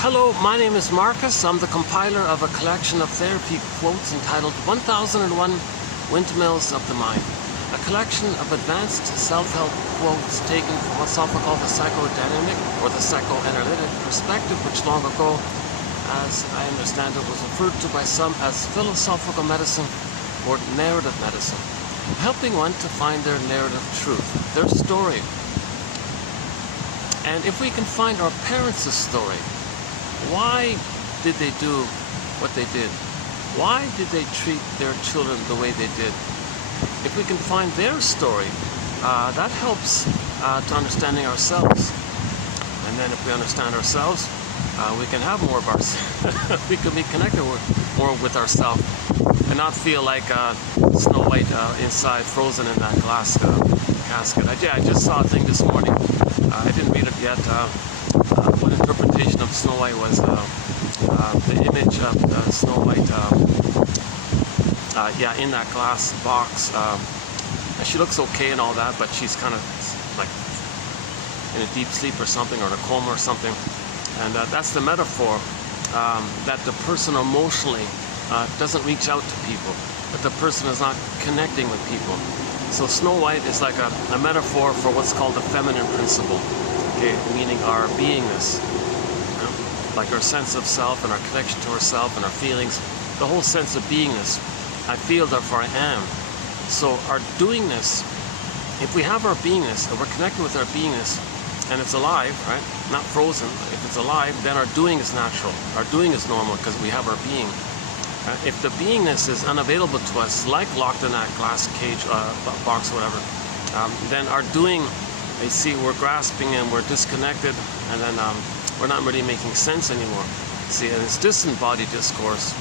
Hello, my name is Marcus. I'm the compiler of a collection of therapy quotes entitled 1001 Windmills of the Mind. A collection of advanced self-help quotes taken from what's often called the psychodynamic or the psychoanalytic perspective, which long ago, as I understand it, was referred to by some as philosophical medicine or narrative medicine, helping one to find their narrative truth, their story. And if we can find our parents' story, why did they do what they did? Why did they treat their children the way they did? If we can find their story, that helps to understanding ourselves. And then if we understand ourselves, we can have more of ourselves. We can be connected more with ourselves and not feel like Snow White inside, frozen in that glass casket. I just saw a thing this morning. I didn't read it yet. One interpretation of Snow White was the image of Snow White, in that glass box. She looks okay and all that, but she's kind of like in a deep sleep or something, or in a coma or something. And that's the metaphor that the person emotionally doesn't reach out to people, that the person is not connecting with people. So Snow White is like a metaphor for what's called the feminine principle, okay, meaning our beingness, like our sense of self and our connection to ourself and our feelings, the whole sense of beingness. I feel, therefore I am. So our doingness, if we have our beingness and we're connected with our beingness and it's alive, right, not frozen, if it's alive, then our doing is natural. Our doing is normal because we have our being. If the beingness is unavailable to us, like locked in that glass cage, box or whatever, then our doing, you see, we're grasping and we're disconnected, and then we're not really making sense anymore. See, and it's disembodied discourse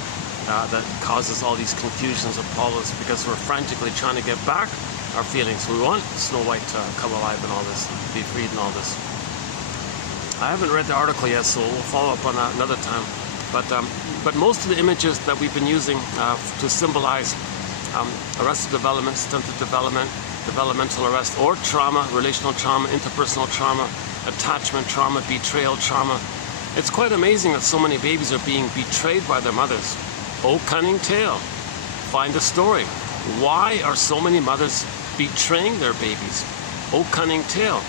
that causes all these confusions and problems because we're frantically trying to get back our feelings. We want Snow White to come alive and all this, be freed and all this. I haven't read the article yet, so we'll follow up on that another time. But most of the images that we've been using to symbolize arrested development, stunted development, developmental arrest, or trauma, relational trauma, interpersonal trauma, attachment trauma, betrayal trauma. It's quite amazing that so many babies are being betrayed by their mothers. Oh, cunning tale. Find the story. Why are so many mothers betraying their babies? Oh, cunning tale.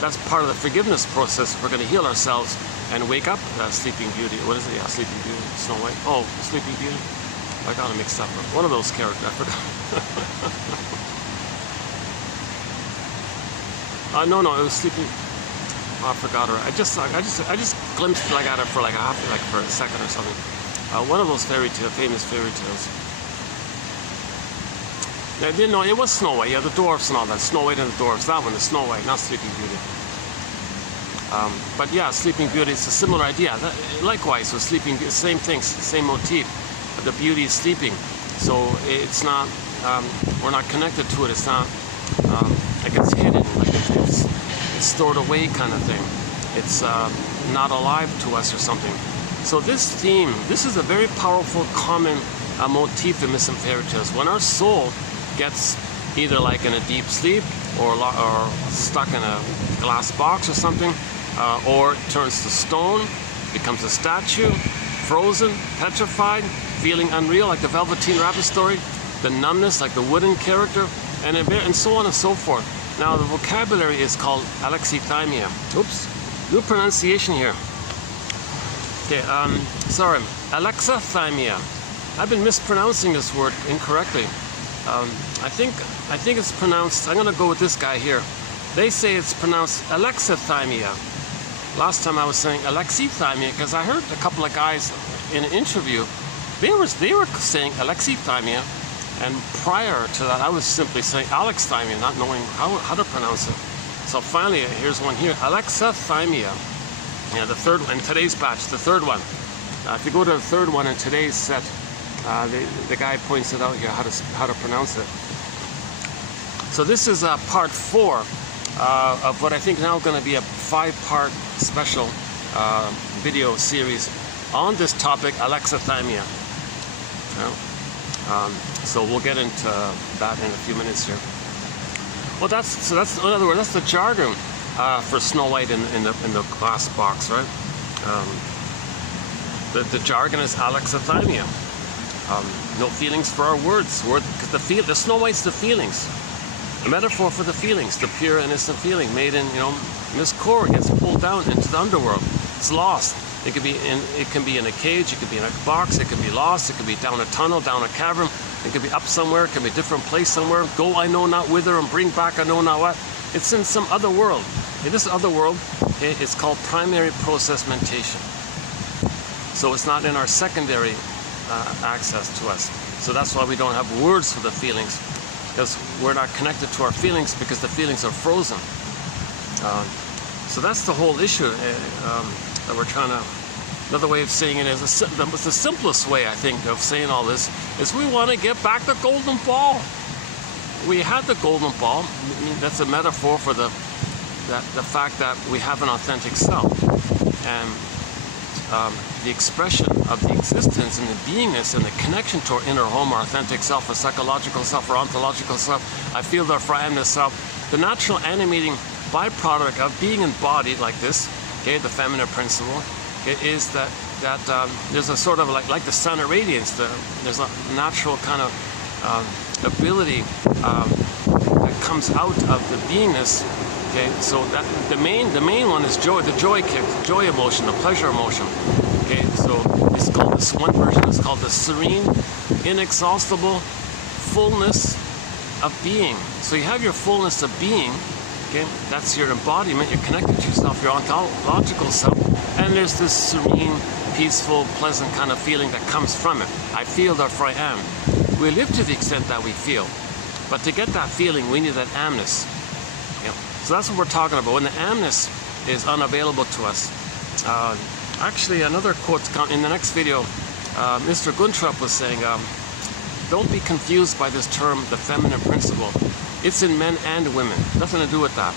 That's part of the forgiveness process. We're going to heal ourselves and wake up. Sleeping Beauty. What is it? Yeah, Sleeping Beauty. Snow White. Oh, Sleeping Beauty. I got them mixed up. One of those characters. I forgot. No, it was Sleeping. Oh, I forgot her. I just glimpsed like at her for like for a second or something. One of those famous fairy tales. I didn't know it was Snow White. Yeah, the dwarfs and all that. Snow White and the dwarfs. That one is Snow White, not Sleeping Beauty. But yeah, Sleeping Beauty is a similar idea. Likewise, with Sleeping Beauty, same thing, same motif. The beauty is sleeping, so it's not. We're not connected to it. It's not like it's hidden, like it's stored away, kind of thing. It's not alive to us or something. So this theme, this is a very powerful, common motif in some fairy tales. When our soul gets either like in a deep sleep or stuck in a glass box or something, or it turns to stone, becomes a statue, frozen, petrified, feeling unreal, like the Velveteen Rabbit story, the numbness, like the wooden character, and so on and so forth. Now the vocabulary is called alexithymia. Oops, new pronunciation here. Okay, sorry, alexithymia. I've been mispronouncing this word incorrectly. I think it's pronounced, I'm going to go with this guy here. They say it's pronounced alexithymia. Last time I was saying alexithymia because I heard a couple of guys in an interview, they were saying alexithymia, and prior to that I was simply saying alexithymia, not knowing how to pronounce it. So finally, here's one here, alexithymia. Yeah, the third one in today's batch, the third one. If you go to the third one in today's set, the guy points it out here how to pronounce it. So this is part 4 of what I think now going to be a 5-part special video series on this topic, alexithymia. So we'll get into that in a few minutes here. Well, that's in other words, that's the jargon for Snow White in the glass box, right? The jargon is alexithymia. No feelings for our words. Because the Snow White's the feelings. A metaphor for the feelings, the pure innocent feeling made in, Miss Core gets pulled down into the underworld. It's lost. It can be in a cage, it could be in a box, it could be lost, it could be down a tunnel, down a cavern, it could be up somewhere, it could be a different place somewhere. Go I know not whither and bring back I know not what. It's in some other world. In this other world, it's called primary process mentation. So it's not in our secondary access to us. So that's why we don't have words for the feelings, because we're not connected to our feelings because the feelings are frozen. So that's the whole issue that we're trying to. Another way of saying it is the simplest way, I think, of saying all this is we want to get back the golden ball. We had the golden ball. I mean, that's a metaphor for the fact that we have an authentic self, and the expression of the existence and the beingness and the connection to our inner home, our authentic self, our psychological self, our ontological self. I feel therefore I am this self. The natural animating byproduct of being embodied like this, okay, the feminine principle, okay, is that there's a sort of like the sun irradiance. There's a natural kind of ability that comes out of the beingness. Okay, so that the main one is joy, the joy kick, the joy emotion, the pleasure emotion. Okay, so it's called, this one version is called the serene, inexhaustible fullness of being. So you have your fullness of being. Okay, that's your embodiment. You're connected to yourself, your ontological self, and there's this serene, peaceful, pleasant kind of feeling that comes from it. I feel, therefore I am. We live to the extent that we feel, but to get that feeling, we need that amness. So that's what we're talking about. When the amness is unavailable to us. Actually, another quote in the next video, Mr. Guntrup was saying, don't be confused by this term, the feminine principle. It's in men and women. Nothing to do with that.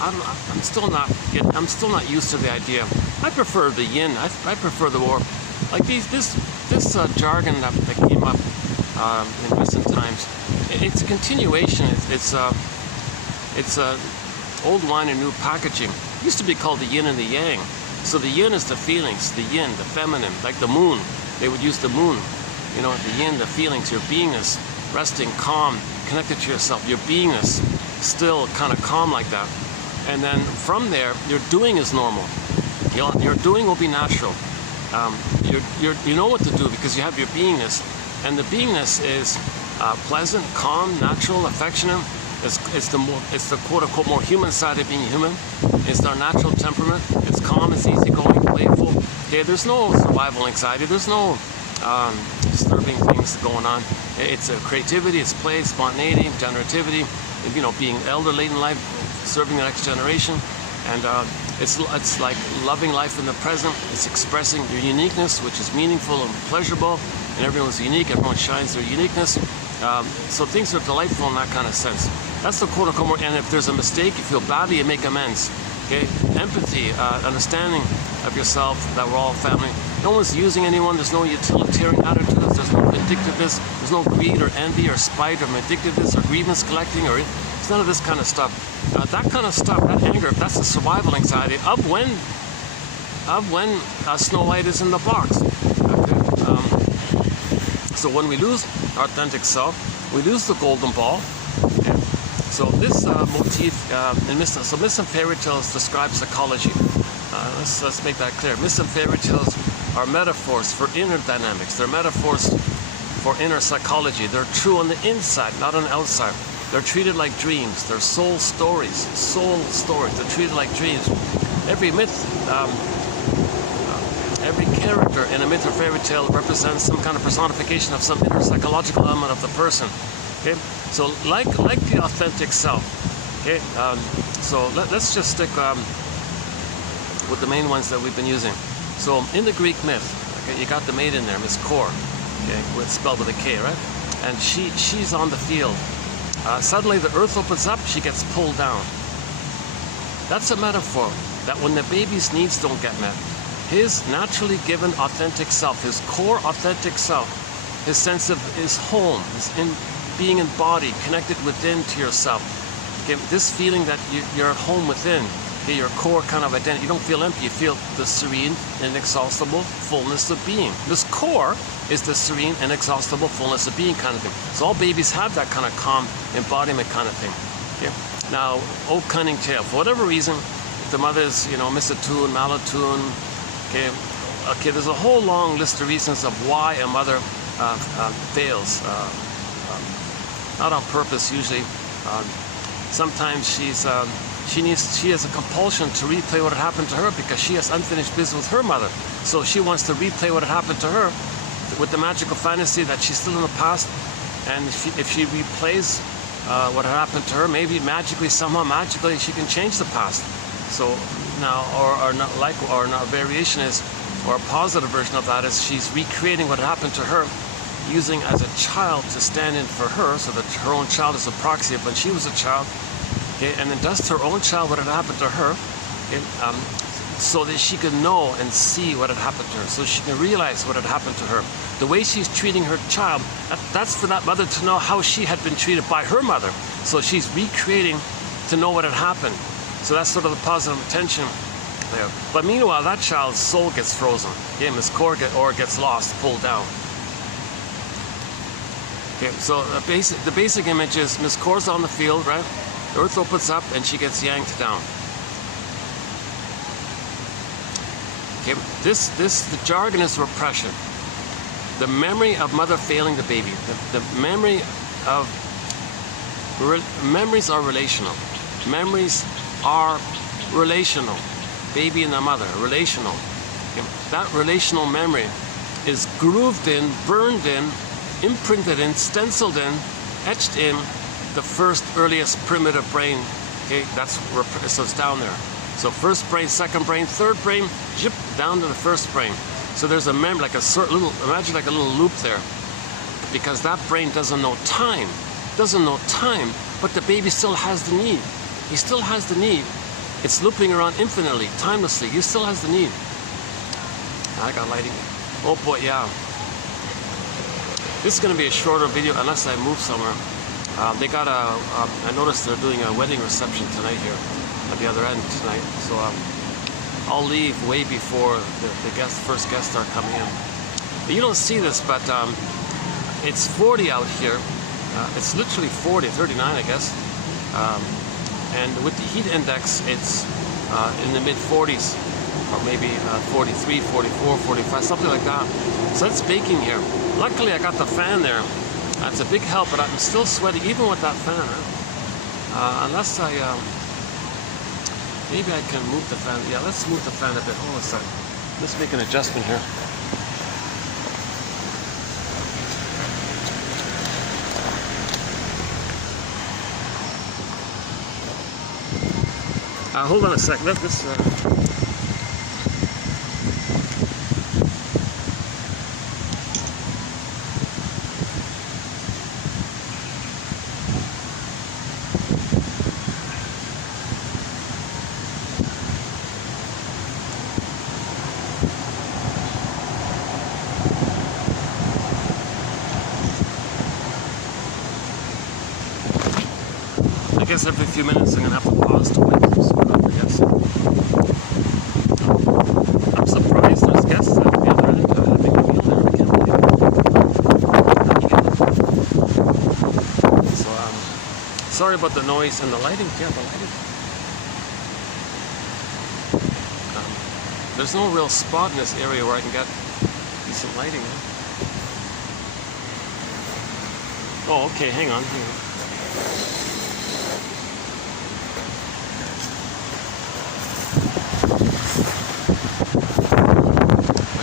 I'm still not used to the idea. I prefer the yin. I prefer the war. Like this jargon that came up in recent times. It's a continuation. It's old wine in new packaging. It used to be called the yin and the yang. So the yin is the feelings, the yin, the feminine, like the moon. They would use the moon. The yin, the feelings, your beingness, resting, calm, connected to yourself, your beingness, still kind of calm like that. And then from there, your doing is normal. Your doing will be natural. You know what to do because you have your beingness. And the beingness is pleasant, calm, natural, affectionate. It's the quote-unquote more human side of being human. It's our natural temperament. It's calm, it's easygoing, playful. Okay, there's no survival anxiety. There's no disturbing things going on. It's creativity, it's play, spontaneity, generativity, being elderly in life, serving the next generation. And it's like loving life in the present. It's expressing your uniqueness, which is meaningful and pleasurable. And everyone's unique, everyone shines their uniqueness. So things are delightful in that kind of sense. That's the quote-unquote, and if there's a mistake, you feel badly, you make amends. Okay? Empathy, understanding of yourself, that we're all family. No one's using anyone, there's no utilitarian attitudes, there's no vindictiveness, there's no greed or envy or spite or vindictiveness or grievance collecting, or it's none of this kind of stuff. That kind of stuff, that anger, that's the survival anxiety of when Snow White is in the box. Okay? So when we lose our authentic self, we lose the golden ball. Okay? So this motif in myths and fairy tales describe psychology. Let's make that clear. Myths and fairy tales are metaphors for inner dynamics. They're metaphors for inner psychology. They're true on the inside, not on the outside. They're treated like dreams. They're soul stories. Soul stories. They're treated like dreams. Every myth, every character in a myth or fairy tale represents some kind of personification of some inner psychological element of the person. Okay, so like the authentic self. Okay, so let's just stick with the main ones that we've been using. So in the Greek myth, okay, you got the maiden there, Miss Core, okay, it's spelled with a K, right? And she's on the field. Suddenly the earth opens up, she gets pulled down. That's a metaphor that when the baby's needs don't get met, his naturally given authentic self, his core authentic self, his sense of his home, his being embodied, connected within to yourself. Okay, this feeling that you're at home within, Okay, your core kind of identity. You don't feel empty. You feel the serene, inexhaustible fullness of being. This core is the serene, inexhaustible fullness of being kind of thing. So all babies have that kind of calm embodiment kind of thing. Okay? Now, old cunning tale. For whatever reason, if the mother is, misattuned, malattuned, okay, there's a whole long list of reasons of why a mother fails. Not on purpose, usually. Sometimes she has a compulsion to replay what had happened to her because she has unfinished business with her mother. So she wants to replay what had happened to her with the magical fantasy that she's still in the past. And if she replays what had happened to her, maybe magically, she can change the past. So now, or a variation is, or a positive version of that is, she's recreating what had happened to her, using as a child to stand in for her, so that her own child is a proxy of when she was a child, okay, and then does to her own child what had happened to her, okay, so that she can know and see what had happened to her, so she can realize what had happened to her. The way she's treating her child, that's for that mother to know how she had been treated by her mother. So she's recreating to know what had happened. So that's sort of the positive intention there. But meanwhile, that child's soul gets frozen. Okay, Miss Core gets lost, pulled down. Okay, so the basic image is Miss Core's on the field, right? The earth opens up and she gets yanked down. Okay, the jargon is repression. The memory of mother failing the baby. The memory of memories are relational. Memories are relational. Baby and the mother, relational. Okay, that relational memory is grooved in, burned in, imprinted in, stenciled in, etched in the first earliest primitive brain. Okay, so it's down there. So first brain, second brain, third brain, zip down to the first brain. So there's a memory, like imagine like a little loop there, because that brain doesn't know time, but the baby still has the need. He still has the need. It's looping around infinitely, timelessly. He still has the need. I got lighting. Oh boy, yeah. This is going to be a shorter video unless I move somewhere. They got I noticed they're doing a wedding reception tonight here at the other end tonight. So I'll leave way before the first guests start coming in. But you don't see this, but it's 40 out here. It's literally 40, 39, I guess. And with the heat index, it's in the mid-40s, or maybe 43, 44, 45, something like that. So it's baking here. Luckily, I got the fan there. That's a big help, but I'm still sweating even with that fan. Unless maybe I can move the fan. Yeah, let's move the fan a bit. Hold on a second. Let's make an adjustment here. Hold on a second. Let this. I guess every few minutes I'm gonna have to pause to wait for someone up, I guess. I'm surprised there's guests at the other end having a meal there. I can't believe it. So sorry about the noise and the lighting. Yeah, the lighting. There's no real spot in this area where I can get decent lighting. Oh, okay, hang on.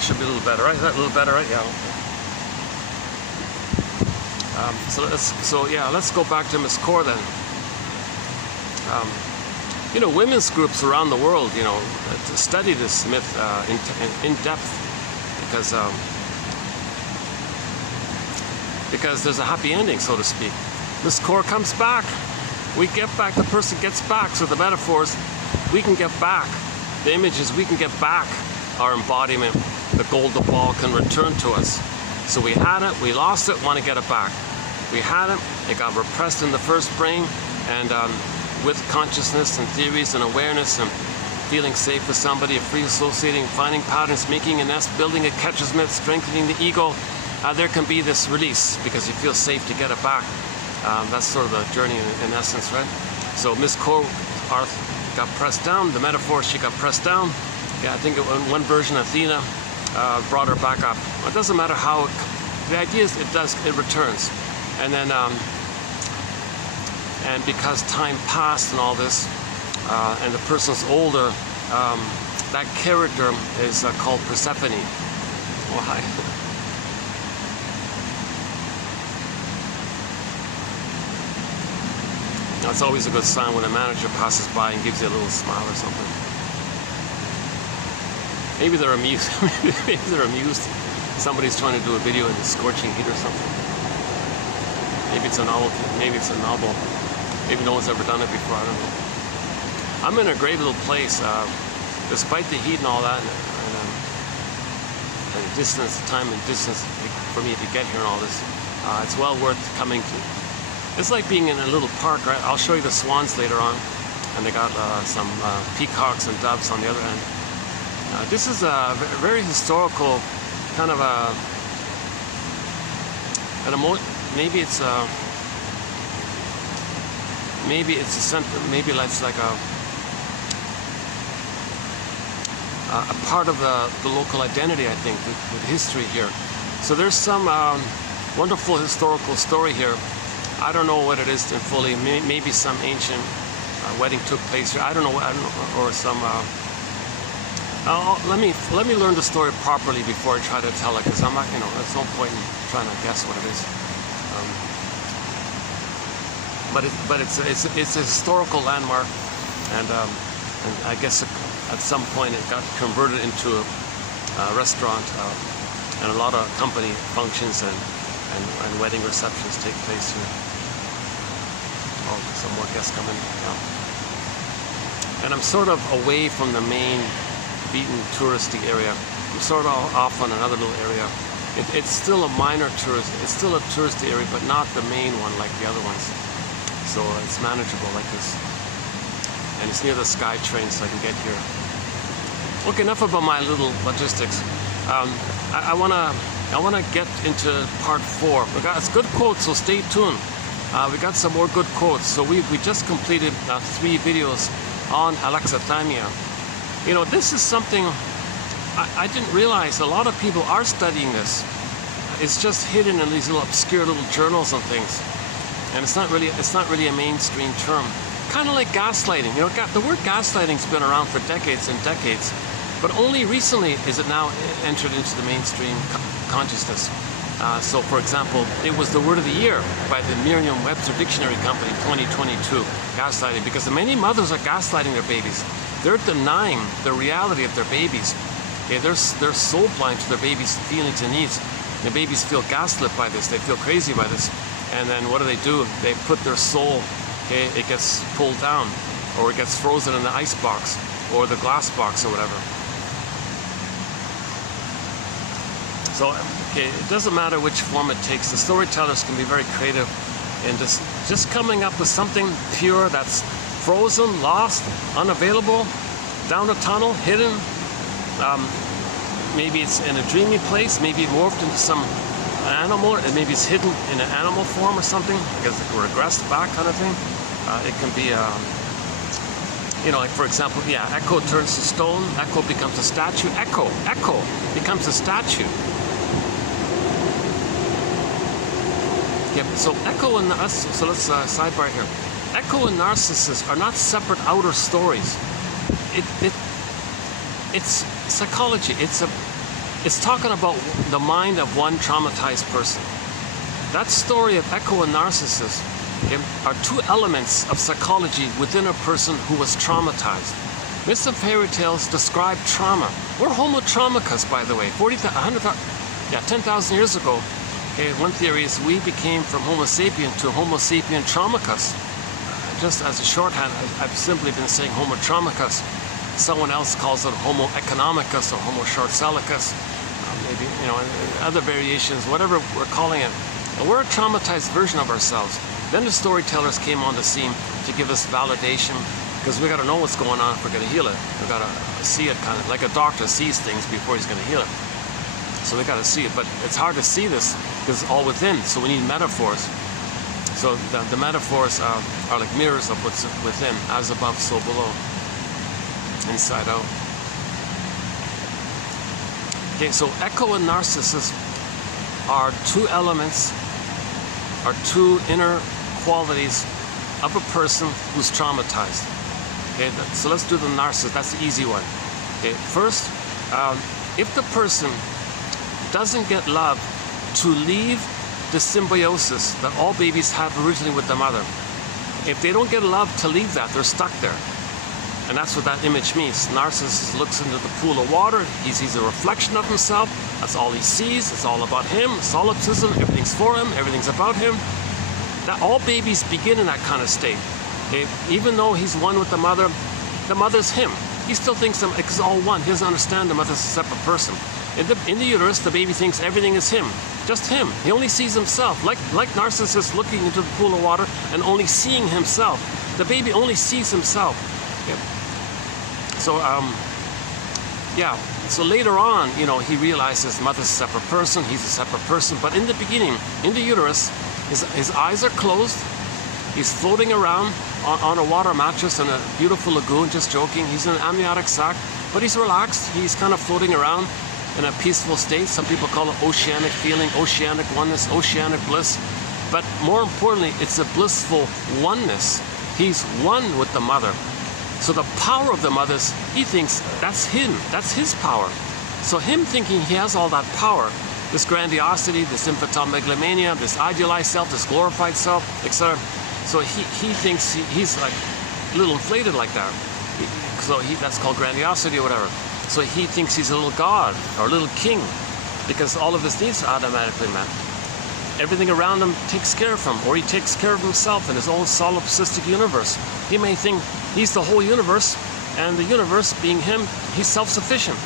Should be a little better, right? Is that a little better, right? Yeah. Okay. Let's go back to Miss Core then. Women's groups around the world, to study this myth in depth, because there's a happy ending, so to speak. Miss Core comes back. We get back. The person gets back. So the metaphors, we can get back. The images, we can get back our embodiment. The golden ball can return to us. So we had it, we lost it, want to get it back. We had it got repressed in the first brain, and with consciousness and theories and awareness and feeling safe with somebody, free associating, finding patterns, making a nest, building a catcher's mitt, strengthening the ego, there can be this release because you feel safe to get it back. That's sort of the journey in essence, right? So Miss Core got pressed down. The metaphor, she got pressed down. Yeah, I think in one version, Athena brought her back up. It doesn't matter how. The idea is it returns, and then and because time passed and all this, and the person's older, that character is called Persephone. Oh, hi. That's always a good sign when a manager passes by and gives you a little smile or something. Maybe they're amused. Maybe they're amused. Somebody's trying to do a video in the scorching heat or something. Maybe it's a novelty. Maybe it's a novel. Maybe no one's ever done it before. I don't know. I'm in a great little place, despite the heat and all that, and distance, time and distance for me to get here and all this. It's well worth coming to. It's like being in a little park, right? I'll show you the swans later on, and they got some peacocks and doves on the other end. This is a very historical kind of maybe it's a part of the local identity, I think, with history here. So there's some wonderful historical story here. I don't know what it is fully. Maybe some ancient wedding took place here. I don't know, or some. Let me learn the story properly before I try to tell it, because I'm not, there's no point in trying to guess what it is. But it's a historical landmark, and I guess at some point it got converted into a restaurant, and a lot of company functions and wedding receptions take place here. Oh, some more guests coming. Yeah. And I'm sort of away from the main beaten touristy area. I'm sort of off on another little area. It's still a minor tourist. It's still a touristy area, but not the main one like the other ones. So it's manageable like this. And it's near the SkyTrain, so I can get here. Okay, enough about my little logistics. I wanna get into part 4. It's good quotes, so stay tuned. We got some more good quotes. So we just completed 3 videos on alexithymia. This is something I didn't realize a lot of people are studying this. It's just hidden in these little obscure little journals and things, and it's not really a mainstream term. Kind of like gaslighting. The word gaslighting's been around for decades and decades, but only recently is it now entered into the mainstream consciousness. So, for example, it was the word of the year by the Merriam-Webster Dictionary Company 2022, gaslighting, because many mothers are gaslighting their babies. They're denying the reality of their babies. Okay, they're so blind to their babies' feelings and needs. The babies feel gaslit by this. They feel crazy by this. And then what do? They put their soul, okay, it gets pulled down, or it gets frozen in the ice box or the glass box or whatever. So, okay, it doesn't matter which form it takes. The storytellers can be very creative in just coming up with something pure that's frozen, lost, unavailable, down a tunnel, hidden. Maybe it's in a dreamy place. Maybe it morphed into some animal, and maybe it's hidden in an animal form or something, because it regressed back, kind of thing. It can be, like for example, echo turns to stone. Echo becomes a statue. Echo becomes a statue. Yeah, so echo and so let's sidebar here. Echo and narcissists are not separate outer stories. It's psychology. It's talking about the mind of one traumatized person. That story of echo and narcissist are 2 elements of psychology within a person who was traumatized. Myths and fairy tales describe trauma. We're homo traumicus, by the way. 10,000 years ago. Okay, one theory is we became from Homo sapien to Homo sapien traumicus. Just as a shorthand, I've simply been saying Homo traumicus. Someone else calls it Homo economicus or Homo short-sellicus. Maybe, other variations, whatever we're calling it. We're a traumatized version of ourselves. Then the storytellers came on the scene to give us validation, because we got to know what's going on if we're going to heal it. We got to see it, kind of like a doctor sees things before he's going to heal it. So we got to see it, but it's hard to see this because it's all within. So we need metaphors. So the metaphors are like mirrors of what's within, as above, so below, inside out. Okay, so echo and narcissist are two elements, are two inner qualities of a person who's traumatized. Okay, so let's do the narcissist. That's the easy one. Okay, first, if the person doesn't get love to leave the symbiosis that all babies have originally with the mother, if they don't get love to leave that, they're stuck there. And that's what that image means. Narcissist looks into the pool of water. He sees a reflection of himself. That's all he sees. It's all about him. Solipsism. Everything's for him. Everything's about him. That all babies begin in that kind of state. Okay? Even though he's one with the mother's him. He still thinks it's all one. He doesn't understand the mother's a separate person. In the uterus, the baby thinks everything is him. Just him. He only sees himself. Like narcissists looking into the pool of water and only seeing himself. The baby only sees himself. Okay? So, so later on, he realizes mother's a separate person, he's a separate person. But in the beginning, in the uterus, his eyes are closed. He's floating around on a water mattress in a beautiful lagoon, just joking. He's in an amniotic sac, but he's relaxed. He's kind of floating around in a peaceful state. Some people call it oceanic feeling, oceanic oneness, oceanic bliss. But more importantly, it's a blissful oneness. He's one with the mother. So the power of the mothers, he thinks that's him, that's his power. So him thinking he has all that power, this grandiosity, this infantile megalomania, this idealized self, this glorified self, etc. So he thinks he's like a little inflated like that. That's called grandiosity or whatever. So he thinks he's a little god or a little king because all of his needs are automatically met. Everything around him takes care of him, or he takes care of himself in his own solipsistic universe. He may think he's the whole universe, and the universe being him, he's self-sufficient.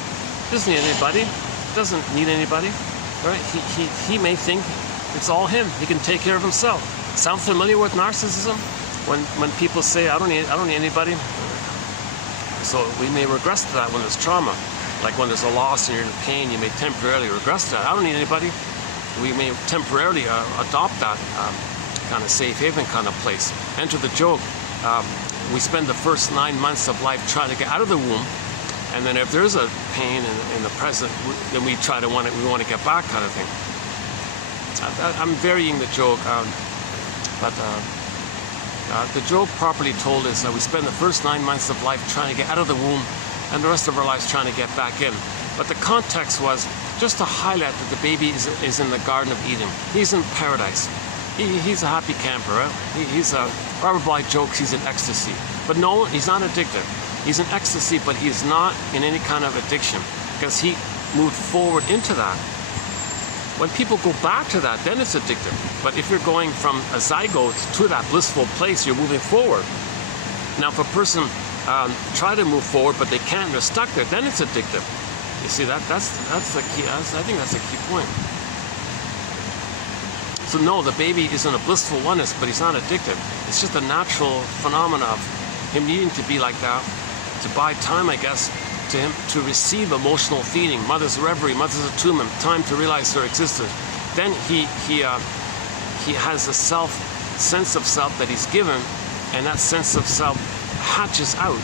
Doesn't need anybody. Doesn't need anybody. Right? He may think it's all him. He can take care of himself. Sound familiar with narcissism? When people say I don't need anybody. So we may regress to that when there's trauma, like when there's a loss and you're in pain, you may temporarily regress to that. I don't need anybody. We may temporarily adopt that kind of safe haven kind of place. Enter the joke. We spend the first 9 months of life trying to get out of the womb, and then if there's a pain in the present, then we want to get back, kind of thing. I'm varying the joke, but the joke properly told is that we spend the first 9 months of life trying to get out of the womb, and the rest of our lives trying to get back in. But the context was just to highlight that the baby is in the Garden of Eden. He's in paradise. He's a happy camper, right? Robert Bly jokes he's in ecstasy. But no, he's not addicted. He's in ecstasy, but he is not in any kind of addiction because he moved forward into that. When people go back to that, then it's addictive. But if you're going from a zygote to that blissful place, you're moving forward. Now, if a person try to move forward, but they can't, they're stuck there, then it's addictive. You see, that's the key. I think that's a key point. So no, the baby is in a blissful oneness, but he's not addicted. It's just a natural phenomena of him needing to be like that, to buy time, I guess, to him to receive emotional feeding, mother's reverie, mother's attunement, time to realize her existence. Then he has a sense of self that he's given, and that sense of self hatches out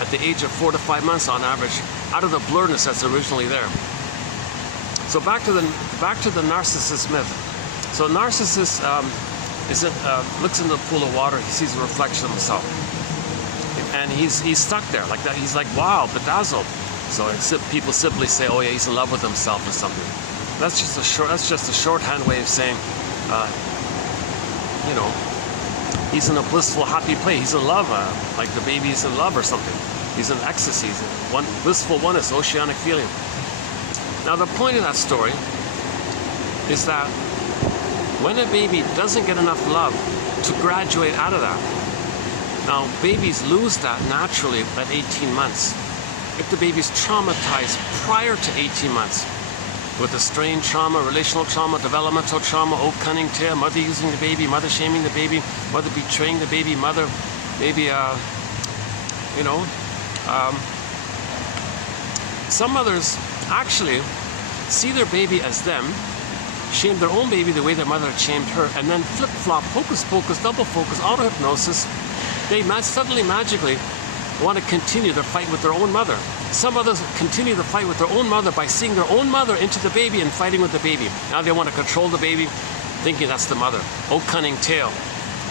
at the age of 4 to 5 months on average, out of the blurriness that's originally there. So back to the narcissist myth. So narcissist looks into the pool of water, he sees a reflection of himself, and he's stuck there like that. He's like, wow, bedazzled. So people simply say, oh yeah, he's in love with himself or something. That's just a shorthand way of saying, he's in a blissful, happy place. He's in love, like the baby's in love or something. He's in ecstasy. He's in blissful oneness, oceanic feeling. Now the point of that story is that when a baby doesn't get enough love to graduate out of that, now babies lose that naturally at 18 months. If the baby's traumatized prior to 18 months, with the strain trauma, relational trauma, developmental trauma, old cunning tale, mother using the baby, mother shaming the baby, mother betraying the baby, mother maybe, some mothers actually see their baby as them, shame their own baby the way their mother had shamed her, and then flip-flop, hocus pocus, double focus, auto-hypnosis, they suddenly magically want to continue their fight with their own mother. Some others continue the fight with their own mother by seeing their own mother into the baby and fighting with the baby. Now they want to control the baby, thinking that's the mother. Oh, cunning tale.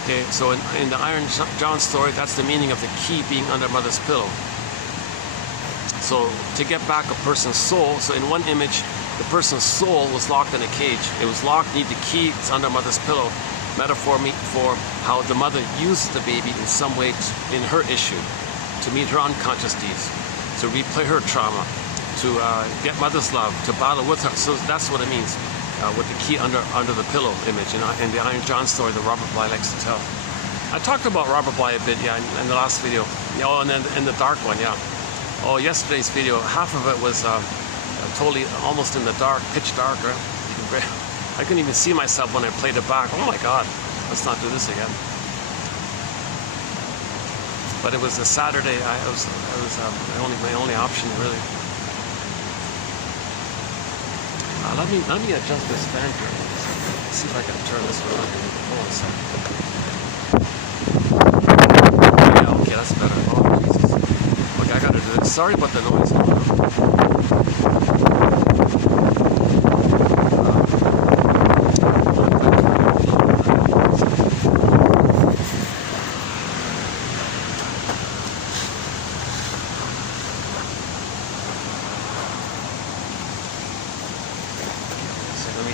Okay, so in the Iron John story, that's the meaning of the key being under mother's pillow. So to get back a person's soul, so in one image, the person's soul was locked in a cage. It was locked, need the key, it's under mother's pillow. Metaphor for how the mother used the baby in some way in her issue to meet her unconscious needs, to replay her trauma, to get mother's love, to battle with her. So that's what it means with the key under the pillow image in the Iron John story that Robert Bly likes to tell. I talked about Robert Bly a bit, yeah, in the last video. Oh, and then in the dark one, yeah. Oh, yesterday's video, half of it was totally almost in the dark, pitch dark, right? I couldn't even see myself when I played it back. Oh my God, let's not do this again. But it was a Saturday. It was my only option really. Let me adjust this fan here. Let's see if I can turn this around. Hold on a second. Yeah, okay, that's better. Oh Jesus. Okay, I gotta do this. Sorry about the noise.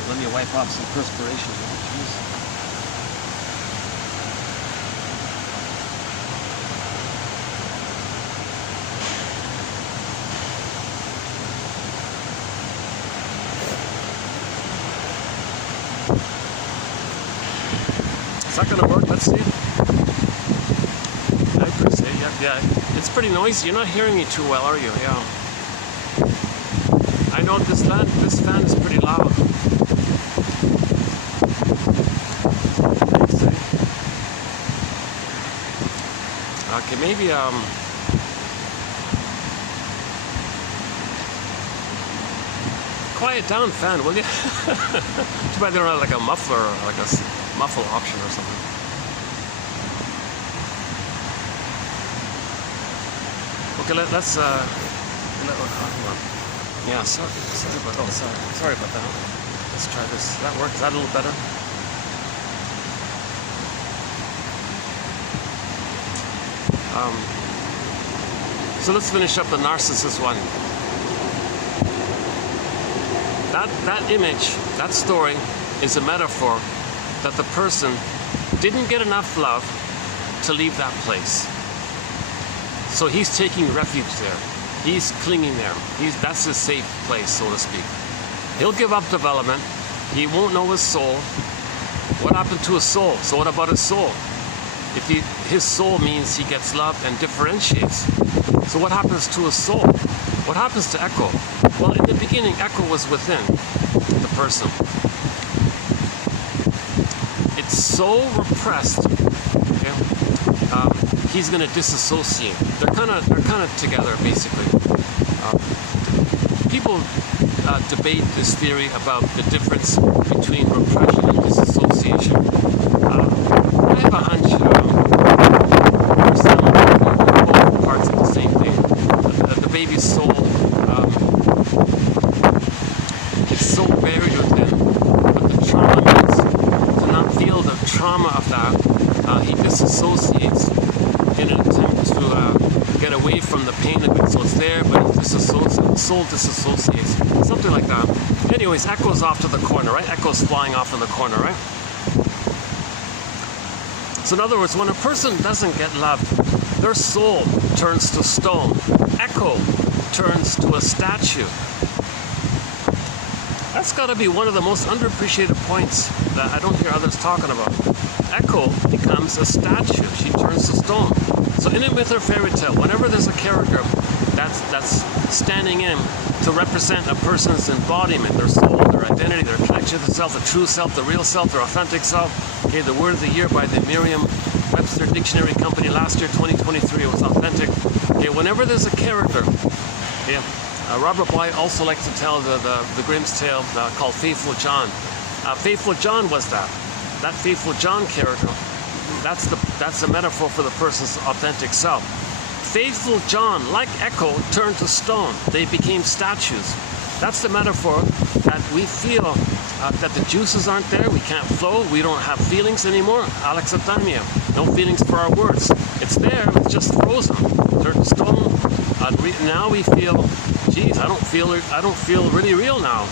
Let me wipe off some perspiration. Is that going to work? Let's see. I appreciate it. Yeah, it's pretty noisy. You're not hearing me too well, are you? Yeah. I know this fan is pretty loud. Okay, maybe quiet down, fan, will you? Too bad they don't have like a muffler or like a muffle option or something. Okay, let's hold on. Yeah, sorry about that. Let's try this. Does that work? Is that a little better? So let's finish up the narcissist one. That image, that story, is a metaphor that the person didn't get enough love to leave that place. So he's taking refuge there. He's clinging there. That's his safe place, so to speak. He'll give up development. He won't know his soul. What happened to his soul? So what about his soul? His soul means he gets loved and differentiates. So what happens to his soul? What happens to Echo? Well, in the beginning, Echo was within the person. It's so repressed. Okay? He's going to disassociate. They're kind of together, basically. People debate this theory about the difference between repression and disassociation. I have a hunch. Both parts of the same thing. The baby's soul is so buried within, but the trauma means to not feel the trauma of that. He disassociates in an attempt to get away from the pain of it. So it's there, but soul disassociates. Something like that. Anyways, Echo's off to the corner, right? Echo's flying off in the corner, right? So in other words, when a person doesn't get loved, their soul turns to stone. Echo turns to a statue. That's got to be one of the most underappreciated points that I don't hear others talking about. Echo becomes a statue. She turns to stone. So in a myth or fairy tale, whenever there's a character that's standing in to to represent a person's embodiment, their soul, their identity, their connection to the self, the true self, the real self, their authentic self. Okay, the word of the year by the Merriam-Webster Dictionary Company last year, 2023, it was authentic. Okay, whenever there's a character, okay, Robert Bly also likes to tell the Grimm's tale called Faithful John. Faithful John was that Faithful John character. That's a metaphor for the person's authentic self. Faithful John, like Echo, turned to stone. They became statues. That's the metaphor that we feel that the juices aren't there. We can't flow. We don't have feelings anymore. Alexithymia. No feelings for our words. It's there. It's just frozen. Turned to stone. Now we feel, geez, I don't feel really real now.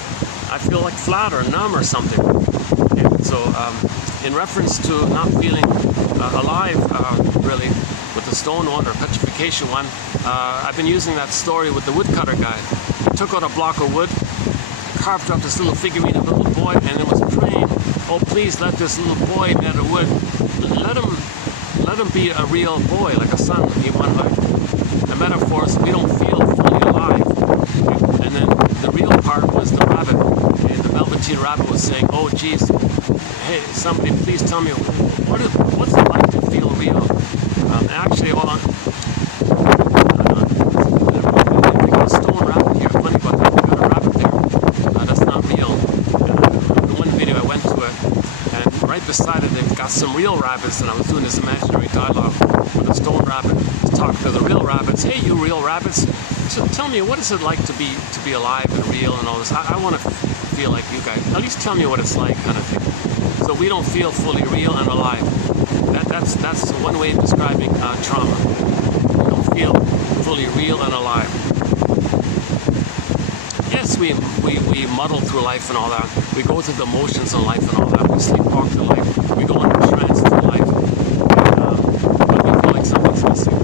I feel like flat or numb or something. Okay, so in reference to not feeling alive, really, with the stone one or petrification one, I've been using that story with the woodcutter guy. He took out a block of wood, carved up this little figurine of a little boy, and then was praying, oh, please let this little boy made of wood, let him be a real boy, like a son. He wanted a metaphor so we don't feel fully alive. And then the real part was the rabbit. And the Velveteen Rabbit was saying, oh, geez, hey, somebody please tell me, what's it like to feel real? Actually, hold on. They got a stone rabbit here. Funny about that. They got a rabbit there. That's not real. The one video I went to it, and right beside it, they've got some real rabbits, and I was doing this imaginary dialogue with a stone rabbit talking to the real rabbits. Hey, you real rabbits. So tell me, what is it like to be alive and real and all this? I want to feel like you guys. At least tell me what it's like, kind of thing. So we don't feel fully real and alive. That's one way of describing trauma. We don't feel fully real and alive. Yes, we muddle through life and all that. We go through the motions of life and all that. We sleepwalk through life. We go into trance through life. But we feel like something's missing.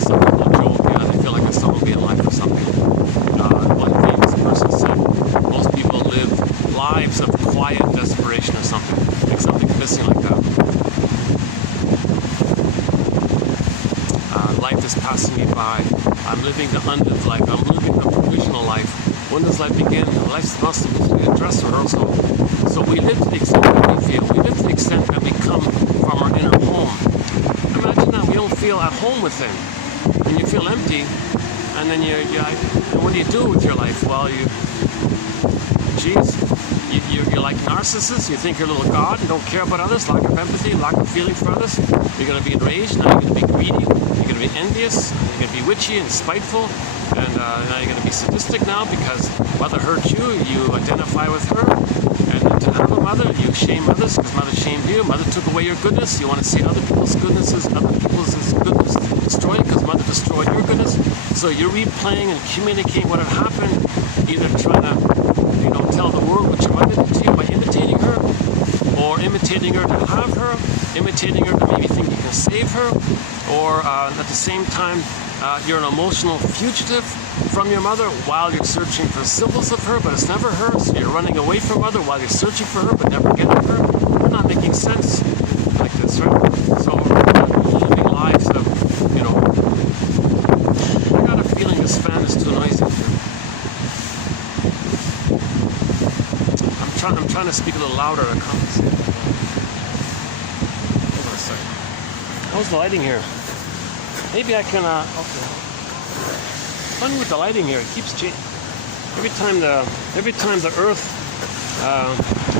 Some people joke, yeah, they feel like a soul being alive or something. One famous person said, most people live lives of quiet desperation or something. Like something's missing like that. Life is passing me by. I'm living the unlived life. I'm living the provisional life. When does life begin? Life's supposed to be a dress rehearsal. So we live to the extent that we feel. We live to the extent that we come from our inner home. Imagine that we don't feel at home within. And you feel empty. And then and what do you do with your life? Well, you're like narcissists. You think you're a little god. You don't care about others. Lack of empathy, lack of feeling for others. You're going to be enraged. Now you're going to be greedy. You're going to be envious. You're going to be witchy and spiteful. And now you're going to be sadistic now because mother hurt you. You identify with her. And to have a mother, you shame others because mother shamed you. Mother took away your goodness. You want to see other people's goodness destroyed because mother destroyed your goodness. So you're replaying and communicating what had happened, either trying to tell the world what your mother did to you by imitating her, or imitating her to have her, imitating her to maybe think you can save her, or at the same time, you're an emotional fugitive from your mother while you're searching for symbols of her, but it's never her, so you're running away from mother while you're searching for her, but never getting her. We're not making sense like this, right? So we're living lives of, I got a feeling this fan is too noisy. I'm trying to speak a little louder. Hold on a second. How's the lighting here? Maybe I can. Okay. Funny with the lighting here. It keeps changing. Every time the Earth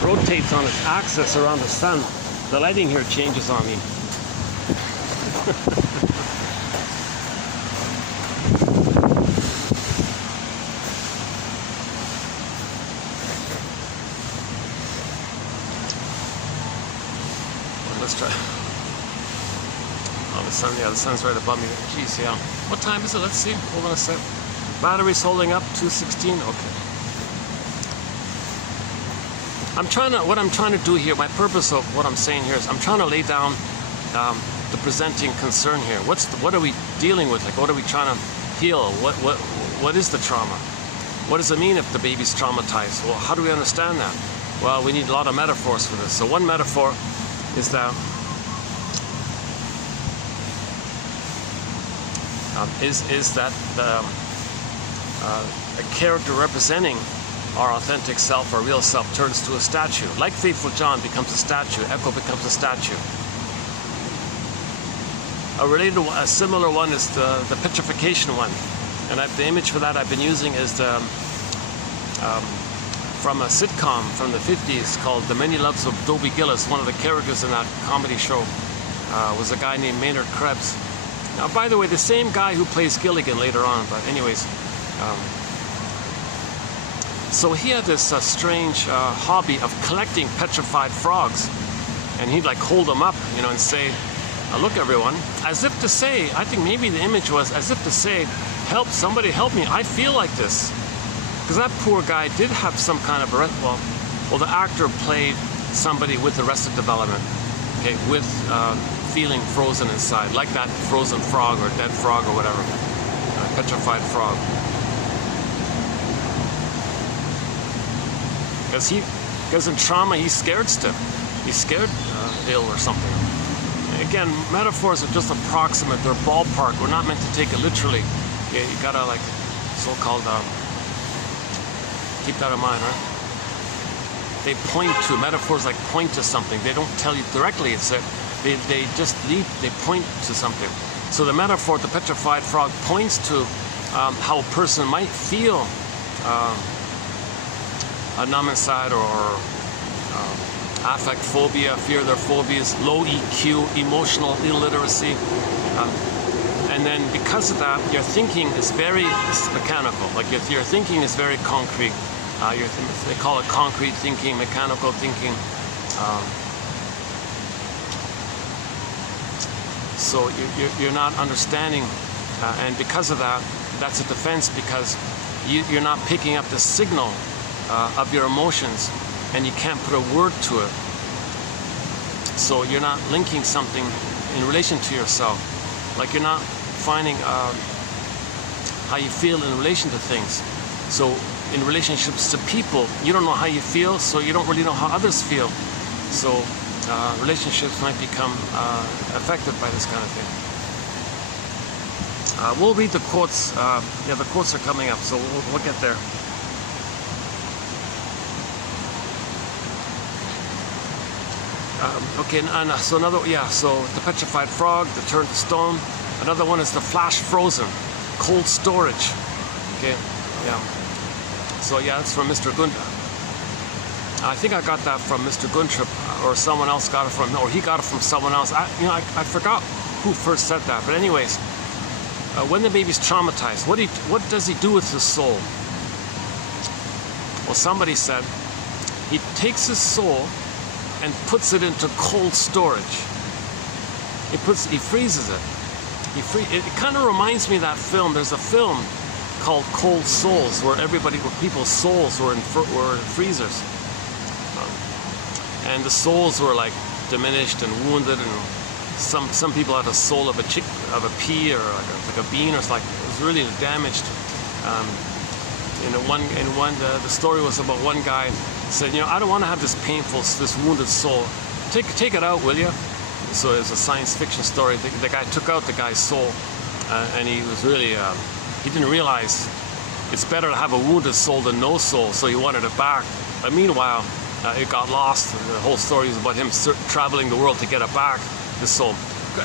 rotates on its axis around the sun, the lighting here changes on me. Let's try. Oh, the sun's right above me. Jeez, yeah. What time is it? Let's see. Hold on a sec. Battery's holding up. 2:16. Okay. What I'm trying to do here, my purpose of what I'm saying here is I'm trying to lay down the presenting concern here. What are we dealing with? Like, what are we trying to heal? What is the trauma? What does it mean if the baby's traumatized? Well, how do we understand that? Well, we need a lot of metaphors for this. So one metaphor is that is that a character representing our authentic self, our real self, turns to a statue. Like Faithful John becomes a statue, Echo becomes a statue. A similar one is the petrification one. And the image for that I've been using is from a sitcom from the 50s called The Many Loves of Dobie Gillis. One of the characters in that comedy show was a guy named Maynard Krebs. Now, by the way, the same guy who plays Gilligan later on, but anyways. So he had this strange hobby of collecting petrified frogs. And he'd like hold them up, you know, and say, look everyone, as if to say, I think maybe the image was as if to say, help, somebody help me, I feel like this. Because that poor guy did have some kind of, well, the actor played somebody with arrested development, okay, with feeling frozen inside, like that frozen frog or dead frog or whatever, petrified frog. Because in trauma, he's scared stiff. He's scared ill or something. Again, metaphors are just approximate. They're ballpark. We're not meant to take it literally. You gotta like so-called keep that in mind, right? They point to metaphors, like point to something. They don't tell you directly. It's they just lead. They point to something. So the metaphor, the petrified frog, points to how a person might feel a numb inside or affect phobia, fear their phobias, low EQ, emotional illiteracy. And then because of that, your thinking is very mechanical. Like your thinking is very concrete. They call it concrete thinking, mechanical thinking. So you're not understanding. And because of that, that's a defense, because you're not picking up the signal of your emotions, and you can't put a word to it. So you're not linking something in relation to yourself. Like you're not finding how you feel in relation to things. So in relationships to people, you don't know how you feel, so you don't really know how others feel. So relationships might become affected by this kind of thing. We'll read the quotes. Yeah, the quotes are coming up, so we'll get there. Okay, and so another, yeah, so the petrified frog, the turned to stone. Another one is the flash frozen, cold storage. Okay, yeah. So yeah, that's from Mr. Gund. I think I got that from Mr. Guntrip, or someone else got it from, or he got it from someone else. I forgot who first said that, but anyways, when the baby's traumatized, what does he do with his soul? Well, somebody said he takes his soul and puts it into cold storage. He freezes it. It kind of reminds me of that film. There's a film called Cold Souls where people's souls were in freezers, and the souls were like diminished and wounded, and some people had a soul of a pea or like a bean, or something. It was really damaged. The story was about one guy said, I don't want to have this this wounded soul. Take it out, will you? So it's a science fiction story. The guy took out the guy's soul, and he was really, he didn't realize it's better to have a wounded soul than no soul, so he wanted it back. But meanwhile, it got lost. The whole story is about him traveling the world to get it back, his soul.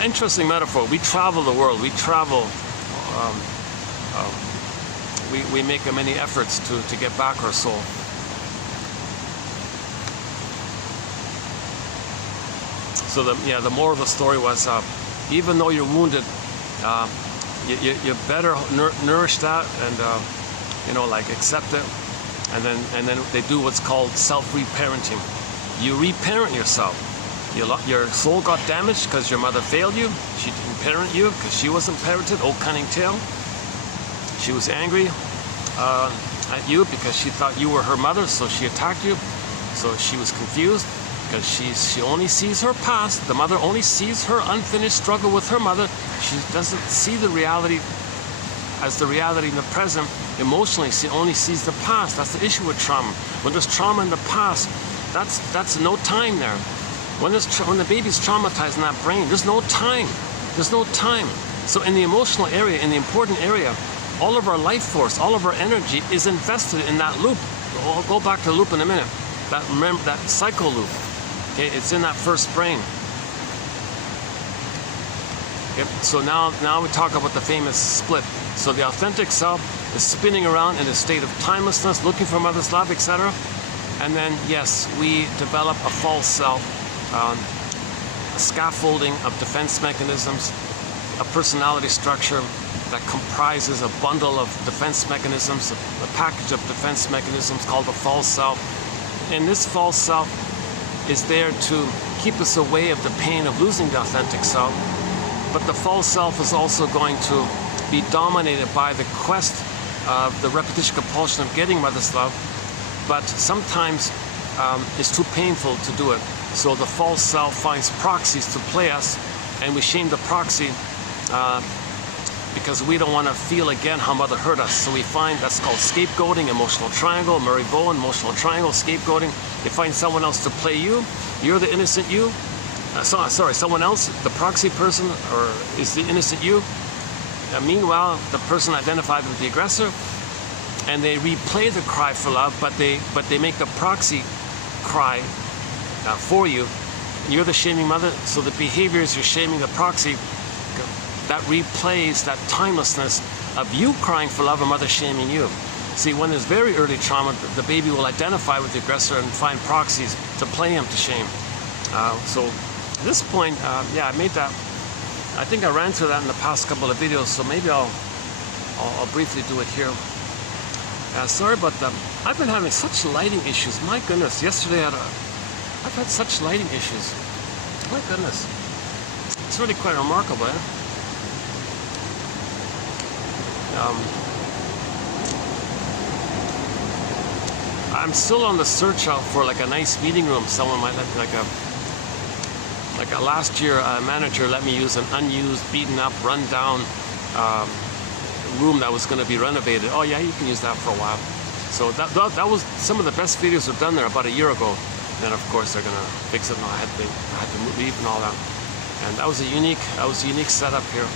Interesting metaphor. We travel the world. We travel. We make many efforts to get back our soul. So the moral of the story was, even though you're wounded, you better nourish that and like accept it, and then they do what's called self-reparenting. You reparent yourself. Your soul got damaged because your mother failed you. She didn't parent you because she wasn't parented. Oh, cunning tale. She was angry at you because she thought you were her mother, so she attacked you. So she was confused because she only sees her past. The mother only sees her unfinished struggle with her mother. She doesn't see the reality as the reality in the present. Emotionally, she only sees the past. That's the issue with trauma. When there's trauma in the past, that's no time there. When the baby's traumatized in that brain, there's no time. There's no time. So in the emotional area, in the important area, all of our life force, all of our energy is invested in that loop. I'll go back to the loop in a minute. Remember that cycle loop. Okay, it's in that first brain. Okay, so now we talk about the famous split. So the authentic self is spinning around in a state of timelessness, looking for mother's love, etc. And then, yes, we develop a false self, a scaffolding of defense mechanisms, a personality structure that comprises a bundle of defense mechanisms, a package of defense mechanisms called the false self. And this false self is there to keep us away of the pain of losing the authentic self. But the false self is also going to be dominated by the quest of the repetition compulsion of getting mother's love, but sometimes it's too painful to do it. So the false self finds proxies to play us, and we shame the proxy because we don't want to feel again how mother hurt us. So we find that's called scapegoating, emotional triangle, Murray Bowen, emotional triangle, scapegoating. You find someone else to play you. You're the innocent you. Someone else, the proxy person, or is the innocent you. Meanwhile, the person identified with the aggressor, and they replay the cry for love, but they make the proxy cry for you. You're the shaming mother, so the behaviors you're shaming the proxy, that replays that timelessness of you crying for love and mother shaming you. See, when there's very early trauma, the baby will identify with the aggressor and find proxies to play him to shame. So at this point, yeah, I made that. I think I ran through that in the past couple of videos, so maybe I'll briefly do it here. Sorry about that. I've been having such lighting issues. My goodness, yesterday I've had such lighting issues. My goodness. It's really quite remarkable, eh? I'm still on the search out for like a nice meeting room. Someone might let me, like a last year manager let me use an unused, beaten up, run down room that was going to be renovated. Oh yeah, you can use that for a while. So that was some of the best videos were done there about a year ago. Then of course they're going to fix it. No, I had to leave and all that. And that was a unique setup here.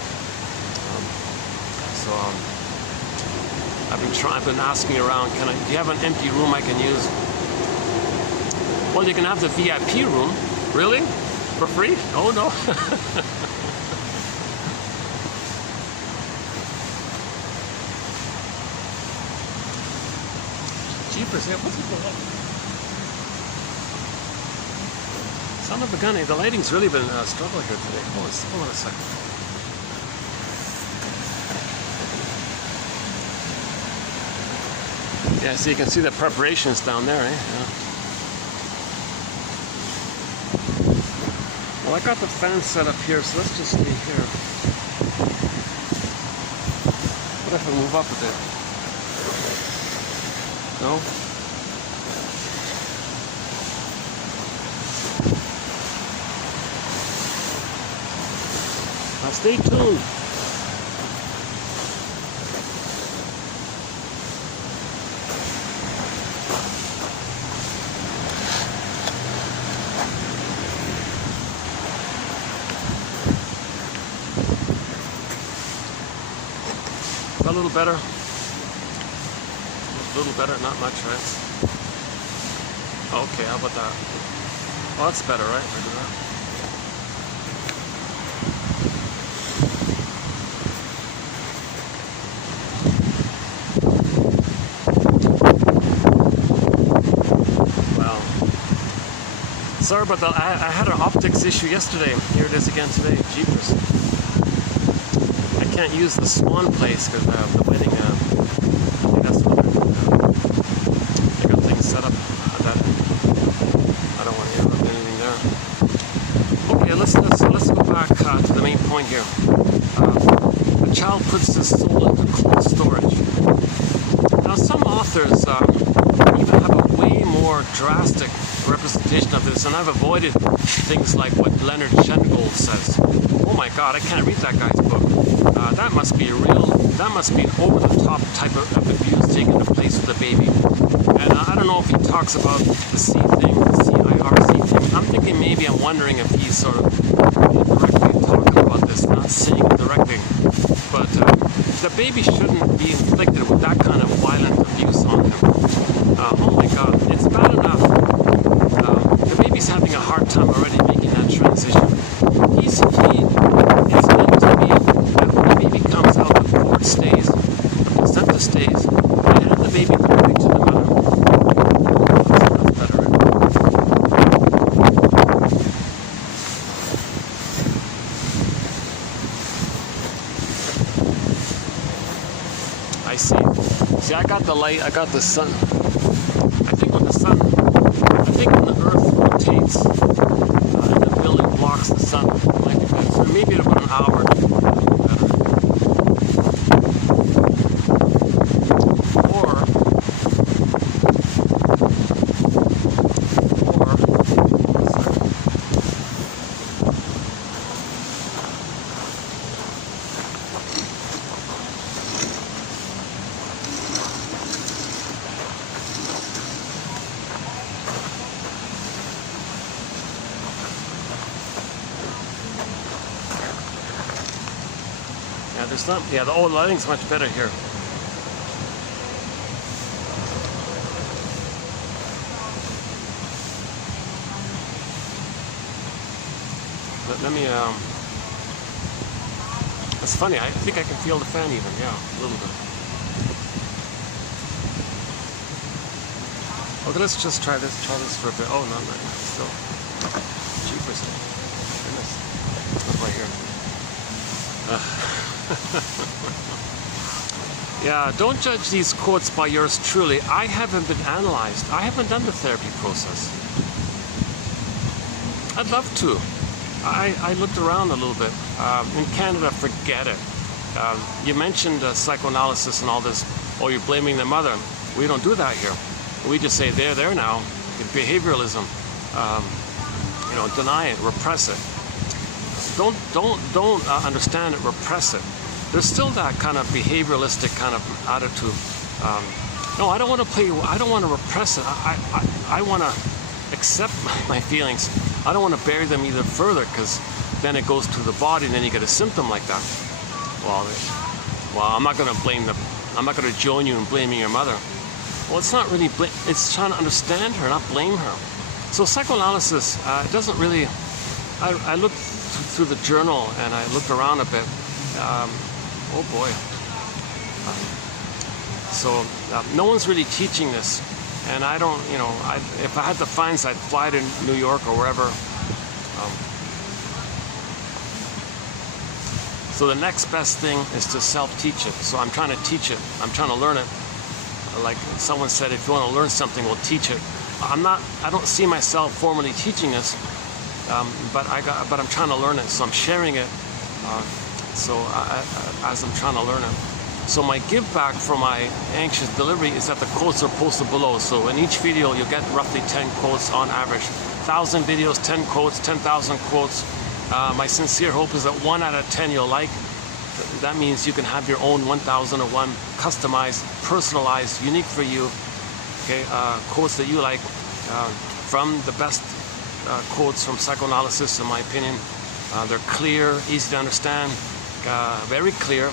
I've been asking around, do you have an empty room I can use? Well, you can have the VIP room. Really? For free? Oh no. Jeepers, what's it going on? Son of a gun, the lighting's really been a struggle here today. Hold on a second. Yeah, so you can see the preparations down there, eh? Yeah. Well, I got the fan set up here, so let's just stay here. What if I move up a bit? No? Now stay tuned. A little better. A little better, not much, right? Okay, how about that? Oh, that's better, right? Maybe that. Wow. Sorry about that. I had an optics issue yesterday. Here it is again today. Jeepers. Can't use the Swan place because the wedding. I think that's what they got things set up that I don't want to interrupt anything there. Okay, let's go back to the main point here. The child puts his soul into cold storage. Now, some authors even have a way more drastic representation of this, and I've avoided things like what Leonard Shengold says. Oh my God, I can't read that guy's book. That must be an over-the-top type of abuse taking place with the baby. And I don't know if he talks about the C thing, the CIRC thing. I'm wondering if he's sort of indirectly talking about this, not saying it directly. the baby shouldn't be inflicted with that kind of violent abuse on him. Oh my God, it's bad enough. The baby's having a hard time already making that transition. It's meant to be that when the baby comes out, the cord stays, the placenta stays, and the baby directly to the mother. That's better. I see. See, I got the light, I got the sun. I think when the earth rotates and the building blocks the sun, it might be better. So maybe in about an hour, better. There's not, yeah, the old lighting's much better here. But let me, it's funny, I think I can feel the fan even, yeah, a little bit. Okay, let's just try this for a bit. Oh, no, still. Jeepers. Goodness. Look right here. Yeah, don't judge these quotes by yours truly. I haven't been analyzed. I haven't done the therapy process. I'd love to. I looked around a little bit. In Canada, forget it. You mentioned psychoanalysis and all this. Oh, you're blaming the mother. We don't do that here. We just say, they're there now. Behavioralism. Deny it, repress it. Don't understand it, repress it. There's still that kind of behavioralistic kind of attitude. No, I don't want to play. I don't want to repress it. I want to accept my feelings. I don't want to bury them either further, because then it goes to the body, and then you get a symptom like that. Well, I'm not going to blame them. I'm not going to join you in blaming your mother. Well, it's not really. It's trying to understand her, not blame her. So psychoanalysis doesn't really. I looked through the journal and I looked around a bit. Oh boy. So no one's really teaching this, and I don't, if I had the funds, I'd fly to New York or wherever. So the next best thing is to self-teach it. So I'm trying to teach it. I'm trying to learn it. Like someone said, if you want to learn something, we'll teach it. I don't see myself formally teaching this, but I'm trying to learn it. So I'm sharing it. As I'm trying to learn it. So my give back for my anxious delivery is that the quotes are posted below. So in each video, you'll get roughly 10 quotes on average. 1,000 videos, 10 quotes, 10,000 quotes. My sincere hope is that 1 out of 10 you'll like. That means you can have your own 1001 customized, personalized, unique for you, okay, quotes that you like from the best quotes from psychoanalysis, in my opinion. They're clear, easy to understand, very clear.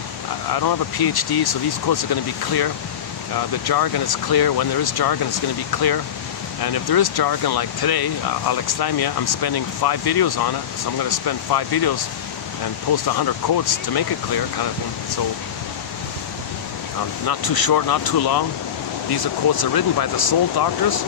I don't have a PhD, so these quotes are going to be clear. The jargon is clear. When there is jargon, it's going to be clear. And if there is jargon, like today, alexithymia, I'm spending 5 videos on it. So I'm going to spend 5 videos and post 100 quotes to make it clear, kind of thing. So not too short, not too long. These are quotes that are written by the soul doctors.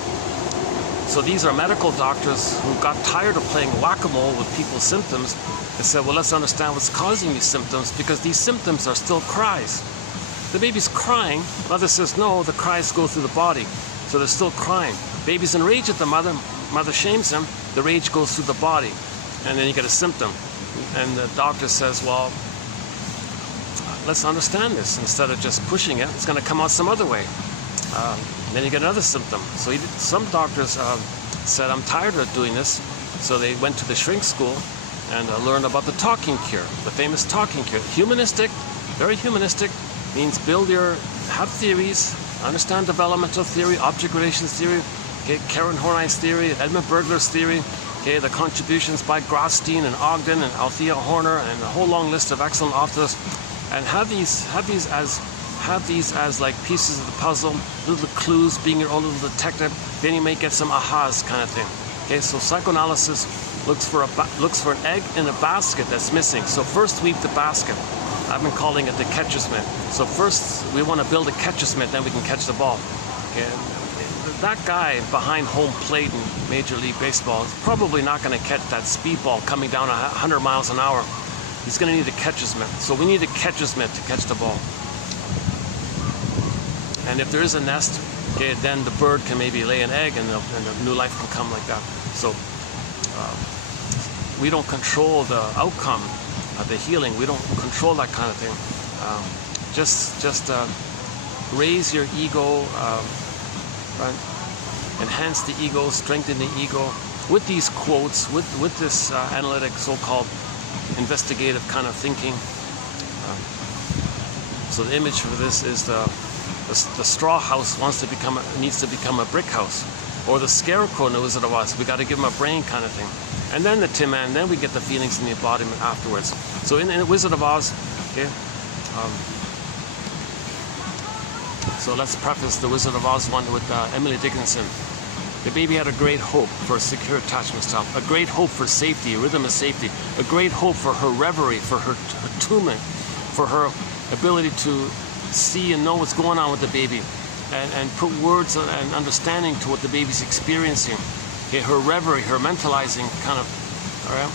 So these are medical doctors who got tired of playing whack-a-mole with people's symptoms and said, well, let's understand what's causing these symptoms, because these symptoms are still cries. The baby's crying. Mother says, no, the cries go through the body. So they're still crying. Baby's enraged at the mother. Mother shames him. The rage goes through the body. And then you get a symptom. And the doctor says, well, let's understand this. Instead of just pushing it, it's going to come out some other way. Then you get another symptom. So some doctors said, I'm tired of doing this. So they went to the shrink school and learned about the talking cure, the famous talking cure. Humanistic, very humanistic, means have theories, understand developmental theory, object relations theory, okay, Karen Horney's theory, Edmund Berger's theory, okay, the contributions by Grosstein and Ogden and Althea Horner and a whole long list of excellent authors. and have these as like pieces of the puzzle, little clues, being your own little detective. Then you may get some ahas kind of thing. Okay, so psychoanalysis looks for an egg in a basket that's missing. So first weave the basket. I've been calling it the catcher's mitt. So first we want to build a catcher's mitt, then we can catch the ball. Okay, that guy behind home plate in Major League Baseball is probably not going to catch that speedball coming down 100 miles an hour. He's going to need a catcher's mitt. So we need a catcher's mitt to catch the ball. And if there is a nest, okay, then the bird can maybe lay an egg, and a new life can come like that. So we don't control the outcome of the healing. We don't control that kind of thing. Just raise your ego, right? Enhance the ego, strengthen the ego with these quotes, with this analytic, so-called investigative kind of thinking. So the image for this is the straw house needs to become a brick house, or the scarecrow in the Wizard of Oz. We got to give him a brain kind of thing, and then the Tin Man. Then we get the feelings and the embodiment afterwards. So in the Wizard of Oz, okay. So let's preface the Wizard of Oz one with Emily Dickinson. The baby had a great hope for a secure attachment style, a great hope for safety, a rhythm of safety, a great hope for her reverie, for her attunement, for her ability to see and know what's going on with the baby, and put words and understanding to what the baby's experiencing. Okay, her reverie, her mentalizing kind of, all right?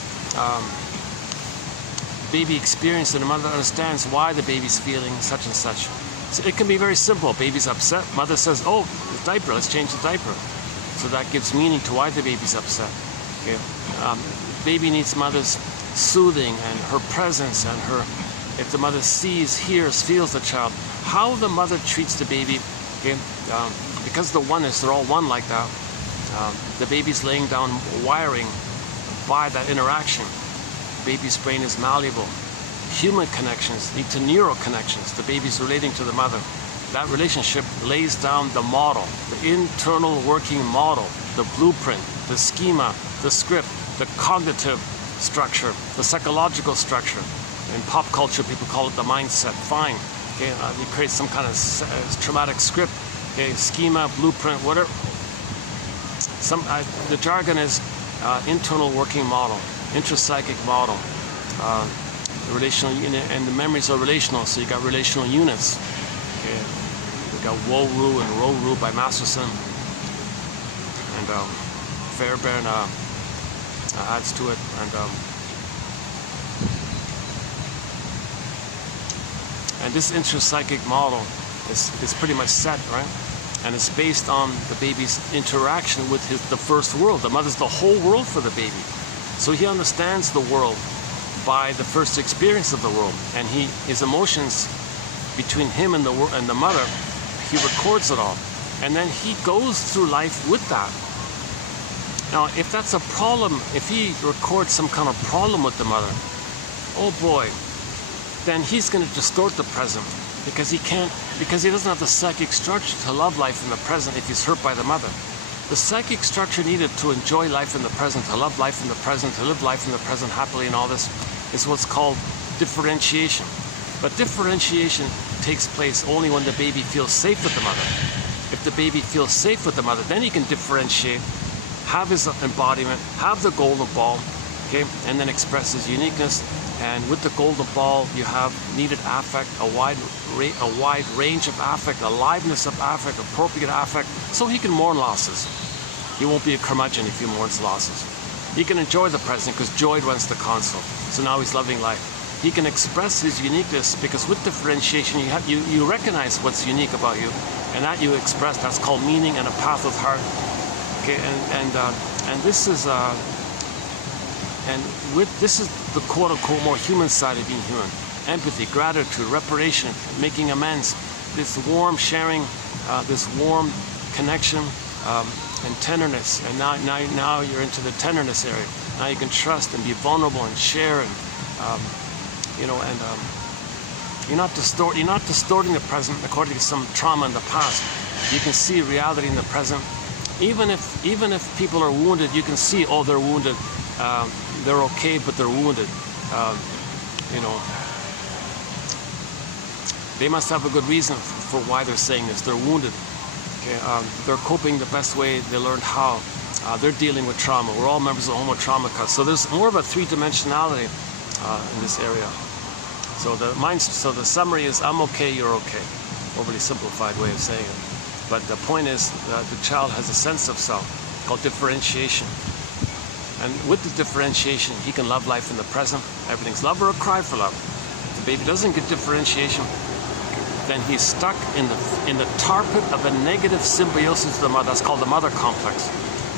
Baby experience, and the mother understands why the baby's feeling such and such. So it can be very simple. Baby's upset. Mother says, "Oh, the diaper. Let's change the diaper." So that gives meaning to why the baby's upset. Okay, baby needs mother's soothing and her presence and her. If the mother sees, hears, feels the child, how the mother treats the baby. Okay, because the oneness, they're all one like that. The baby's laying down wiring by that interaction. Baby's brain is malleable. Human connections lead to neural connections. The baby's relating to the mother. That relationship lays down the model, the internal working model, the blueprint, the schema, the script, the cognitive structure, the psychological structure. In pop culture, people call it the mindset. Fine. Okay, you create some kind of traumatic script. Okay, schema, blueprint, whatever. The jargon is internal working model, intrapsychic model. The relational unit, and the memories are relational, so you got relational units. Okay, we got Wo-Ru and Ro-Ru by Masterson, and Fairbairn adds to it, and this intrapsychic model is pretty much set, right? And it's based on the baby's interaction with the first world. The mother's the whole world for the baby, so he understands the world by the first experience of the world, and his emotions between him and the mother, he records it all, and then he goes through life with that. Now, if that's a problem, if he records some kind of problem with the mother, oh boy, then he's going to distort the present, because he doesn't have the psychic structure to love life in the present if he's hurt by the mother. The psychic structure needed to enjoy life in the present, to love life in the present, to live life in the present happily and all this, is what's called differentiation. But differentiation takes place only when the baby feels safe with the mother. If the baby feels safe with the mother, then he can differentiate, have his embodiment, have the golden ball, okay, and then express his uniqueness. And with the golden ball, you have needed affect, a wide range of affect, aliveness of affect, appropriate affect, so he can mourn losses. He won't be a curmudgeon if he mourns losses. He can enjoy the present because joy runs the console. So now he's loving life. He can express his uniqueness because with differentiation, you recognize what's unique about you, and that you express. That's called meaning and a path of heart. Okay, and this is this is the quote-unquote more human side of being human. Empathy, gratitude, reparation, making amends, this warm sharing, this warm connection, and tenderness. And now you're into the tenderness area. Now you can trust and be vulnerable and share, and you're not distorting the present according to some trauma in the past. You can see reality in the present. Even if people are wounded, you can see, oh, they're wounded. They're okay, but they're wounded. They must have a good reason for why they're saying this. They're wounded. Okay, they're coping the best way they learned how. They're dealing with trauma. We're all members of the Homo Traumaca. So there's more of a three-dimensionality in this area. So the summary is, I'm okay, you're okay. Overly simplified way of saying it. But the point is that the child has a sense of self called differentiation. And with the differentiation, he can love life in the present. Everything's love or cry for love. If the baby doesn't get differentiation, then he's stuck in the tar pit of a negative symbiosis with the mother. That's called the mother complex.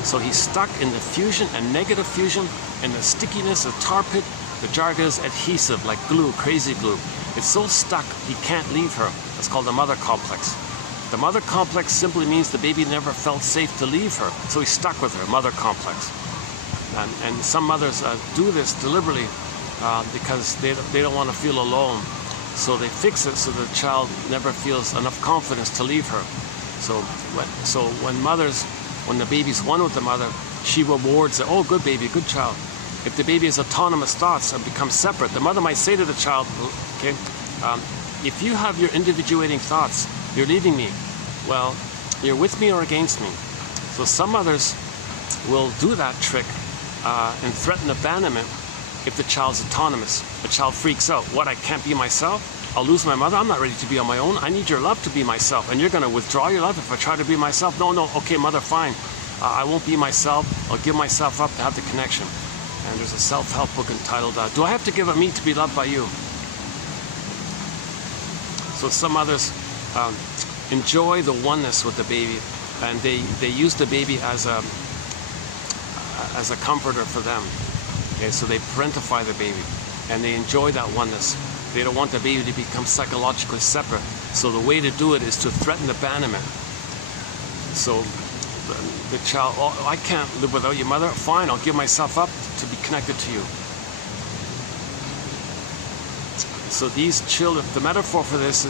So he's stuck in the fusion and negative fusion and the stickiness of tar pit. The jargon is adhesive, like glue, crazy glue. It's so stuck, he can't leave her. That's called the mother complex. The mother complex simply means the baby never felt safe to leave her. So he's stuck with her, mother complex. And some mothers do this deliberately because they don't want to feel alone. So they fix it so the child never feels enough confidence to leave her. So when the baby's one with the mother, she rewards it. Oh, good baby, good child. If the baby has autonomous thoughts and becomes separate, the mother might say to the child, okay, if you have your individuating thoughts, you're leaving me. Well, you're with me or against me. So some mothers will do that trick and threaten abandonment if the child's autonomous. The child freaks out. What, I can't be myself? I'll lose my mother? I'm not ready to be on my own. I need your love to be myself. And you're going to withdraw your love if I try to be myself? No, okay, mother, fine. I won't be myself. I'll give myself up to have the connection. And there's a self-help book entitled, Do I Have to Give Up Me to Be Loved by You? So some others enjoy the oneness with the baby, and they use the baby as a comforter for them. Okay, so they parentify the baby, and they enjoy that oneness. They don't want the baby to become psychologically separate. So the way to do it is to threaten abandonment. So the child, oh, I can't live without you, mother. Fine, I'll give myself up to be connected to you. So these children, the metaphor for this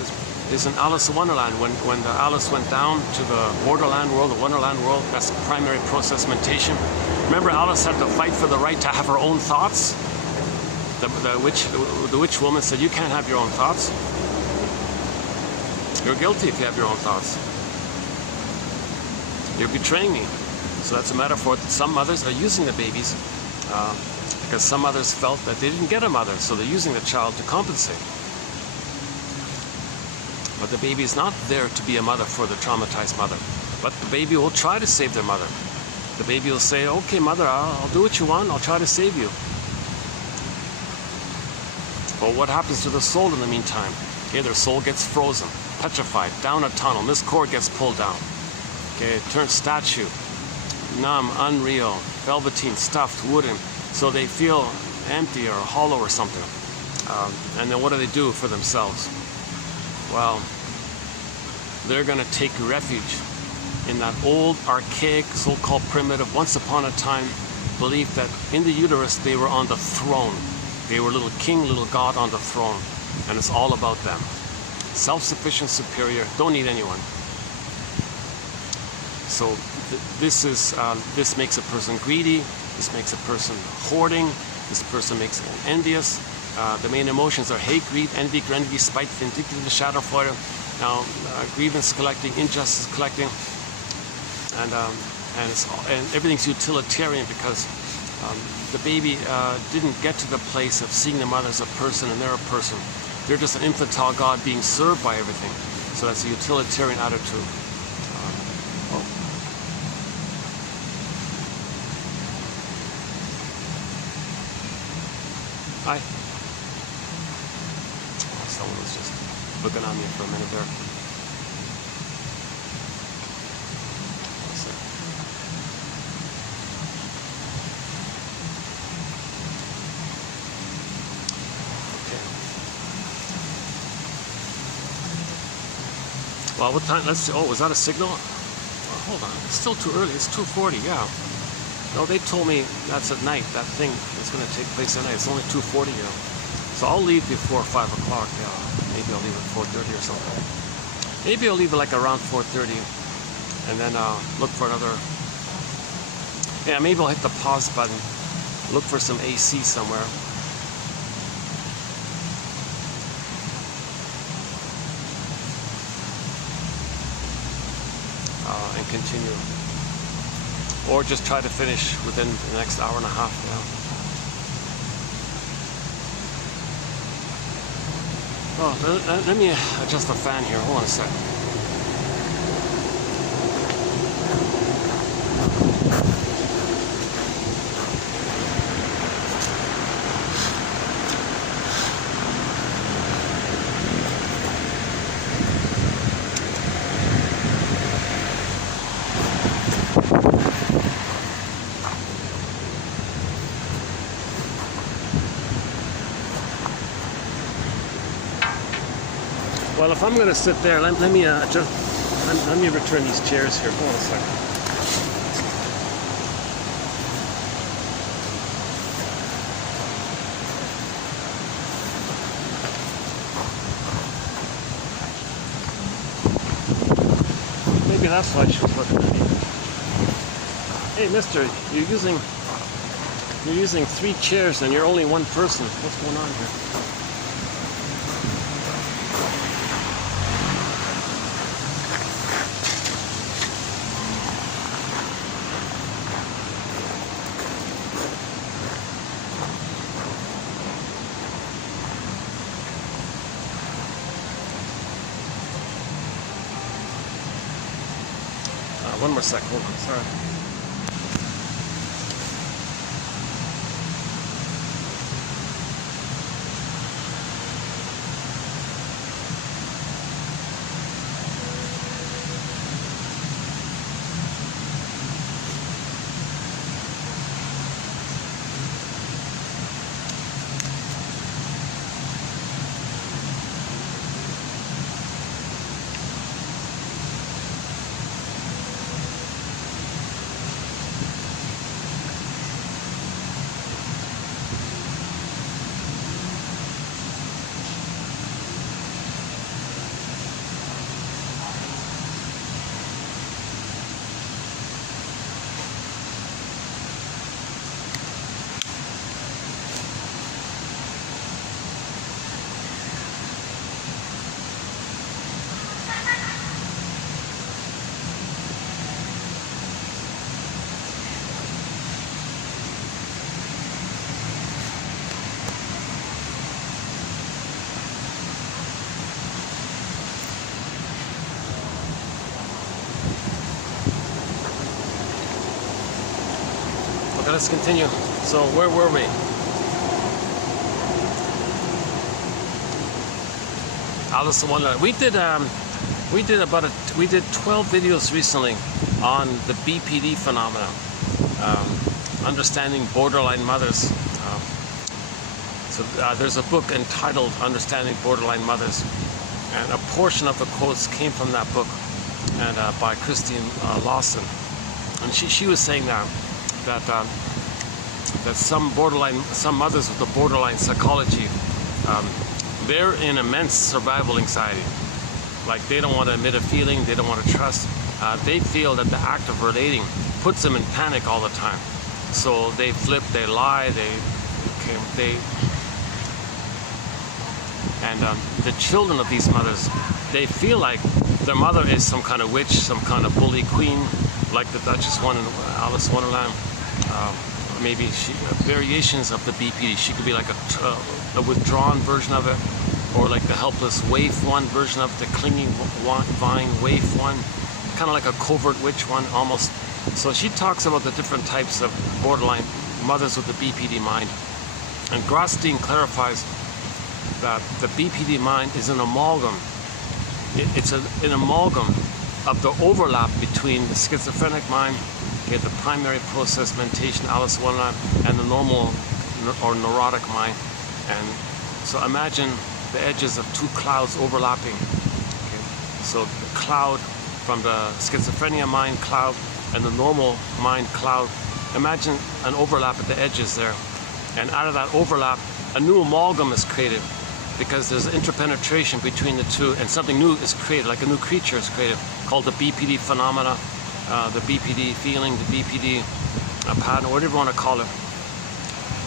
is in Alice in Wonderland. When Alice went down to the borderland world, the wonderland world, that's primary process mentation. Remember, Alice had to fight for the right to have her own thoughts? The witch woman said, you can't have your own thoughts. You're guilty if you have your own thoughts. You're betraying me. So that's a metaphor that some mothers are using the babies because some mothers felt that they didn't get a mother, so they're using the child to compensate. But the baby is not there to be a mother for the traumatized mother. But the baby will try to save their mother. The baby will say, okay, mother, I'll do what you want. I'll try to save you. But what happens to the soul in the meantime? Okay, their soul gets frozen, petrified, down a tunnel. This cord gets pulled down. Okay, it turns statue, numb, unreal, velveteen, stuffed, wooden. So they feel empty or hollow or something. And then what do for themselves? Well, they're going to take refuge in that old, archaic, so-called primitive, once upon a time belief that in the uterus they were on the throne. They were little king, little god on the throne. And it's all about them. Self-sufficient, superior, don't need anyone. So this makes a person greedy. This makes a person hoarding. This person makes them envious. The main emotions are hate, greed, envy, spite, vindictive, schadenfreude. Now, grievance collecting, injustice collecting, and everything's utilitarian because the baby didn't get to the place of seeing the mother as a person, and they're a person. They're just an infantile god being served by everything. So that's a utilitarian attitude. Hi. Someone was just looking on me for a minute there. Okay. Well, what time? Let's see. Oh, was that a signal? Well, hold on. It's still too early. It's 2:40. Yeah. No, they told me that's at night. That thing is going to take place at night. It's only 2:40 here. So I'll leave before 5 o'clock. Yeah. Maybe I'll leave at 4:30 or something. Maybe I'll leave like around 4:30 and then look for another. Yeah, maybe I'll hit the pause button. Look for some AC somewhere. and continue. Or just try to finish within the next hour and a half. Oh, let me adjust the fan here. Hold on a sec. Well, if I'm going to sit there, let me return these chairs here. Hold on a second. Maybe that's why she was looking at me. Hey, mister, you're using 3 chairs and you're only one person. What's going on here? One more sec, hold on, sorry. Okay, let's continue. So where were we? Alice in Wonderland. We did 12 videos recently on the BPD phenomenon, understanding borderline mothers. There's a book entitled Understanding Borderline Mothers, and a portion of the quotes came from that book, and by Christine Lawson. And she was saying that some mothers with the borderline psychology, they're in immense survival anxiety. Like, they don't want to admit a feeling, they don't want to trust. They feel that the act of relating puts them in panic all the time. So they flip, they lie, the children of these mothers, they feel like their mother is some kind of witch, some kind of bully queen, like the Duchess one in Alice in Wonderland. Maybe variations of the BPD. She could be like a withdrawn version of it, or like the helpless waif one version of it, the clinging vine waif one, kind of like a covert witch one almost. So she talks about the different types of borderline mothers with the BPD mind. And Grotstein clarifies that the BPD mind is an amalgam. It's an amalgam of the overlap between the schizophrenic mind, the primary process mentation, Alice in Wonderland, and the normal or neurotic mind. And so imagine the edges of 2 clouds overlapping. Okay. So the cloud from the schizophrenia mind cloud and the normal mind cloud. Imagine an overlap at the edges there. And out of that overlap, a new amalgam is created, because there's interpenetration between the two, and something new is created, like a new creature is created, called the BPD phenomena, the BPD feeling, the BPD pattern, whatever you want to call it.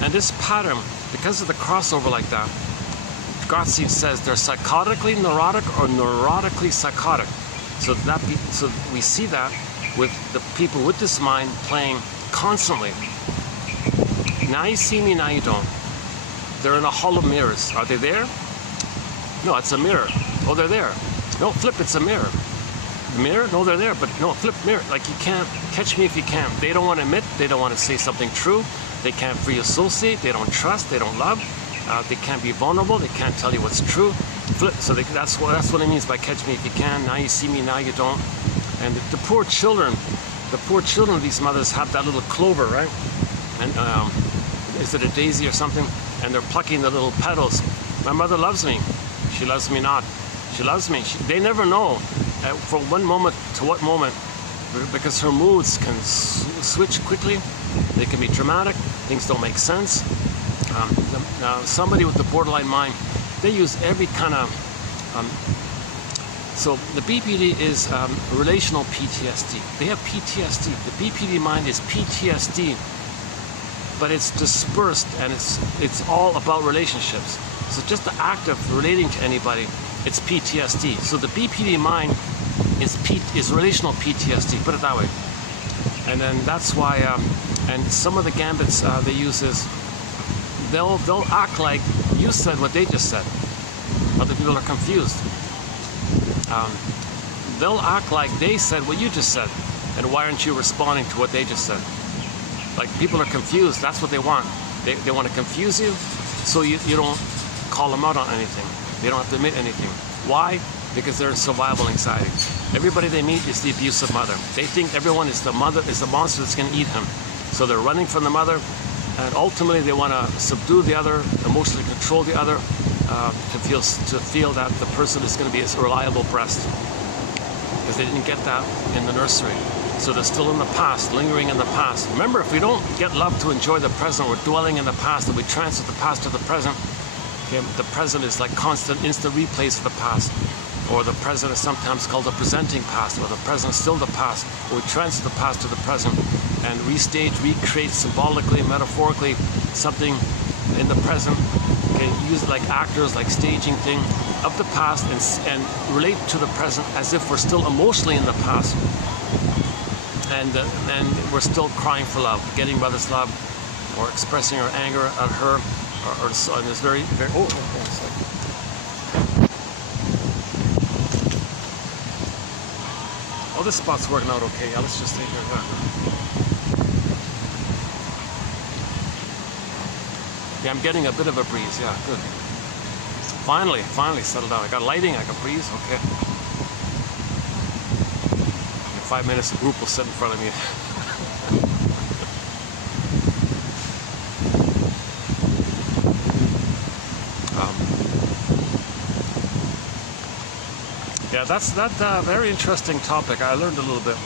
And this pattern, because of the crossover like that, Grotstein says they're psychotically neurotic or neurotically psychotic. So we see that with the people with this mind playing constantly. Now you see me, now you don't. They're in a hall of mirrors. Are they there? No, it's a mirror. Oh, they're there. No, flip, it's a mirror. Mirror? No, they're there, but no, flip, mirror. Like, you can't catch me if you can. They don't want to admit, they don't want to say something true. They can't free associate, they don't trust, they don't love. They can't be vulnerable, they can't tell you what's true. Flip, so that's what it means by catch me if you can. Now you see me, now you don't. And the poor children of these mothers have that little clover, right? And is it a daisy or something? And they're plucking the little petals. My mother loves me. She loves me not. She loves me. They never know from one moment to what moment, because her moods can switch quickly. They can be dramatic. Things don't make sense. Somebody with the borderline mind, they use every kind of... so the BPD is relational PTSD. They have PTSD. The BPD mind is PTSD, but it's dispersed, and it's all about relationships. So just the act of relating to anybody, it's PTSD. So the BPD mind is relational PTSD, put it that way. And then that's why, and some of the gambits they use is, they'll act like you said what they just said. Other people are confused. They'll act like they said what you just said, and why aren't you responding to what they just said? Like, people are confused. That's what they want. They want to confuse you, so you don't call them out on anything. They don't have to admit anything. Why? Because they're in survival anxiety. Everybody they meet is the abusive mother. They think everyone is the mother, is the monster that's going to eat him. So they're running from the mother, and ultimately they want to subdue the other, emotionally control the other, to feel that the person is going to be a reliable breast, because they didn't get that in the nursery. So they're still in the past, lingering in the past. Remember, if we don't get love to enjoy the present, we're dwelling in the past, and we transfer the past to the present. Okay? The present is like constant, instant replays of the past. Or the present is sometimes called the presenting past, or the present is still the past. Or we transfer the past to the present and restage, recreate symbolically, metaphorically something in the present. Okay, use it like actors, like staging thing of the past, and relate to the present as if we're still emotionally in the past. And we're still crying for love, getting mother's love, or expressing our anger at her, or so. And it's very, very. Oh, sorry. Oh, this spot's working out okay. Yeah, let's just stay here. Yeah, I'm getting a bit of a breeze. Yeah, good. Finally settled down. I got lighting, I got breeze. Okay. In 5 minutes, a group will sit in front of me. Yeah, that's that very interesting topic. I learned a little bit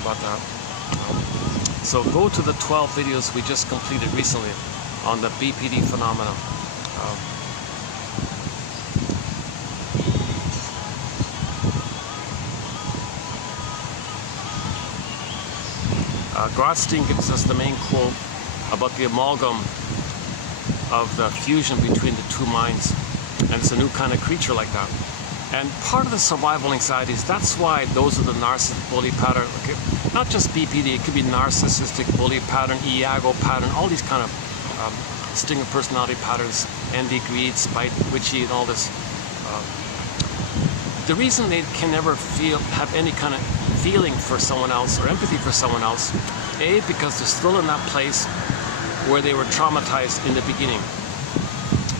about that. So go to the 12 videos we just completed recently on the BPD phenomenon. Grotstein gives us the main quote about the amalgam of the fusion between the two minds, and it's a new kind of creature like that. And part of the survival anxieties, that's why those are the narcissistic bully pattern. Okay? Not just BPD, it could be narcissistic bully pattern, Iago pattern, all these kind of stinger personality patterns, envy, greed, spite, witchy, and all this. The reason they can never have any kind of feeling for someone else or empathy for someone else, A, because they're still in that place where they were traumatized in the beginning.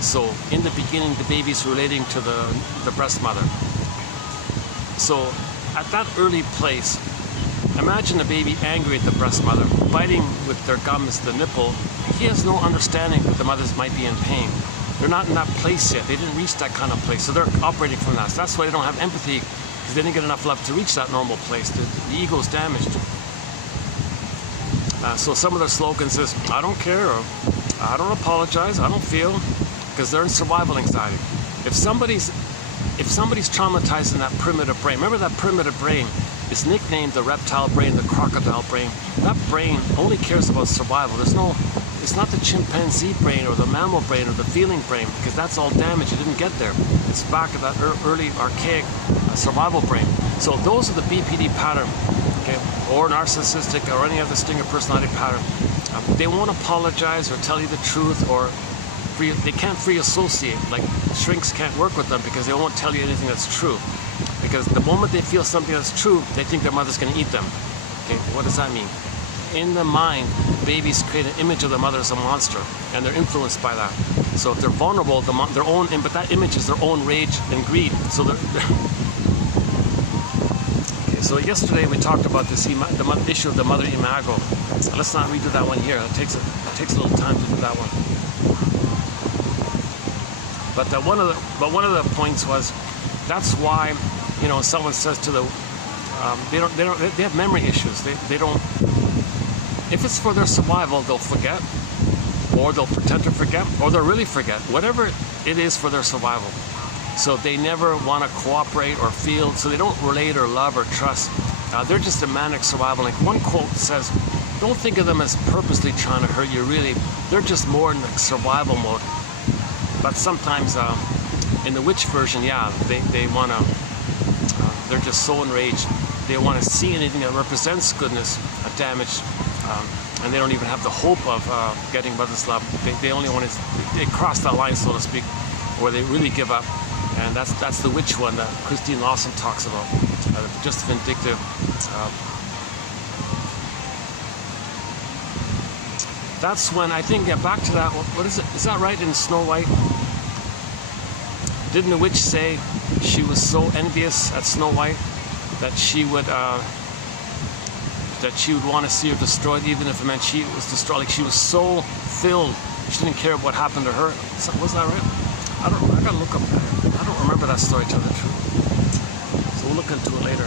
So in the beginning, the baby's relating to the breast mother. So at that early place, imagine a baby angry at the breast mother, biting with their gums the nipple. He has no understanding that the mothers might be in pain. They're not in that place yet. They didn't reach that kind of place. So they're operating from that. So that's why they don't have empathy, because they didn't get enough love to reach that normal place. The ego's damaged. So some of their slogans is, I don't care, or I don't apologize, I don't feel, because they're in survival anxiety. If somebody's traumatized in that primitive brain, remember that primitive brain is nicknamed the reptile brain, the crocodile brain. That brain only cares about survival. It's not the chimpanzee brain or the mammal brain or the feeling brain, because that's all damaged. It didn't get there. It's back at that early archaic survival brain. So those are the BPD pattern. okay, or narcissistic, or any other stinger personality pattern. They won't apologize or tell you the truth, or they can't free associate. Like shrinks can't work with them because they won't tell you anything that's true. Because the moment they feel something that's true, they think their mother's going to eat them. Okay, what does that mean? In the mind, babies create an image of the mother as a monster, and they're influenced by that. So if they're vulnerable, but that image is their own rage and greed. So okay, so yesterday we talked about this the issue of the mother imago. Let's not redo that one here. It takes a little time to do that one. But one of the points was, that's why, you know, someone says to the they have memory issues. They don't. If it's for their survival, they'll forget, or they'll pretend to forget, or they'll really forget. Whatever it is for their survival. So they never want to cooperate or feel. So they don't relate or love or trust. They're just a manic survival. Like one quote says, "Don't think of them as purposely trying to hurt you. Really, they're just more in like survival mode." But sometimes, in the witch version, yeah, they want to. They're just so enraged. They want to see anything that represents goodness damaged, and they don't even have the hope of getting mother's love. They only want to. They cross that line, so to speak, where they really give up. And that's the witch one that Christine Lawson talks about. Just vindictive. That's when I think, yeah, back to that. What is it? Is that right in Snow White? Didn't the witch say she was so envious at Snow White that she would want to see her destroyed, even if it meant she was destroyed? Like she was so filled, she didn't care what happened to her. Was that right? I gotta look up that. I don't remember that story, to tell the truth. So we'll look into it later.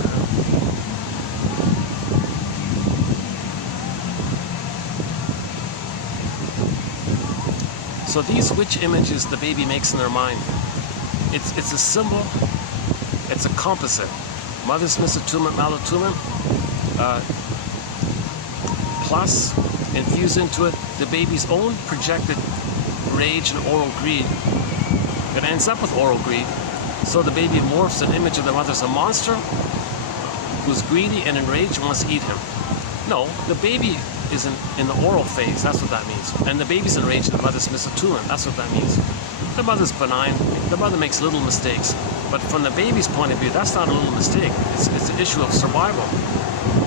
So these witch images the baby makes in their mind, it's a symbol, it's a composite. Mother's misattunement, malattunement, plus infuse into it the baby's own projected rage and oral greed. It ends up with oral greed. So the baby morphs an image of the mother as a monster who's greedy and enraged and wants to eat him. No, the baby is in the oral phase, that's what that means. And the baby's enraged and the mother's misattunement, that's what that means. The mother's benign, the mother makes little mistakes. But from the baby's point of view, that's not a little mistake. It's an issue of survival.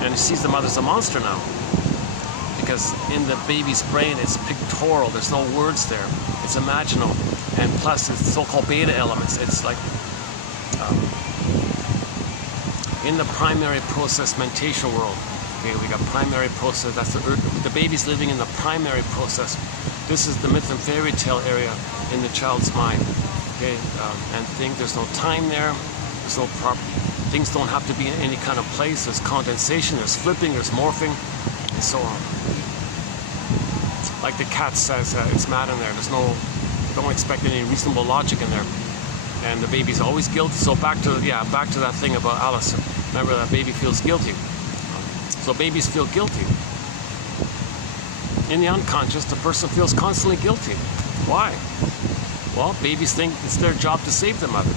And it sees the mother as a monster now. Because in the baby's brain, it's pictorial, there's no words there. It's imaginal. And plus, it's so-called beta elements. It's like, in the primary process mentation world, okay, we got primary process, that's the baby's living in the primary process. This is the myth and fairy tale area in the child's mind. Okay, and there's no time there, there's no things don't have to be in any kind of place. There's condensation, there's flipping, there's morphing, and so on. Like the cat says, it's mad in there. Don't expect any reasonable logic in there. And the baby's always guilty. So back to that thing about Alice. Remember, that baby feels guilty. So babies feel guilty. In the unconscious, the person feels constantly guilty. Why? Well, babies think it's their job to save the mother.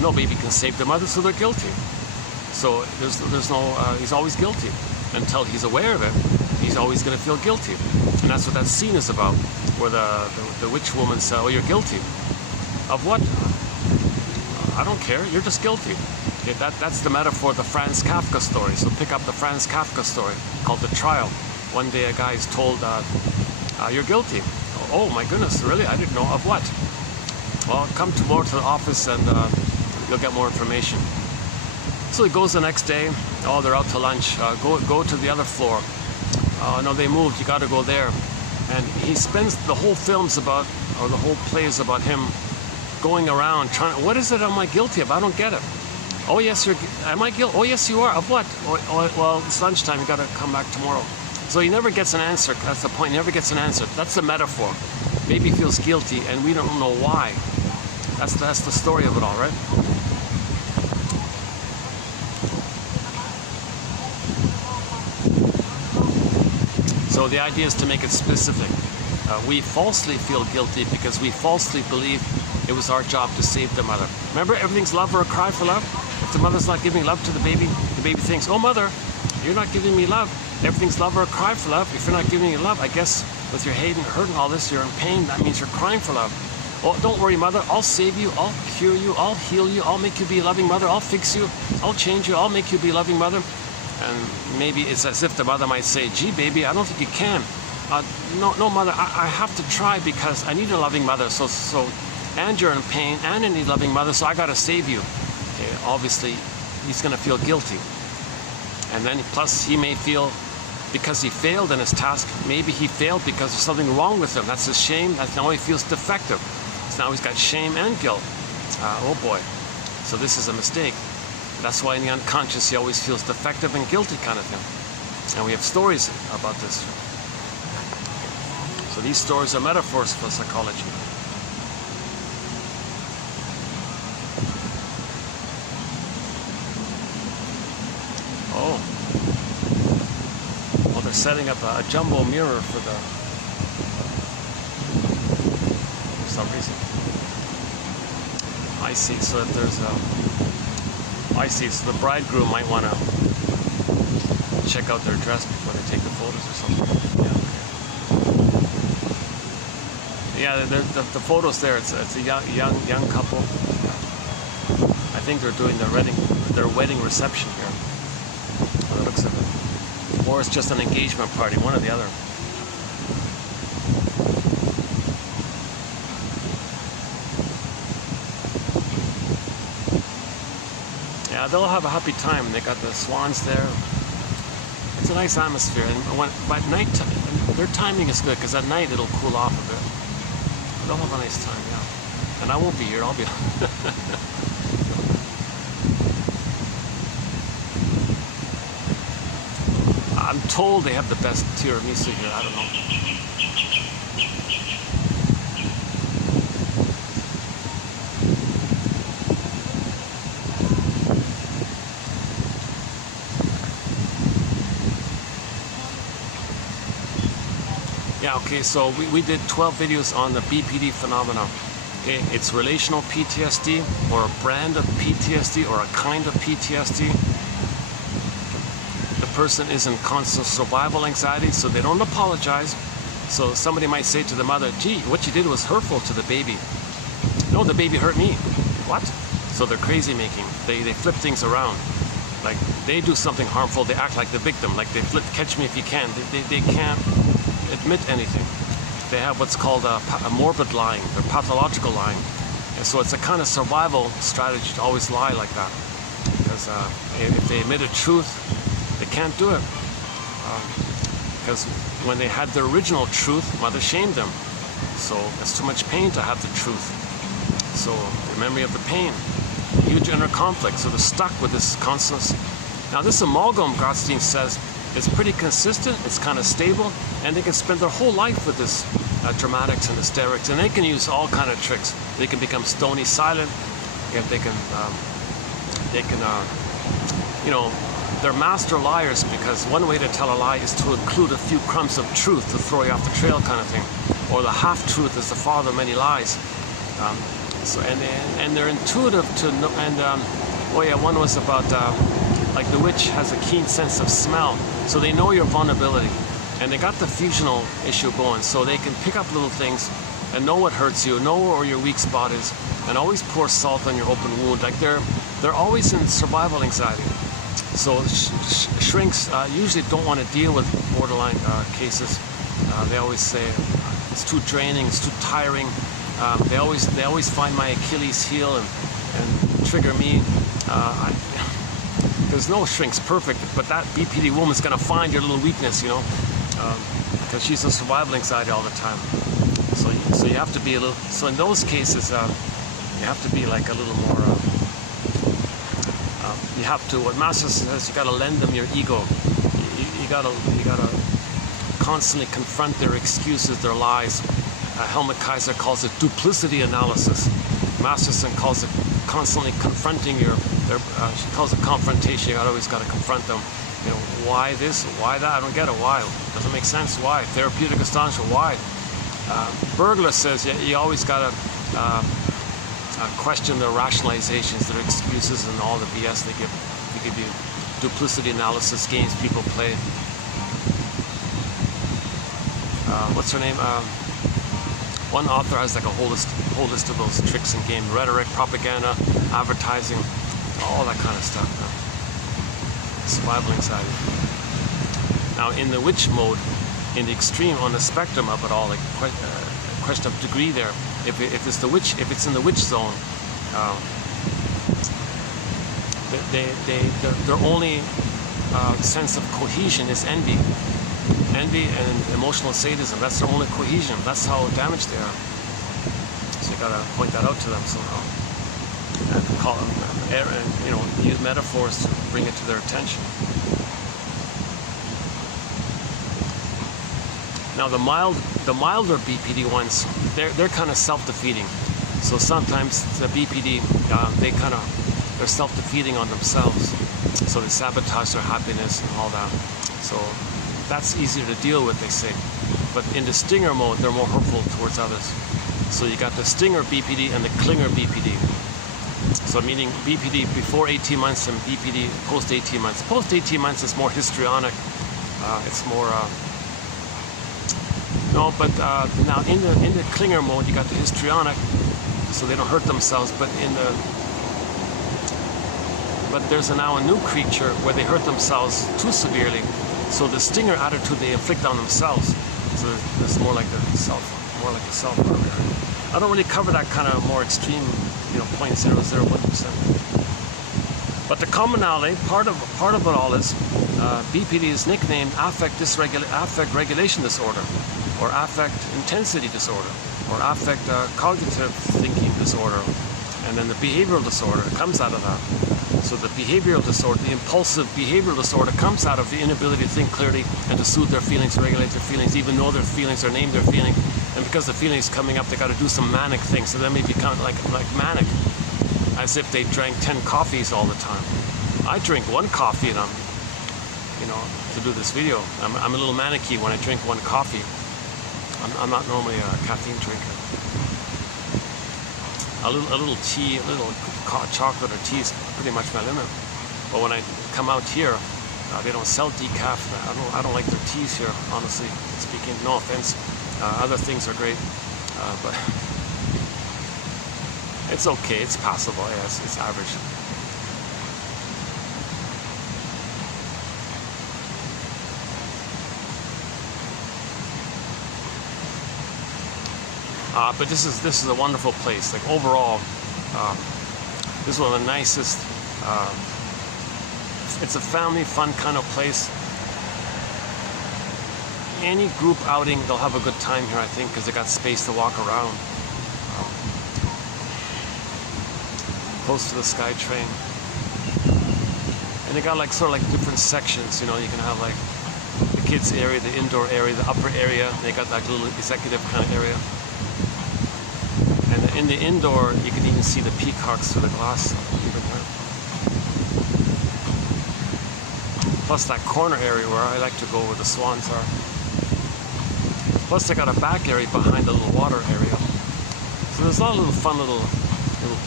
No baby can save the mother, so they're guilty. So there's no, he's always guilty. Until he's aware of it, he's always going to feel guilty. And that's what that scene is about, where the witch woman said, "Oh, you're guilty." Of what? I don't care, you're just guilty. Okay, that's the metaphor of the Franz Kafka story. So pick up the Franz Kafka story called The Trial. One day a guy is told, "You're guilty." "Oh my goodness, really? I didn't know." "Of what?" "Well, come tomorrow to the office and you'll get more information." So he goes the next day. "Oh, they're out to lunch. Go to the other floor." "Oh, no, they moved. You got to go there." And he spends the whole film's about, or the whole play is about him going around trying. What is it am I guilty of? I don't get it. "Oh yes, am I guilty? Oh yes, you are. Of what?" "Oh, well, it's lunchtime. You got to come back tomorrow." So he never gets an answer. That's the point. He never gets an answer. That's the metaphor. Baby feels guilty, and we don't know why. That's the story of it all, right? So the idea is to make it specific. We falsely feel guilty because we falsely believe it was our job to save the mother. Remember, everything's love or a cry for love? If the mother's not giving love to the baby thinks, oh mother, you're not giving me love. Everything's love or a cry for love. If you're not giving me love, I guess with your hate and hurt and all this, you're in pain. That means you're crying for love. Oh, don't worry, mother. I'll save you. I'll cure you. I'll heal you. I'll make you be a loving mother. I'll fix you. I'll change you. I'll make you be a loving mother. And maybe it's as if the mother might say, gee, baby, I don't think you can. No, mother, I have to try because I need a loving mother. And you're in pain, and I need a loving mother, so I got to save you. Okay, obviously, he's going to feel guilty. And then, plus, he may feel, because he failed in his task, maybe he failed because there's something wrong with him. That's his shame. That's now he feels defective. So now he's got shame and guilt. Oh boy. So this is a mistake. That's why in the unconscious he always feels defective and guilty kind of thing. And we have stories about this. So these stories are metaphors for psychology. Well, they're setting up a jumbo mirror for some reason. I see. So if there's I see. So the bridegroom might want to check out their dress before they take the photos or something. Yeah, the photos there. It's a young couple. I think they're doing their wedding reception here. Well, it looks like it. Or it's just an engagement party, one or the other. Yeah, they'll have a happy time. They got the swans there. It's a nice atmosphere. And by night, their timing is good because at night it'll cool off a bit. They'll have a nice time, yeah. And I won't be here. I'll be. I'm told they have the best tiramisu here. I don't know. Yeah, okay, so we did 12 videos on the BPD phenomenon. Okay, it's relational PTSD, or a brand of PTSD, or a kind of PTSD. The person is in constant survival anxiety, so they don't apologize. So somebody might say to the mother, gee, what you did was hurtful to the baby. No, the baby hurt me. What? So they're crazy making. They flip things around. Like, they do something harmful, they act like the victim. Like, they flip catch me if you can. They can't admit anything. They have what's called a morbid lying, they're pathological lying. And so it's a kind of survival strategy to always lie like that. Because if they admit a truth, they can't do it. Because when they had their original truth, mother shamed them. So it's too much pain to have the truth. So the memory of the pain, huge inner conflict. So they're stuck with this constant. Now this amalgam, Gottstein says, is pretty consistent, it's kind of stable, and they can spend their whole life with this dramatics and hysterics, and they can use all kind of tricks. They can become stony silent, if they can, you know, they're master liars, because one way to tell a lie is to include a few crumbs of truth to throw you off the trail kind of thing, or the half-truth is the father of many lies. So and they're intuitive to know, and oh yeah, one was about like the witch has a keen sense of smell, so they know your vulnerability, and they got the fusional issue going, so they can pick up little things and know what hurts you, know where your weak spot is, and always pour salt on your open wound. Like they're always in survival anxiety. So shrinks usually don't want to deal with borderline cases. They always say it's too draining, it's too tiring. They always find my Achilles heel and trigger me. There's no shrinks perfect, but that BPD woman's gonna find your little weakness, you know, because she's in survival anxiety all the time. So you have to be a little. So in those cases, you have to be like a little more. You have to. What Master says, you gotta lend them your ego. You gotta constantly confront their excuses, their lies. Helmut Kaiser calls it duplicity analysis. Masterson calls it constantly confronting she calls it confrontation. You always got to confront them. You know, why this? Why that? I don't get it. Why? Doesn't make sense. Why? Therapeutic astonishment. Why? Bergler says you always got to question their rationalizations, their excuses, and all the BS they give. They give you duplicity analysis games people play. What's her name? One author has like a whole list of those tricks and games: rhetoric, propaganda, advertising, all that kind of stuff. Survival anxiety. Now, in the witch mode, in the extreme, on the spectrum of it all, like question of degree there. If it's the witch, if it's in the witch zone, their only sense of cohesion is envy and emotional sadism. That's their only cohesion. That's how damaged they are. So you gotta point that out to them somehow, and call them, use metaphors to bring it to their attention. Now the milder BPD ones, they're kind of self-defeating. So sometimes the BPD, they're self-defeating on themselves. So they sabotage their happiness and all that. So that's easier to deal with, they say. But in the stinger mode, they're more hurtful towards others. So you got the stinger BPD and the clinger BPD. So meaning BPD before 18 months and BPD post 18 months. Post 18 months is more histrionic. It's more. Now in the clinger mode, you got the histrionic, so they don't hurt themselves. But there's now a new creature where they hurt themselves too severely. So the stinger attitude they inflict on themselves. So it's more like the self harm. I don't really cover that kind of more extreme, 0.001%. But the commonality, part of it all is BPD is nicknamed affect regulation disorder, or affect intensity disorder, or affect cognitive thinking disorder, and then the behavioral disorder comes out of that. So the behavioral disorder, the impulsive behavioral disorder, comes out of the inability to think clearly and to soothe their feelings, regulate their feelings, even know their feelings or name their feeling. And because the feeling is coming up, they got to do some manic things. So then they become like manic, as if they drank 10 coffees all the time. I drink one coffee and to do this video, I'm a little manicky when I drink one coffee. I'm not normally a caffeine drinker. A little tea, a little chocolate or tea is pretty much my limit. But when I come out here, they don't sell decaf. I don't like their teas here, honestly speaking. No offense. Other things are great, but it's okay. It's passable. Yes, it's average. But this is a wonderful place. Like overall, this is one of the nicest. It's a family fun kind of place. Any group outing, they'll have a good time here, I think, because they got space to walk around. Close to the SkyTrain, and they got like sort of like different sections. You can have like the kids area, the indoor area, the upper area. They got that little executive kind of area. And in the indoor, you can even see the peacocks through the glass. Plus that corner area where I like to go where the swans are. Plus they got a back area behind the little water area. So there's a lot of little fun little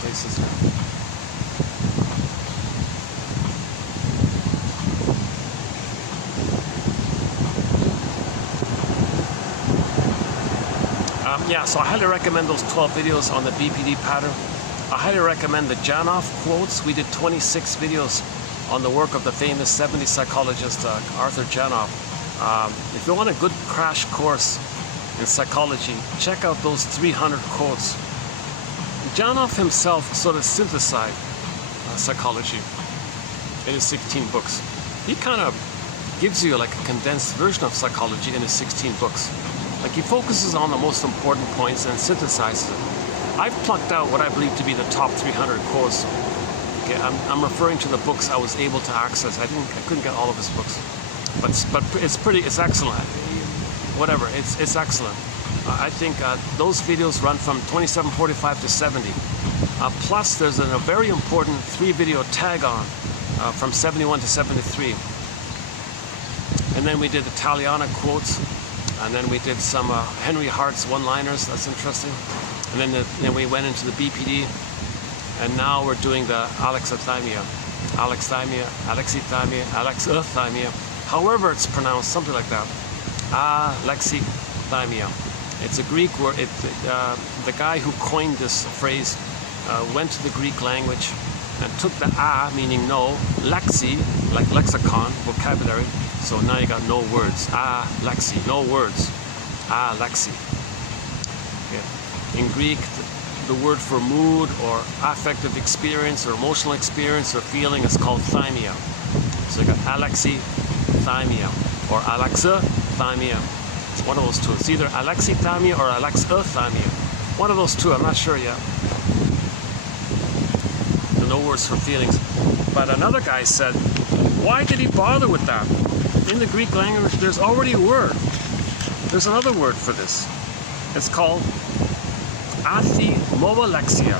places here. So I highly recommend those 12 videos on the BPD pattern. I highly recommend the Janoff quotes. We did 26 videos on the work of the famous 70s psychologist Arthur Janoff. If you want a good crash course in psychology, check out those 300 quotes. Janoff himself sort of synthesized psychology in his 16 books. He kind of gives you like a condensed version of psychology in his 16 books. Like he focuses on the most important points and synthesizes it. I've plucked out what I believe to be the top 300 quotes. Okay, I'm referring to the books I was able to access. I couldn't get all of his books, but it's excellent. Whatever, it's excellent. I think those videos run from 27:45 to 70. Plus, there's a very important 3-video tag on from 71 to 73. And then we did Italiana quotes. And then we did some Henry Hart's one-liners. That's interesting. And then we went into the BPD. and now we're doing the alexithymia, alexithymia, however it's pronounced, something like that. Alexithymia. It's a Greek word. The guy who coined this phrase went to the Greek language and took the a, meaning no, lexi, like lexicon, vocabulary. So now you got no words. Lexi, no words. Lexi. Okay. In Greek, the word for mood or affective experience or emotional experience or feeling is called thymia. So you got alexithymia or alexithymia. One of those two. It's either alexithymia or alexithymia. One of those two. I'm not sure yet. No words for feelings. But another guy said, why did he bother with that? In the Greek language, there's already a word. There's another word for this. It's called athymolexia.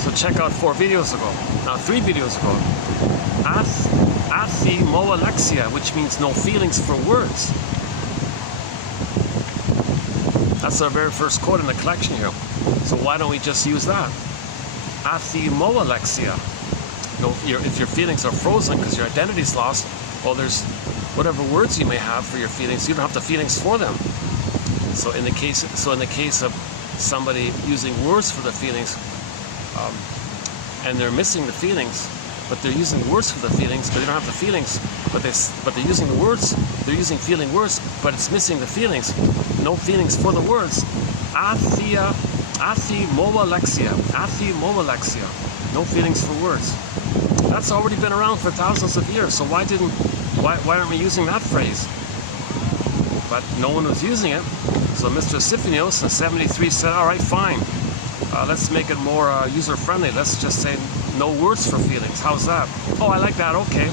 So check out 3 videos ago. Athymolexia, which means no feelings for words. That's our very first quote in the collection here. So why don't we just use that? Athymolexia. If your feelings are frozen because your identity's lost, well, there's whatever words you may have for your feelings, you don't have the feelings for them. So in the case of somebody using words for the feelings, and they're missing the feelings, but they're using words for the feelings, but they don't have the feelings, but they're using the words, they're using feeling words, but it's missing the feelings. No feelings for the words. Athymolexia. No feelings for words. That's already been around for thousands of years, so why aren't we using that phrase? But no one was using it, so Mr. Siphinos in 73 said, all right, fine, let's make it more user-friendly. Let's just say no words for feelings. How's that? Oh, I like that, okay.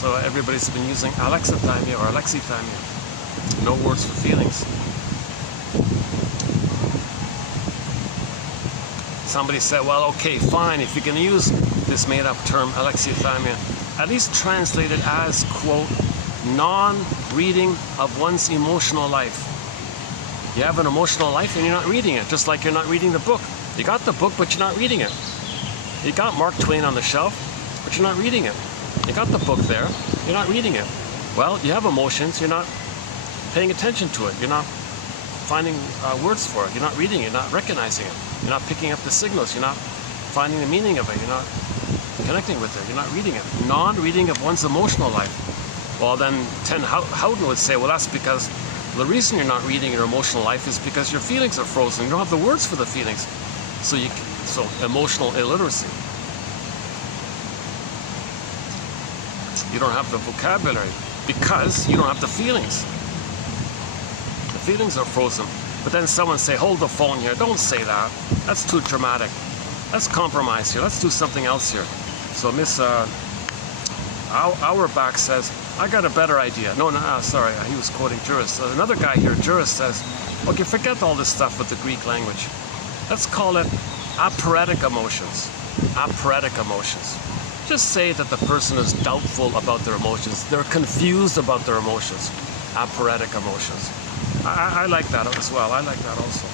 So everybody's been using alexithymia or alexithymia. No words for feelings. Somebody said, well, okay, fine, if you're going to use this made-up term, alexithymia, at least translate it as, quote, non-reading of one's emotional life. You have an emotional life and you're not reading it, just like you're not reading the book. You got the book, but you're not reading it. You got Mark Twain on the shelf, but you're not reading it. You got the book there, you're not reading it. Well, you have emotions, you're not paying attention to it. You're not finding words for it. You're not reading it, you're not recognizing it. You're not picking up the signals. You're not finding the meaning of it. You're not connecting with it. You're not reading it. Non-reading of one's emotional life. Well, then Ten Houghton would say, well, that's because the reason you're not reading your emotional life is because your feelings are frozen. You don't have the words for the feelings. So emotional illiteracy. You don't have the vocabulary because you don't have the feelings. The feelings are frozen. But then someone say, hold the phone here. Don't say that. That's too dramatic. Let's compromise here. Let's do something else here. So Miss Auerbach says, I got a better idea. No, sorry. He was quoting jurists. Another guy here, jurist, says, okay, forget all this stuff with the Greek language. Let's call it operatic emotions. Operatic emotions. Just say that the person is doubtful about their emotions. They're confused about their emotions. Operatic emotions. I like that as well. I like that also.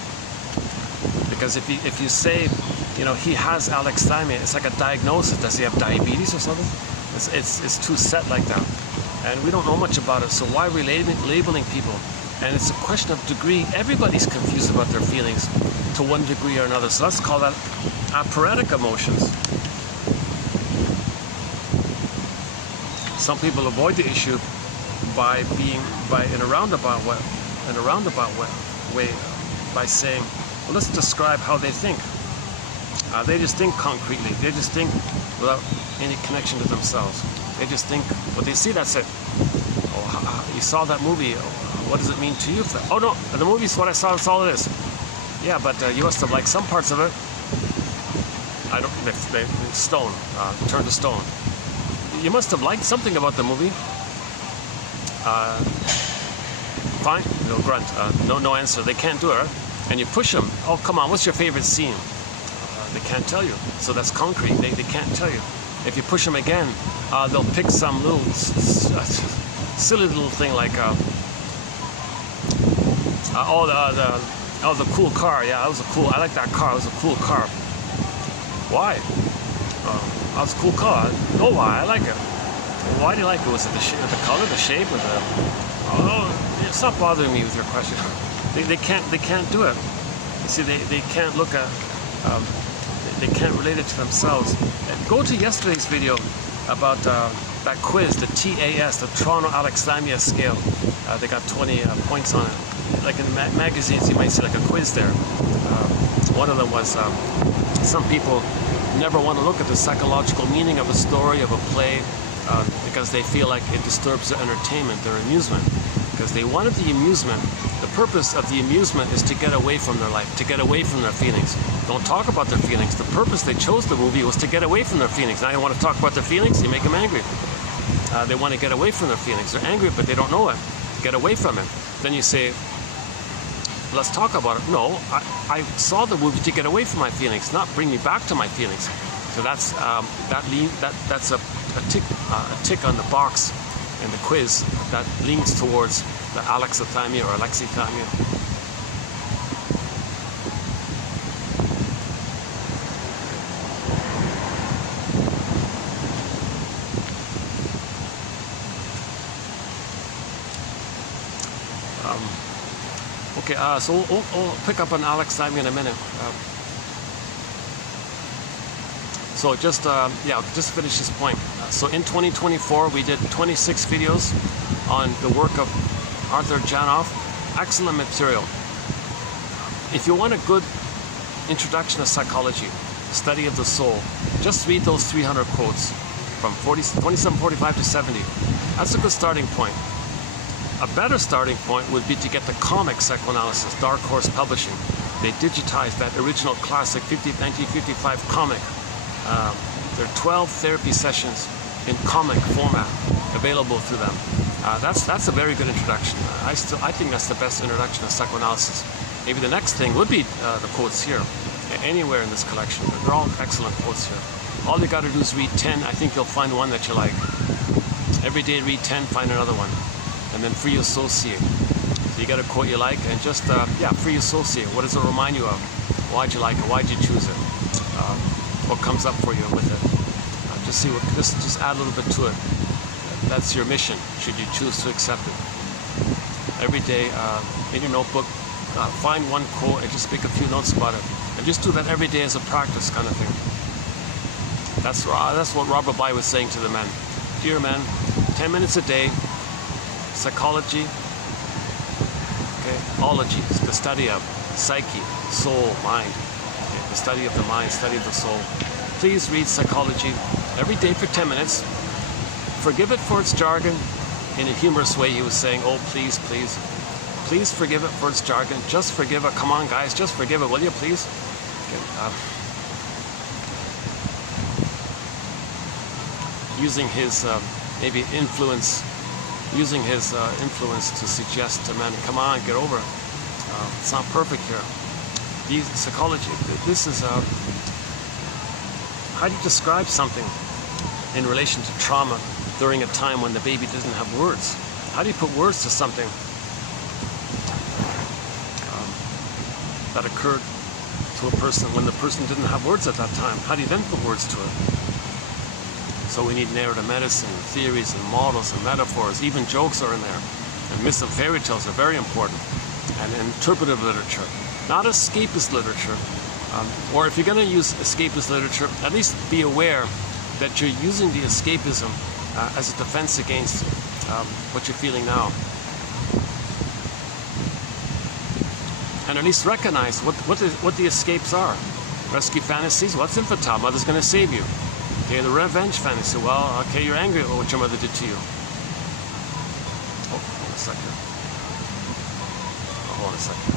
Because if you say, he has alexithymia, it's like a diagnosis. Does he have diabetes or something? It's too set like that. And we don't know much about it, so why are we labeling people? And it's a question of degree. Everybody's confused about their feelings to one degree or another. So let's call that operatic emotions. Some people avoid the issue in a roundabout way by saying, well, let's describe how they think. They just think concretely. They just think without any connection to themselves. They just think what they see, that's it. Oh, you saw that movie. What does it mean to you? Oh no, the movie's what I saw, that's all it is. Yeah, but you must have liked some parts of it. I don't, they stone, turn to stone. You must have liked something about the movie. Fine, no grunt, no answer. They can't do it. And you push them. Oh, come on, what's your favorite scene? They can't tell you. So that's concrete. They can't tell you. If you push them again, they'll pick some little silly little thing like, Oh, the cool car. Yeah, I like that car. It was a cool car. Why? That was a cool car. Know why? I like it. Well, why do you like it? Was it the color, the shape, or the? Oh, it's not bothering me with your question. They can't do it. You see, they can't look at. They can't relate it to themselves. Go to yesterday's video about that quiz, the TAS, the Toronto Alexithymia scale. They got 20 points on it. Like in magazines, you might see like a quiz there. One of them was some people never want to look at the psychological meaning of a story, of a play, because they feel like it disturbs their entertainment, their amusement. Because they wanted the amusement. The purpose of the amusement is to get away from their life, to get away from their feelings. Don't talk about their feelings. The purpose they chose the movie was to get away from their feelings. Now you want to talk about their feelings, you make them angry. They want to get away from their feelings. They're angry, but they don't know it. Get away from it. Then you say, let's talk about it. No, I saw the movie to get away from my feelings, not bring me back to my feelings. So that's a tick on the box in the quiz that leans towards the alexithymia or alexithymia. Okay, so we'll pick up on alexithymia in a minute. So just finish this point. So in 2024, we did 26 videos on the work of Arthur Janoff. Excellent material. If you want a good introduction to psychology, study of the soul, just read those 300 quotes from 2745 to 70. That's a good starting point. A better starting point would be to get the comic psychoanalysis, Dark Horse Publishing. They digitized that original classic 1955 comic. There are 12 therapy sessions in comic format available to them. That's a very good introduction. I think that's the best introduction to psychoanalysis. Maybe the next thing would be the quotes here, anywhere in this collection. They're all excellent quotes here. All you got to do is read 10. I think you'll find one that you like. Every day read 10, find another one. And then free associate. So you got a quote you like, and just free associate. What does it remind you of? Why'd you like it? Why'd you choose it? What comes up for you with it? Just add a little bit to it. That's your mission, should you choose to accept it. Every day in your notebook, find one quote and just make a few notes about it. And just do that every day as a practice kind of thing. That's what Robert Bly was saying to the men. Dear men, 10 minutes a day, psychology, okay, ology, the study of psyche, soul, mind, okay, the study of the mind, study of the soul. Please read psychology every day for 10 minutes. Forgive it for its jargon. In a humorous way, he was saying, oh, please, please, please forgive it for its jargon. Just forgive it. Come on, guys, just forgive it, will you, please? Okay, using his maybe influence. Using his influence to suggest to men, come on, get over it. It's not perfect here. Psychology, this is, how do you describe something in relation to trauma during a time when the baby doesn't have words? How do you put words to something that occurred to a person when the person didn't have words at that time? How do you then put words to it? So we need narrative medicine, theories and models and metaphors. Even jokes are in there. And myths and fairy tales are very important. And interpretive literature, not escapist literature. Or if you're going to use escapist literature, at least be aware that you're using the escapism as a defense against what you're feeling now. And at least recognize what the escapes are. Rescue fantasies, what's infantile? Mother's going to save you. Okay, the revenge fantasy. Well, okay, you're angry at what your mother did to you. Oh, hold on a second. Oh, hold on a second.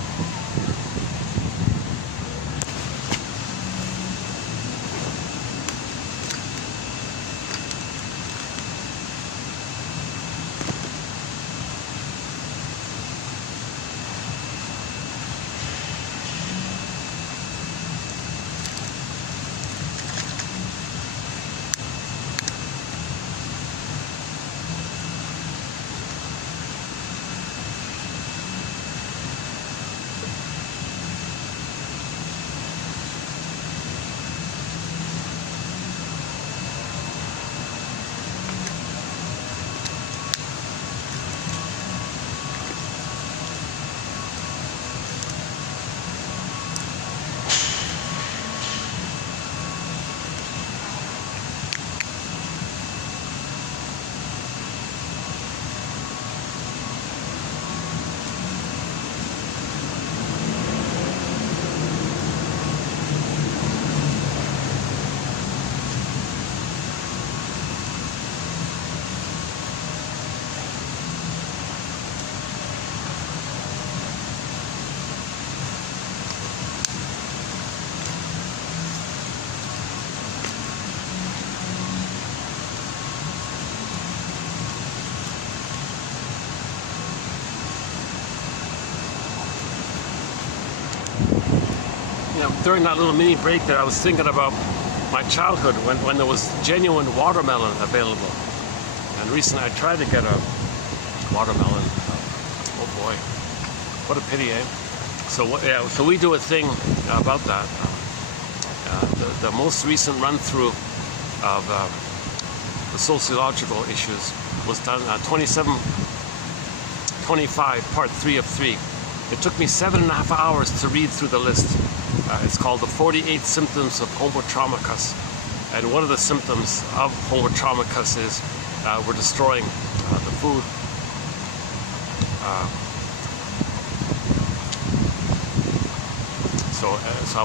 during that little mini break there, I was thinking about my childhood when there was genuine watermelon available. And recently I tried to get a watermelon. Oh boy, what a pity, eh? So we do a thing about that. The most recent run-through of the sociological issues was done 2725, part 3 of 3. It took me 7.5 hours to read through the list. It's called the 48 symptoms of homo traumacus. And one of the symptoms of homo traumacus is we're destroying the food. So I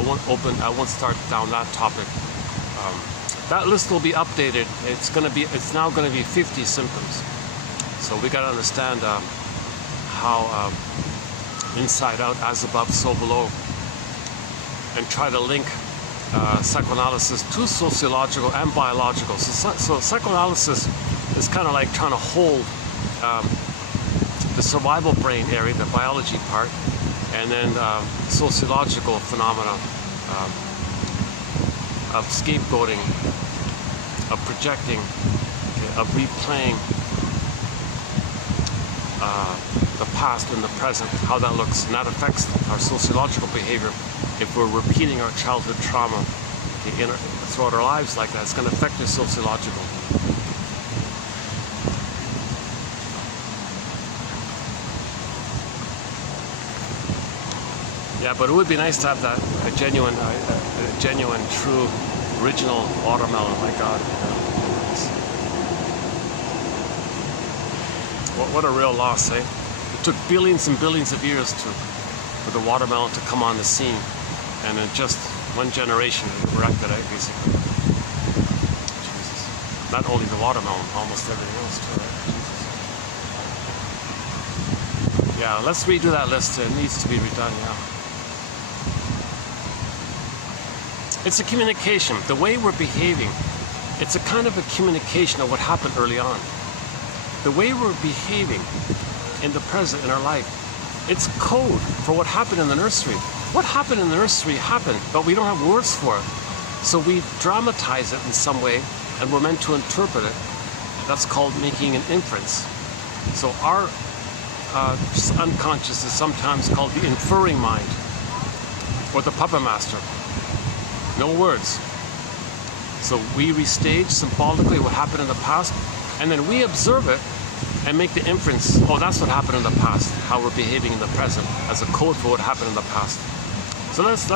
won't start down that topic. That list will be updated. It's now gonna be 50 symptoms. So we gotta understand how inside out, as above, so below, and try to link psychoanalysis to sociological and biological. So psychoanalysis is kind of like trying to hold the survival brain area, the biology part, and then sociological phenomena of scapegoating, of projecting, of replaying the past and the present, how that looks, and that affects our sociological behavior. If we're repeating our childhood trauma throughout our lives like that, it's going to affect your sociological. Yeah, but it would be nice to have that a genuine, true, original watermelon. My God, what a real loss, eh? It took billions and billions of years for the watermelon to come on the scene, and in just one generation it erected it, basically. Jesus. Not only the watermelon, almost everything else too, right? Jesus. Yeah, let's redo that list. It needs to be redone, yeah. It's a communication. The way we're behaving, it's a kind of a communication of what happened early on. The way we're behaving in the present, in our life, it's code for what happened in the nursery. What happened in the nursery happened, but we don't have words for it. So we dramatize it in some way, and we're meant to interpret it. That's called making an inference. So our unconscious is sometimes called the inferring mind, or the puppet master. No words. So we restage symbolically what happened in the past, and then we observe it and make the inference, oh, that's what happened in the past, how we're behaving in the present, as a code for what happened in the past. So let's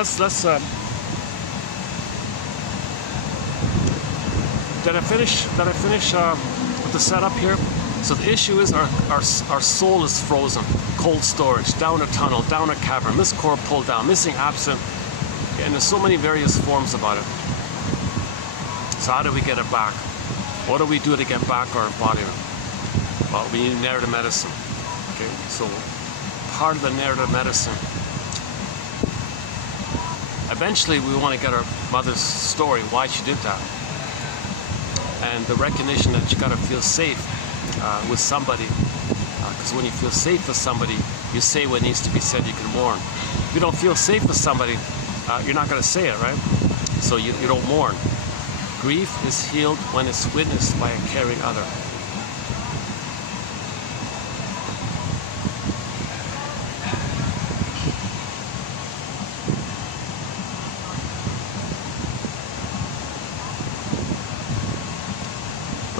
did I finish with the setup here? So the issue is our soul is frozen, cold storage, down a tunnel, down a cavern, missed core pulled down, missing absent, and there's so many various forms about it. So how do we get it back? What do we do to get back our embodiment? Well, we need narrative medicine. Okay, so part of the narrative medicine, eventually we want to get our mother's story, why she did that. And the recognition that you got to feel safe with somebody. Because when you feel safe with somebody, you say what needs to be said, you can mourn. If you don't feel safe with somebody, you're not going to say it, right? So you don't mourn. Grief is healed when it's witnessed by a caring other.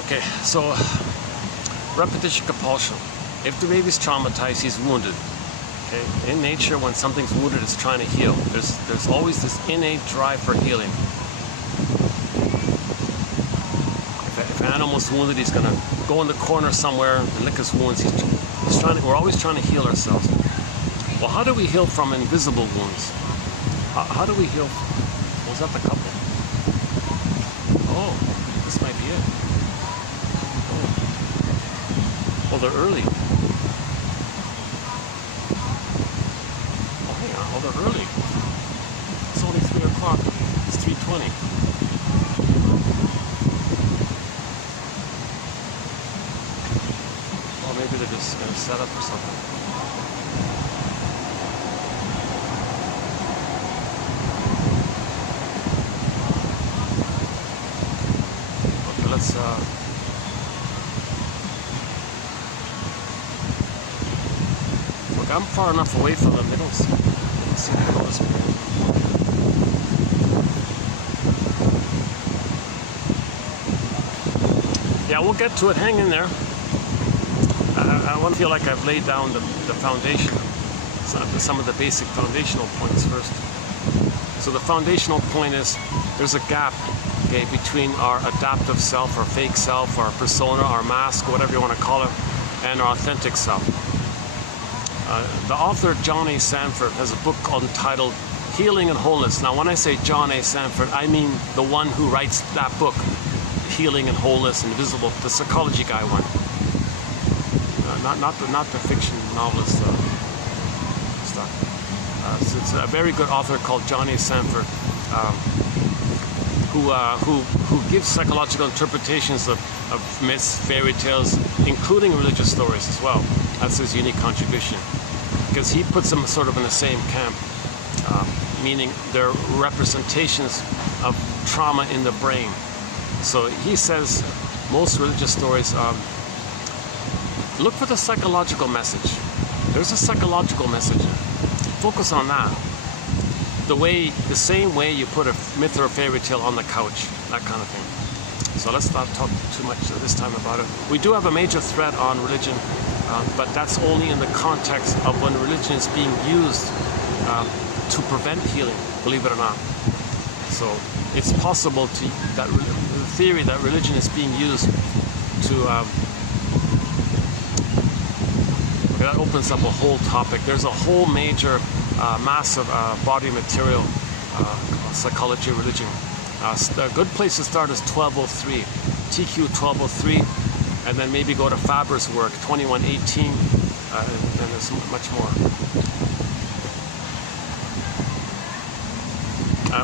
Okay, so repetition compulsion. If the baby's traumatized, he's wounded. Okay? In nature, when something's wounded, it's trying to heal. There's always this innate drive for healing. If an animal's wounded, he's gonna go in the corner somewhere and lick his wounds. We're always trying to heal ourselves. Well, how do we heal from invisible wounds? How do we heal? Was that the couple? Oh, this might be it. Oh, they're early. Oh, hang on. Oh, they're early. It's only 3 o'clock. It's 3:20. Oh, maybe they're just going to set up or something. let's look, I'm far enough away from them, they don't see the notice me. Yeah, we'll get to it, hang in there. I want to feel like I've laid down the foundation, some of the basic foundational points first. So the foundational point is there's a gap, okay, between our adaptive self, our fake self, our persona, our mask, whatever you want to call it, and our authentic self. The author John A. Sanford has a book entitled Healing and Wholeness. Now when I say John A. Sanford, I mean the one who writes that book, Healing and Wholeness, Invisible, the psychology guy one. Not the fiction novelist stuff. So it's a very good author called John A. Sanford, who gives psychological interpretations of myths, fairy tales, including religious stories as well. That's his unique contribution, because he puts them sort of in the same camp, meaning they're representations of trauma in the brain. So he says most religious stories look for the psychological message. There's a psychological message. Focus on that. The same way you put a myth or a fairy tale on the couch, that kind of thing. So let's not talk too much this time about it. We do have a major threat on religion, but that's only in the context of when religion is being used to prevent healing, believe it or not. So it's possible that the theory that religion is being used to that opens up a whole topic. There's a whole major, massive body of material, psychology, religion. A good place to start is 1203, TQ 1203, and then maybe go to Faber's work, 2118, and there's much more.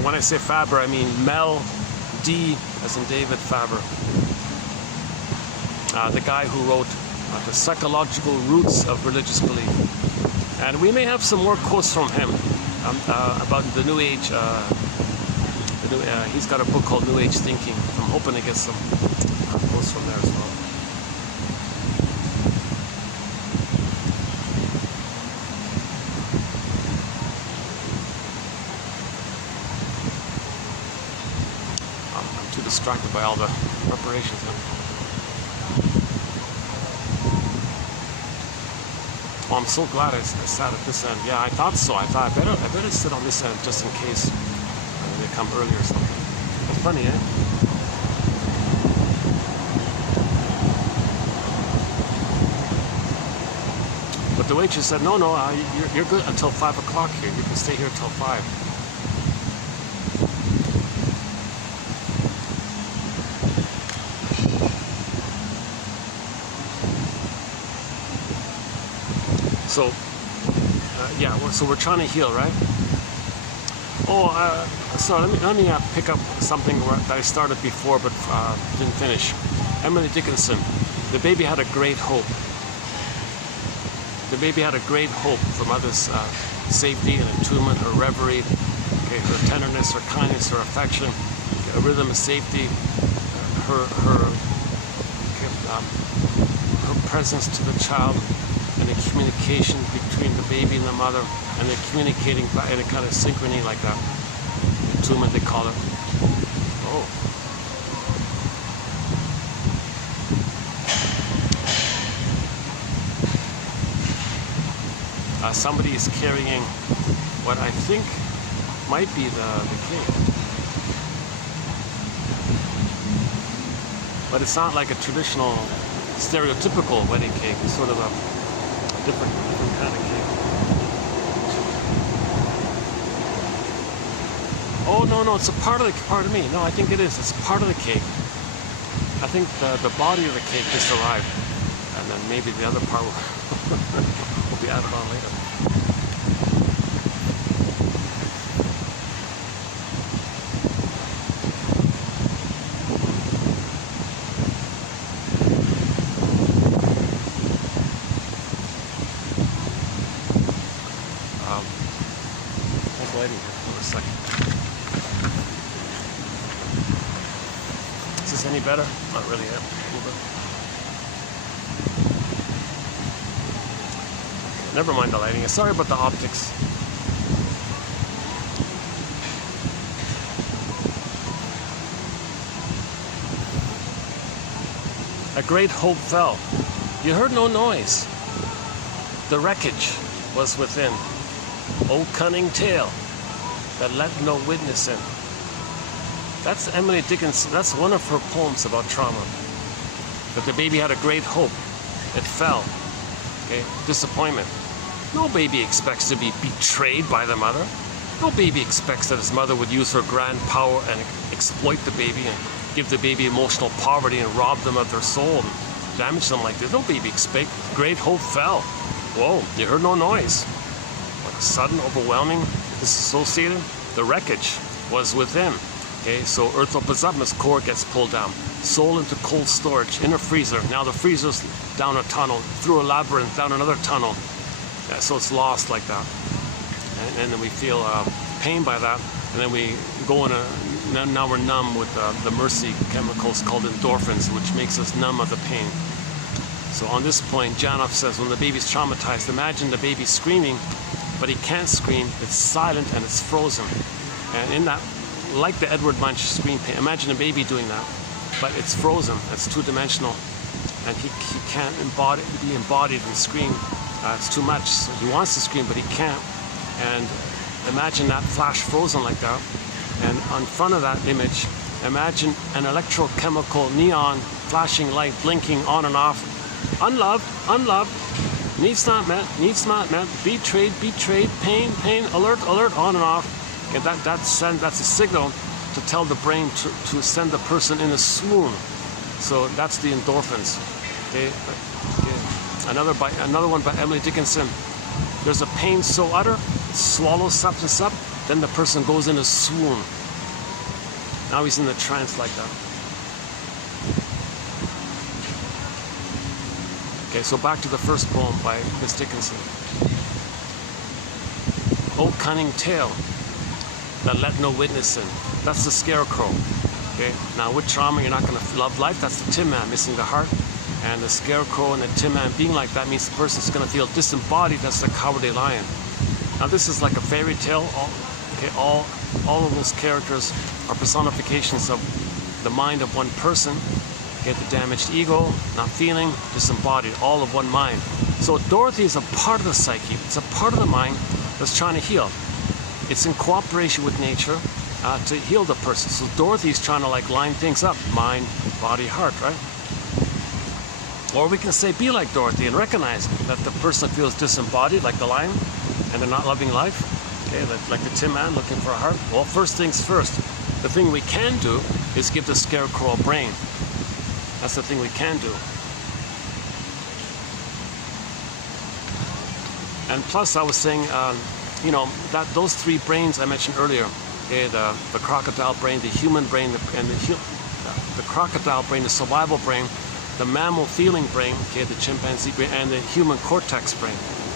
When I say Faber, I mean Mel D, as in David Faber, the guy who wrote The Psychological Roots of Religious Belief. And we may have some more quotes from him about the New Age. He's got a book called New Age Thinking. I'm hoping to get some quotes from there as well. I'm too distracted by all the preparations. Oh, I'm so glad I sat at this end. Yeah, I thought so. I thought I better sit on this end just in case they come early or something. It's funny, eh? But the waitress said, no, you're good until 5 o'clock here. You can stay here till 5. So, so we're trying to heal, right? So let me pick up something that I started before but didn't finish. Emily Dickinson, the baby had a great hope. The baby had a great hope for mother's safety and attunement, her reverie, okay, her tenderness, her kindness, her affection, a rhythm of safety, her presence to the child, and the communication between the baby and the mother, and they're communicating in a kind of synchrony like that. Attunement, they call it. Oh. Somebody is carrying what I think might be the cake. But it's not like a traditional, stereotypical wedding cake. It's sort of a different kind of cake. Oh, no, it's a part of me. No, I think it is. It's part of the cake. I think the body of the cake just arrived. And then maybe the other part will be added on later. better? Not really yet. A little bit. Never mind the lighting. Sorry about the optics. A great hope fell. You heard no noise. The wreckage was within. O cunning tale that let no witness in. That's Emily Dickinson. That's one of her poems about trauma. That the baby had a great hope. It fell. Okay? Disappointment. No baby expects to be betrayed by the mother. No baby expects that his mother would use her grand power and exploit the baby and give the baby emotional poverty and rob them of their soul and damage them like this. No baby expects. Great hope fell. Whoa, you heard no noise. Like sudden, overwhelming, disassociated. The wreckage was within. Okay, so earth opens up and its core gets pulled down. Soul into cold storage, in a freezer. Now the freezer's down a tunnel, through a labyrinth, down another tunnel. Yeah, so it's lost like that. And then we feel pain by that. And then we go in now we're numb with the mercy chemicals called endorphins, which makes us numb of the pain. So on this point, Janoff says, when the baby's traumatized, imagine the baby screaming, but he can't scream. It's silent and it's frozen. And in that, like the Edward Munch scream pain, imagine a baby doing that, but it's frozen. It's two-dimensional, and he can't be embodied and scream. It's too much. So he wants to scream, but he can't. And imagine that flash frozen like that. And on front of that image, imagine an electrochemical neon flashing light blinking on and off. Unloved, unloved, needs not met, betrayed, betrayed, pain, pain, alert, alert, on and off. And that's a signal to tell the brain to send the person in a swoon. So that's the endorphins. Okay. Another one by Emily Dickinson. There's a pain so utter, it swallows substance up, then the person goes in a swoon. Now he's in the trance like that. Okay, so back to the first poem by Miss Dickinson. O cunning tale that let no witness in. That's the scarecrow. Okay, now with trauma, you're not going to love life. That's the Tin Man missing the heart. And the scarecrow and the Tin Man being like that means the person's going to feel disembodied. That's the cowardly lion. Now this is like a fairy tale. All of those characters are personifications of the mind of one person. Okay, the damaged ego, not feeling, disembodied, all of one mind. So Dorothy is a part of the psyche. It's a part of the mind that's trying to heal. It's in cooperation with nature to heal the person. So Dorothy's trying to like line things up, mind, body, heart, right? Or we can say be like Dorothy and recognize that the person feels disembodied like the lion and they're not loving life. Okay, like the Tin Man looking for a heart. Well, first things first. The thing we can do is give the scarecrow a brain. That's the thing we can do. And plus, I was saying, you know, that those three brains I mentioned earlier, okay, the crocodile brain, the human brain, the crocodile brain, the survival brain, the mammal feeling brain, okay, the chimpanzee brain, and the human cortex brain.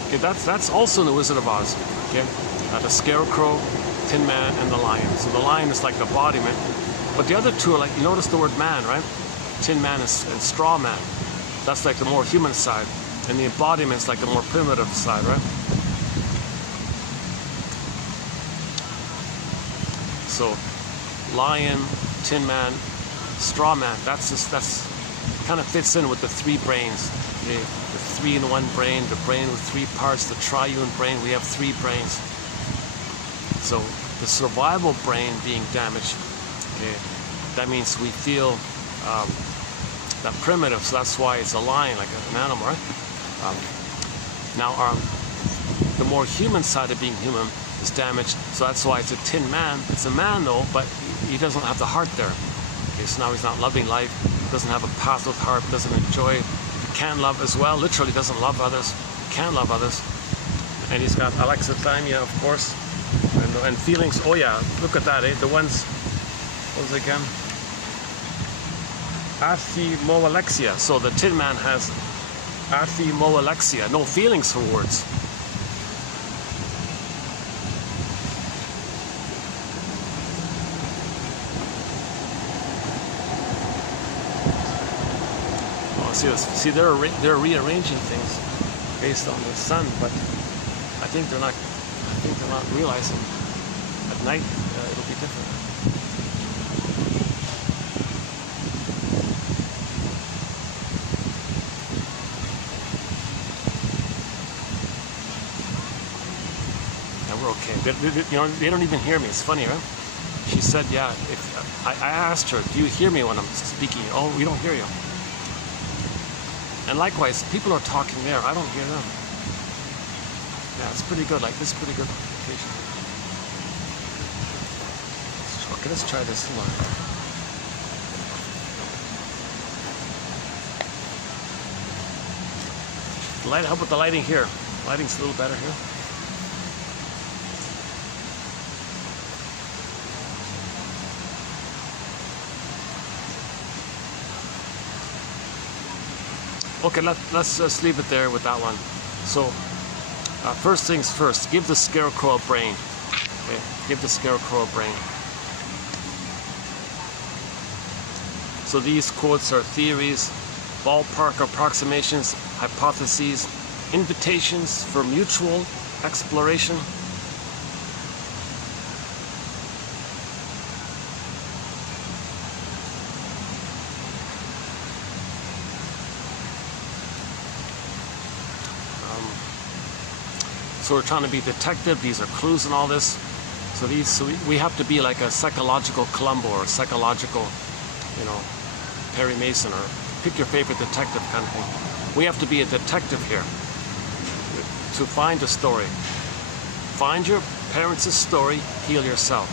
Okay, that's also in the Wizard of Oz. Okay, the scarecrow, Tin Man, and the lion. So the lion is like the embodiment, but the other two are like, you notice the word man, right? Tin Man and Straw Man. That's like the more human side. And the embodiment is like the more primitive side, right? So, lion, Tin Man, Straw Man, that's kind of fits in with the three brains. The three-in-one brain, the brain with three parts, the triune brain, we have three brains. So, the survival brain being damaged, okay, that means we feel that primitive, so that's why it's a lion, like an animal, right? Now, the more human side of being human is damaged, so that's why it's a Tin Man. It's a man though, but he doesn't have the heart there. Okay, so now he's not loving life, doesn't have a path with heart, doesn't enjoy, can't love as well, literally doesn't love others, can't love others. And he's got alexithymia, of course, and feelings. Oh yeah, look at that, eh? The ones, what was it again? Athimoalexia. So the Tin Man has athimoalexia, no feelings for words. see, they're rearranging things based on the sun, but I think they're not realizing at night it'll be different. Yeah, we're okay. They don't even hear me. It's funny, right? She said, yeah, I asked her, do you hear me when I'm speaking? Oh, we don't hear you. And likewise, people are talking there. I don't hear them. Yeah, it's pretty good. Like, this is pretty good location. Okay, let's try this one. Light, how about the lighting here? Lighting's a little better here. Okay, let's just leave it there with that one. So, first things first, give the scarecrow a brain. Okay, give the scarecrow a brain. So these quotes are theories, ballpark approximations, hypotheses, invitations for mutual exploration. So we're trying to be detective. These are clues and all this. So we have to be like a psychological Columbo or a psychological, Perry Mason, or pick your favorite detective kind of thing. We have to be a detective here to find a story. Find your parents' story, heal yourself.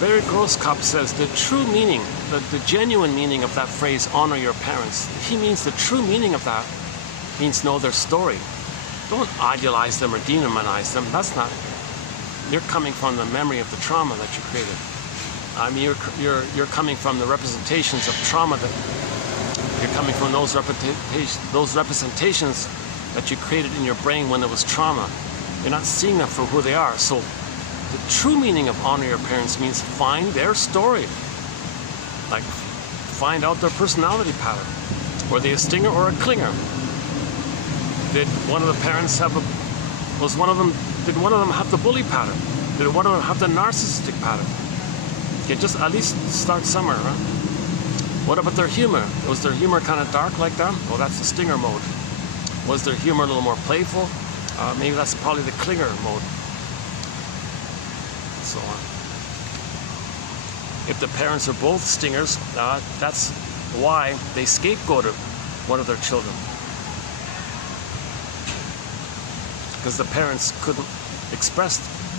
Barry Grosskopf says the true meaning, the genuine meaning of that phrase, honor your parents, he means the true meaning of that means know their story. Don't idealize them or demonize them. That's not. You're coming from the memory of the trauma that you created. I mean, you're coming from the representations of trauma that you're coming from those representations that you created in your brain when there was trauma. You're not seeing them for who they are. So the true meaning of honor your parents means find their story. Like, find out their personality pattern. Were they a stinger or a clinger? Did one of the parents have did one of them have the bully pattern? Did one of them have the narcissistic pattern? Okay, just at least start somewhere, right? What about their humor? Was their humor kind of dark like that? Well, that's the stinger mode. Was their humor a little more playful? Maybe that's probably the clinger mode. And so on. If the parents are both stingers, that's why they scapegoated one of their children. Because the parents couldn't express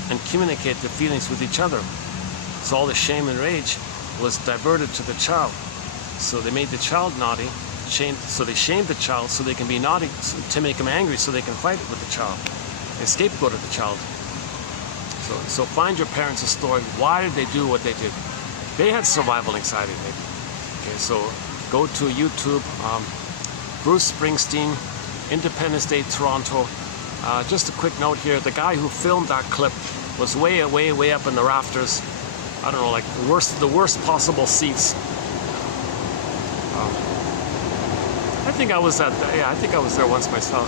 and communicate their feelings with each other. So all the shame and rage was diverted to the child. So they made the child naughty, so they shamed the child so they can be naughty, to make him angry so they can fight with the child. They scapegoated the child. So find your parents a story. Why did they do what they did? They had survival anxiety, maybe. Okay, so go to YouTube, Bruce Springsteen, Independence Day, Toronto. Just a quick note here, the guy who filmed that clip was way up in the rafters. I don't know, like the worst possible seats. I think I was there once myself.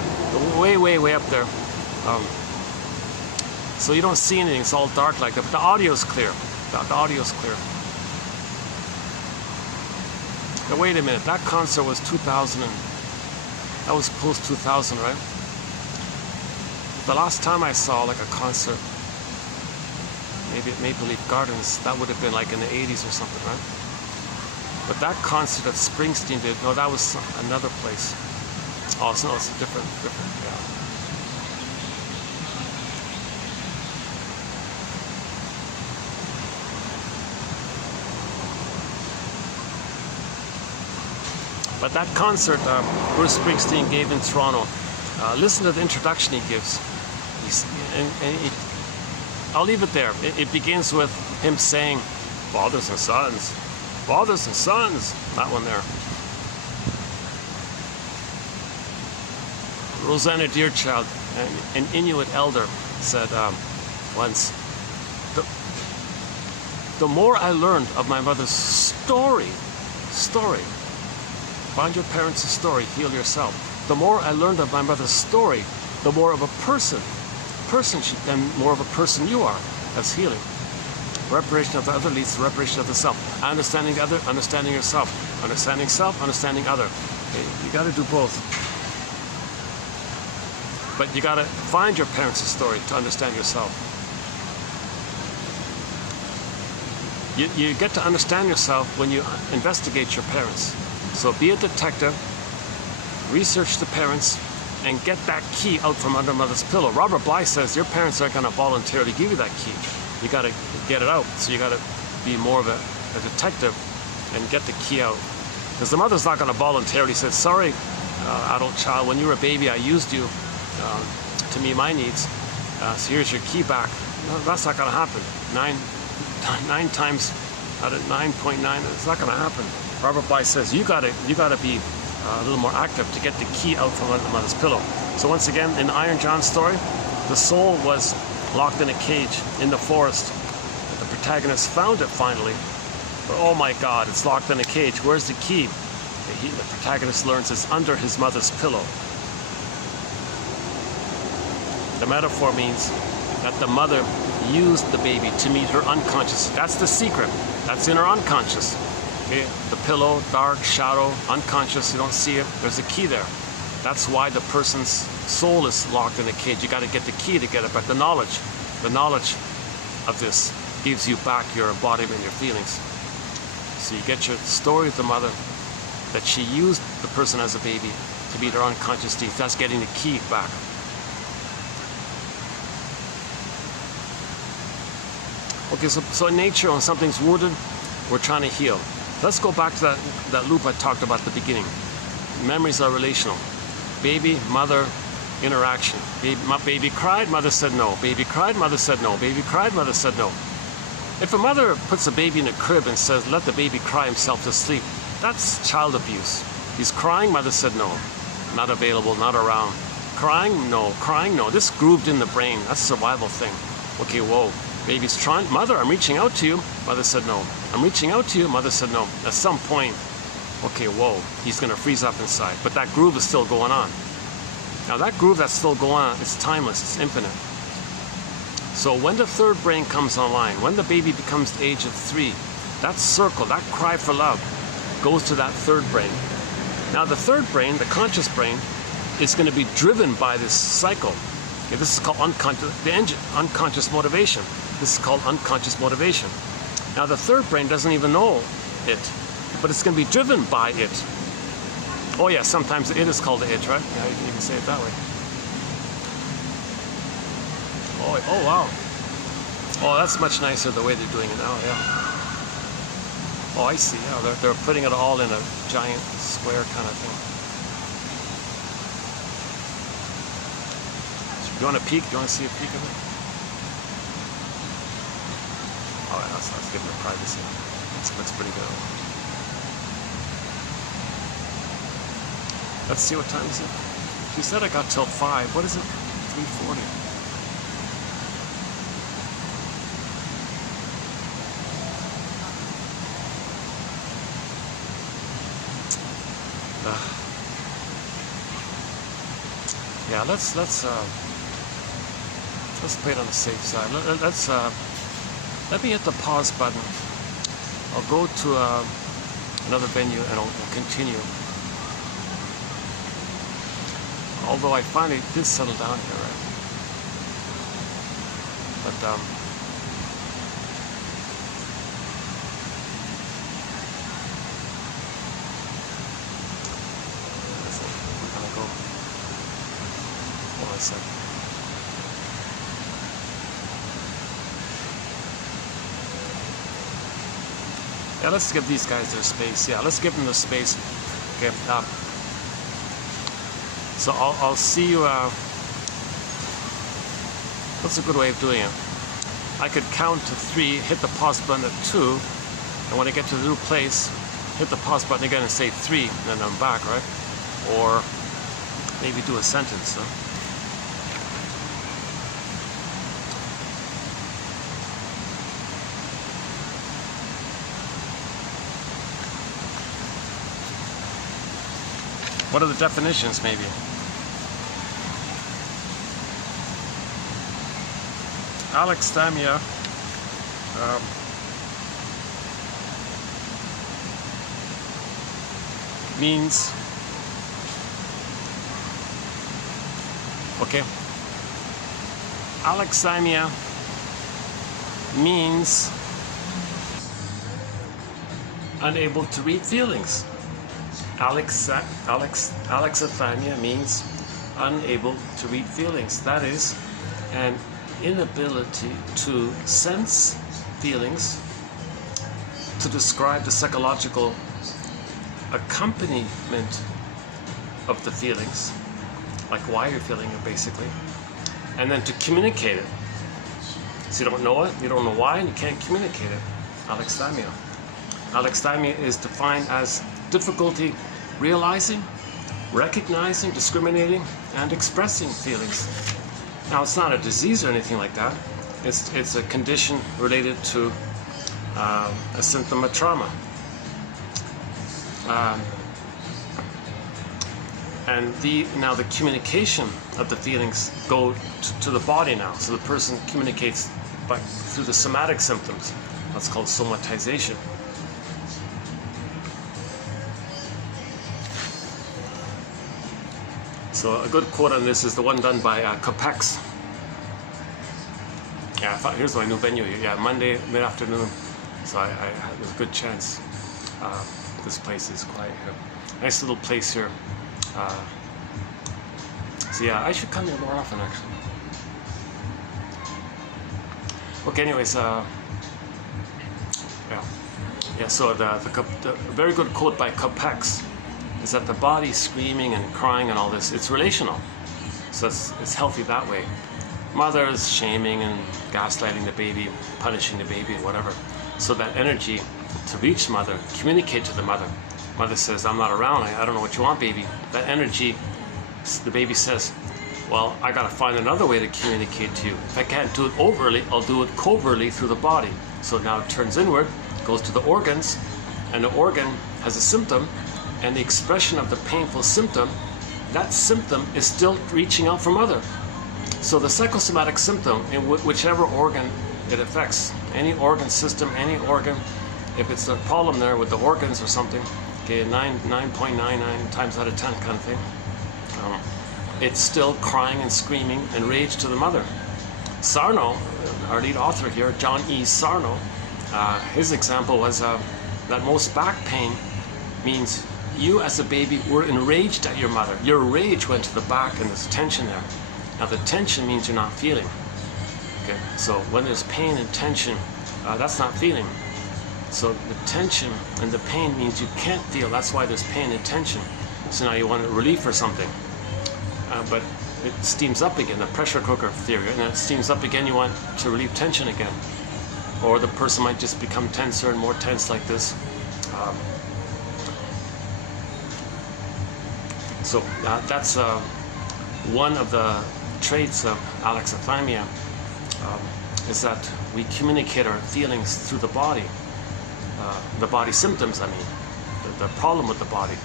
Way up there. So you don't see anything, it's all dark like that, but the audio's clear. The audio's clear. Now wait a minute, that concert was 2000 that was post 2000, right? The last time I saw like a concert, maybe at Maple Leaf Gardens, that would have been like in the 80s or something, right? But that concert that Springsteen did, no, that was another place. Oh, so no, it's different, yeah. But that concert Bruce Springsteen gave in Toronto, listen to the introduction he gives. I'll leave it there. It begins with him saying, fathers and sons, fathers and sons. That one there. Rosanna Deerchild, an Inuit elder, said once, the more I learned of my mother's story, Find your parents' story, heal yourself. The more I learned of my mother's story, the more of a person then more of a person you are. That's healing. Reparation of the other leads to reparation of the self. Understanding other, understanding yourself. Understanding self, understanding other. Okay? You got to do both. But you got to find your parents' story to understand yourself. You get to understand yourself when you investigate your parents. So be a detective, research the parents, and get that key out from under mother's pillow. Robert Bly says your parents aren't going to voluntarily give you that key. You got to get it out. So you got to be more of a detective and get the key out. Because the mother's not going to voluntarily say, sorry, adult child, when you were a baby, I used you to meet my needs. So here's your key back. No, that's not going to happen. Nine times out of 9.9, it's not going to happen. Robert Bly says you got to be a little more active to get the key out from under the mother's pillow. So once again, in the Iron John story, the soul was locked in a cage in the forest. The protagonist found it finally, but oh my God, it's locked in a cage. Where's the key? The protagonist learns it's under his mother's pillow. The metaphor means that the mother used the baby to meet her unconscious. That's the secret. That's in her unconscious. Okay? The pillow, dark, shadow, unconscious, you don't see it. There's a key there. That's why the person's soul is locked in a cage. You got to get the key to get it back. The knowledge of this gives you back your embodiment and your feelings. So you get your story of the mother, that she used the person as a baby to meet her unconscious needs. That's getting the key back. Okay, so in nature, when something's wounded, we're trying to heal. Let's go back to that loop I talked about at the beginning. Memories are relational. Baby, mother, interaction. Baby cried, mother said no. Baby cried, mother said no. Baby cried, mother said no. If a mother puts a baby in a crib and says, let the baby cry himself to sleep, that's child abuse. He's crying, mother said no. Not available, not around. Crying, no. Crying, no. This grooved in the brain. That's a survival thing. Okay, whoa. Baby's trying, mother, I'm reaching out to you. Mother said no. I'm reaching out to you. Mother said no. At some point, okay, whoa, he's going to freeze up inside. But that groove is still going on. Now that groove that's still going on, it's timeless, it's infinite. So when the third brain comes online, when the baby becomes the age of 3, that circle, that cry for love, goes to that third brain. Now the third brain, the conscious brain, is going to be driven by this cycle. Okay, this is called unconscious motivation. This is called unconscious motivation. Now the third brain doesn't even know it, but it's going to be driven by it. Oh yeah, sometimes it is called the it, right? Yeah, you can even say it that way. Oh wow. Oh, that's much nicer the way they're doing it now, yeah. Oh, I see. Yeah, they're putting it all in a giant square kind of thing. So you want a peek? Do you want to see a peek of it? Oh, yeah, let's give it a privacy. It looks pretty good. Let's see, what time is it? She said I got till 5. What is it? 3:40. Yeah, let's play it on the safe side. Let me hit the pause button. I'll go to another venue and I'll continue. Although I finally did settle down here, right? But we're gonna go. Hold on a second. Yeah, let's give these guys their space. Yeah, let's give them the space. Okay. So I'll see you. What's a good way of doing it? I could count to 3, hit the pause button at 2, and when I get to the new place, hit the pause button again and say 3, and then I'm back, right? Or maybe do a sentence. Huh? What are the definitions, maybe? Alexithymia means, okay, alexithymia means unable to read feelings. Alexithymia means unable to read feelings. That is, an inability to sense feelings, to describe the psychological accompaniment of the feelings, like why you're feeling it basically, and then to communicate it. So you don't know it, you don't know why, and you can't communicate it. Alexithymia. Alexithymia is defined as difficulty realizing, recognizing, discriminating, and expressing feelings. Now, it's not a disease or anything like that. It's a condition related to a symptom of trauma. And now the communication of the feelings go to the body now. So the person communicates through the somatic symptoms. That's called somatization. So a good quote on this is the one done by Copex. Yeah, here's my new venue here. Yeah, Monday mid-afternoon. So there's a good chance this place is quiet here. Nice little place here. So yeah, I should come here more often actually. Okay, anyways, yeah. So the very good quote by Copex is that the body screaming and crying and all this, it's relational. So it's healthy that way. Mothers shaming and gaslighting the baby, punishing the baby, and whatever. So that energy to reach mother, communicate to the mother. Mother says, I'm not around, I don't know what you want, baby. That energy, the baby says, well, I gotta find another way to communicate to you. If I can't do it overtly, I'll do it covertly through the body. So now it turns inward, goes to the organs, and the organ has a symptom, and the expression of the painful symptom, that symptom is still reaching out for mother. So the psychosomatic symptom, in whichever organ it affects, any organ system, any organ, if it's a problem there with the organs or something, okay, 9.99 times out of 10 kind of thing, it's still crying and screaming and rage to the mother. Sarno, our lead author here, John E. Sarno, his example was that most back pain means you as a baby were enraged at your mother. Your rage went to the back and there's tension there. Now the tension means you're not feeling. Okay, so when there's pain and tension, that's not feeling. So the tension and the pain means you can't feel. That's why there's pain and tension. So now you want relief or something. But it steams up again, the pressure cooker theory, and then it steams up again, you want to relieve tension again. Or the person might just become tenser and more tense like this. So that's one of the traits of alexithymia, is that we communicate our feelings through the body symptoms, I mean, the problem with the body.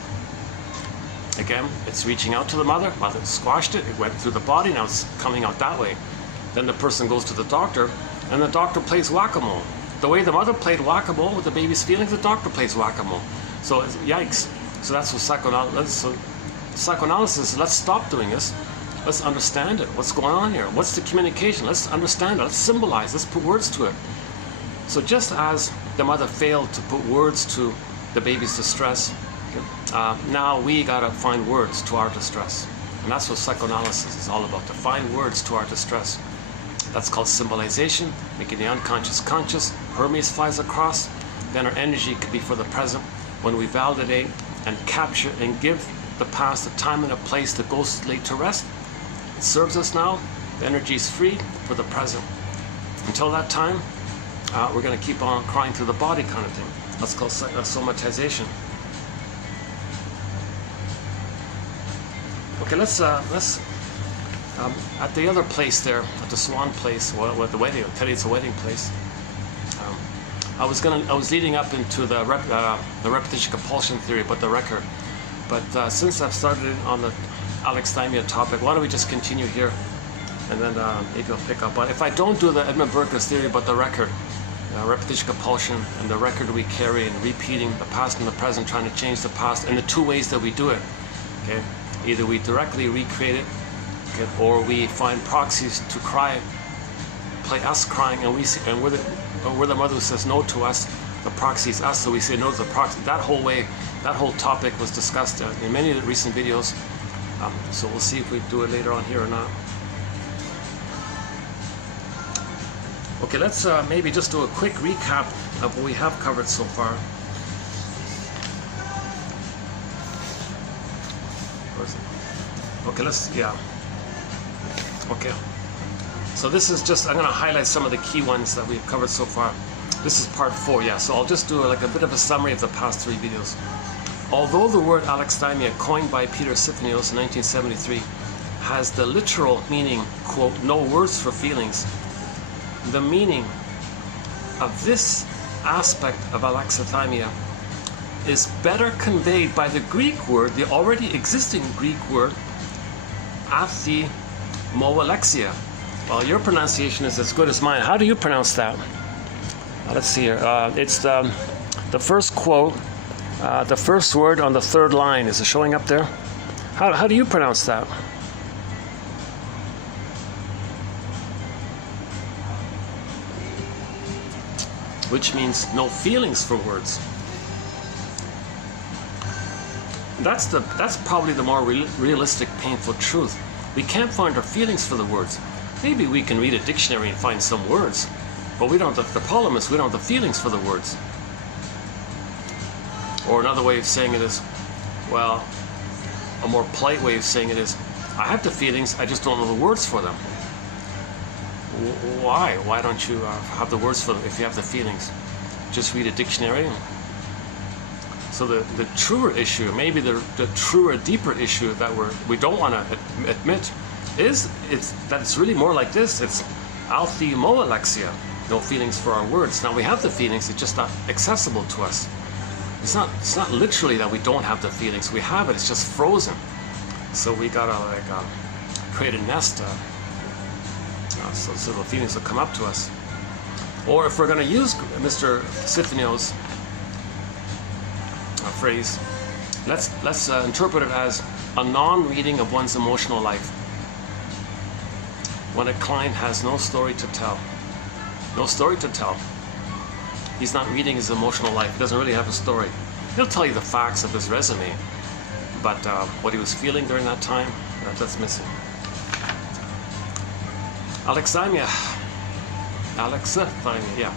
Again, it's reaching out to the mother squashed it, it went through the body, now it's coming out that way. Then the person goes to the doctor, and the doctor plays whack-a-mole. The way the mother played whack-a-mole with the baby's feelings, the doctor plays whack-a-mole. So, yikes. So that's what psychoanalysis, let's stop doing this. Let's understand it. What's going on here? What's the communication? Let's understand it. Let's symbolize. Let's put words to it. So just as the mother failed to put words to the baby's distress, now we gotta find words to our distress. And that's what psychoanalysis is all about, to find words to our distress. That's called symbolization, making the unconscious conscious. Hermes flies across. Then our energy could be for the present when we validate and capture and give the past a time and a place that goes laid to rest. It serves us now. The energy is free for the present. Until that time, we're going to keep on crying through the body kind of thing. That's called somatization. Okay, let's at the other place there, at the Swan place, at the wedding. I'll tell you, it's a wedding place. I was leading up into the repetition compulsion theory, but the record. But since I've started on the alexithymia topic, why don't we just continue here, and then maybe I'll pick up on. If I don't do the Edmund Burke's theory about the record, repetition compulsion, and the record we carry, and repeating the past and the present, trying to change the past, and the two ways that we do it. Okay, either we directly recreate it, okay, or we find proxies to cry, play us crying, and we're the mother who says no to us. The proxy is us, so we say no to the proxy. That whole topic was discussed in many of the recent videos. So we'll see if we do it later on here or not. Okay, let's maybe just do a quick recap of what we have covered so far. Where is it? Okay, Okay. So this is just, I'm going to highlight some of the key ones that we've covered so far. This is part 4, yeah. So I'll just do like a bit of a summary of the past 3 videos. Although the word alexithymia, coined by Peter Sifnios in 1973, has the literal meaning, quote, no words for feelings, the meaning of this aspect of alexithymia is better conveyed by the Greek word, the already existing Greek word, athimoalexia. Well, your pronunciation is as good as mine. How do you pronounce that? Let's see here. It's the first quote, the first word on the 3rd line. Is it showing up there? How do you pronounce that? Which means no feelings for words. That's probably the more realistic, painful truth. We can't find our feelings for the words. Maybe we can read a dictionary and find some words, but we don't. The problem is we don't have the feelings for the words. Or another way of saying it is, well, a more polite way of saying it is, I have the feelings, I just don't know the words for them. Why? Why don't you have the words for them if you have the feelings? Just read a dictionary. So the truer issue, maybe the truer, deeper issue that we don't want to admit is that it's really more like this. It's athimoalexia, no feelings for our words. Now we have the feelings, it's just not accessible to us. It's not literally that we don't have the feelings. We have it, it's just frozen. So we gotta create a nest. So the feelings will come up to us. Or if we're going to use Mr. Sifnios' phrase, let's interpret it as a non-reading of one's emotional life. When a client has no story to tell, he's not reading his emotional life. He doesn't really have a story. He'll tell you the facts of his resume, but what he was feeling during that time, that's missing. Alexithymia, yeah.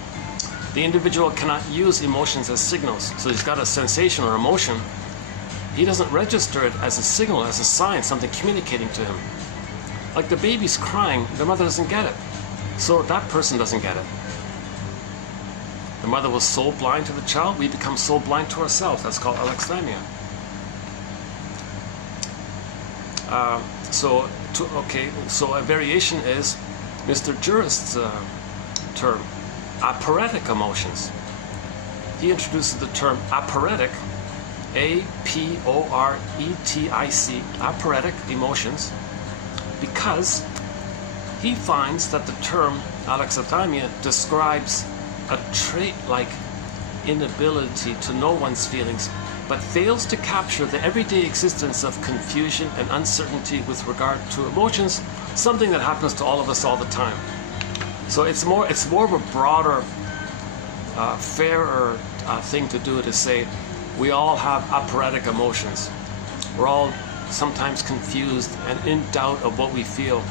The individual cannot use emotions as signals. So he's got a sensation or emotion. He doesn't register it as a signal, as a sign, something communicating to him. Like the baby's crying, the mother doesn't get it. So that person doesn't get it. The mother was so blind to the child, we become so blind to ourselves. That's called alexithymia. So a variation is Mr. Jurist's term, aporetic emotions. He introduces the term aporetic, A-P-O-R-E-T-I-C, aporetic emotions, because he finds that the term alexithymia describes a trait-like inability to know one's feelings, but fails to capture the everyday existence of confusion and uncertainty with regard to emotions, something that happens to all of us all the time. So it's more of a broader, fairer thing to do, to say we all have aporetic emotions. We're all sometimes confused and in doubt of what we feel.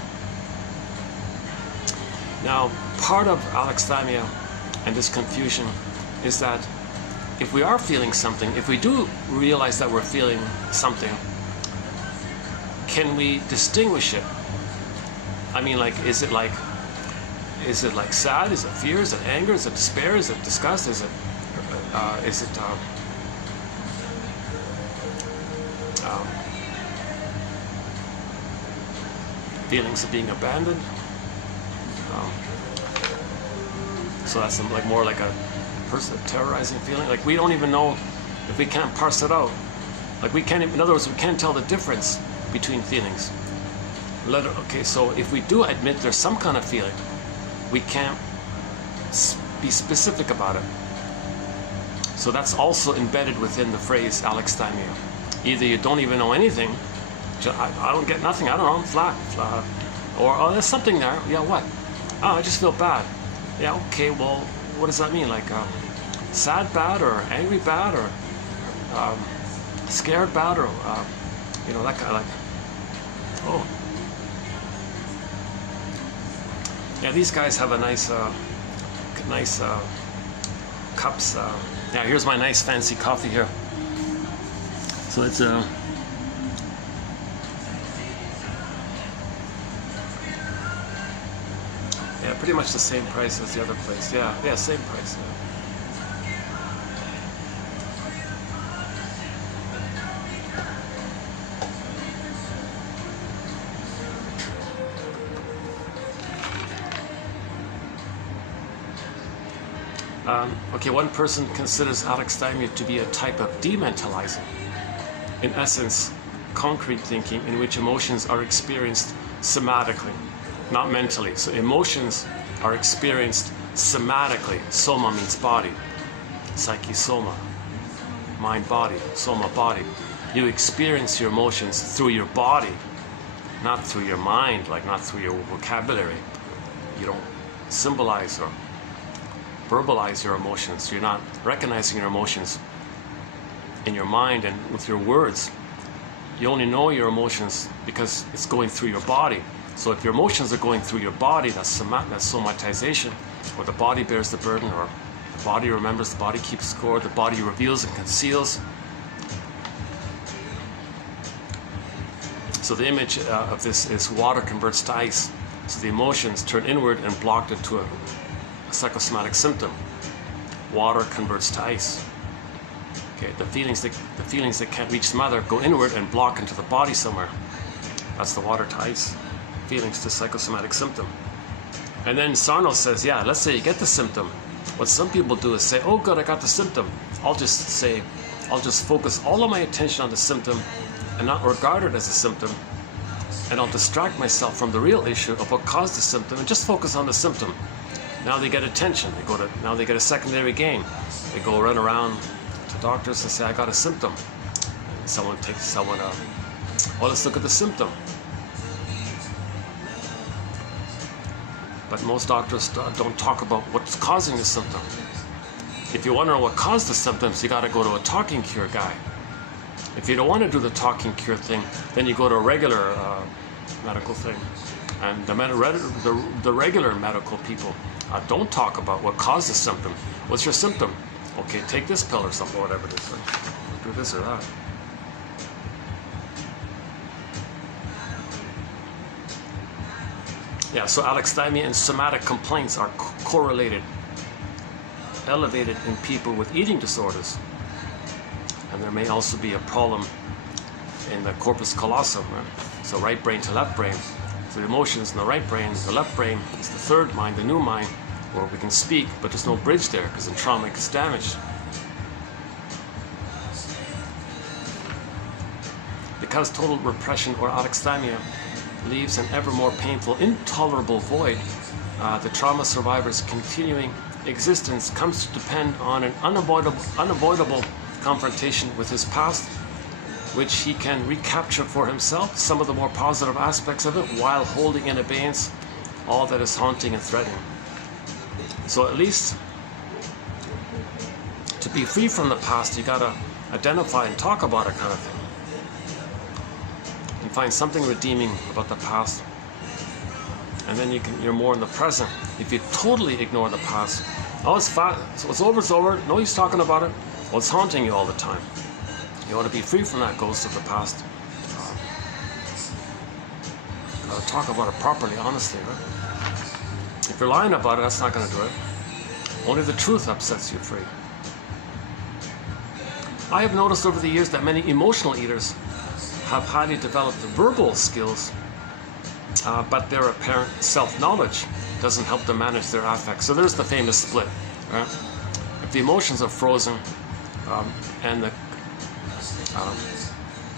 Now, part of alexithymia and this confusion is that if we are feeling something, if we do realize that we're feeling something, can we distinguish it? I mean, like, is it like sad? Is it fear? Is it anger? Is it despair? Is it disgust? Is it feelings of being abandoned? So that's like more like a terrorizing feeling. Like we don't even know, if we can't parse it out, Like we can't, in other words, we can't tell the difference between feelings. Okay, so if we do admit there's some kind of feeling, we can't be specific about it. So that's also embedded within the phrase alexithymia. Either you don't even know anything, I don't get nothing, I don't know, I'm flat. Or, oh, there's something there, yeah, what? Oh, I just feel bad. Yeah, okay, well, what does that mean? Like sad bad, or angry bad, or scared bad, or you know, that kind of like, oh. Yeah, these guys have a nice cups. Yeah, here's my nice fancy coffee here. So it's yeah, pretty much the same price as the other place. Yeah, same price. Yeah. Okay, one person considers alexithymia to be a type of dementalizing. In essence, concrete thinking in which emotions are experienced somatically, not mentally. So emotions are experienced somatically. Soma means body. Psyche, soma. Mind, body. Soma, body. You experience your emotions through your body, not through your mind, like not through your vocabulary. You don't symbolize or verbalize your emotions. You're not recognizing your emotions in your mind and with your words. You only know your emotions because it's going through your body. So if your emotions are going through your body, that's somatization, or the body bears the burden, or the body remembers, the body keeps score, the body reveals and conceals. So the image of this is water converts to ice. So the emotions turn inward and blocked into a psychosomatic symptom. Water converts to ice. Okay, the feelings that can't reach the mother go inward and block into the body somewhere. That's the water to ice. Feelings to psychosomatic symptom. And then Sarno says, yeah, let's say you get the symptom. What some people do is say, oh good, I got the symptom. I'll just focus all of my attention on the symptom and not regard it as a symptom. And I'll distract myself from the real issue of what caused the symptom and just focus on the symptom. Now they get attention. Now they get a secondary gain. They go run around to doctors and say, I got a symptom. And well, let's look at the symptom. But most doctors don't talk about what's causing the symptom. If you want to know what caused the symptoms, you got to go to a talking cure guy. If you don't want to do the talking cure thing, then you go to a regular medical thing. And the regular medical people don't talk about what caused the symptom. What's your symptom? Okay, take this pill or something, whatever it is. Do this or that. Yeah, so alexithymia and somatic complaints are correlated, elevated in people with eating disorders. And there may also be a problem in the corpus callosum, right? So right brain to left brain. So the emotions in the right brain, the left brain is the third mind, the new mind, where we can speak, but there's no bridge there because the trauma gets damaged. Because total repression or alexithymia leaves an ever more painful, intolerable void, the trauma survivor's continuing existence comes to depend on an unavoidable confrontation with his past, which he can recapture for himself some of the more positive aspects of it while holding in abeyance all that is haunting and threatening. So at least to be free from the past, you gotta identify and talk about it, kind of thing, and find something redeeming about the past. And then you're more in the present. If you totally ignore the past, oh, it's fast, so it's over, no use talking about it. Well, it's haunting you all the time. You ought to be free from that ghost of the past. Gotta talk about it properly, honestly, right? If you're lying about it, that's not gonna do it. Only the truth upsets you free. I have noticed over the years that many emotional eaters have highly developed verbal skills, but their apparent self-knowledge doesn't help them manage their affects. So there's the famous split, right? If the emotions are frozen and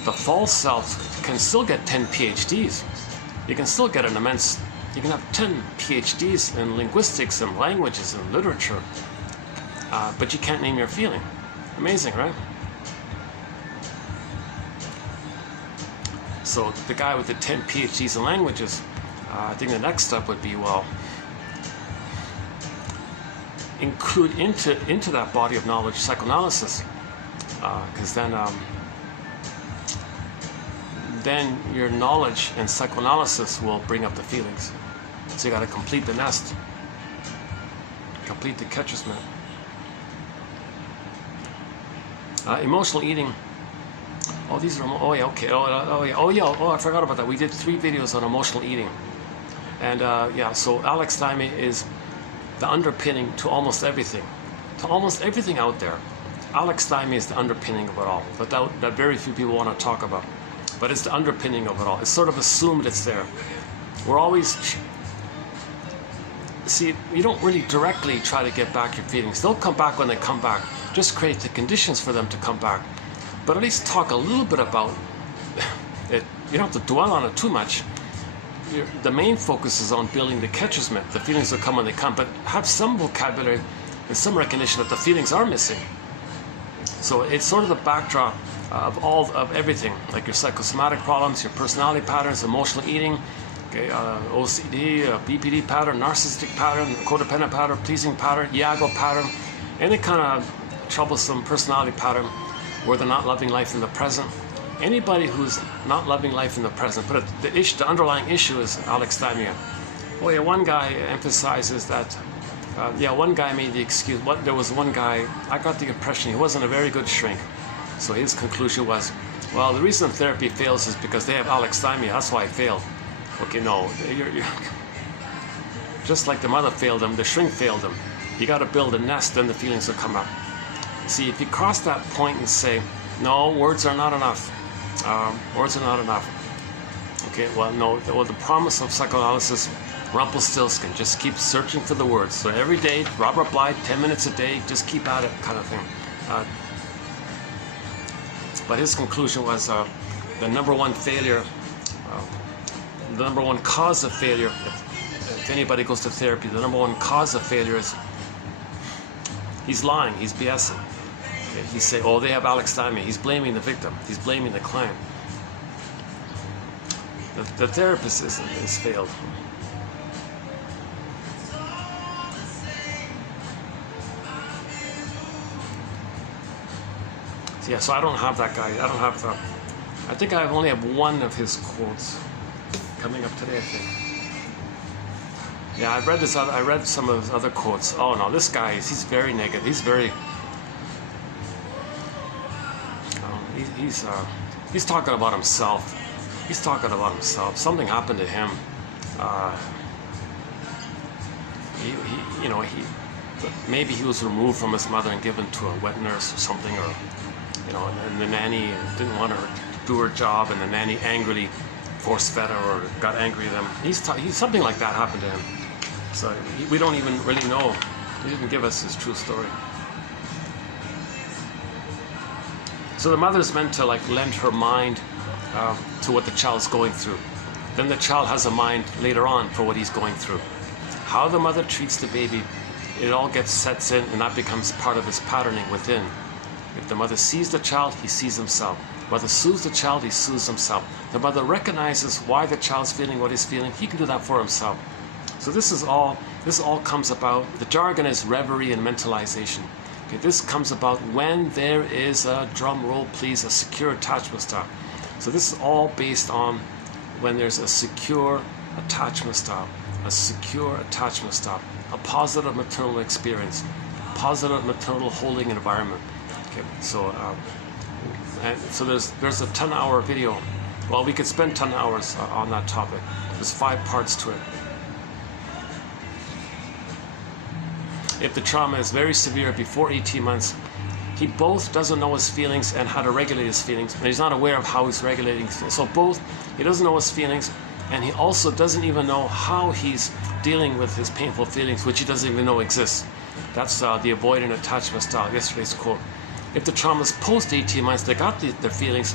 the false self can still get 10 PhDs. You can still get you can have 10 PhDs in linguistics and languages and literature, but you can't name your feeling. Amazing, right? So the guy with the 10 PhDs in languages, I think the next step would be, well, include into that body of knowledge psychoanalysis, because then your knowledge and psychoanalysis will bring up the feelings. So you got to complete the nest, complete the catcher's mitt. Emotional eating. Oh, these are. Oh yeah. Okay. Oh, I forgot about that. We did 3 videos on emotional eating, and yeah. So alexithymia is the underpinning to almost everything, out there. Alexithymia is the underpinning of it all, but that very few people want to talk about. But it's the underpinning of it all. It's sort of assumed it's there. We're always. See, you don't really directly try to get back your feelings. They'll come back when they come back. Just create the conditions for them to come back. But at least talk a little bit about it. You don't have to dwell on it too much. The main focus is on building the catcher's mitt. The feelings will come when they come, but have some vocabulary and some recognition that the feelings are missing. So it's sort of the backdrop of everything, like your psychosomatic problems, your personality patterns, emotional eating, okay, OCD, BPD pattern, narcissistic pattern, codependent pattern, pleasing pattern, Iago pattern, any kind of troublesome personality pattern where they're not loving life in the present. Anybody who's not loving life in the present, but the underlying issue is alexithymia. Oh yeah, one guy emphasizes that, one guy made the excuse, there was one guy, I got the impression he wasn't a very good shrink. So his conclusion was, well, the reason therapy fails is because they have alexithymia, that's why I failed. Okay, no, you're just like the mother failed them, the shrink failed them. You got to build a nest, then the feelings will come up. See, if you cross that point and say, no, words are not enough. Words are not enough. Okay, well, no. Well, the promise of psychoanalysis, Rumpelstiltskin, just keep searching for the words. So every day, Robert Blythe, 10 minutes a day, just keep at it, kind of thing. But his conclusion was the number one failure, the number one cause of failure, if anybody goes to therapy, the number one cause of failure is he's lying, he's BSing. Okay, he's saying, oh, they have alexithymia. He's blaming the victim. He's blaming the client. The therapist is failed. So, yeah, so I don't have that guy. I don't have the. I think I only have one of his quotes coming up today, I think. Yeah, I read some of his other quotes. Oh no, this guy he's very negative. He's very. He's talking about himself. He's talking about himself. Something happened to him. Maybe he was removed from his mother and given to a wet nurse or something, or and the nanny didn't want her to do her job, and the nanny angrily force-fed her or got angry at him. He's something like that happened to him. So we don't even really know. He didn't give us his true story. So the mother's meant to lend her mind to what the child's going through. Then the child has a mind later on for what he's going through. How the mother treats the baby, it all sets in, and that becomes part of his patterning within. If the mother sees the child, he sees himself. The mother soothes the child, he soothes himself. The mother recognizes why the child's feeling what he's feeling, he can do that for himself. So this all comes about. The jargon is reverie and mentalization. Okay, this comes about when there is a, drum roll please, a secure attachment style. So this is all based on when there's a secure attachment style, a positive maternal experience, positive maternal holding environment. Okay, so there's a 10-hour video. Well, we could spend 10 hours on that topic. There's 5 parts to it. If the trauma is very severe before 18 months, he both doesn't know his feelings and how to regulate his feelings, and he's not aware of how he's regulating his feelings. So both, he doesn't know his feelings, and he also doesn't even know how he's dealing with his painful feelings, which he doesn't even know exists. That's the avoidant attachment style, yesterday's quote. If the trauma is post 18 months, they got their feelings,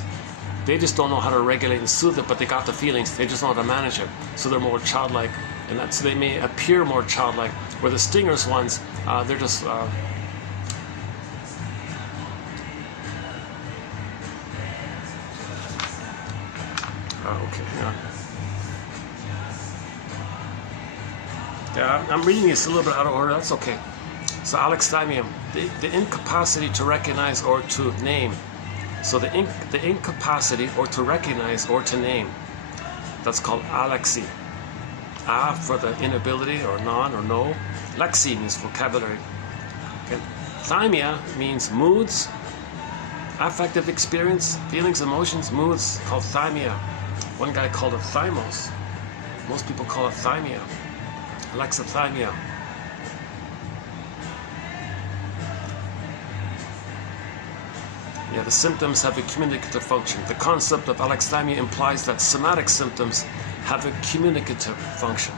They just don't know how to regulate and soothe it, but they got the feelings. They just know how to manage it. So they're more childlike, and that's, they may appear more childlike. Where the stingers ones, they're just okay. Yeah, I'm reading this a little bit out of order. That's okay. So alexithymia, the incapacity to recognize or to name. So the incapacity or to recognize or to name, that's called alexi. A for the inability or non or no. Lexi means vocabulary. Okay. Thymia means moods, affective experience, feelings, emotions, moods, called thymia. One guy called it thymos. Most people call it thymia. Alexithymia. Yeah, the symptoms have a communicative function. The concept of alexithymia implies that somatic symptoms have a communicative function.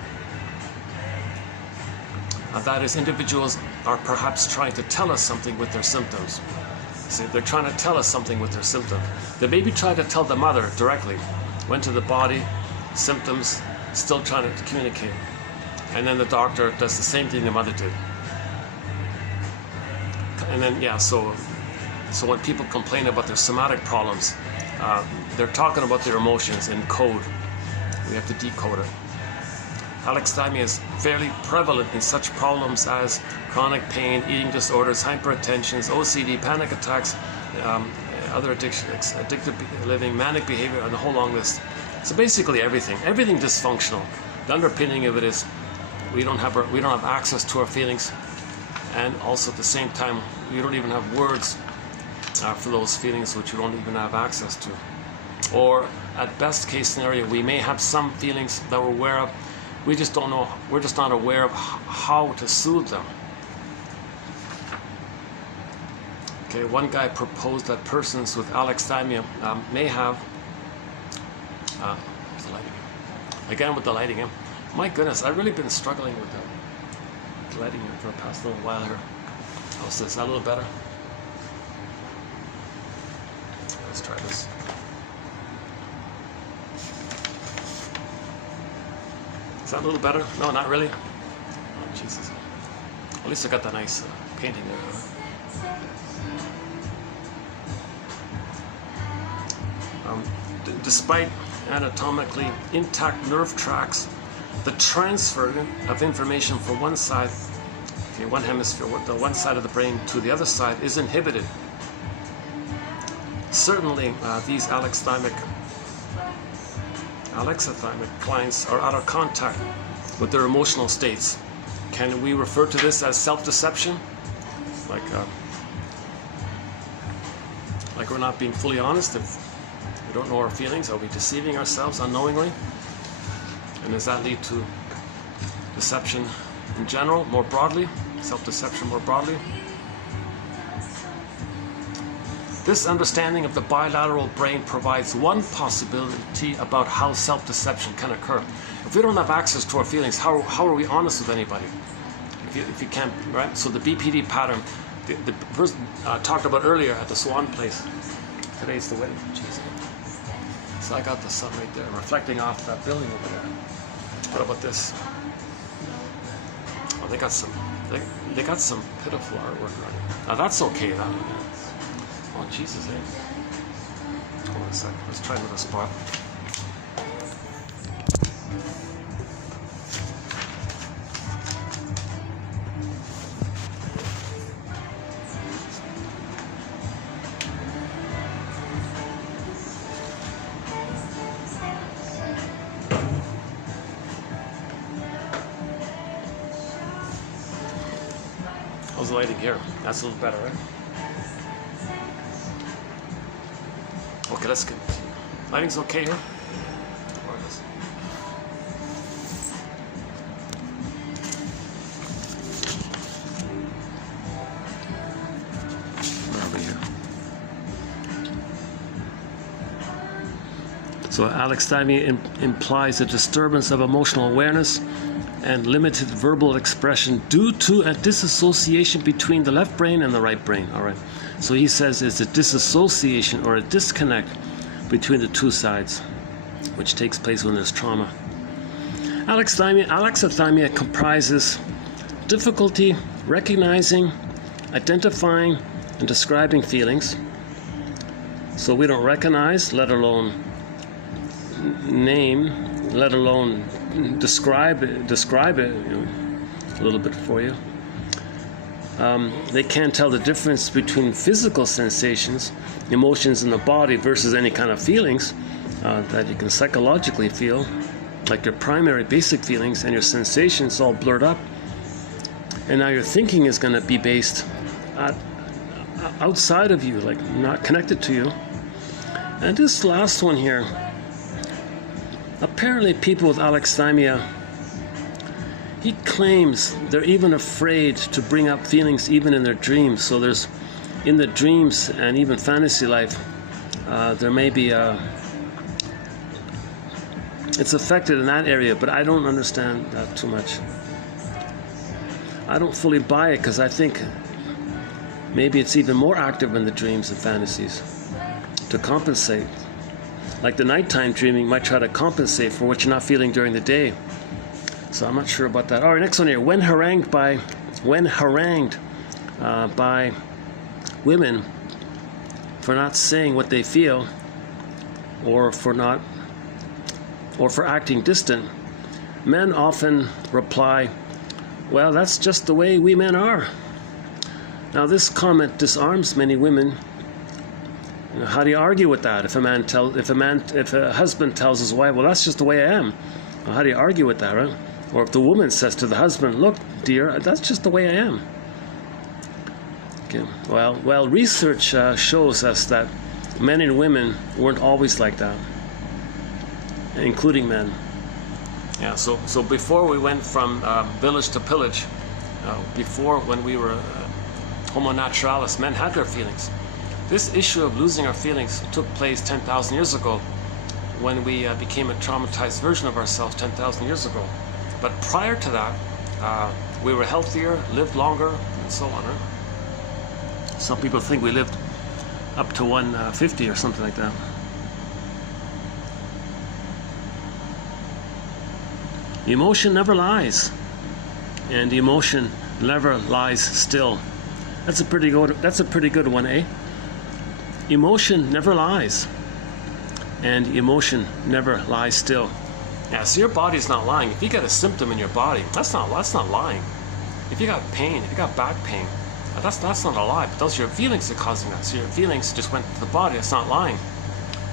That is, individuals are perhaps trying to tell us something with their symptoms. See, they're trying to tell us something with their symptoms. They maybe try to tell the mother directly, went to the body, symptoms, still trying to communicate. And then the doctor does the same thing the mother did. And then, yeah, so when people complain about their somatic problems, they're talking about their emotions in code. We have to decode it. Alexithymia is fairly prevalent in such problems as chronic pain, eating disorders, hypertensions, OCD, panic attacks, other addictions, addictive living, manic behavior, and a whole long list. So basically everything dysfunctional. The underpinning of it is we don't have access to our feelings, and also at the same time we don't even have words for those feelings which we don't even have access to. Or at best case scenario, we may have some feelings that we're aware of. We just don't know. We're just not aware of how to soothe them. Okay, one guy proposed that persons with alexithymia may have. The lighting. Again with the lighting. My goodness, I've really been struggling with the lighting for the past little while here. Oh, so is that a little better? Let's try this. Is that a little better? No, not really. Oh, Jesus. At least I got the nice painting there. Despite anatomically intact nerve tracts, the transfer of information from one side, okay, one hemisphere, the one side of the brain to the other side is inhibited. Certainly, these alexithymic clients are out of contact with their emotional states. Can we refer to this as self-deception? Like we're not being fully honest. If we don't know our feelings, are we deceiving ourselves unknowingly? And does that lead to deception in general, more broadly? Self-deception more broadly? This understanding of the bilateral brain provides one possibility about how self-deception can occur. If we don't have access to our feelings, how are we honest with anybody? If you can't, right? So the BPD pattern, the person talked about earlier at the Swan place. Today's the wedding. Jesus. So I got the sun right there, reflecting off that building over there. What about this? Oh, they got some pitiful artwork running. Now that's okay. That one. Oh, Jesus, eh? Hold on a sec. Let's try another spot. How's the lighting here? That's a little better, right? Okay, let's continue. Lighting's okay here? Over here. So alexithymia implies a disturbance of emotional awareness and limited verbal expression due to a dissociation between the left brain and the right brain. All right. So he says it's a dissociation or a disconnect between the two sides, which takes place when there's trauma. Alexithymia comprises difficulty recognizing, identifying, and describing feelings. So we don't recognize, let alone name, let alone describe it a little bit for you. They can't tell the difference between physical sensations, emotions in the body versus any kind of feelings that you can psychologically feel, like your primary basic feelings, and your sensations all blurred up. And now your thinking is going to be based outside of you, like not connected to you. And this last one here, apparently people with alexithymia, he claims they're even afraid to bring up feelings even in their dreams. So there's, in the dreams and even fantasy life, there may be it's affected in that area, but I don't understand that too much. I don't fully buy it, because I think maybe it's even more active in the dreams and fantasies to compensate. Like the nighttime dreaming might try to compensate for what you're not feeling during the day. So I'm not sure about that. All right, next one here. When harangued by women for not saying what they feel, or for acting distant, men often reply, "Well, that's just the way we men are." Now, this comment disarms many women. You know, how do you argue with that? If a husband tells his wife, "Well, that's just the way I am," well, how do you argue with that, right? Or if the woman says to the husband, "Look, dear, that's just the way I am." Okay. Well, research shows us that men and women weren't always like that, including men. Yeah, so before we went from village to pillage, before when we were homo naturalis, men had their feelings. This issue of losing our feelings took place 10,000 years ago when we became a traumatized version of ourselves 10,000 years ago. But prior to that, we were healthier, lived longer, and so on. Right? Some people think we lived up to 150 or something like that. Emotion never lies, and emotion never lies still. That's a pretty good one, eh? Emotion never lies, and emotion never lies still. Yeah, so your body's not lying. If you get a symptom in your body, that's not lying. If you got pain, if you got back pain, that's not a lie. But those are your feelings that are causing that. So your feelings just went to the body. It's not lying.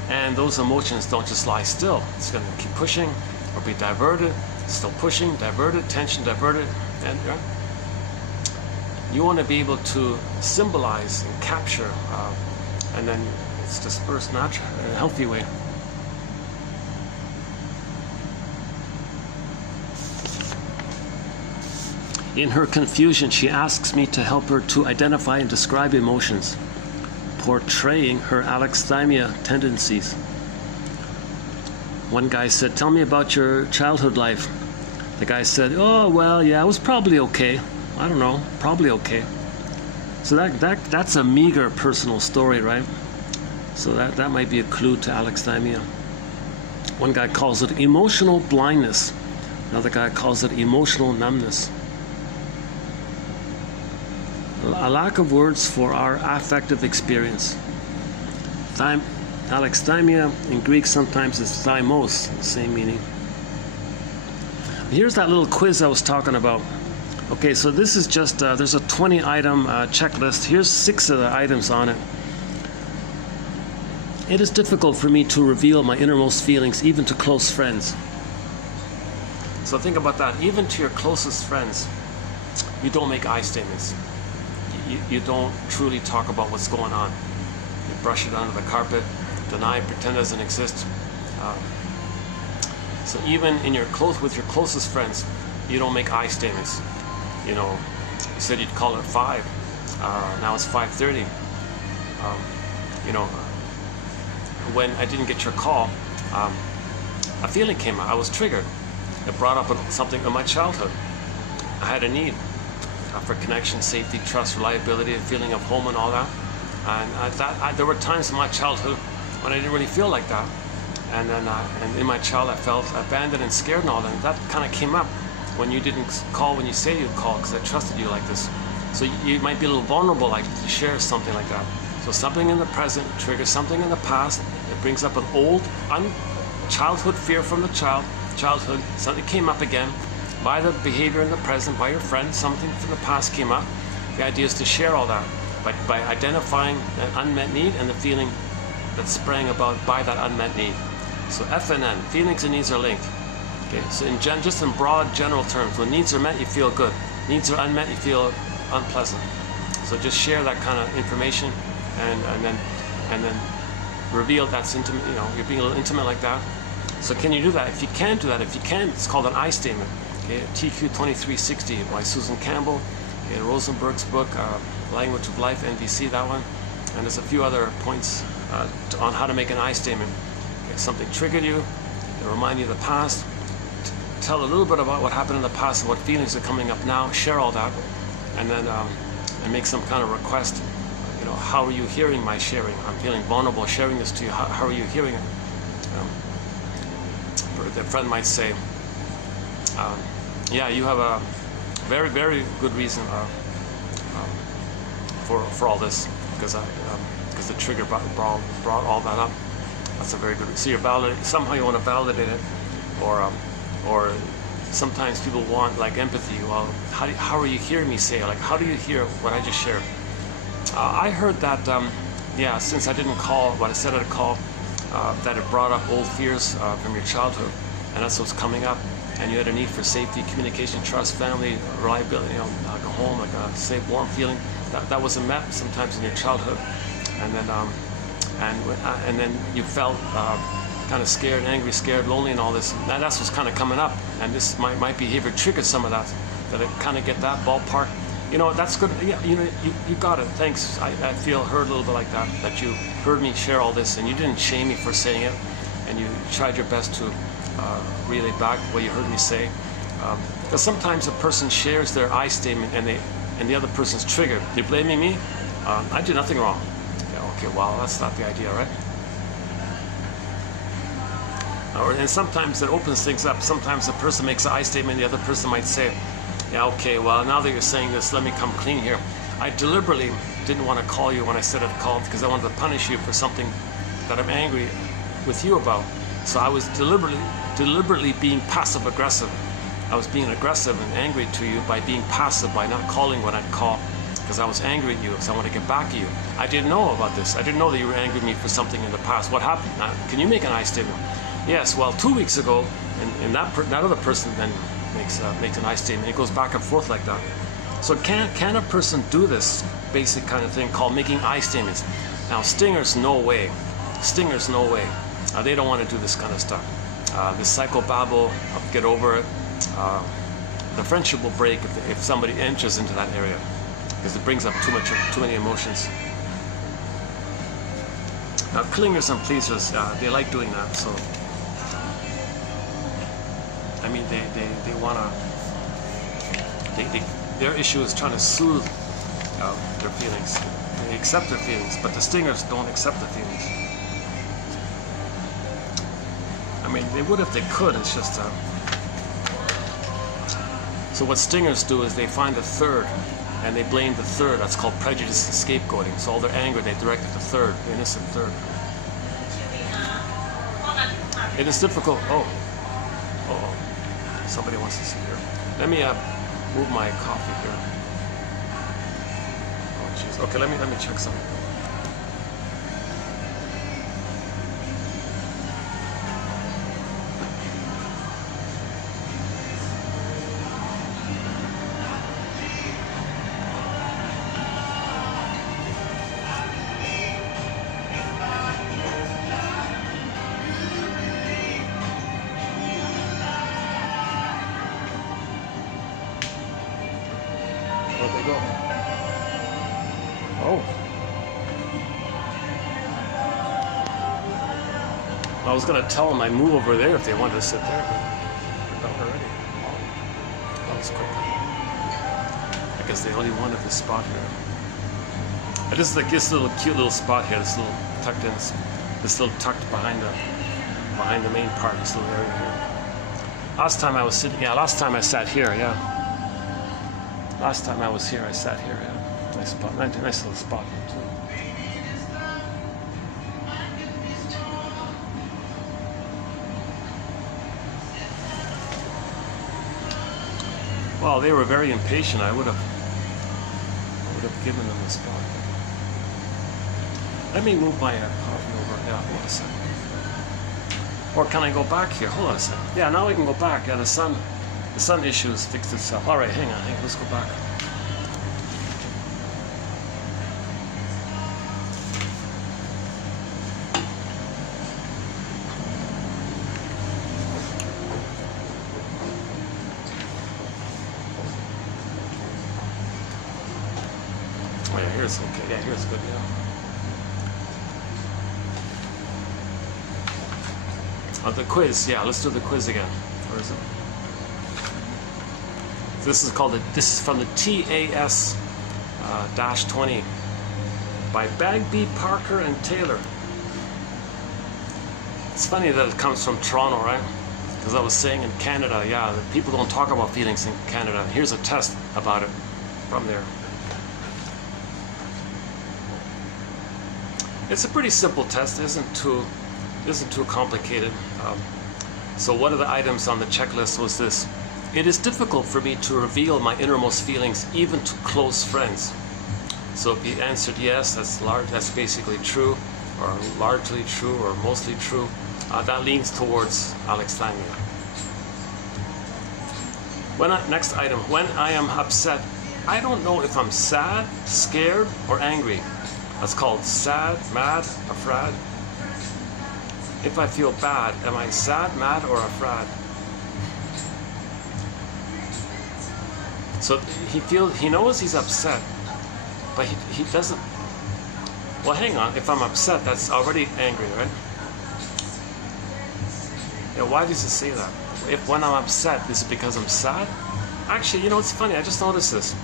And those emotions don't just lie still. It's going to keep pushing or be diverted. Still pushing, diverted, tension, diverted, and you want to be able to symbolize and capture, and then it's dispersed naturally in a healthy way. In her confusion, she asks me to help her to identify and describe emotions, portraying her alexithymia tendencies. One guy said, "Tell me about your childhood life." The guy said, "Oh, well, yeah, it was probably okay. I don't know, probably okay." So that's a meager personal story, right? So that might be a clue to alexithymia. One guy calls it emotional blindness. Another guy calls it emotional numbness. A lack of words for our affective experience. Alexithymia in Greek sometimes is thymos, same meaning. Here's that little quiz I was talking about. Okay, so this is just, there's a 20-item checklist. Here's 6 of the items on it. It is difficult for me to reveal my innermost feelings, even to close friends. So think about that. Even to your closest friends, you don't make I statements. You don't truly talk about what's going on. You brush it under the carpet, deny, pretend it doesn't exist. So even with your closest friends, you don't make I statements. You know, you said you'd call at 5. Now it's 5:30. You know, when I didn't get your call, a feeling came out. I was triggered. It brought up something in my childhood. I had a need for connection, safety, trust, reliability, a feeling of home and all that. And there were times in my childhood when I didn't really feel like that. And then and in my child I felt abandoned and scared and all that. And that kind of came up when you didn't call when you say you'd call, because I trusted you like this. So you might be a little vulnerable, like, to share something like that. So something in the present triggers something in the past. It brings up an old childhood fear from the childhood. Something came up again by the behavior in the present, by your friend. Something from the past came up. The idea is to share all that by identifying an unmet need and the feeling that sprang about by that unmet need. So F and N, feelings and needs are linked. Okay, so just in broad general terms, when needs are met, you feel good. Needs are unmet, you feel unpleasant. So just share that kind of information, and then reveal that's intimate. You know, you're being a little intimate like that. So can you do that? If you can't do that, it's called an I statement. Okay, TQ 2360 by Susan Campbell, okay, Rosenberg's book, Language of Life, NVC, that one. And there's a few other points on how to make an I statement. Okay, something triggered you, they remind you of the past. Tell a little bit about what happened in the past and what feelings are coming up now. Share all that, and then and make some kind of request. You know, how are you hearing my sharing? I'm feeling vulnerable sharing this to you. How are you hearing it? The friend might say, yeah, you have a very, very good reason for all this, because the trigger brought all that up. That's a very good reason. So you're validating, somehow you want to validate it, or sometimes people want like empathy. Well, how are you hearing me say it? Like, how do you hear what I just shared? I heard that, yeah, since I didn't call what I said I'd call, that it brought up old fears from your childhood, and that's what's coming up. And you had a need for safety, communication, trust, family, reliability, you know, like a home, like a safe, warm feeling. That wasn't met sometimes in your childhood, and then you felt kind of scared, angry, scared, lonely, and all this. Now that's what's kind of coming up, and this my behavior triggered some of that. That it kind of get that ballpark. You know, that's good. Yeah, you know, you got it. Thanks. I feel heard a little bit like that. That you heard me share all this, and you didn't shame me for saying it, and you tried your best to relay back what you heard me say. Because sometimes a person shares their I statement, and the other person's triggered. They're blaming me. I did nothing wrong. Yeah, okay, well, that's not the idea, right? And sometimes it opens things up. Sometimes the person makes an I statement, the other person might say, yeah, okay, well, now that you're saying this, let me come clean here. I deliberately didn't want to call you when I said I'd called, because I wanted to punish you for something that I'm angry with you about. So I was deliberately being passive-aggressive. I was being aggressive and angry to you by being passive, by not calling when I'd call, because I was angry at you, because I want to get back at you. I didn't know about this. I didn't know that you were angry at me for something in the past. What happened? Now, can you make an I statement? Yes, well, 2 weeks ago, and that other person then makes an I statement. It goes back and forth like that. So can a person do this basic kind of thing called making I statements? Now, stingers, no way. Stingers, no way. They don't want to do this kind of stuff. This psychobabble, get over it. The friendship will break if somebody enters into that area, because it brings up too many emotions. Now, clingers and pleasers, they like doing that. So, I mean, they want to. Their issue is trying to soothe their feelings. They accept their feelings, but the stingers don't accept the feelings. I mean, they would if they could. It's just. So what stingers do is they find a third, and they blame the third. That's called prejudice and scapegoating. So all their anger they direct at the third, the innocent third. It is difficult. Oh, somebody wants to see here. Let me move my coffee here. Oh, jeez. Okay, let me check something. Where'd they go? Oh. I was going to tell them I'd move over there if they wanted to sit there, but they're gone already. Wow. That was quick. I guess they only wanted this spot here. And this is like this little cute little spot here, this little tucked in this little tucked behind the main part, this little area here. Last time I was sitting, last time I sat here, Last time I was here, I sat here, Nice spot, nice little spot here too. Well, they were very impatient. I would have given them the spot. Let me move my coffee over. Yeah, hold on a second. Or can I go back here? Hold on a second. Yeah, now we can go back. Yeah, the sun issue has fixed itself. All right, hang on. Let's go back. Oh yeah, here's okay. Yeah, here's good. Yeah. The quiz. Yeah, let's do the quiz again. Where is it? This is called this is from the TAS -20 by Bagby, Parker, and Taylor. It's funny that it comes from Toronto, right? Because I was saying in Canada, people don't talk about feelings in Canada. Here's a test about it from there. It's a pretty simple test. It isn't too complicated. So one of the items on the checklist was this: it is difficult for me to reveal my innermost feelings even to close friends. So if you answered yes, that's basically true, or largely true, or mostly true. That leans towards alexithymia. Next item: when I am upset, I don't know if I'm sad, scared, or angry. That's called sad, mad, afraid. If I feel bad, am I sad, mad, or afraid? So he knows he's upset, but he doesn't. Well, hang on. If I'm upset, that's already angry, right? Yeah. Why does it say that? When I'm upset, is it because I'm sad? Actually, it's funny. I just noticed this.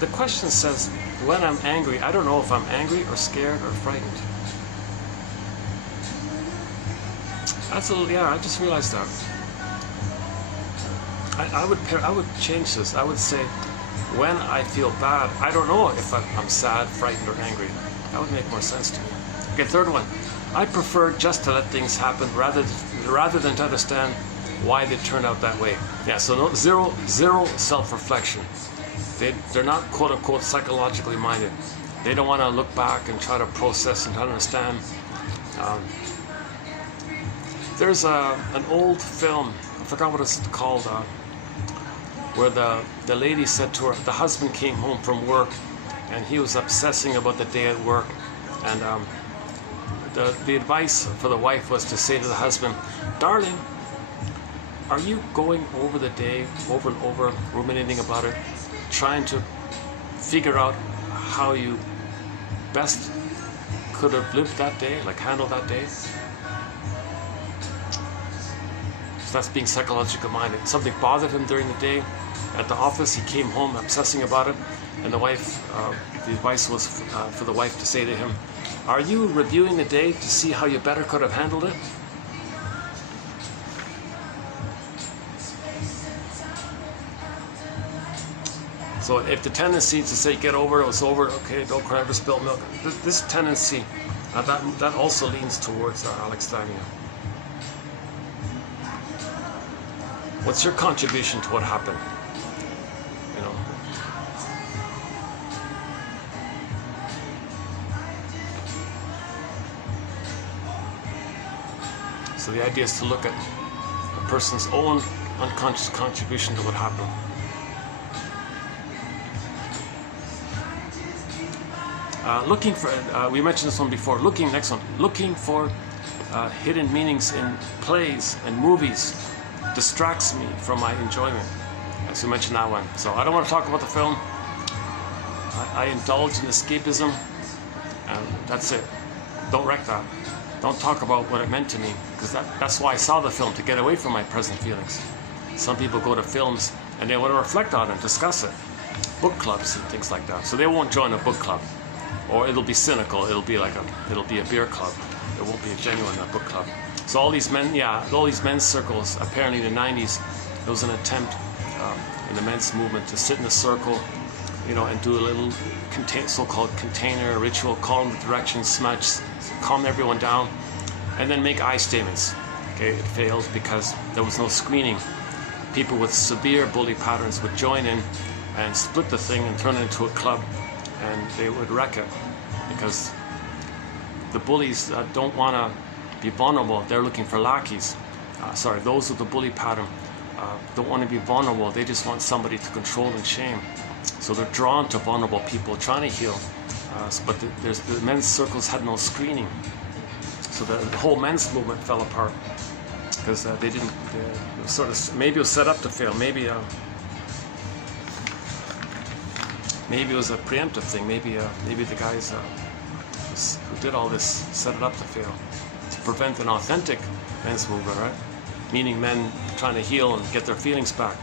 The question says, when I'm angry, I don't know if I'm angry or scared or frightened. That's I just realized that. I would change this. I would say, when I feel bad, I don't know if I'm sad, frightened, or angry. That would make more sense to me. Okay, third one. I prefer just to let things happen rather than to understand why they turned out that way. Yeah, so zero self-reflection. They're not quote-unquote psychologically minded. They don't want to look back and try to process and try to understand. There's an old film, I forgot what it's called, where the lady said to her, the husband came home from work and he was obsessing about the day at work, and the advice for the wife was to say to the husband, darling, are you going over the day over and over, ruminating about it, trying to figure out how you best could have lived that day, like handled that day? So that's being psychologically minded. Something bothered him during the day at the office. He came home obsessing about it, and the advice was for the wife to say to him, are you reviewing the day to see how you better could have handled it? So if the tendency to say, get over it, it's over, okay, don't cry over spilled milk, this tendency, that also leans towards alexithymia. What's your contribution to what happened? So the idea is to look at a person's own unconscious contribution to what happened. Looking for, we mentioned this one before, looking for hidden meanings in plays and movies distracts me from my enjoyment. As we mentioned that one. So I don't want to talk about the film. I indulge in escapism, and that's it. Don't wreck that. Don't talk about what it meant to me, because that's why I saw the film, to get away from my present feelings. Some people go to films and they want to reflect on it and discuss it. Book clubs and things like that. So they won't join a book club. Or it'll be cynical. It'll be a beer club. it won't be a genuine book club. So all these men, all these men's circles, apparently in the 90s, there was an attempt in the men's movement to sit in a circle, and do a little so-called container ritual, call them the directions, smudge, calm everyone down, and then make I statements. Okay, it failed because there was no screening. People with severe bully patterns would join in and split the thing and turn it into a club, and they would wreck it because the bullies don't want to be vulnerable. They're looking for lackeys. Those with the bully pattern don't want to be vulnerable. They just want somebody to control and shame. So they're drawn to vulnerable people trying to heal. But the men's circles had no screening. So the whole men's movement fell apart because they didn't. Maybe it was set up to fail. Maybe it was a preemptive thing. Maybe the guys who did all this set it up to fail, to prevent an authentic men's movement, right? Meaning men trying to heal and get their feelings back.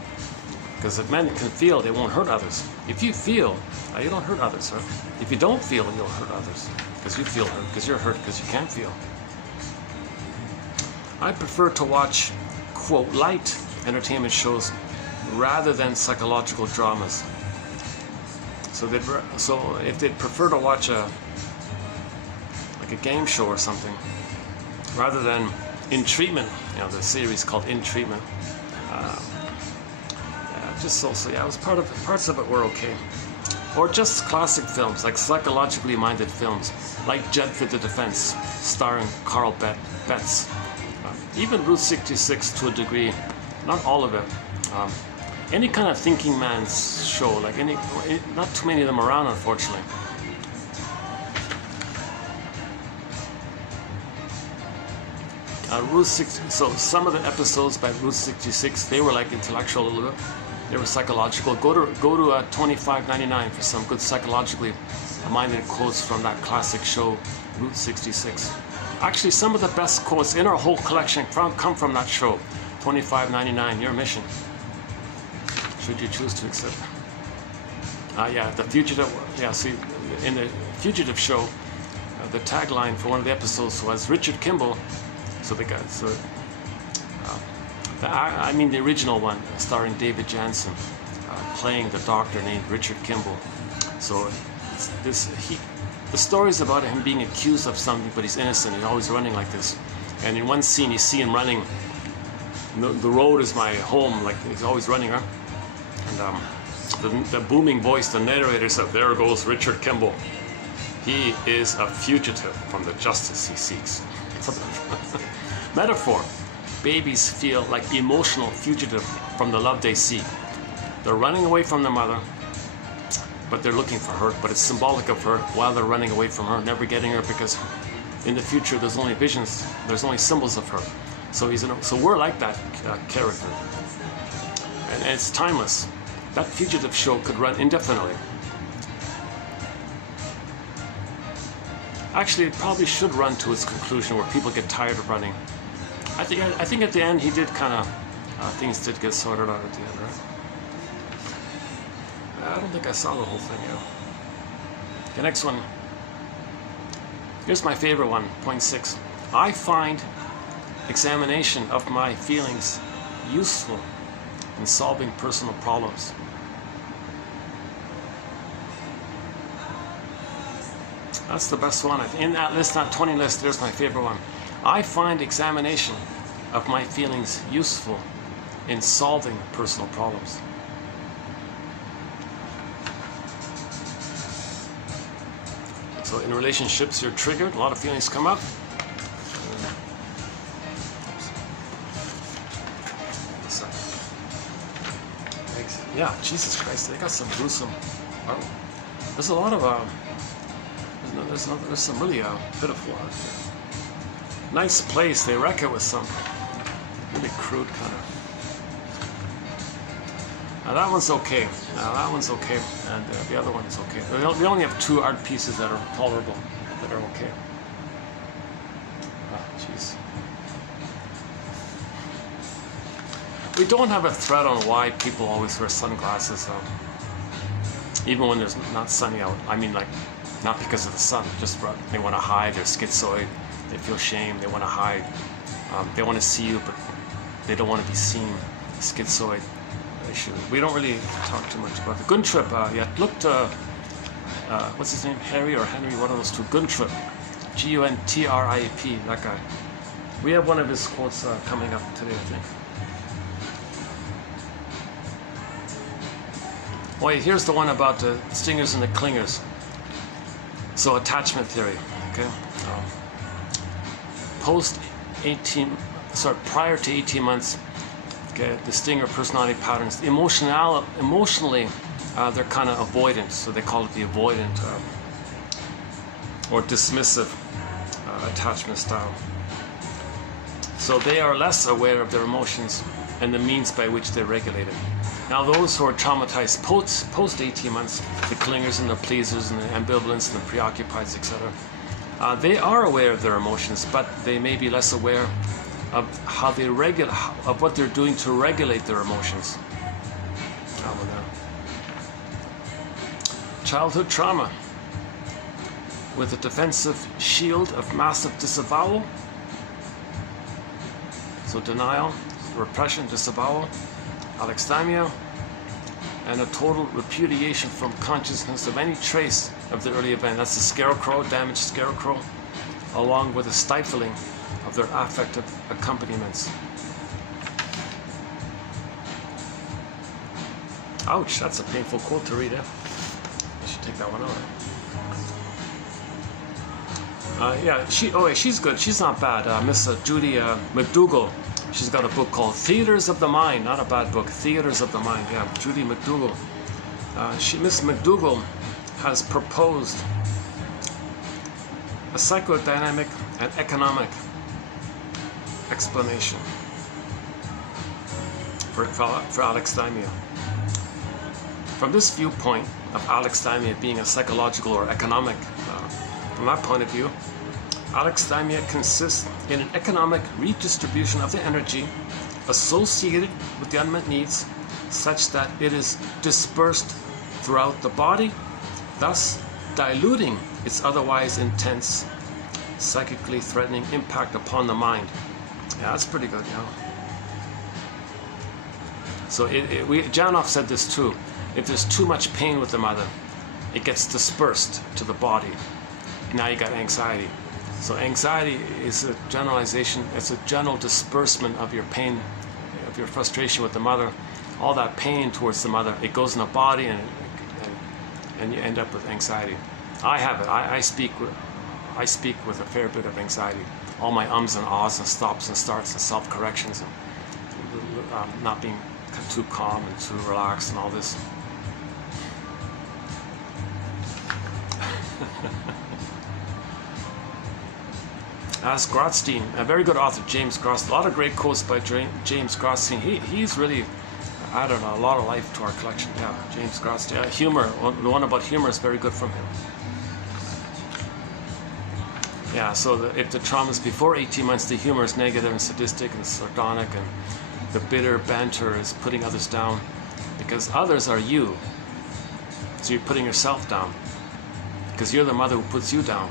Because if men can feel, they won't hurt others. If you feel, you don't hurt others, right? If you don't feel, you'll hurt others. Because you feel hurt, because you're hurt, because you can't feel. I prefer to watch, quote, light entertainment shows rather than psychological dramas. So if they'd prefer to watch a game show or something, rather than In Treatment, the series called In Treatment. It was parts of it were okay. Or just classic films, like psychologically minded films, like Jet for the Defense, starring Carl Betts. Even Route 66 to a degree, not all of it. Any kind of thinking man's show, not too many of them around, unfortunately. So some of the episodes by Route 66, they were like intellectual a little bit. They were psychological. Go to $25.99 for some good psychologically minded quotes from that classic show, Route 66. Actually, some of the best quotes in our whole collection come from that show, $25.99, your mission. Should you choose to accept. The Fugitive. In the Fugitive show, the tagline for one of the episodes was Richard Kimball. The original one, starring David Jansen, playing the doctor named Richard Kimball. So the story is about him being accused of something, but he's innocent. He's always running like this. And in one scene, you see him running. The road is my home, like he's always running, huh? And the booming voice, the narrator said, "There goes Richard Kimball. He is a fugitive from the justice he seeks." Metaphor. Babies feel like emotional fugitive from the love they seek. They're running away from their mother, but they're looking for her. But it's symbolic of her while they're running away from her, never getting her, because in the future there's only visions, there's only symbols of her. So we're like that character, and it's timeless. That fugitive show could run indefinitely. Actually, it probably should run to its conclusion where people get tired of running. I think at the end he did kind of, things did get sorted out at the end, right? I don't think I saw the whole thing yet. The next one, here's my favorite one, point 6. I find examination of my feelings useful in solving personal problems. That's the best one. In that list, that 20 list, there's my favorite one. I find examination of my feelings useful in solving personal problems. So in relationships, you're triggered, a lot of feelings come up. Yeah, Jesus Christ, they got some gruesome. There's a lot of there's some really pitiful out here. Nice place, they wreck it with some really crude kind of. Now that one's okay. And the other one's okay. We only have 2 art pieces that are tolerable, that are okay. Jeez. We don't have a thread on why people always wear sunglasses, even when there's not sunny out. I mean, like, not because of the sun, just they want to hide, they're schizoid, They feel shame, they want to hide. They want to see you, but they don't want to be seen. Schizoid issue. We don't really talk too much about the Guntrip. Look to, what's his name? Harry or Henry, one of those two. Guntrip. G-U-N-T-R-I-P, that guy. We have one of his quotes coming up today, I think. Oh, yeah, here's the one about the stingers and the clingers. So attachment theory, okay? Prior to 18 months, okay, the stinger personality patterns, emotionally, they're kind of avoidant, so they call it the avoidant or dismissive attachment style. So they are less aware of their emotions and the means by which they regulate it. Now those who are traumatized post 18 months, the clingers and the pleasers and the ambivalence and the preoccupieds, etc., they are aware of their emotions, but they may be less aware of how they of what they're doing to regulate their emotions. Childhood trauma with a defensive shield of massive disavowal. So denial, repression, disavowal, alexithymia, and a total repudiation from consciousness of any trace of the early event. That's the scarecrow, damaged scarecrow, along with a stifling of their affective accompaniments. Ouch, that's a painful quote to read, eh? I should take that one out. She's good. She's not bad. Miss Judy McDougall. She's got a book called Theaters of the Mind. Not a bad book. Theaters of the Mind. Yeah, Judy McDougall. Miss McDougall has proposed a psychodynamic and economic explanation for alexithymia. From this viewpoint of alexithymia being a psychological or economic, from that point of view, alexithymia consists in an economic redistribution of the energy associated with the unmet needs, such that it is dispersed throughout the body, thus diluting its otherwise intense, psychically threatening impact upon the mind. Yeah, that's pretty good, yeah. So Janoff said this too. If there's too much pain with the mother, it gets dispersed to the body. Now you got anxiety. So anxiety is a generalization, it's a general disbursement of your pain, of your frustration with the mother. All that pain towards the mother, it goes in the body and you end up with anxiety. I have it. I speak with a fair bit of anxiety. All my ums and ahs and stops and starts and self-corrections and not being too calm and too relaxed and all this. As Grotstein, a very good author, James Grotstein. A lot of great quotes by James Grotstein. He's really added a lot of life to our collection. Yeah, James Grotstein. Humor, the one about humor is very good from him. Yeah, so if the trauma is before 18 months, the humor is negative and sadistic and sardonic, and the bitter banter is putting others down, because others are you. So you're putting yourself down, because you're the mother who puts you down.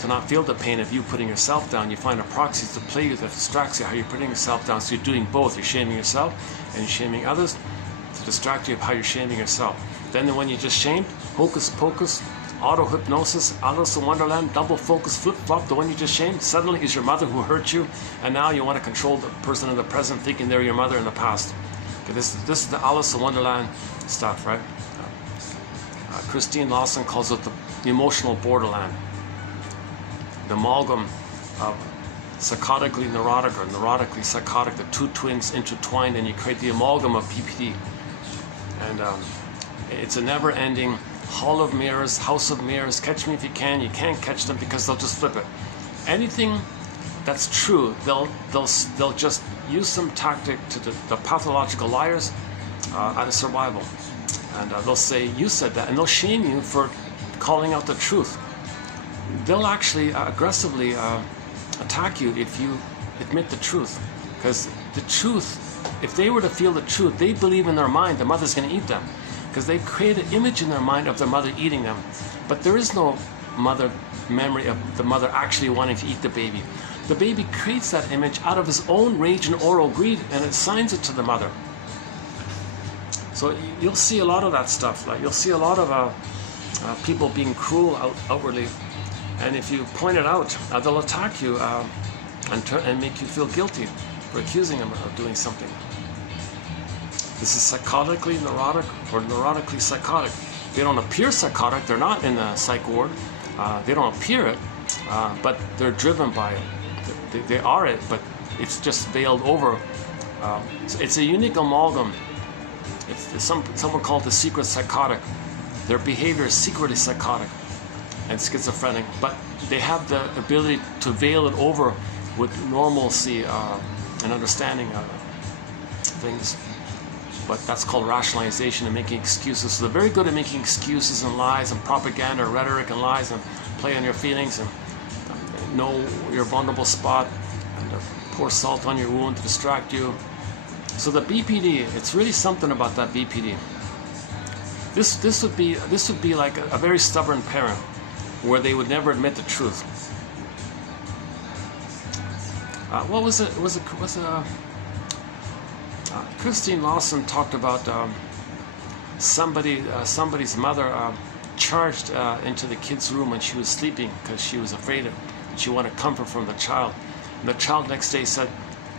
To not feel the pain of you putting yourself down, you find a proxy to play you that distracts you how you're putting yourself down. So you're doing both. You're shaming yourself and you're shaming others to distract you of how you're shaming yourself. Then the one you just shamed, hocus pocus, auto-hypnosis, Alice in Wonderland, double focus, flip-flop, the one you just shamed, suddenly is your mother who hurt you, and now you want to control the person in the present thinking they're your mother in the past. Okay, this is the Alice in Wonderland stuff, right? Christine Lawson calls it the emotional borderland. The amalgam of psychotically neurotic or neurotically psychotic, the two twins intertwined, and you create the amalgam of PPD. And it's a never-ending hall of mirrors, house of mirrors, catch me if you can. You can't catch them because they'll just flip it. Anything that's true, they'll just use some tactic to the pathological liars out of survival. And they'll say, you said that, and they'll shame you for calling out the truth. They'll actually aggressively attack you if you admit the truth. Because the truth, if they were to feel the truth, they believe in their mind the mother's going to eat them. Because they create an image in their mind of their mother eating them. But there is no mother memory of the mother actually wanting to eat the baby. The baby creates that image out of his own rage and oral greed and assigns it to the mother. So you'll see a lot of that stuff. Like you'll see a lot of people being cruel outwardly, and if you point it out, they'll attack you and make you feel guilty for accusing them of doing something. This is psychotically neurotic or neurotically psychotic. They don't appear psychotic. They're not in the psych ward. They don't appear it, but they're driven by it. They are it, but it's just veiled over. It's a unique amalgam. It's someone called the secret psychotic. Their behavior is secretly psychotic and schizophrenic, but they have the ability to veil it over with normalcy and understanding things. But that's called rationalization and making excuses. So they're very good at making excuses and lies and propaganda, rhetoric and lies, and play on your feelings and know your vulnerable spot and pour salt on your wound to distract you. So the BPD, it's really something about that BPD. This would be like a very stubborn parent, where they would never admit the truth. What was it? Christine Lawson talked about somebody's mother charged into the kid's room when she was sleeping because she was afraid of, she wanted comfort from the child. And the child next day said,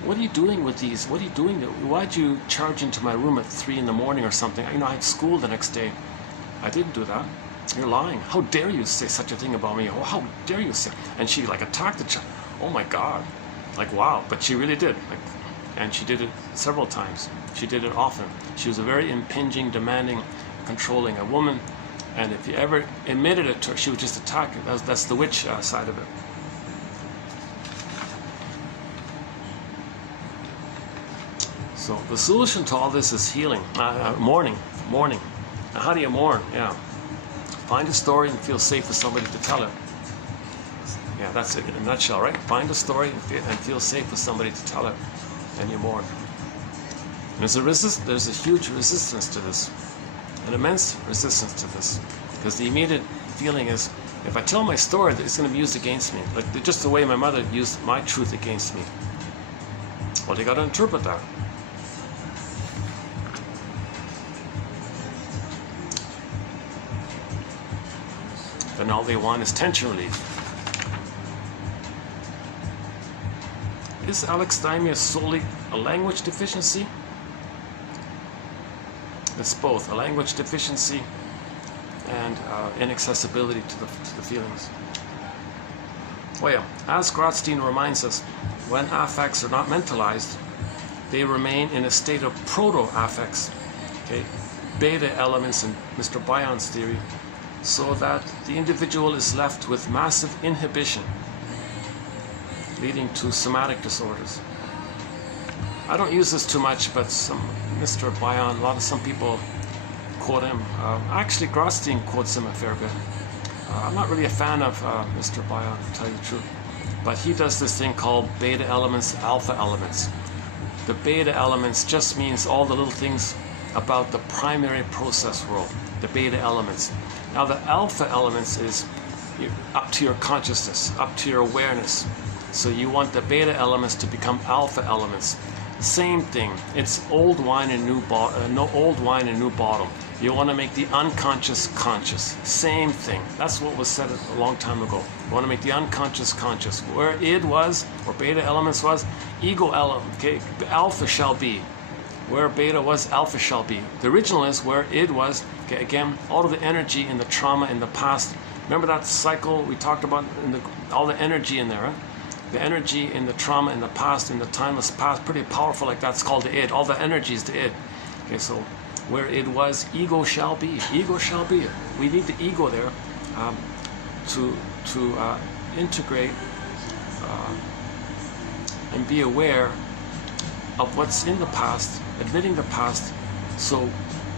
"What are you doing with these? What are you doing? Why'd you charge into my room at 3 in the morning or something? You know, I had school the next day." "I didn't do that. You're lying. How dare you say such a thing about me? Oh, how dare you say?" And she like attacked the child. Oh my God. Like, wow. But she really did. Like, and she did it several times. She did it often. She was a very impinging, demanding, controlling a woman. And if you ever admitted it to her, she would just attack it. That's the witch side of it. So the solution to all this is healing, mourning. Now, how do you mourn? Yeah, find a story and feel safe with somebody to tell it. Yeah, that's it in a nutshell, right? Find a story and feel safe with somebody to tell it, and you mourn. And there's a huge resistance to this, an immense resistance to this, because the immediate feeling is, if I tell my story, it's going to be used against me, like just the way my mother used my truth against me. Well, you got to interpret that. Then all they want is tension relief. Is alexithymia solely a language deficiency? It's both a language deficiency and inaccessibility to the feelings. Oh yeah, as Grotstein reminds us, when affects are not mentalized, they remain in a state of proto-affects, okay, beta elements in Mr. Bayon's theory, so that the individual is left with massive inhibition, leading to somatic disorders. I don't use this too much, but Mr. Bayon, some people quote him. Actually, Grotstein quotes him a fair bit. I'm not really a fan of Mr. Bayon, to tell you the truth, but he does this thing called beta elements, alpha elements. The beta elements just means all the little things about the primary process world, the beta elements. Now the alpha elements is up to your consciousness, up to your awareness. So you want the beta elements to become alpha elements. Same thing. It's old wine in new bottle. You want to make the unconscious conscious. Same thing. That's what was said a long time ago. You want to make the unconscious conscious. Where id was, or beta elements was, ego element. Okay, alpha shall be. Where beta was, alpha shall be. The original is where id was. Okay, again, all of the energy in the trauma in the past. Remember that cycle we talked about? All the energy in there, right? The energy in the trauma in the past, in the timeless past, pretty powerful like that's called the id. All the energy is the id. Okay, so where id was, ego shall be. Ego shall be. We need the ego there to integrate and be aware of what's in the past, admitting the past. So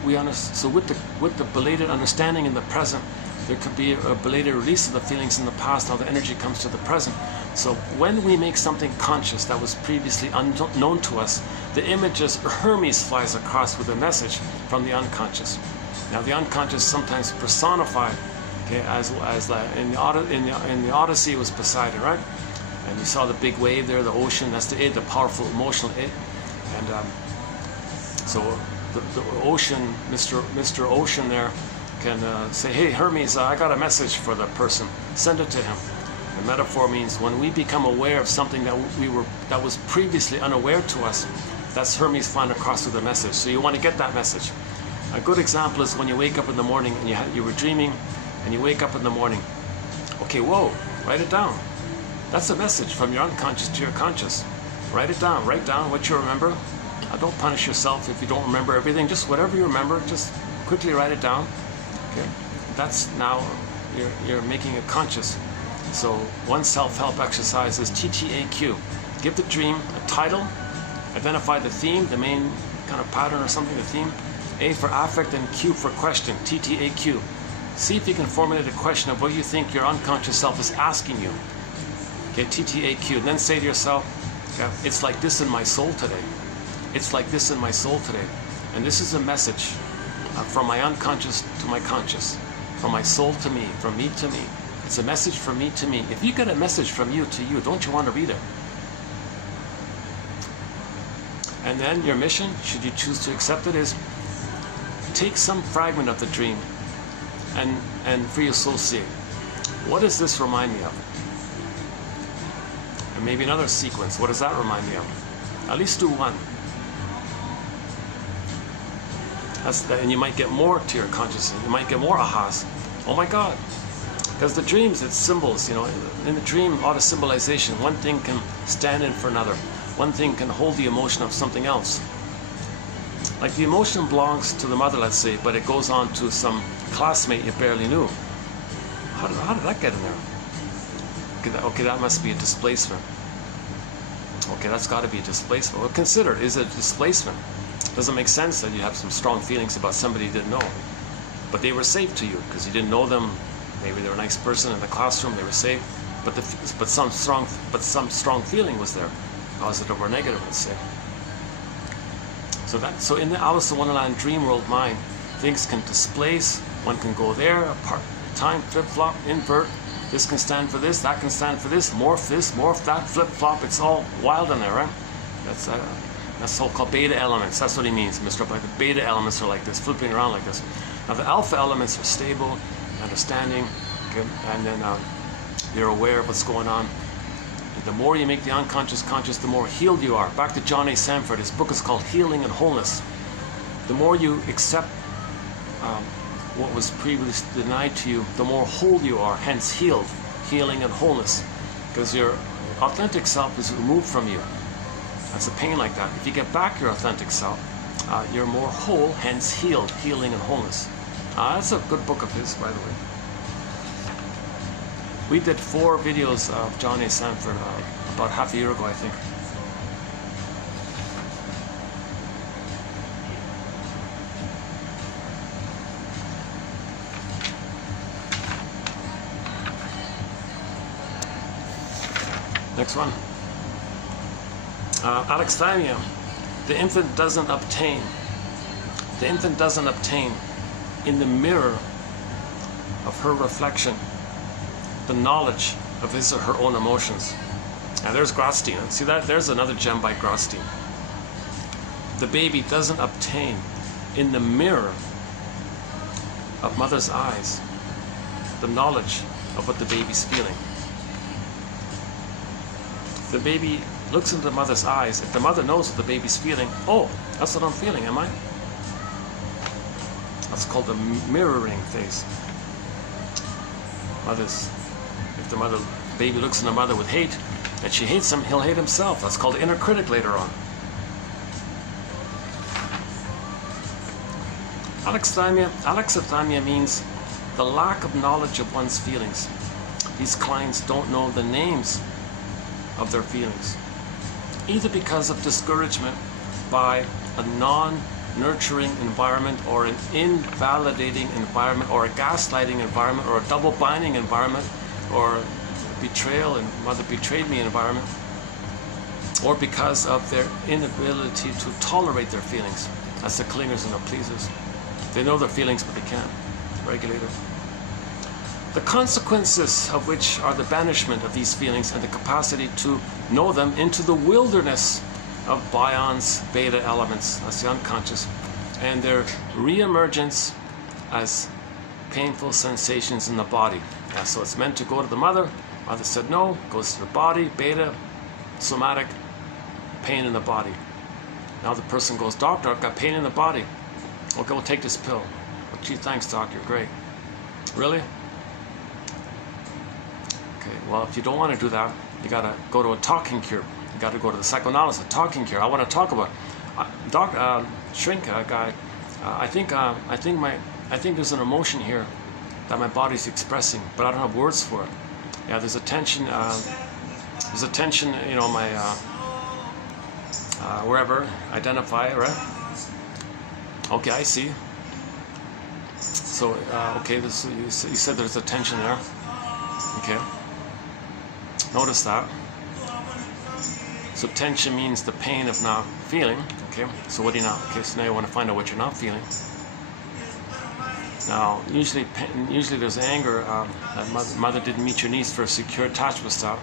with the belated understanding in the present, there could be a belated release of the feelings in the past. Now the energy comes to the present. So when we make something conscious that was previously unknown to us, the images Hermes flies across with a message from the unconscious. Now the unconscious sometimes personified Okay, in the Odyssey, it was Poseidon, right? And you saw the big wave there, the ocean. That's the id, the powerful emotional id. And so the ocean, Mr. Ocean there, can say, hey Hermes, I got a message for the person. Send it to him. The metaphor means when we become aware of something that was previously unaware to us, that's Hermes flying across with a message. So you want to get that message. A good example is when you wake up in the morning and you were dreaming, and you wake up in the morning. Okay, whoa, write it down. That's a message from your unconscious to your conscious. Write it down. Write down what you remember. Don't punish yourself if you don't remember everything. Just whatever you remember, just quickly write it down. Okay, that's now you're making it conscious. So one self-help exercise is TTAQ. Give the dream a title, identify the theme, the main kind of pattern or something, the theme. A for affect and Q for question, TTAQ. See if you can formulate a question of what you think your unconscious self is asking you. Okay, TTAQ. And then say to yourself, okay, it's like this in my soul today. It's like this in my soul today. And this is a message from my unconscious to my conscious, from my soul to me, from me to me. It's a message from me to me. If you get a message from you to you, don't you want to read it? And then your mission, should you choose to accept it, is take some fragment of the dream and free associate. What does this remind me of? And maybe another sequence. What does that remind me of? At least do one. And you might get more to your consciousness. You might get more ahas. Oh my God. Because the dreams, it's symbols, you know. In the dream, auto symbolization, one thing can stand in for another. One thing can hold the emotion of something else. Like the emotion belongs to the mother, let's say, but it goes on to some classmate you barely knew. How did that get in there? Okay, that must be a displacement. Okay, that's got to be a displacement. Well, consider, is it a displacement? Doesn't make sense that you have some strong feelings about somebody you didn't know. But they were safe to you because you didn't know them. Maybe they were a nice person in the classroom, they were safe. But some strong feeling was there, positive or negative, let's say. So in the Alice in Wonderland dream world mind, things can displace. One can go there, apart, time, flip-flop, invert. This can stand for this, that can stand for this, morph that, flip-flop. It's all wild in there, right? That's so-called beta elements. That's what he means, Mr. Black. The beta elements are like this, flipping around like this. Now the alpha elements are stable, understanding, okay? And then you're aware of what's going on. The more you make the unconscious conscious, the more healed you are. Back to John A. Sanford, his book is called Healing and Wholeness. The more you accept what was previously denied to you, the more whole you are, hence healed, healing and wholeness. Because your authentic self is removed from you. That's a pain like that. If you get back your authentic self, you're more whole, hence healed, healing and wholeness. That's a good book of his, by the way. We did 4 videos of John A. Sanford about half a year ago, I think. Next one. Alexithymia. The infant doesn't obtain. The infant doesn't obtain in the mirror of her reflection the knowledge of his or her own emotions. Now there's Grotstein. See that? There's another gem by Grotstein. The baby doesn't obtain in the mirror of mother's eyes the knowledge of what the baby's feeling. The baby looks into the mother's eyes. If the mother knows what the baby's feeling, oh, that's what I'm feeling, am I? That's called the mirroring phase. If the baby looks in the mother with hate, and she hates him, he'll hate himself. That's called the inner critic later on. Alexithymia means the lack of knowledge of one's feelings. These clients don't know the names of their feelings, either because of discouragement by a non-nurturing environment, or an invalidating environment, or a gaslighting environment, or a double binding environment, or betrayal and mother betrayed me environment, or because of their inability to tolerate their feelings. That's the clingers and the pleasers. They know their feelings, but they can't regulate it. the consequences of which are the banishment of these feelings and the capacity to know them into the wilderness of bions, beta elements, that's the unconscious, and their re-emergence as painful sensations in the body. Yeah, so it's meant to go to the mother. Mother said no, goes to the body, beta, somatic, pain in the body. Now the person goes, doctor, I've got pain in the body. Okay, we'll take this pill. Well, gee, thanks, doctor, great. Really? Okay, well, if you don't want to do that, you got to go to a talking cure. You got to go to the psychoanalyst, a talking cure. I want to talk about shrink guy. I think there's an emotion here that my body's expressing, but I don't have words for it. Yeah, there's a tension. There's a tension, you know, my wherever, identify, right? Okay, I see. So, okay, you said there's a tension there. Okay. Notice that. So tension means the pain of not feeling. Okay. So what do you not? Okay. So now you want to find out what you're not feeling. Now, usually there's anger. That mother didn't meet your needs for a secure attachment style.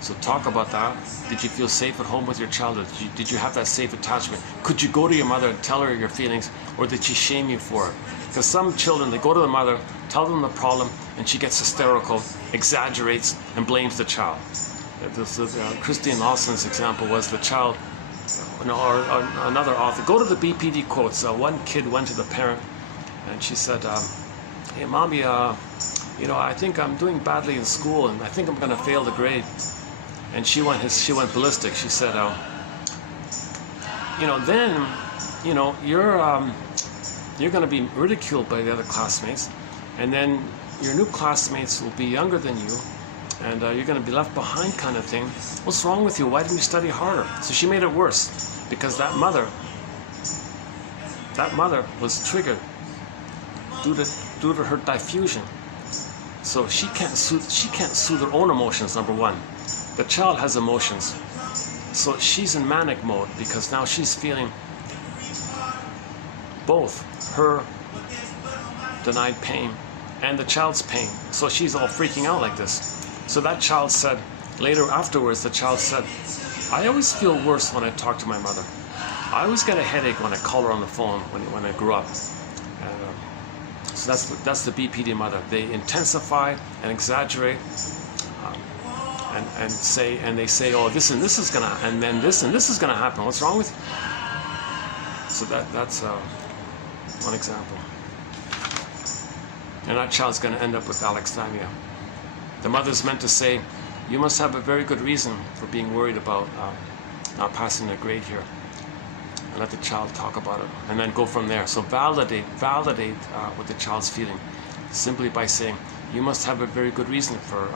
So talk about that. Did you feel safe at home with your child? Did you have that safe attachment? Could you go to your mother and tell her your feelings, or did she shame you for it? Because some children, they go to the mother, tell them the problem, and she gets hysterical, exaggerates, and blames the child. Christine Lawson's example was the child, or another author. Go to the BPD quotes. One kid went to the parent, and she said, "Hey, mommy, I think I'm doing badly in school, and I think I'm going to fail the grade." And she went ballistic. She said, you're going to be ridiculed by the other classmates, and then your new classmates will be younger than you, and you're going to be left behind, kind of thing. What's wrong with you? Why didn't you study harder? So she made it worse, because that mother was triggered due to her diffusion. So she can't soothe her own emotions, number one. The child has emotions. So she's in manic mode, because now she's feeling both her denied pain and the child's pain. So she's all freaking out like this. So that child said, afterwards, the child said, "I always feel worse when I talk to my mother. I always get a headache when I call her on the phone when I grew up." And, so that's the BPD mother. They intensify and exaggerate, and they say, "Oh, this and this is gonna, and then this and this is gonna happen. What's wrong with you?" So that's one example. And that child's going to end up with alexithymia. The mother's meant to say, "You must have a very good reason for being worried about not passing a grade here," and let the child talk about it, and then go from there. So validate what the child's feeling, simply by saying, "You must have a very good reason for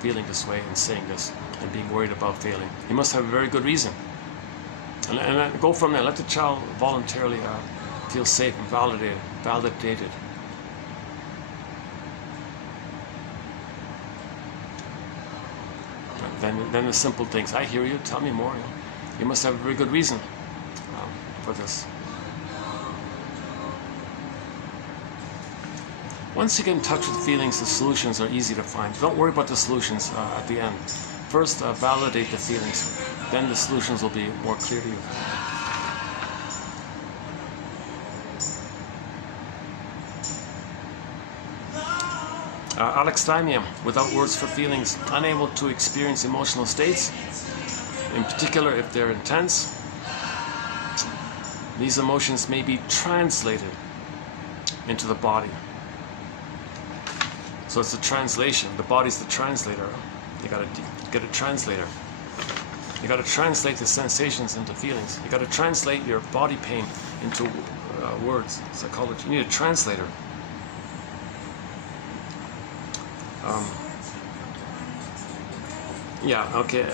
feeling this way and saying this and being worried about failing. You must have a very good reason." And then go from there. Let the child voluntarily feel safe and validated. Then the simple things. "I hear you. Tell me more. You must have a very good reason for this." Once you get in touch with feelings, the solutions are easy to find. Don't worry about the solutions at the end. First, validate the feelings. Then the solutions will be more clear to you. Alexithymia, without words for feelings, unable to experience emotional states, in particular if they're intense. These emotions may be translated into the body. So it's a translation. The body's the translator. You got to get a translator. You got to translate the sensations into feelings. You got to translate your body pain into words, psychology. You need a translator.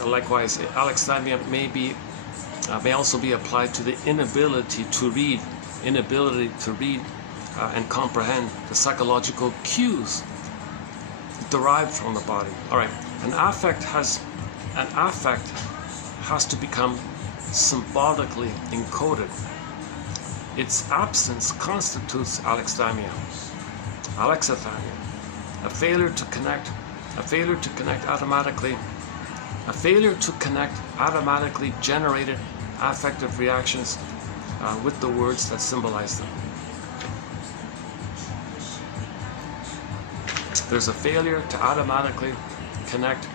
Likewise, alexithymia may also be applied to the inability to read and comprehend the psychological cues derived from the body. All right, an affect has to become symbolically encoded. Its absence constitutes alexithymia. A failure to connect automatically generated affective reactions with the words that symbolize them. There's a failure to automatically connect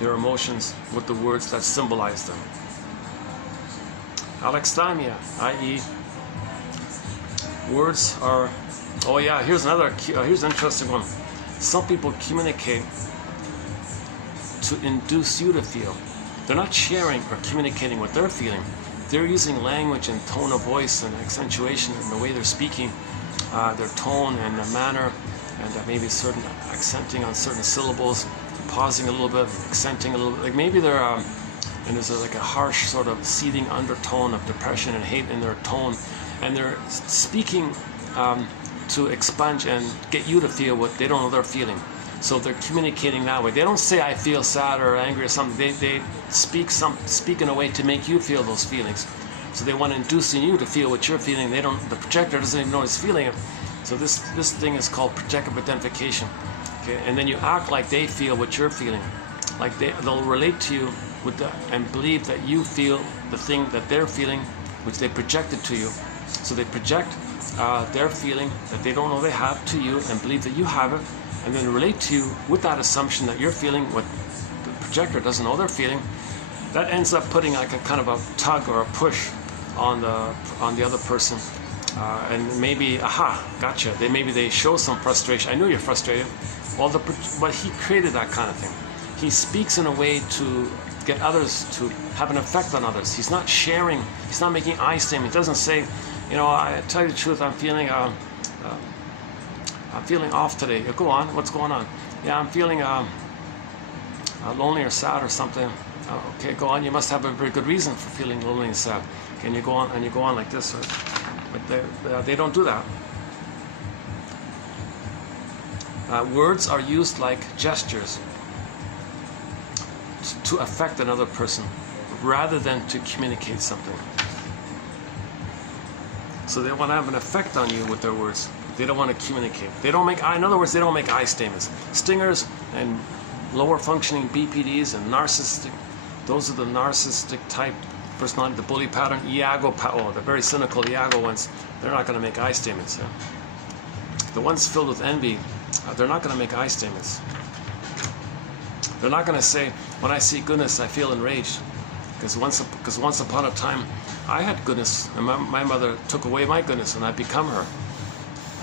your emotions with the words that symbolize them. Alexithymia, i.e., words are. Oh yeah, here's an interesting one. Some people communicate to induce you to feel. They're not sharing or communicating what they're feeling. They're using language and tone of voice and accentuation in the way they're speaking, their tone and their manner, and maybe certain accenting on certain syllables, pausing a little bit, accenting a little bit. Like maybe they're and there's like a harsh sort of seething undertone of depression and hate in their tone, and they're speaking to expunge and get you to feel what they don't know they're feeling. So they're communicating that way. They don't say I feel sad or angry or something. They speak in a way to make you feel those feelings. So they want to induce in you to feel what you're feeling. The projector doesn't even know he's feeling it. So this thing is called projective identification. Okay, and then you act like they feel what you're feeling. Like they'll relate to you and believe that you feel the thing that they're feeling, which they projected to you. So they project their feeling that they don't know they have to you and believe that you have it, and then relate to you with that assumption that you're feeling what the projector doesn't know they're feeling. That ends up putting like a kind of a tug or a push on the other person, and maybe gotcha. Maybe they show some frustration. I knew you're frustrated. Well, but he created that kind of thing. He speaks in a way to get others to have an effect on others. He's not sharing. He's not making I statements. He doesn't say, I tell you the truth. I'm feeling off today. Go on. What's going on? Yeah, I'm feeling lonely or sad or something. Okay, go on. You must have a very good reason for feeling lonely and sad. Can you go on? And you go on like this. But they don't do that. Words are used like gestures to affect another person rather than to communicate something. So they want to have an effect on you with their words. They don't want to communicate. They don't make in other words, they don't make I statements. Stingers and lower functioning BPDs and narcissistic, those are the narcissistic type personality, the bully pattern, the very cynical Iago ones, they're not going to make I statements. Yeah? The ones filled with envy, they're not going to make I statements. They're not going to say, when I see goodness, I feel enraged. Because once upon a time, I had goodness, and my mother took away my goodness, and I become her.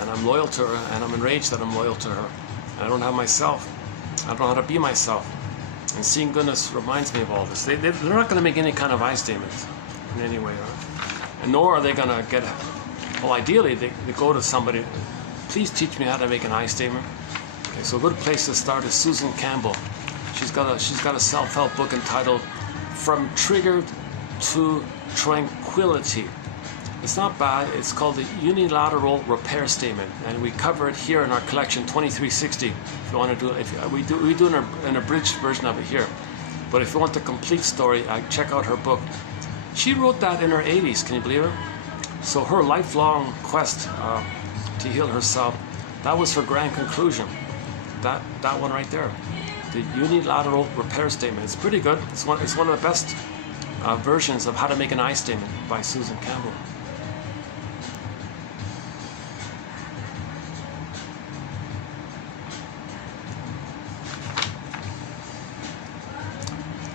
And I'm loyal to her, and I'm enraged that I'm loyal to her. And I don't have myself. I don't know how to be myself. And seeing goodness reminds me of all this. They're not going to make any kind of I statements in any way. And nor are they going to get, well, ideally, they go to somebody, please teach me how to make an I statement. Okay, so a good place to start is Susan Campbell. She's got a self-help book entitled From Triggered to Tranquility. It's not bad. It's called the Unilateral Repair Statement, and we cover it here in our collection 2360. If you want to do it, we do an abridged version of it here. But if you want the complete story, check out her book. She wrote that in her 80s. Can you believe it? So her lifelong quest to heal herself, that was her grand conclusion. That one right there. The Unilateral Repair Statement. It's pretty good. It's one of the best versions of how to make an I statement by Susan Campbell.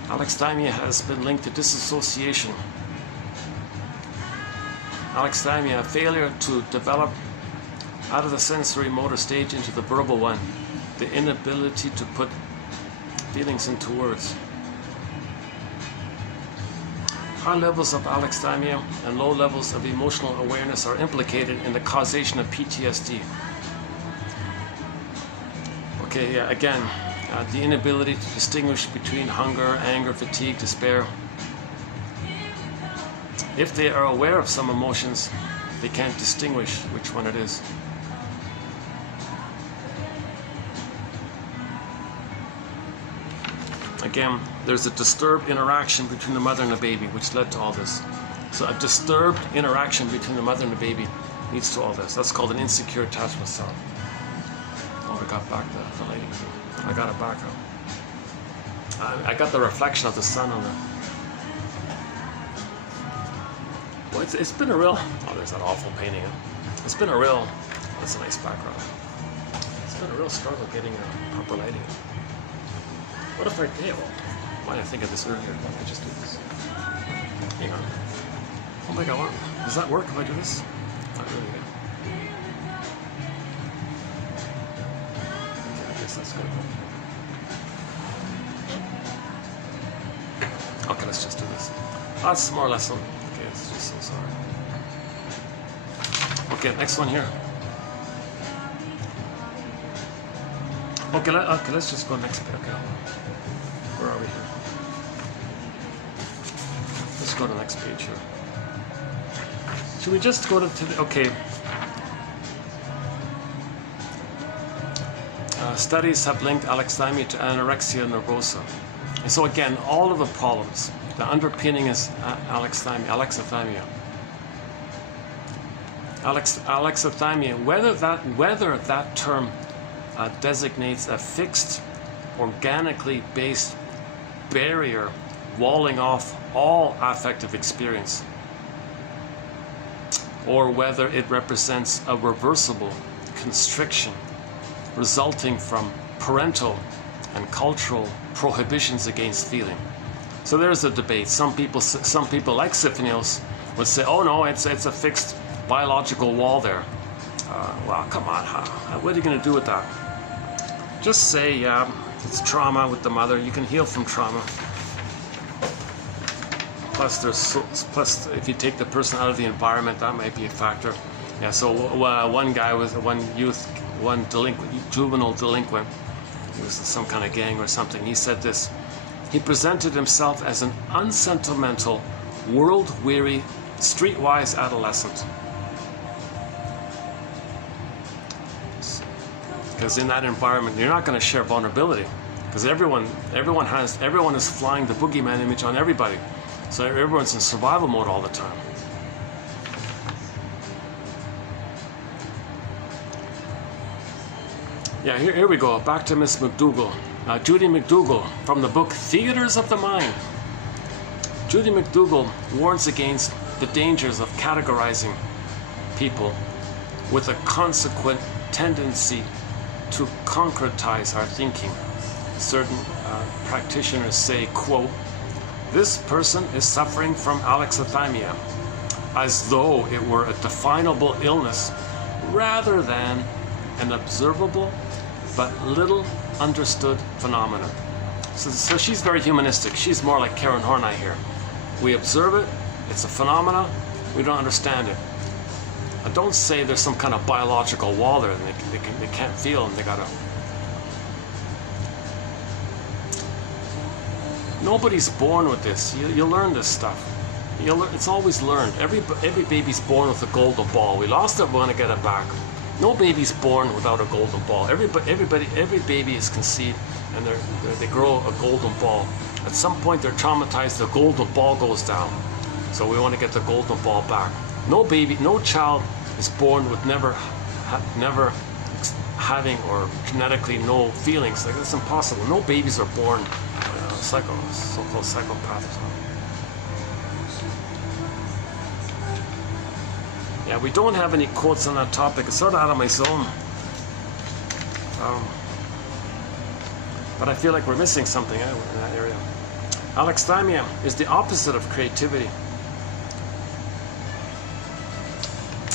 Alexithymia has been linked to dissociation. Alexithymia, a failure to develop out of the sensory motor stage into the verbal one, the inability to put feelings into words. High levels of alexithymia and low levels of emotional awareness are implicated in the causation of PTSD. Okay, yeah, again, the inability to distinguish between hunger, anger, fatigue, despair. If they are aware of some emotions, they can't distinguish which one it is. Again, there's a disturbed interaction between the mother and the baby, which led to all this. So a disturbed interaction between the mother and the baby leads to all this. That's called an insecure attachment style. I got back the lady. I got it back. I got the reflection of the sun on it. Well, it's been a real... Oh, there's that awful painting. It's been a real... That's a nice background. It's been a real struggle getting a proper lighting. What if I... Hey, well, why did I think of this earlier? Why don't I just do this? Hang on. Oh my God, does that work if I do this? Not really good. Okay, I guess that's good. Okay, let's just do this. That's more or less... Okay, it's just so sorry. Okay, next one here. Okay, let's just go next page. Okay, where are we here? Let's go to the next page here. Should we just go to the... Okay. Studies have linked alexithymia to anorexia nervosa. And so again, all of the problems, the underpinning is alexithymia. Alexithymia, whether that term designates a fixed, organically based barrier walling off all affective experience, or whether it represents a reversible constriction resulting from parental and cultural prohibitions against feeling. So there's a debate. Some people like Sifinios would say, oh no, it's a fixed biological wall there. Well, come on, what are you going to do with that? Just say, yeah, it's trauma with the mother. You can heal from trauma. Plus, if you take the person out of the environment, that might be a factor. Yeah. So one guy was one juvenile delinquent. He was in some kind of gang or something. He said this. He presented himself as an unsentimental, world-weary, streetwise adolescent. Because in that environment, you're not going to share vulnerability. Because everyone is flying the boogeyman image on everybody. So everyone's in survival mode all the time. Yeah, here we go. Back to Miss McDougall. Judy McDougall from the book Theaters of the Mind. Judy McDougall warns against the dangers of categorizing people with a consequent tendency to concretize our thinking. Certain practitioners say, quote, this person is suffering from alexithymia, as though it were a definable illness rather than an observable but little understood phenomenon. So she's very humanistic. She's more like Karen Horney here. We observe it, it's a phenomena, we don't understand it. And don't say there's some kind of biological wall there and they can't feel and they gotta... Nobody's born with this. You learn this stuff. It's always learned. Every baby's born with a golden ball. We lost it, we want to get it back. No baby's born without a golden ball. Every baby is conceived and they grow a golden ball. At some point they're traumatized, the golden ball goes down. So we want to get the golden ball back. No child is born with never having or genetically no feelings. Like, that's impossible. No babies are born so-called psychopaths. Yeah, we don't have any quotes on that topic. It's sort of out of my zone. But I feel like we're missing something in that area. Alexithymia is the opposite of creativity.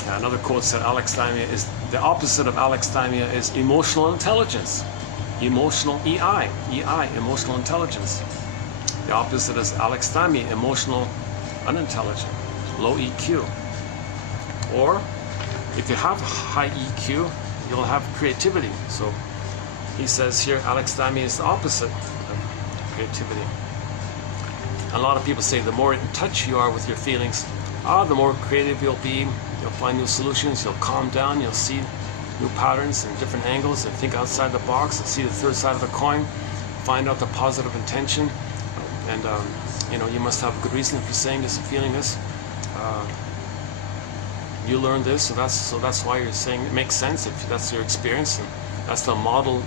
Yeah, another quote said alexithymia is the opposite of alexithymia is emotional intelligence. Emotional EI, emotional intelligence. The opposite is alexithymia, emotional unintelligent, low EQ. Or if you have high EQ, you'll have creativity. So he says here alexithymia is the opposite of creativity. A lot of people say the more in touch you are with your feelings, the more creative you'll be. You'll find new solutions, you'll calm down, you'll see new patterns and different angles and think outside the box and see the third side of the coin, find out the positive intention, and you must have a good reason for saying this and feeling this. You learned this, so that's why you're saying it makes sense if that's your experience, and That's the model.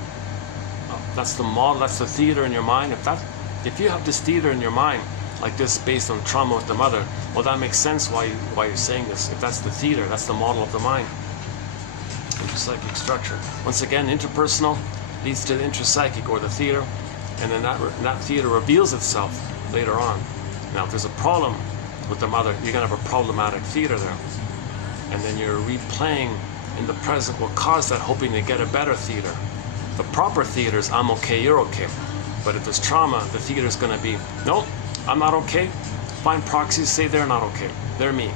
That's the model. That's the theater in your mind. If you have this theater in your mind like this based on trauma with the mother, well, that makes sense why you're saying this. If that's the theater, that's the model of the mind. Interpsychic structure. Once again, interpersonal leads to the intrapsychic or the theater, and then that theater reveals itself later on. Now, if there's a problem with the mother, you're going to have a problematic theater there. And then you're replaying in the present will cause that, hoping to get a better theater. The proper theater is I'm okay, you're okay. But if there's trauma, the theater is going to be, no, I'm not okay. Find proxies, say they're not okay. They're me.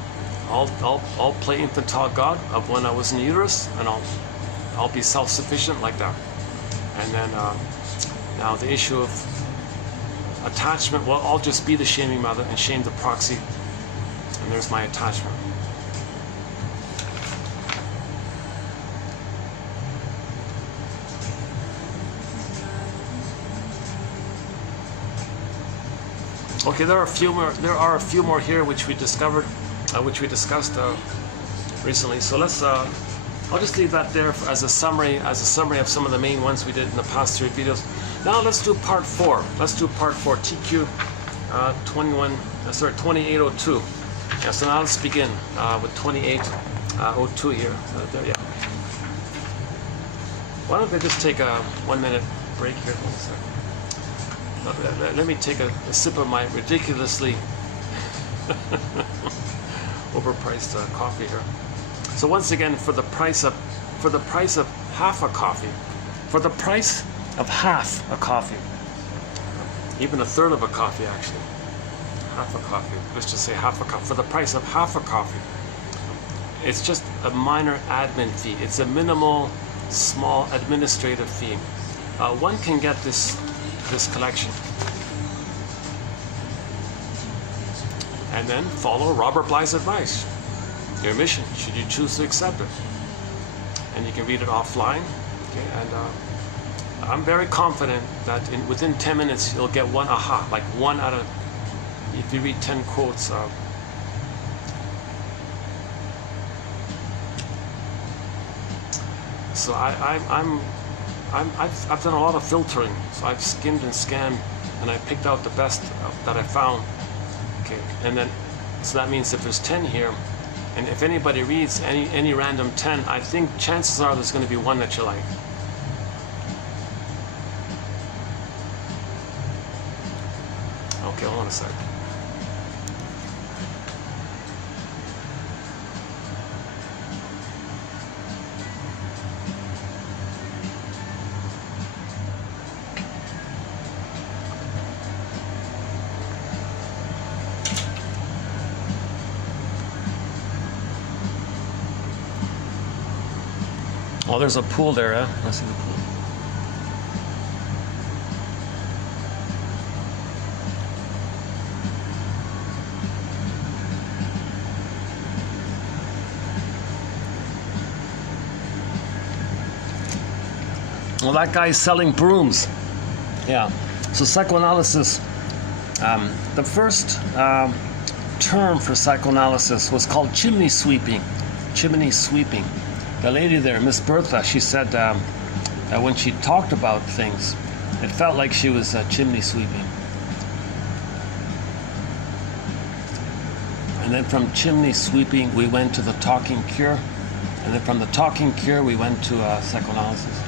I'll play infantile God of when I was in uterus, and I'll be self-sufficient like that. And then now the issue of attachment, well, I'll just be the shaming mother and shame the proxy, and there's my attachment. Okay, there are a few more here which we discovered, which we discussed recently. So let's. I'll just leave that there as a summary of some of the main ones we did in the past 3 videos. Now let's do part 4. Let's do part 4, TQ 2802. Yeah, so now let's begin with 2802 here. There, yeah. Why don't I just take a 1-minute break here? One second. Let me take a sip of my ridiculously overpriced coffee here. So once again, for the price of half a coffee, even a third of a coffee actually, half a coffee. Let's just say half a coffee. For the price of half a coffee, it's just a minor admin fee. It's a minimal, small administrative fee. One can get this collection, and then follow Robert Bly's advice. Your mission, should you choose to accept it, and you can read it offline. Okay, and I'm very confident that within 10 minutes you'll get one aha, like 1 out of, if you read 10 quotes. So I've done a lot of filtering, so I've skimmed and scanned, and I picked out the best that I found. Okay, and then so that means if there's 10 here, and if anybody reads any random 10, I think chances are there's going to be one that you like. Okay, hold on a sec. Oh, there's a pool there, eh? I see the pool. Well, that guy's selling brooms. Yeah. So psychoanalysis, the first term for psychoanalysis was called chimney sweeping. Chimney sweeping. The lady there, Miss Bertha, she said that when she talked about things, it felt like she was chimney sweeping. And then from chimney sweeping, we went to the talking cure. And then from the talking cure, we went to psychoanalysis.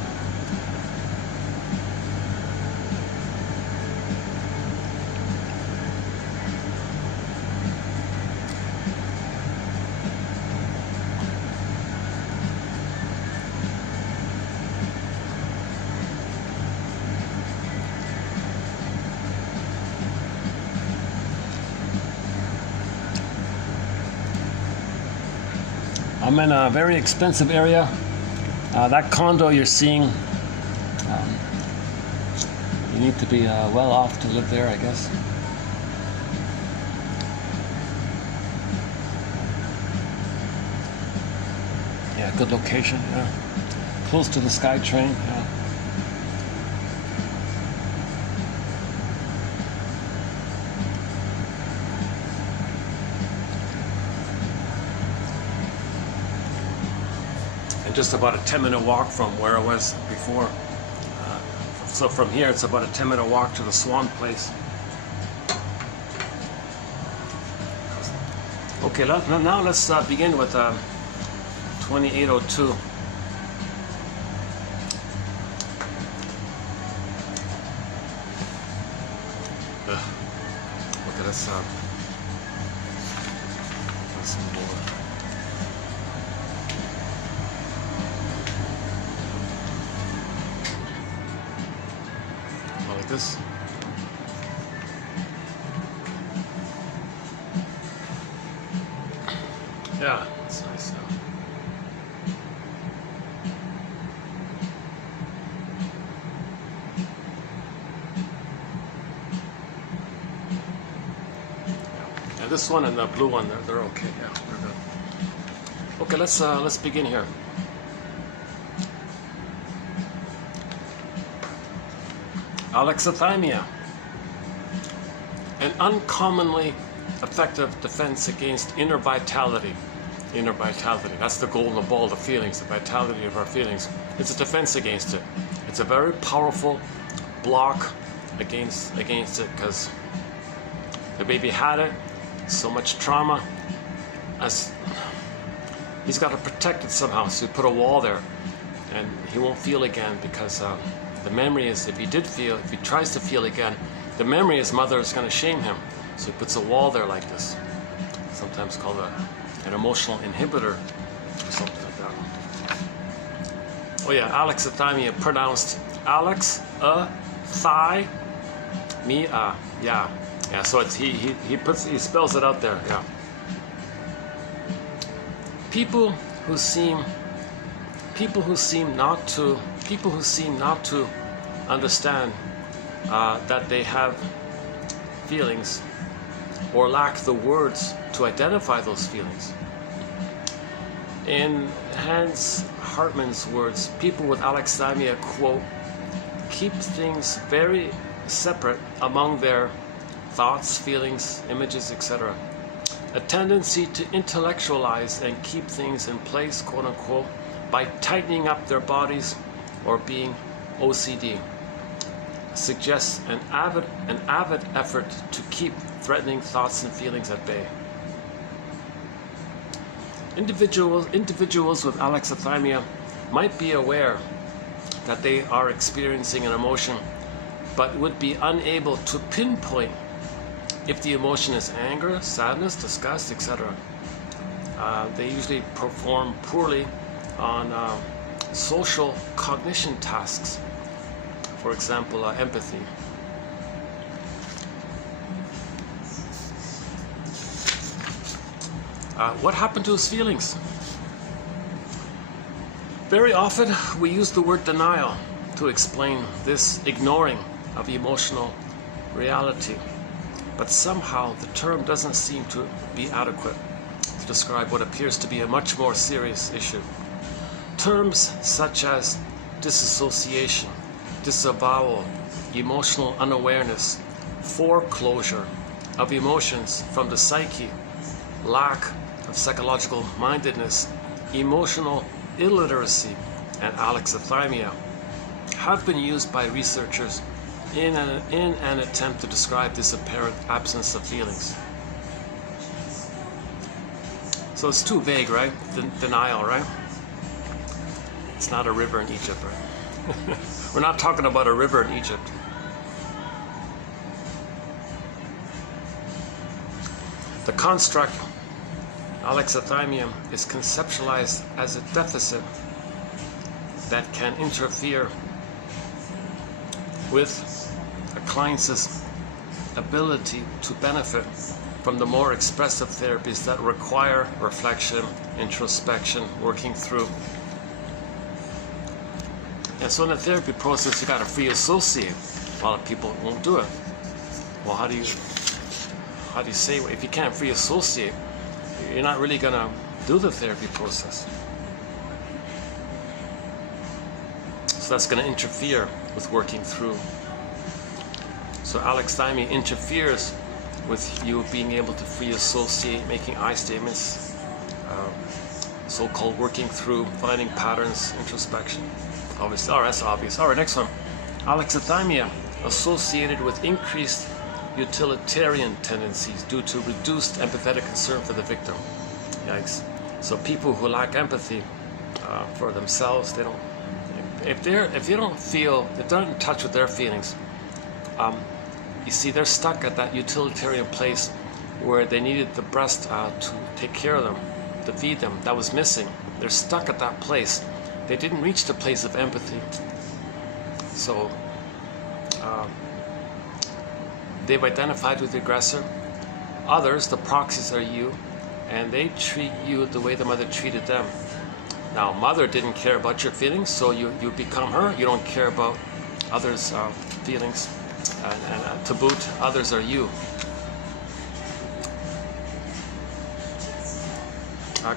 I'm in a very expensive area. That condo you're seeing, you need to be well off to live there, I guess. Yeah, good location, yeah. Close to the SkyTrain, yeah. just about a 10-minute walk from where I was before. So from here, it's about a 10-minute walk to the Swan place. Okay, now let's begin with 2802. Look at this. Let's move over. Like this. Yeah, that's nice. And this one and the blue one, they're okay. Yeah, they're good. Okay, let's begin here. Alexithymia, an uncommonly effective defense against inner vitality. Inner vitality, that's the golden ball of feelings, the vitality of our feelings. It's a defense against it. It's a very powerful block against it, because the baby had it, so much trauma, as he's got to protect it somehow, so he put a wall there, and he won't feel again, because the memory is, if he tries to feel again, the memory his mother is going to shame him, so he puts a wall there like this, sometimes called an emotional inhibitor or something like that. Oh yeah, alexithymia, pronounced Alex, thigh, me, yeah. Yeah, so it's he spells it out there, yeah. People who seem not to understand that they have feelings, or lack the words to identify those feelings. In Hans Hartmann's words, people with alexithymia, quote, keep things very separate among their thoughts, feelings, images, etc. A tendency to intellectualize and keep things in place, quote unquote, by tightening up their bodies or being OCD. Suggests an avid effort to keep threatening thoughts and feelings at bay. Individuals with alexithymia might be aware that they are experiencing an emotion, but would be unable to pinpoint if the emotion is anger, sadness, disgust, etc. They usually perform poorly on social cognition tasks. For example, empathy. What happened to his feelings? Very often we use the word denial to explain this ignoring of emotional reality, but somehow the term doesn't seem to be adequate to describe what appears to be a much more serious issue. Terms such as dissociation, disavowal, emotional unawareness, foreclosure of emotions from the psyche, lack of psychological mindedness, emotional illiteracy, and alexithymia have been used by researchers in an attempt to describe this apparent absence of feelings. So it's too vague, right? Denial, right? It's not a river in Egypt, right? We're not talking about a river in Egypt. The construct alexithymia is conceptualized as a deficit that can interfere with a client's ability to benefit from the more expressive therapies that require reflection, introspection, working through. And so in the therapy process, you got to free associate. A lot of people won't do it. Well, how do you say, if you can't free associate, you're not really going to do the therapy process. So that's going to interfere with working through. So alexithymia interferes with you being able to free associate, making I statements, so-called working through, finding patterns, introspection. Obviously, all right, that's obvious. All right, next one. Alexithymia, associated with increased utilitarian tendencies due to reduced empathetic concern for the victim. Yikes. So people who lack empathy for themselves, they don't. If they're in touch with their feelings, you see, they're stuck at that utilitarian place where they needed the breast to take care of them, to feed them. That was missing. They're stuck at that place. They didn't reach the place of empathy. So they've identified with the aggressor. Others, the proxies, are you, and they treat you the way the mother treated them. Now, mother didn't care about your feelings, so you become her. You don't care about others' feelings. And to boot, others are you.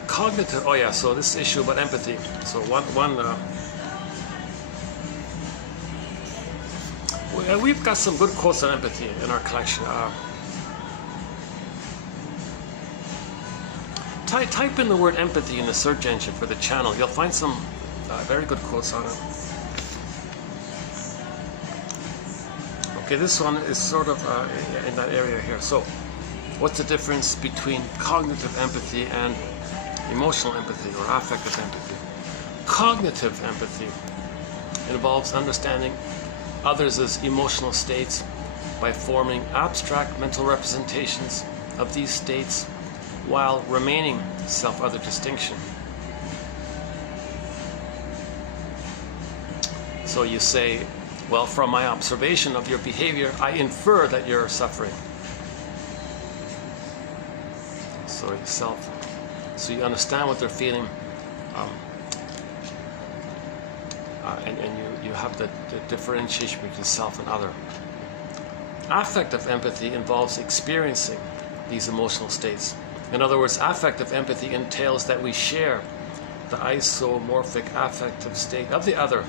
Cognitive, oh yeah, so this issue about empathy. So we've got some good quotes on empathy in our collection. Type in the word empathy in the search engine for the channel. You'll find some very good quotes on it. Okay, this one is sort of in that area here. So, what's the difference between cognitive empathy and emotional empathy or affective empathy? Cognitive empathy involves understanding others' emotional states by forming abstract mental representations of these states while remaining self-other distinction. So you say, well, from my observation of your behavior, I infer that you're suffering. So you understand what they're feeling, and you have the differentiation between self and other. Affective empathy involves experiencing these emotional states. In other words, affective empathy entails that we share the isomorphic affective state of the other.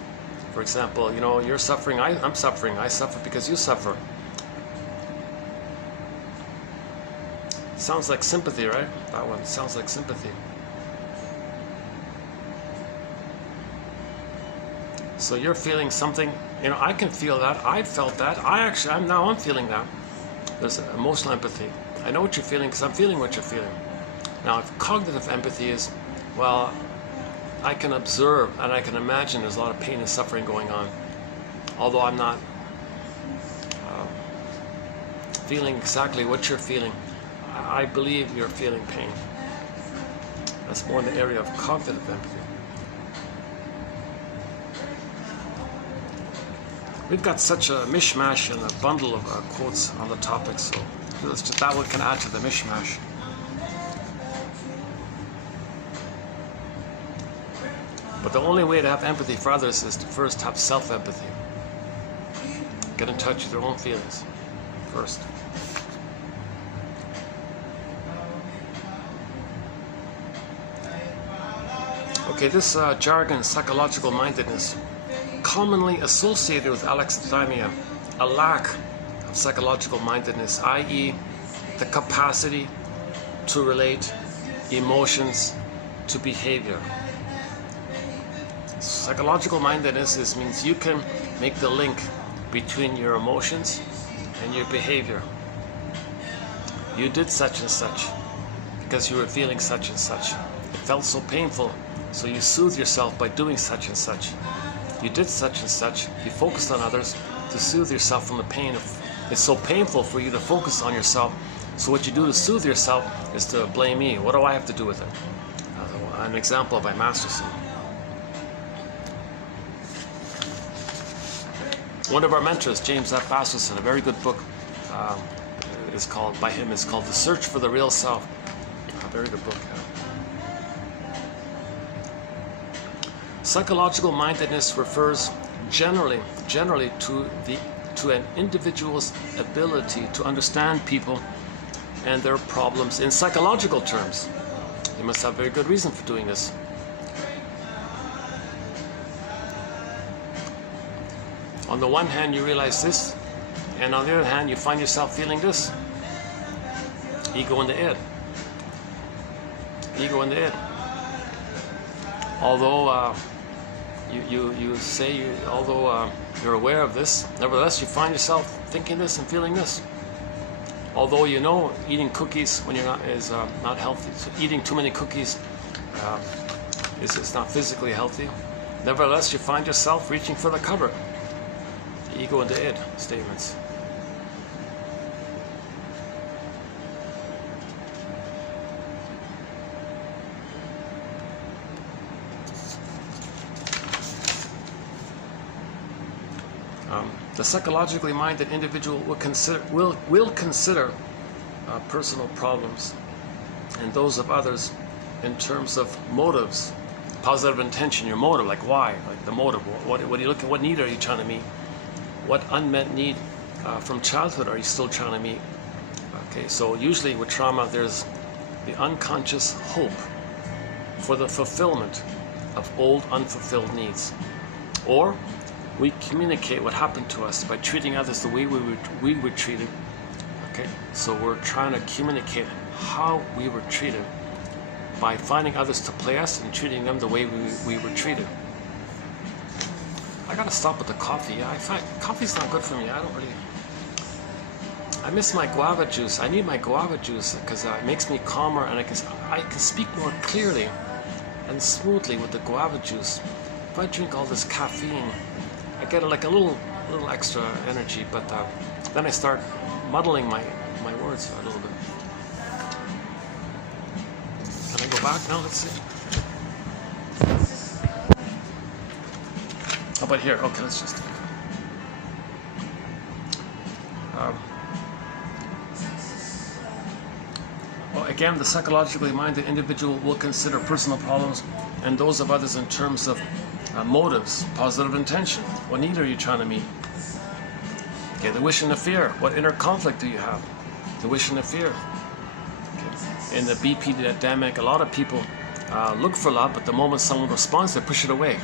For example, you're suffering, I'm suffering, I suffer because you suffer. Sounds like sympathy, right? That one sounds like sympathy. So you're feeling something, I can feel that, I felt that, I'm feeling that. There's emotional empathy. I know what you're feeling because I'm feeling what you're feeling. Now, if cognitive empathy is, well, I can observe and I can imagine there's a lot of pain and suffering going on, although I'm not feeling exactly what you're feeling. I believe you're feeling pain. That's more in the area of cognitive empathy. We've got such a mishmash and a bundle of quotes on the topic, so that one can add to the mishmash. But the only way to have empathy for others is to first have self-empathy. Get in touch with your own feelings first. Okay, this jargon, psychological mindedness, commonly associated with alexithymia, a lack of psychological mindedness, i.e. the capacity to relate emotions to behavior. Psychological mindedness means you can make the link between your emotions and your behavior. You did such and such because you were feeling such and such. It felt so painful, so you soothe yourself by doing such and such. You did such and such. You focused on others to soothe yourself from the pain of. It's so painful for you to focus on yourself. So what you do to soothe yourself is to blame me. What do I have to do with it? An example by Masterson. One of our mentors, James F. Masterson, a very good book, is called The Search for the Real Self. A very good book. Psychological mindedness refers generally to an individual's ability to understand people and their problems in psychological terms. You must have very good reason for doing this. On the one hand, you realize this, and on the other hand, you find yourself feeling this. Ego and the id. Ego and the id. although you say, although you're aware of this, nevertheless you find yourself thinking this and feeling this. Although you know eating cookies when you're not is not healthy, so eating too many cookies is not physically healthy. Nevertheless, you find yourself reaching for the cupboard. The ego and the id statements. The psychologically minded individual will consider personal problems and those of others in terms of motives, positive intention, your motive, like why, like the motive. What are you looking? What need are you trying to meet? What unmet need from childhood are you still trying to meet? Okay, so usually with trauma, there's the unconscious hope for the fulfillment of old unfulfilled needs, or we communicate what happened to us by treating others the way we were treated. Okay, so we're trying to communicate how we were treated by finding others to play us and treating them the way we were treated. I gotta stop with the coffee. Yeah, I find coffee's not good for me. I miss my guava juice. I need my guava juice because it makes me calmer, and I can speak more clearly and smoothly with the guava juice. If I drink all this caffeine, I get like a little extra energy, but then I start muddling my words a little bit. Can I go back now? Let's see. How about here? Okay, let's just. Well, again, the psychologically minded individual will consider personal problems and those of others in terms of motives, positive intention. What need are you trying to meet? Okay, the wish and the fear. What inner conflict do you have? The wish and the fear. Okay. In the BP epidemic, a lot of people look for love, but the moment someone responds, they push it away.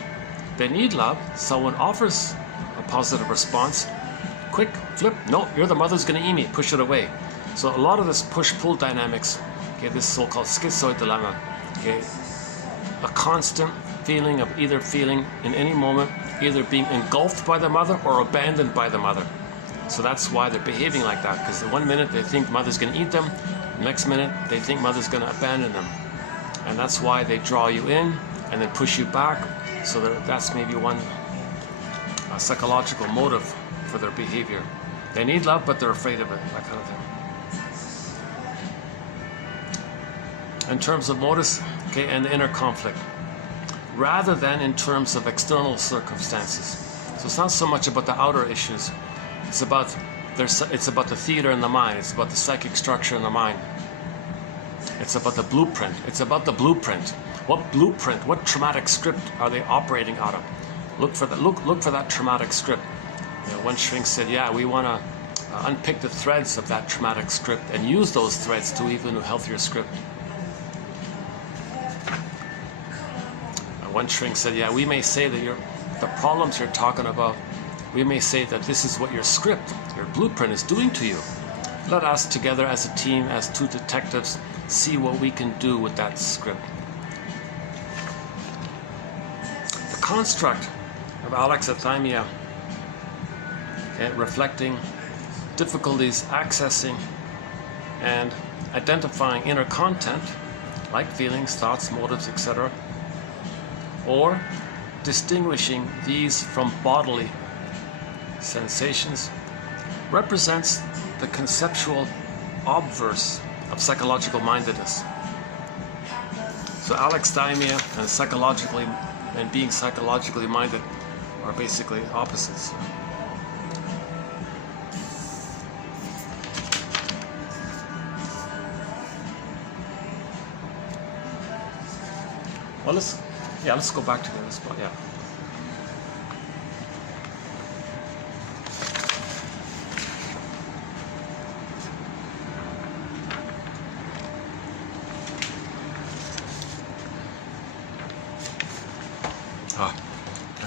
They need love. Someone offers a positive response. Quick, flip. No, you're the mother's going to eat me. Push it away. So a lot of this push-pull dynamics, okay, this so-called schizoid dilemma, okay, a constant feeling of either feeling in any moment, either being engulfed by the mother or abandoned by the mother. So that's why they're behaving like that, because the one minute they think mother's going to eat them, the next minute they think mother's going to abandon them. And that's why they draw you in and then push you back. So that's maybe one psychological motive for their behavior. They need love, but they're afraid of it, that kind of thing. In terms of motives, okay, and the inner conflict, rather than in terms of external circumstances. So it's not so much about the outer issues. It's about the theater in the mind. It's about the psychic structure in the mind. It's about the blueprint. It's about the blueprint. What blueprint? What traumatic script are they operating out of? Look for that traumatic script. You know, one shrink said, "Yeah, we want to unpick the threads of that traumatic script and use those threads to even a healthier script." One shrink said, "Yeah, we may say that the problems you're talking about, we may say that this is what your script, your blueprint is doing to you. Let us together as a team, as two detectives, see what we can do with that script." The construct of alexithymia, reflecting difficulties accessing and identifying inner content, like feelings, thoughts, motives, etc., or distinguishing these from bodily sensations, represents the conceptual obverse of psychological mindedness. So alexithymia and being psychologically minded are basically opposites. Well, let's go back to the other spot. Yeah.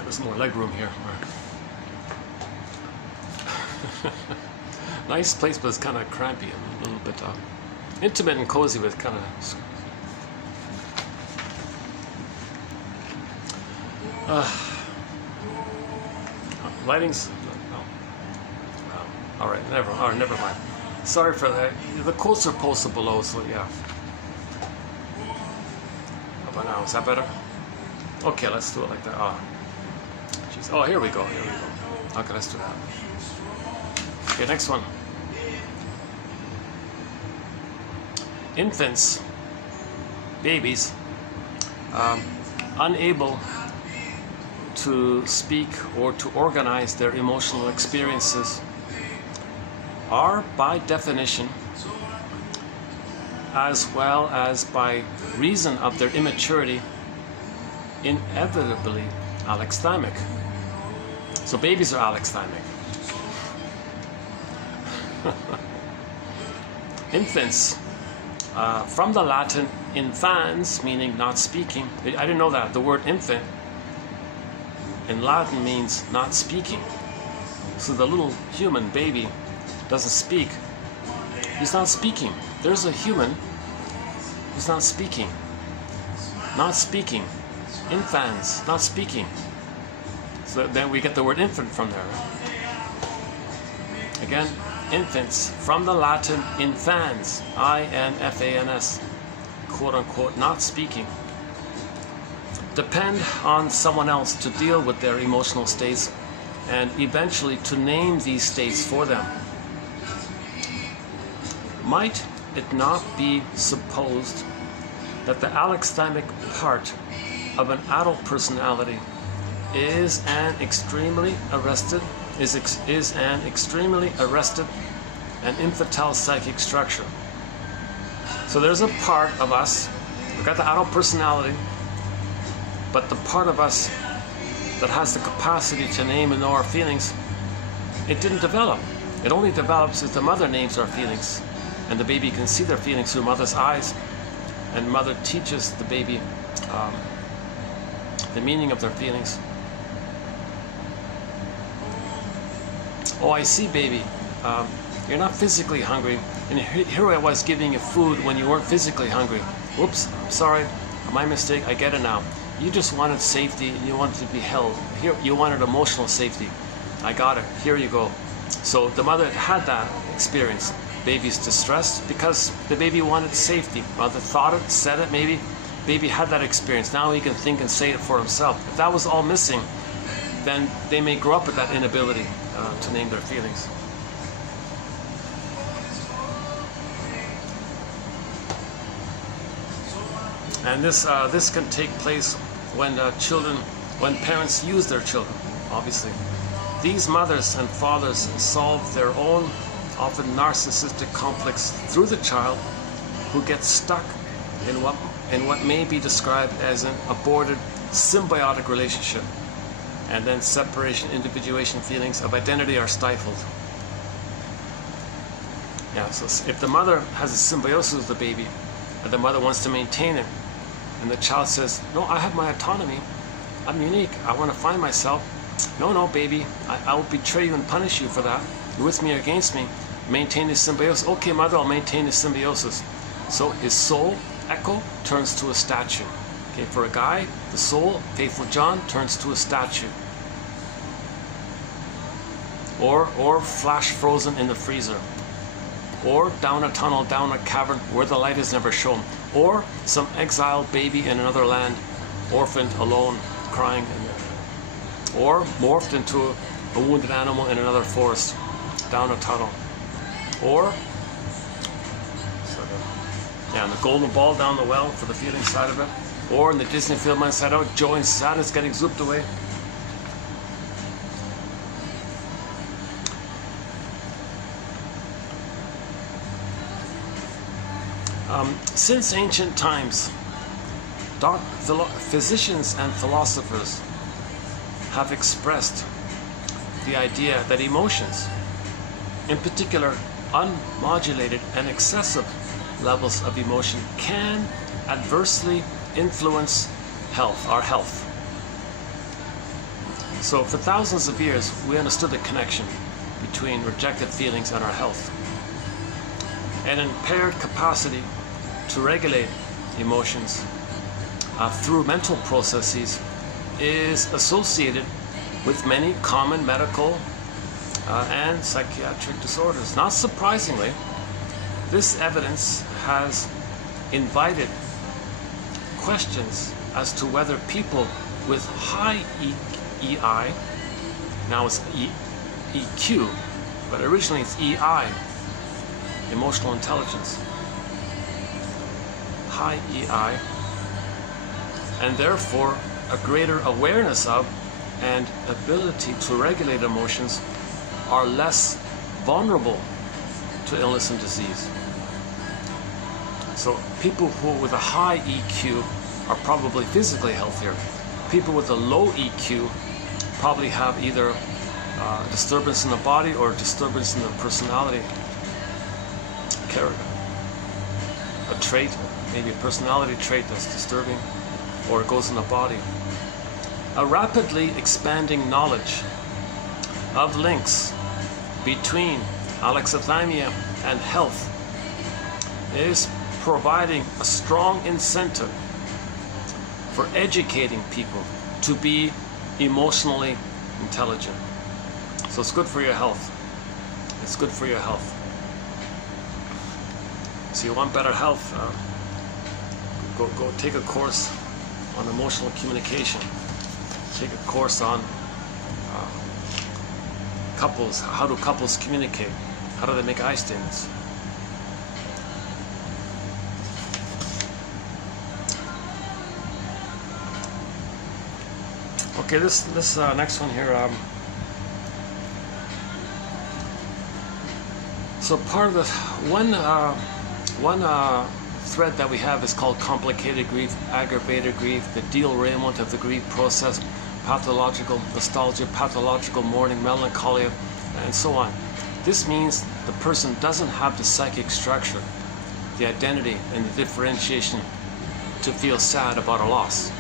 There's more leg room here. Nice place, but it's kind of crampy and a little bit intimate and cozy with kind of. Lighting's... All right, never mind. Sorry for that. The quotes are posted below, so yeah. How about now? Is that better? Okay, let's do it like that. Jeez. Oh, here we go. Okay, let's do that. Okay, next one. Infants, babies, unable to speak or to organize their emotional experiences are, by definition, as well as by reason of their immaturity, inevitably alexithymic. So babies are alexithymic. Infants, from the Latin infans, meaning not speaking. I didn't know that. The word infant in Latin means not speaking. So the little human baby doesn't speak. He's not speaking. There's a human who's not speaking. Not speaking. Infans, not speaking. So then we get the word infant from there. Again, infants, from the Latin infans, I-N-F-A-N-S, quote unquote, not speaking, depend on someone else to deal with their emotional states and eventually to name these states for them. Might it not be supposed that the alexithymic part of an adult personality is an extremely arrested and infantile psychic structure? So there's a part of us, we've got the adult personality, but the part of us that has the capacity to name and know our feelings, it didn't develop. It only develops if the mother names our feelings, and the baby can see their feelings through mother's eyes, and mother teaches the baby the meaning of their feelings. Oh, I see, baby. You're not physically hungry, and here I was giving you food when you weren't physically hungry. Whoops, I'm sorry, my mistake, I get it now. You just wanted safety, and you wanted to be held. Here, you wanted emotional safety. I got it, here you go. So the mother had that experience. Baby's distressed because the baby wanted safety. Mother thought it, said it maybe. Baby had that experience. Now he can think and say it for himself. If that was all missing, then they may grow up with that inability to name their feelings. And this can take place when when parents use their children, obviously. These mothers and fathers solve their own, often narcissistic conflicts through the child, who gets stuck in what may be described as an aborted symbiotic relationship, and then separation, individuation feelings of identity are stifled. Yeah, so if the mother has a symbiosis with the baby, and the mother wants to maintain it, and the child says, no, I have my autonomy, I'm unique, I want to find myself. No, baby, I will betray you and punish you for that. You're with me or against me. Maintain this symbiosis. Okay, mother, I'll maintain this symbiosis. So his soul, echo, turns to a statue. Okay, for a guy, the soul, faithful John, turns to a statue. Or flash frozen in the freezer. Or down a tunnel, down a cavern where the light is never shown. Or some exiled baby in another land, orphaned, alone, crying. Or morphed into a wounded animal in another forest, down a tunnel. Or, and the golden ball down the well for the feeling side of it. Or in the Disney film Inside Out, joy and sadness getting zooped away. Since ancient times, physicians and philosophers have expressed the idea that emotions, in particular unmodulated and excessive levels of emotion, can adversely influence our health. So for thousands of years, we understood the connection between rejected feelings and our health. An impaired capacity to regulate emotions through mental processes is associated with many common medical and psychiatric disorders. Not surprisingly, this evidence has invited questions as to whether people with high EI, now it's EQ, but originally it's EI, emotional intelligence, high EI, and therefore a greater awareness of and ability to regulate emotions are less vulnerable to illness and disease. So people who with a high EQ are probably physically healthier. People with a low EQ probably have either disturbance in the body or disturbance in the personality character. A trait, maybe a personality trait that's disturbing, or it goes in the body. A rapidly expanding knowledge of links between alexithymia and health is providing a strong incentive for educating people to be emotionally intelligent. So it's good for your health. It's good for your health. So you want better health, go take a course on emotional communication. Take a course on couples. How do couples communicate? How do they make I statements? Okay, this next one here. So part of the one thread that we have is called complicated grief, aggravated grief, the derailment of the grief process, pathological nostalgia, pathological mourning, melancholia, and so on. This means the person doesn't have the psychic structure, the identity, and the differentiation to feel sad about a loss.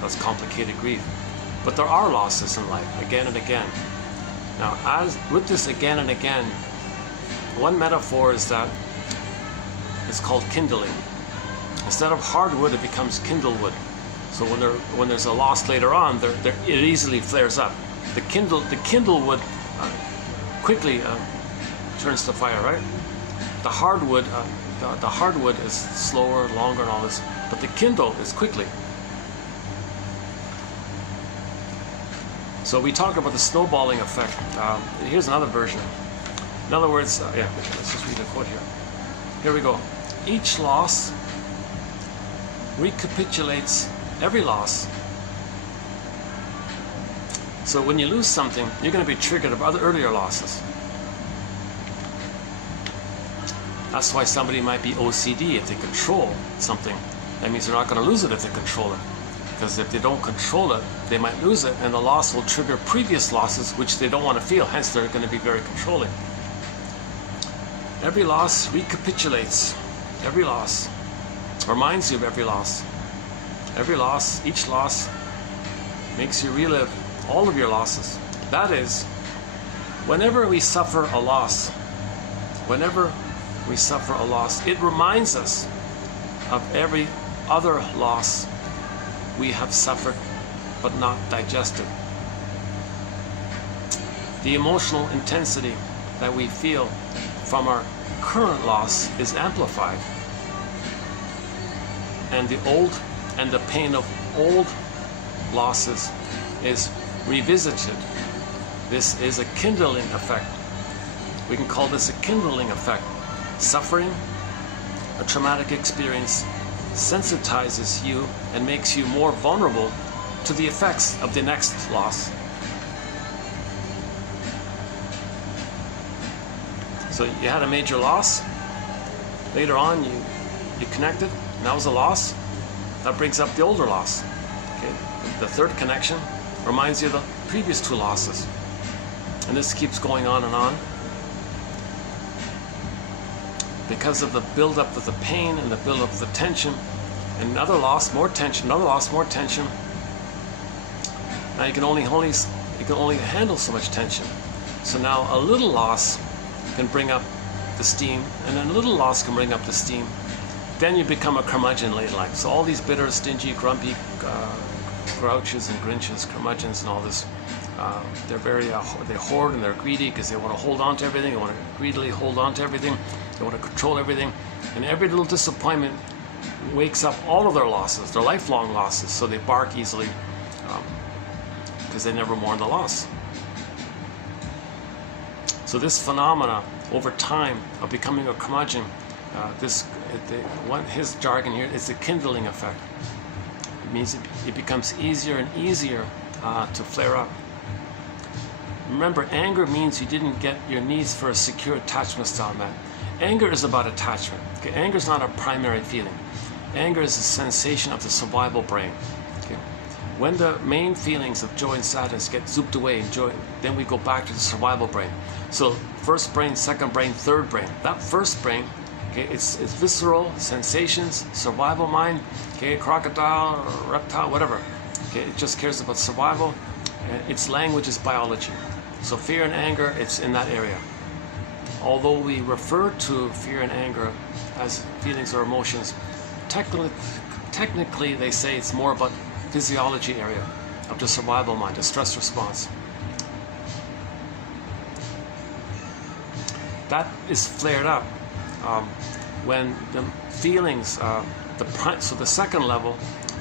That's complicated grief. But there are losses in life, again and again. Now, as with this again and again, one metaphor is that it's called kindling. Instead of hardwood, it becomes kindlewood. So when there's a loss later on, it easily flares up. The kindlewood quickly turns to fire, right? The hardwood is slower, longer, and all this, but the kindle is quickly. So we talked about the snowballing effect. Here's another version. In other words, yeah, let's just read a quote here. Here we go. Each loss recapitulates every loss. So when you lose something, you're going to be triggered of other earlier losses. That's why somebody might be OCD if they control something. That means they're not going to lose it if they control it. Because if they don't control it, they might lose it, and the loss will trigger previous losses, which they don't want to feel. Hence, they're going to be very controlling. Every loss recapitulates. Every loss reminds you of every loss. Every loss, each loss, makes you relive all of your losses. That is, whenever we suffer a loss, it reminds us of every other loss we have suffered but not digested. The emotional intensity that we feel from our current loss is amplified, and the pain of old losses is revisited. This is a kindling effect. We can call this a kindling effect. Suffering, a traumatic experience, sensitizes you and makes you more vulnerable to the effects of the next loss. So you had a major loss. Later on, you connected, and that was a loss. That brings up the older loss. Okay? The third connection reminds you of the previous two losses. And this keeps going on and on. Because of the buildup of the pain and the buildup of the tension, and another loss, more tension, another loss, more tension. Now you can only handle so much tension. So now a little loss can bring up the steam, and then a little loss can bring up the steam. Then you become a curmudgeon late in life. So all these bitter, stingy, grumpy, grouches and grinches, curmudgeons and all this. They're very, they hoard and they're greedy because they want to hold on to everything. They want to greedily hold on to everything. They want to control everything. And every little disappointment wakes up all of their losses, their lifelong losses. So they bark easily because they never mourn the loss. So this phenomena over time of becoming a curmudgeon, his jargon here is the kindling effect. It means it becomes easier and easier to flare up. Remember, anger means you didn't get your needs for a secure attachment style met. Anger is about attachment. Okay? Anger is not a primary feeling. Anger is a sensation of the survival brain. Okay? When the main feelings of joy and sadness get zooped away, then we go back to the survival brain. So first brain, second brain, third brain. That first brain, okay, it's visceral, sensations, survival mind, okay, crocodile, or reptile, whatever. Okay, it just cares about survival. Its language is biology. So fear and anger, it's in that area. Although we refer to fear and anger as feelings or emotions, technically they say it's more about physiology area of the survival mind, the stress response. That is flared up when the feelings, so the second level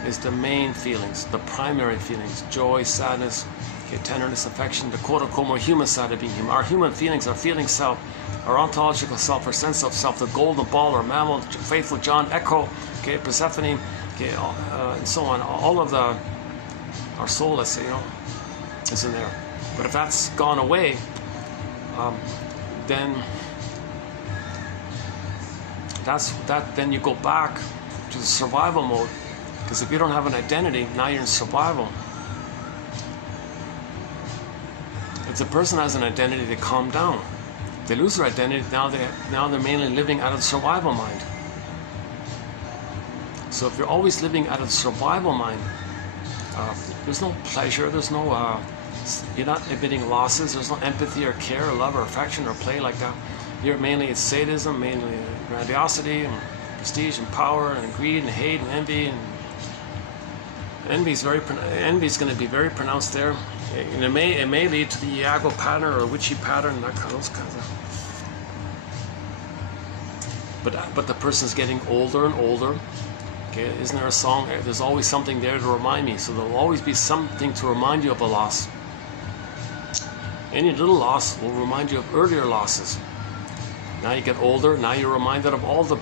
is the main feelings, the primary feelings, joy, sadness, okay, tenderness, affection, the quote-unquote more human side of being human. Our human feelings, our feeling self, our ontological self, our sense of self, the golden ball, our mammal, faithful John, echo, okay, Persephone, okay, and so on. All of our soul, let's say, is in there. But if that's gone away, then then you go back to the survival mode. Because if you don't have an identity, now you're in survival. If the person has an identity, they calm down. If they lose their identity, now they're mainly living out of the survival mind. So if you're always living out of the survival mind, there's no pleasure, there's no, you're not admitting losses, there's no empathy or care or love or affection or play like that. You're mainly, it's sadism, mainly grandiosity and prestige and power and greed and hate and envy. And envy is going to be very pronounced there. And it may lead to the Iago pattern or a witchy pattern, those kinds of. But the person's getting older and older. Okay, isn't there a song? There's always something there to remind me. So there'll always be something to remind you of a loss. Any little loss will remind you of earlier losses. Now you get older. Now you're reminded of all the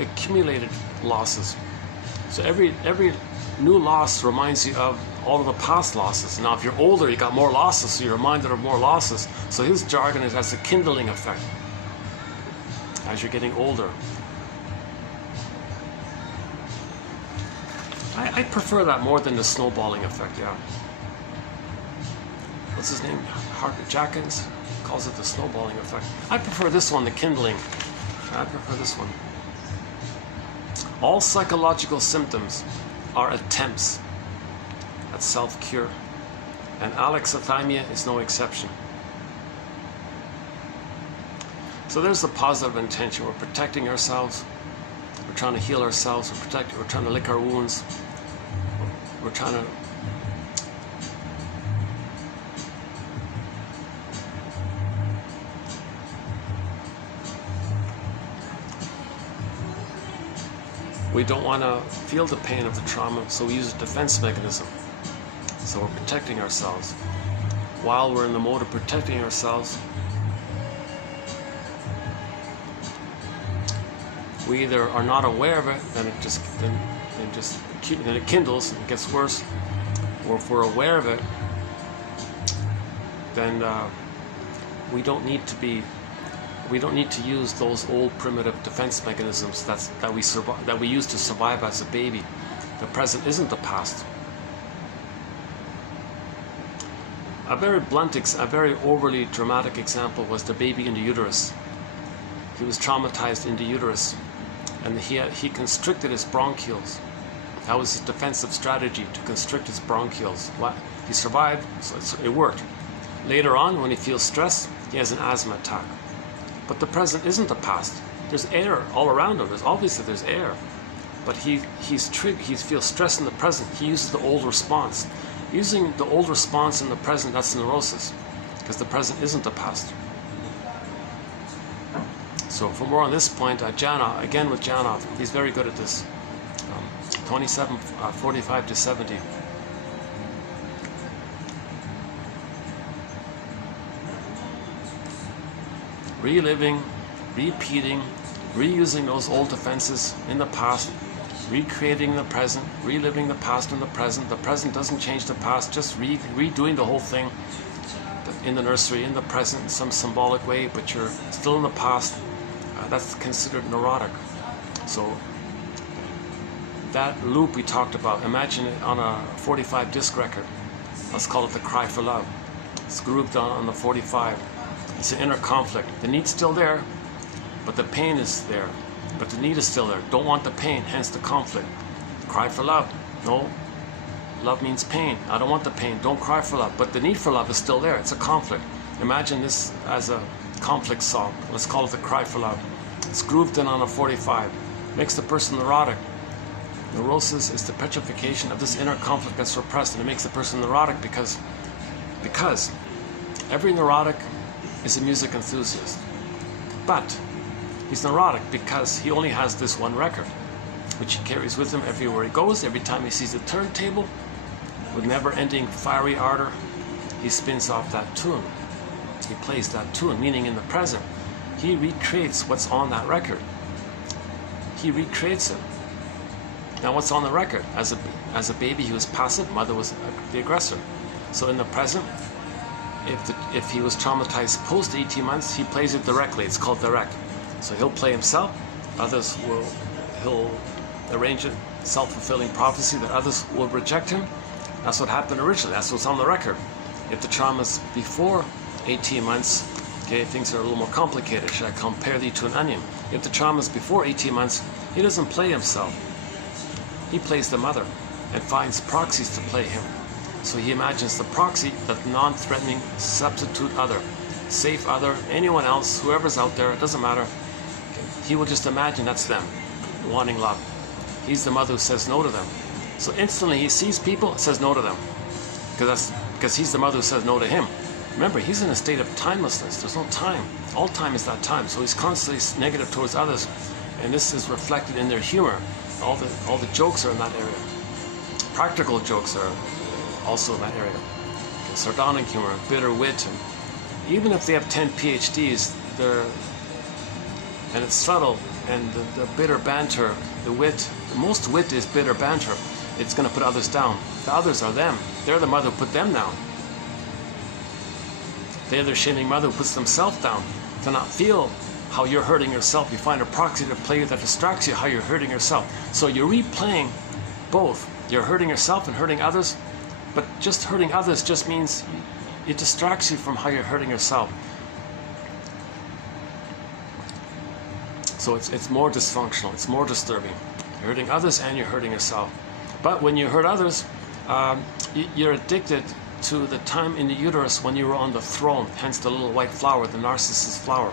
accumulated losses. So every new loss reminds you of all of the past losses. Now if you're older, you got more losses, so you're reminded of more losses. So his jargon has a kindling effect as you're getting older. I prefer that more than the snowballing effect, yeah. What's his name? Jackins calls it the snowballing effect. I prefer this one, the kindling. I prefer this one. All psychological symptoms are attempts at self-cure, and alexithymia is no exception. So there's the positive intention. We're protecting ourselves. We're trying to heal ourselves. We're trying to lick our wounds. We're trying to we don't want to feel the pain of the trauma, so we use a defense mechanism. So we're protecting ourselves. While we're in the mode of protecting ourselves, we either are not aware of it, then it kindles and it gets worse, or if we're aware of it, then we don't need to use those old primitive defense mechanisms that we used to survive as a baby. The present isn't the past. A very blunt, a very overly dramatic example was the baby in the uterus. He was traumatized in the uterus, and he constricted his bronchioles. That was his defensive strategy, to constrict his bronchioles. He survived, so it worked. Later on, when he feels stressed, he has an asthma attack. But the present isn't the past. There's air all around him. There's air. but he feels stress in the present. He uses the old response. Using the old response in the present, that's neurosis, because the present isn't the past. So for more on this point, Janov, again with Janov, he's very good at this. 27, 45 to 70. Reliving, repeating, reusing those old defenses in the past, recreating the present, reliving the past in the present. The present doesn't change the past, just redoing the whole thing in the nursery, in the present, in some symbolic way, but you're still in the past. That's considered neurotic. So that loop we talked about, imagine it on a 45 disc record. Let's call it the cry for love. It's grooved on the 45. It's an inner conflict. The need's still there, but the pain is there. But the need is still there. Don't want the pain, hence the conflict. Cry for love. No, love means pain. I don't want the pain. Don't cry for love. But the need for love is still there. It's a conflict. Imagine this as a conflict song. Let's call it the cry for love. It's grooved in on a 45. Makes the person neurotic. Neurosis is the petrification of this inner conflict that's repressed, and it makes the person neurotic because every neurotic is a music enthusiast. But he's neurotic because he only has this one record, which he carries with him everywhere he goes. Every time he sees a turntable with never-ending fiery ardor, he spins off that tune. He plays that tune, meaning in the present. He recreates what's on that record. He recreates it. Now, what's on the record? As a baby, he was passive. Mother was the aggressor. So in the present, if he was traumatized post 18 months, he plays it directly. It's called direct. So he'll play himself. He'll arrange a self-fulfilling prophecy that others will reject him. That's what happened originally. That's what's on the record. If the trauma's before 18 months, okay, things are a little more complicated. Should I compare thee to an onion? If the trauma's before 18 months, he doesn't play himself. He plays the mother and finds proxies to play him. So he imagines the proxy, that non-threatening substitute other, safe other, anyone else, whoever's out there, it doesn't matter. He will just imagine that's them, wanting love. He's the mother who says no to them. So instantly he sees people, says no to them. Because he's the mother who says no to him. Remember, he's in a state of timelessness. There's no time. All time is that time. So he's constantly negative towards others. And this is reflected in their humor. All the jokes are in that area. Practical jokes are also in that area. Okay, sardonic humor, bitter wit, and even if they have 10 PhDs, and it's subtle, and the bitter banter, the most wit is bitter banter. It's going to put others down. The others are them. They're the mother who put them down. They're the shaming mother who puts themselves down. To not feel how you're hurting yourself, you find a proxy to play that distracts you how you're hurting yourself. So you're replaying both. You're hurting yourself and hurting others, but just hurting others just means it distracts you from how you're hurting yourself. So it's more dysfunctional, it's more disturbing. You're hurting others and you're hurting yourself. But when you hurt others, you're addicted to the time in the uterus when you were on the throne, hence the little white flower, the narcissus flower.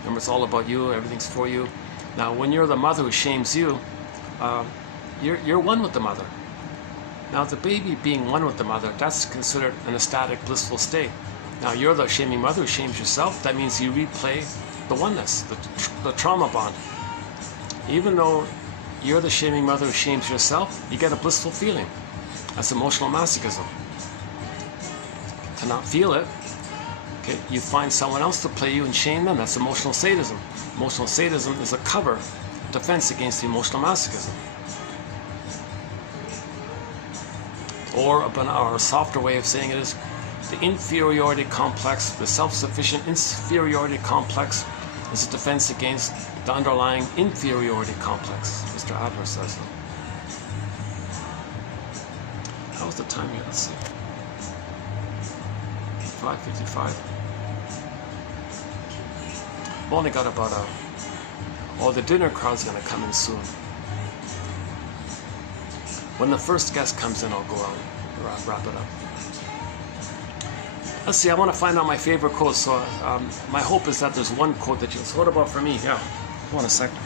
Remember, it's all about you, everything's for you. Now, when you're the mother who shames you, you're one with the mother. Now, the baby being one with the mother, that's considered an ecstatic, blissful state. Now, you're the shaming mother who shames yourself. That means you replay the oneness, the trauma bond. Even though you're the shaming mother who shames yourself, you get a blissful feeling. That's emotional masochism. To not feel it, okay, you find someone else to play you and shame them. That's emotional sadism. Emotional sadism is a cover, a defense against the emotional masochism. Or a softer way of saying it is the inferiority complex, the self-sufficient inferiority complex is a defense against the underlying inferiority complex, Mr. Adler says. How's the time here? Let's see. 5:55. I've only got about the dinner crowd's gonna come in soon. When the first guest comes in, I'll go out and wrap it up. Let's see, I want to find out my favorite quotes, so my hope is that there's one quote that so what about for me? Yeah, hold on a second.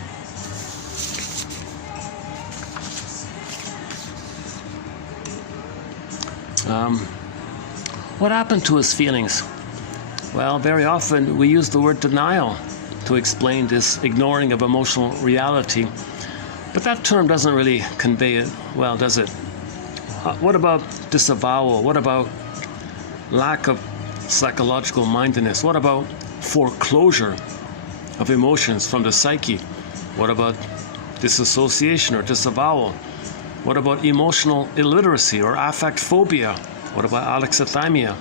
What happened to his feelings? Well, very often we use the word denial to explain this ignoring of emotional reality. But that term doesn't really convey it well, does it? What about disavowal? What about lack of psychological mindedness? What about foreclosure of emotions from the psyche? What about dissociation or disavowal? What about emotional illiteracy or affect phobia? What about alexithymia?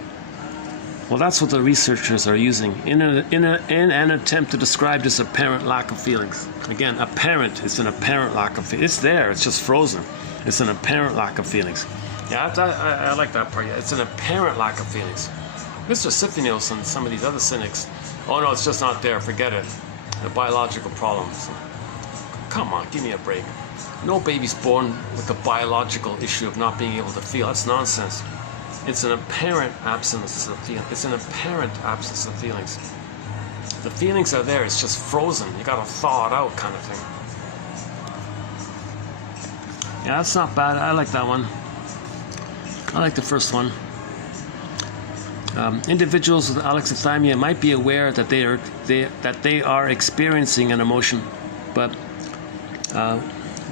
Well, that's what the researchers are using in an attempt to describe this apparent lack of feelings. Again, apparent, it's an apparent lack of feelings. It's there, it's just frozen. It's an apparent lack of feelings. Yeah, I like that part. Yeah, it's an apparent lack of feelings. Mr. Siphinos and some of these other cynics, oh no, it's just not there, forget it. The biological problems. Come on, give me a break. No baby's born with a biological issue of not being able to feel. That's nonsense. It's an apparent absence of feelings. It's an apparent absence of feelings. The feelings are there, it's just frozen. You gotta thaw it out kind of thing. Yeah, that's not bad. I like that one. I like the first one. Individuals with alexithymia might be aware that they are experiencing an emotion, but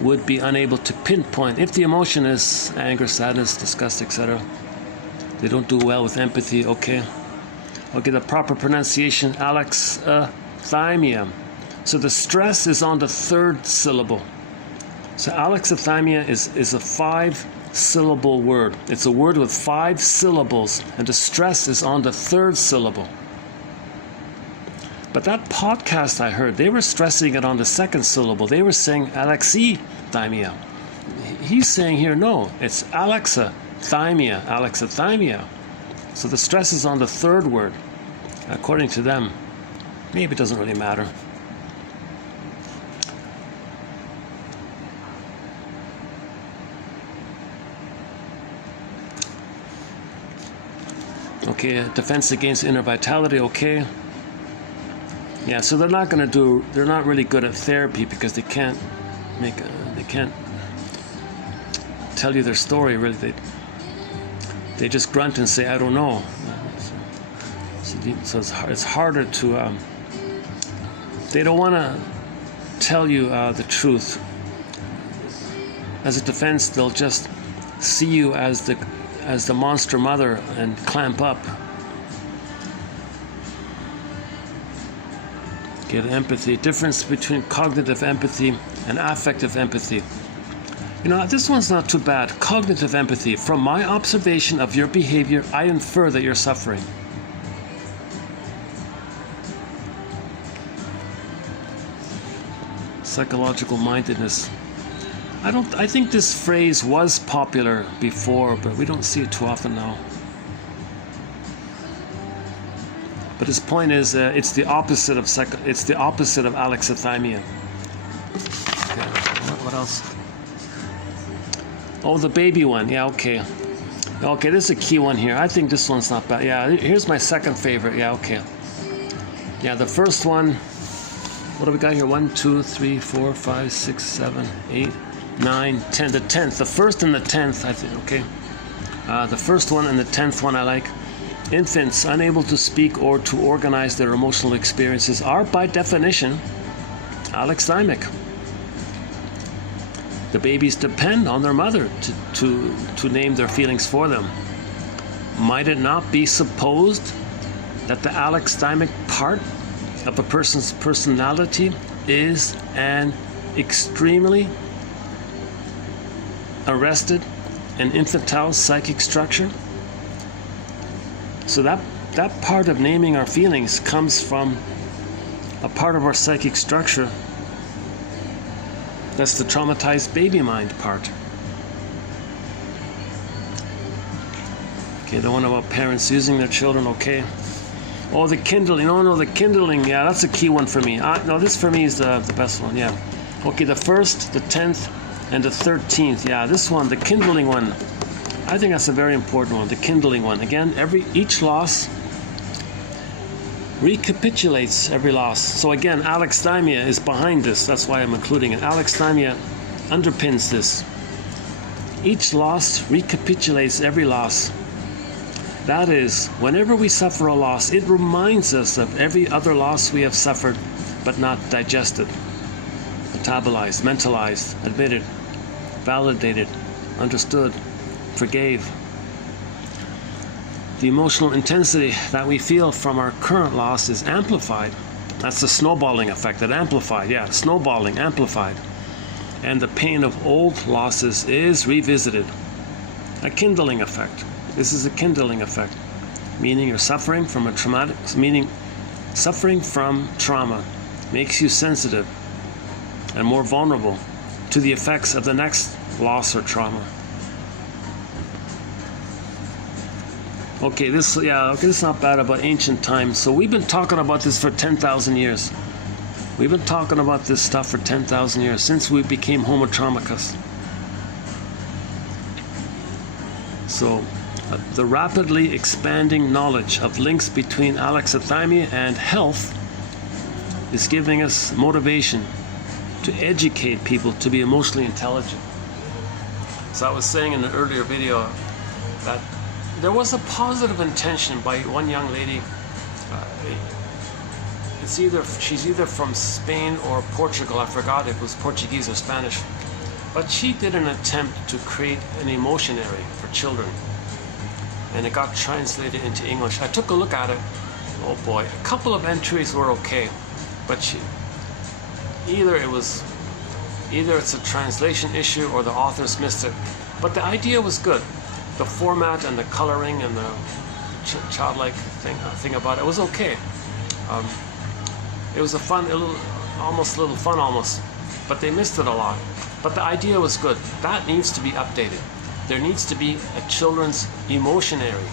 would be unable to pinpoint if the emotion is anger, sadness, disgust, etc. They don't do well with empathy. Okay, the proper pronunciation, alexithymia. So the stress is on the third syllable. So alexithymia is a 5-syllable word. It's a word with 5 syllables, and the stress is on the third syllable. But that podcast I heard, they were stressing it on the second syllable. They were saying alexithymia. He's saying here, no, it's alexithymia. So the stress is on the third word, according to them. Maybe it doesn't really matter. Okay, defense against inner vitality, okay. Yeah, so they're not really good at therapy because they can't tell you their story, really. They just grunt and say, I don't know. So it's harder to, they don't want to tell you the truth. As a defense, they'll just see you as the monster mother and clamp up. Okay, the empathy. Difference between cognitive empathy and affective empathy. You know, this one's not too bad. Cognitive empathy. From my observation of your behavior, I infer that you're suffering. Psychological-mindedness. I think this phrase was popular before, but we don't see it too often now. But his point is, it's the opposite of alexithymia. Okay, what else? Oh, the baby one. Yeah, okay. Okay, this is a key one here. I think this one's not bad. Yeah, here's my second favorite. Yeah, okay. Yeah, the first one. What do we got here? 1, 2, 3, 4, 5, 6, 7, 8, 9, 10. The 10th. The first and the 10th, I think. Okay. The first one and the 10th one I like. Infants unable to speak or to organize their emotional experiences are, by definition, alexithymic. The babies depend on their mother to name their feelings for them. Might it not be supposed that the alexithymic part of a person's personality is an extremely arrested and infantile psychic structure? So that part of naming our feelings comes from a part of our psychic structure. That's the traumatized baby mind part. Okay, the one about parents using their children, okay. Oh, the kindling, no, the kindling, yeah, that's a key one for me. No, this for me is the best one, yeah. Okay, the 1st, the 10th, and the 13th, yeah, this one, the kindling one. I think that's a very important one, the kindling one. Again, each loss recapitulates every loss. So again, alexithymia is behind this. That's why I'm including it. Alexithymia underpins this. Each loss recapitulates every loss. That is, whenever we suffer a loss, it reminds us of every other loss we have suffered but not digested, metabolized, mentalized, admitted, validated, understood, forgave. The emotional intensity that we feel from our current loss is amplified. That's the snowballing effect, that amplified, snowballing, amplified. And the pain of old losses is revisited. A kindling effect. This is a kindling effect, meaning you're suffering from suffering from trauma makes you sensitive and more vulnerable to the effects of the next loss or trauma. Okay, this is not bad about ancient times. So we've been talking about this for 10,000 years. We've been talking about this stuff for 10,000 years, since we became Homo Traumicus. So, the rapidly expanding knowledge of links between alexithymia and health is giving us motivation to educate people to be emotionally intelligent. So I was saying in an earlier video that there was a positive intention by one young lady. She's either from Spain or Portugal, I forgot if it was Portuguese or Spanish, but she did an attempt to create an emotionary for children, and it got translated into English. I took a look at it. Oh boy, a couple of entries were okay, but either it's a translation issue or the authors missed it, but the idea was good. The format and the coloring and the childlike thing about it was okay. It was a little fun, but they missed it a lot. But the idea was good. That needs to be updated. There needs to be a children's emotionary.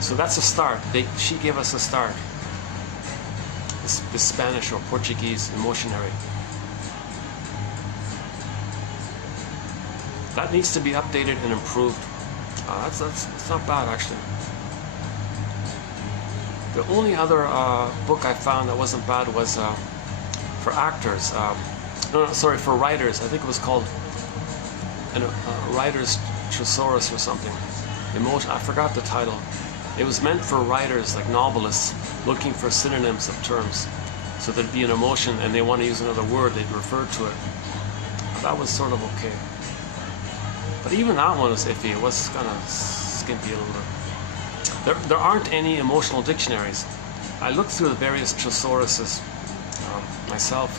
So that's a start. She gave us a start. This Spanish or Portuguese emotionary. That needs to be updated and improved. That's not bad, actually. The only other book I found that wasn't bad was for actors. For writers. I think it was called Writer's Thesaurus or something. I forgot the title. It was meant for writers, like novelists, looking for synonyms of terms. So there'd be an emotion and they want to use another word, they'd refer to it. That was sort of okay. But even that one was iffy. It was kind of skimpy a little bit. There aren't any emotional dictionaries. I looked through the various thesauruses myself.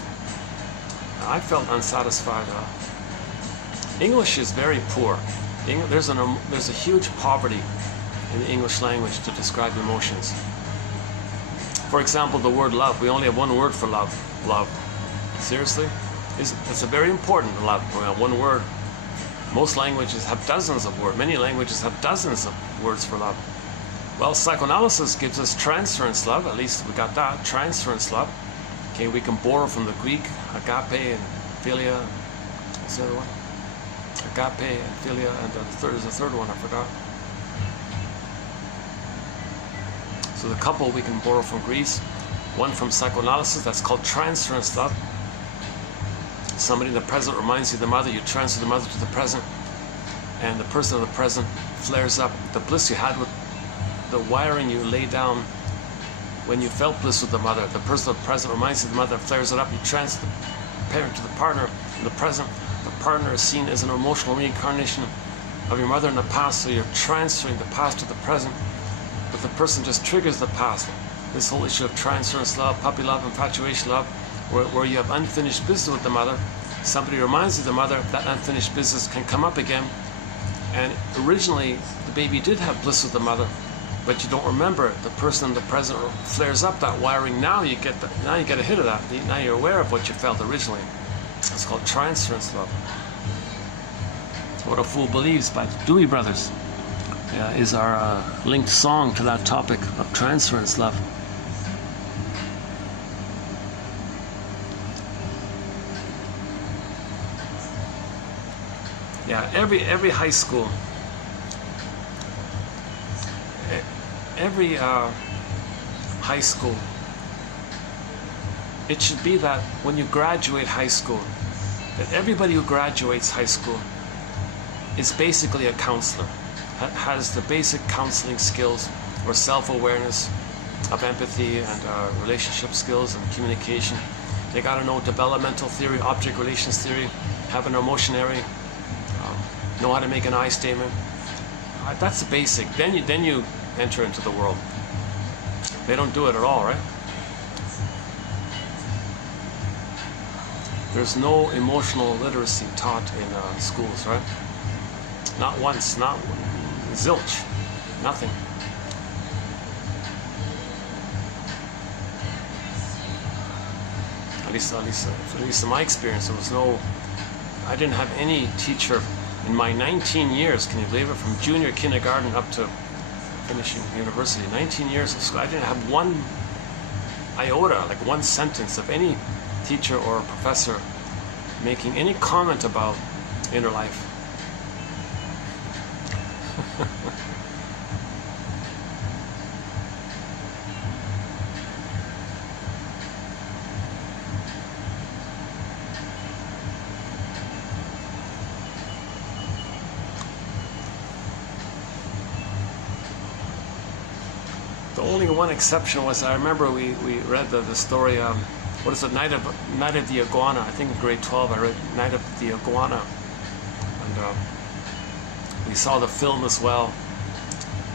I felt unsatisfied. English is very poor. There's a huge poverty in the English language to describe emotions. For example, the word love. We only have one word for love. Love. Seriously? It's a very important love. We have one word. Most languages have dozens of words. Many languages have dozens of words for love. Well, psychoanalysis gives us transference love. At least we got that, transference love. Okay, we can borrow from the Greek, agape and philia. What's the other one? Agape and philia, and there's a third one I forgot. So the couple we can borrow from Greece. One from psychoanalysis, that's called transference love. Somebody in the present reminds you of the mother, you transfer the mother to the present, and the person of the present flares up the bliss you had with the wiring you lay down when you felt bliss with the mother. The person of the present reminds you of the mother, flares it up, you transfer the parent to the partner in the present. The partner is seen as an emotional reincarnation of your mother in the past, so you're transferring the past to the present, but the person just triggers the past. This whole issue of transference love, puppy love, infatuation love, where you have unfinished business with the mother, somebody reminds you of the mother, that unfinished business can come up again, and originally the baby did have bliss with the mother, but you don't remember it. The person in the present flares up that wiring. Now you get a hit of that. Now you're aware of what you felt originally. It's called transference love. What a Fool Believes by the Dewey Brothers is our linked song to that topic of transference love. Yeah, every high school, high school, it should be that when you graduate high school, that everybody who graduates high school is basically a counselor, has the basic counseling skills or self-awareness of empathy and relationship skills and communication. They got to know developmental theory, object relations theory, have an emotionary, know how to make an I statement. That's the basic. Then you enter into the world. They don't do it at all, right? There's no emotional literacy taught in schools, right? Not once, not zilch, nothing. At least in my experience, there was no. I didn't have any teacher in my 19 years. Can you believe it? From junior kindergarten up to finishing university, 19 years of school. I didn't have one iota, like one sentence of any teacher or professor making any comment about inner life. The only one exception was, I remember we read the story, what is it, Night of the Iguana. I think in grade 12 I read Night of the Iguana. And we saw the film as well.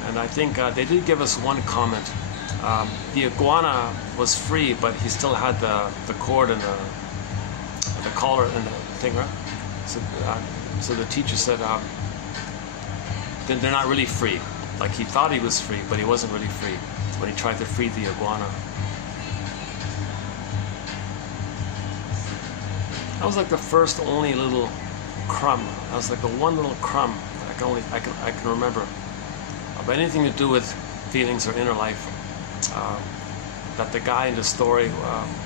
And I think they did give us one comment. The iguana was free, but he still had the cord and the collar and the thing, right? So the teacher said, they're not really free. Like he thought he was free, but he wasn't really free when he tried to free the iguana. That was like the first only little crumb. That was like the one little crumb I can remember of anything to do with feelings or inner life. That the guy in the story,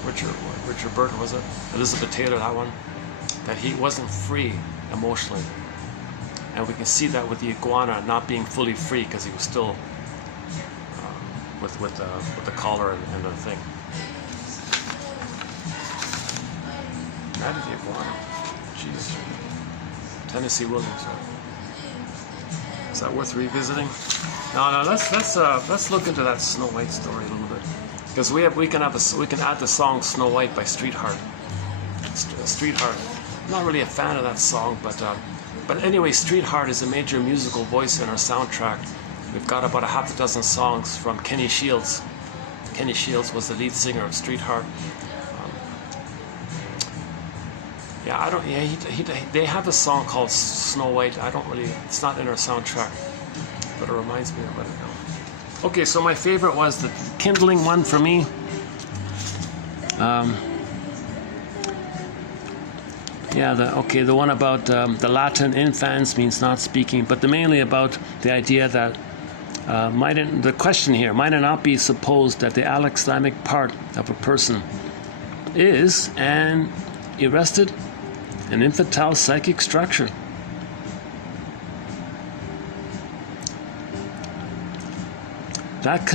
Richard Burton, was it? Elizabeth Taylor, that one, that he wasn't free emotionally. And we can see that with the iguana not being fully free because he was still with the collar and the thing. Night of the Iguana. Jeez. Tennessee Williams. Right? Is that worth revisiting? No. Let's look into that Snow White story a little bit, because we can add the song Snow White by Streetheart. Streetheart. I'm not really a fan of that song, but anyway, Streetheart is a major musical voice in our soundtrack. We've got about a half a dozen songs from Kenny Shields. Kenny Shields was the lead singer of Streetheart. They have a song called Snow White. It's not in our soundtrack, but it reminds me of it. Okay, so my favorite was the kindling one for me. The one about the Latin infans means not speaking, but mainly about the idea that the question here, might it not be supposed that the alexithymic part of a person is an arrested and infantile psychic structure? That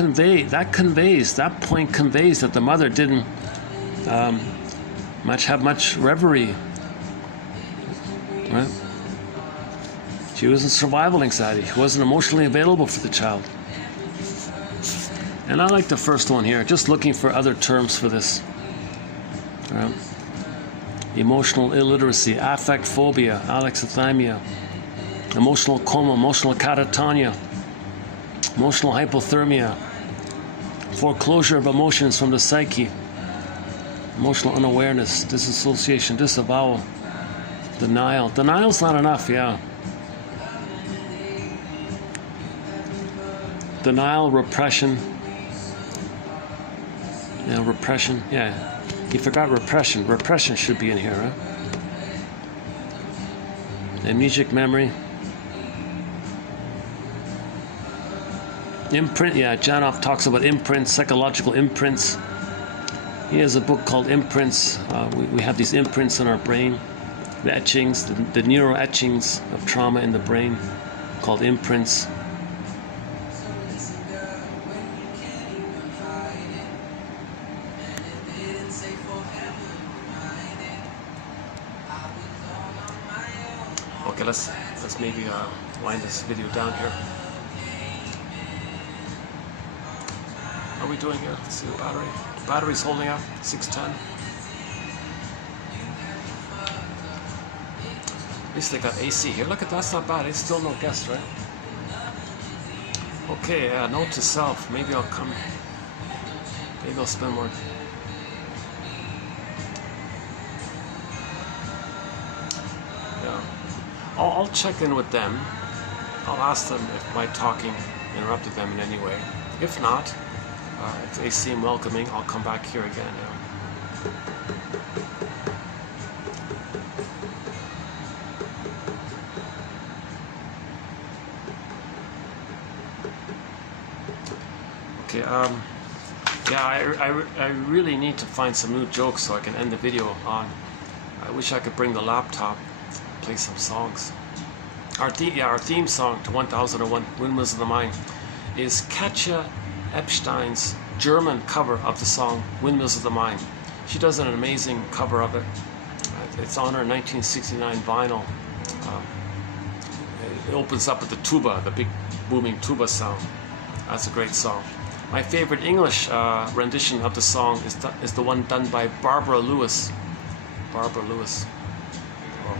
point conveys that the mother didn't have much reverie. Right? She was in survival anxiety. She wasn't emotionally available for the child. And I like the first one here, just looking for other terms for this. Right? Emotional illiteracy, affect phobia, alexithymia, emotional coma, emotional catatonia, emotional hypothermia, foreclosure of emotions from the psyche, emotional unawareness, dissociation, disavowal, denial. Denial's not enough, yeah. Denial, repression. Yeah, repression, yeah. You forgot repression. Repression should be in here, right? Amnesic memory. Imprint, yeah, Janoff talks about imprints, psychological imprints. He has a book called Imprints. We have these imprints in our brain. The etchings, the neuro etchings of trauma in the brain, called imprints. Okay, let's maybe wind this video down here. How are we doing here? Let's see the battery. The battery's holding up, 610. At least they got AC here. Look at that, that's not bad. It's still no guest, right? Okay, note to self. Maybe I'll come. Maybe I'll spend more. Yeah. I'll check in with them. I'll ask them if my talking interrupted them in any way. If not, if they seem welcoming, I'll come back here again. Yeah. Okay, yeah, I really need to find some new jokes so I can end the video on. I wish I could bring the laptop, play some songs. Our theme song to 1001 Windmills of the Mind is Katja Epstein's German cover of the song Windmills of the Mind. She does an amazing cover of it. It's on her 1969 vinyl. It opens up with the tuba, the big booming tuba sound. That's a great song. My favorite English rendition of the song is the one done by Barbara Lewis. Barbara Lewis. Oh.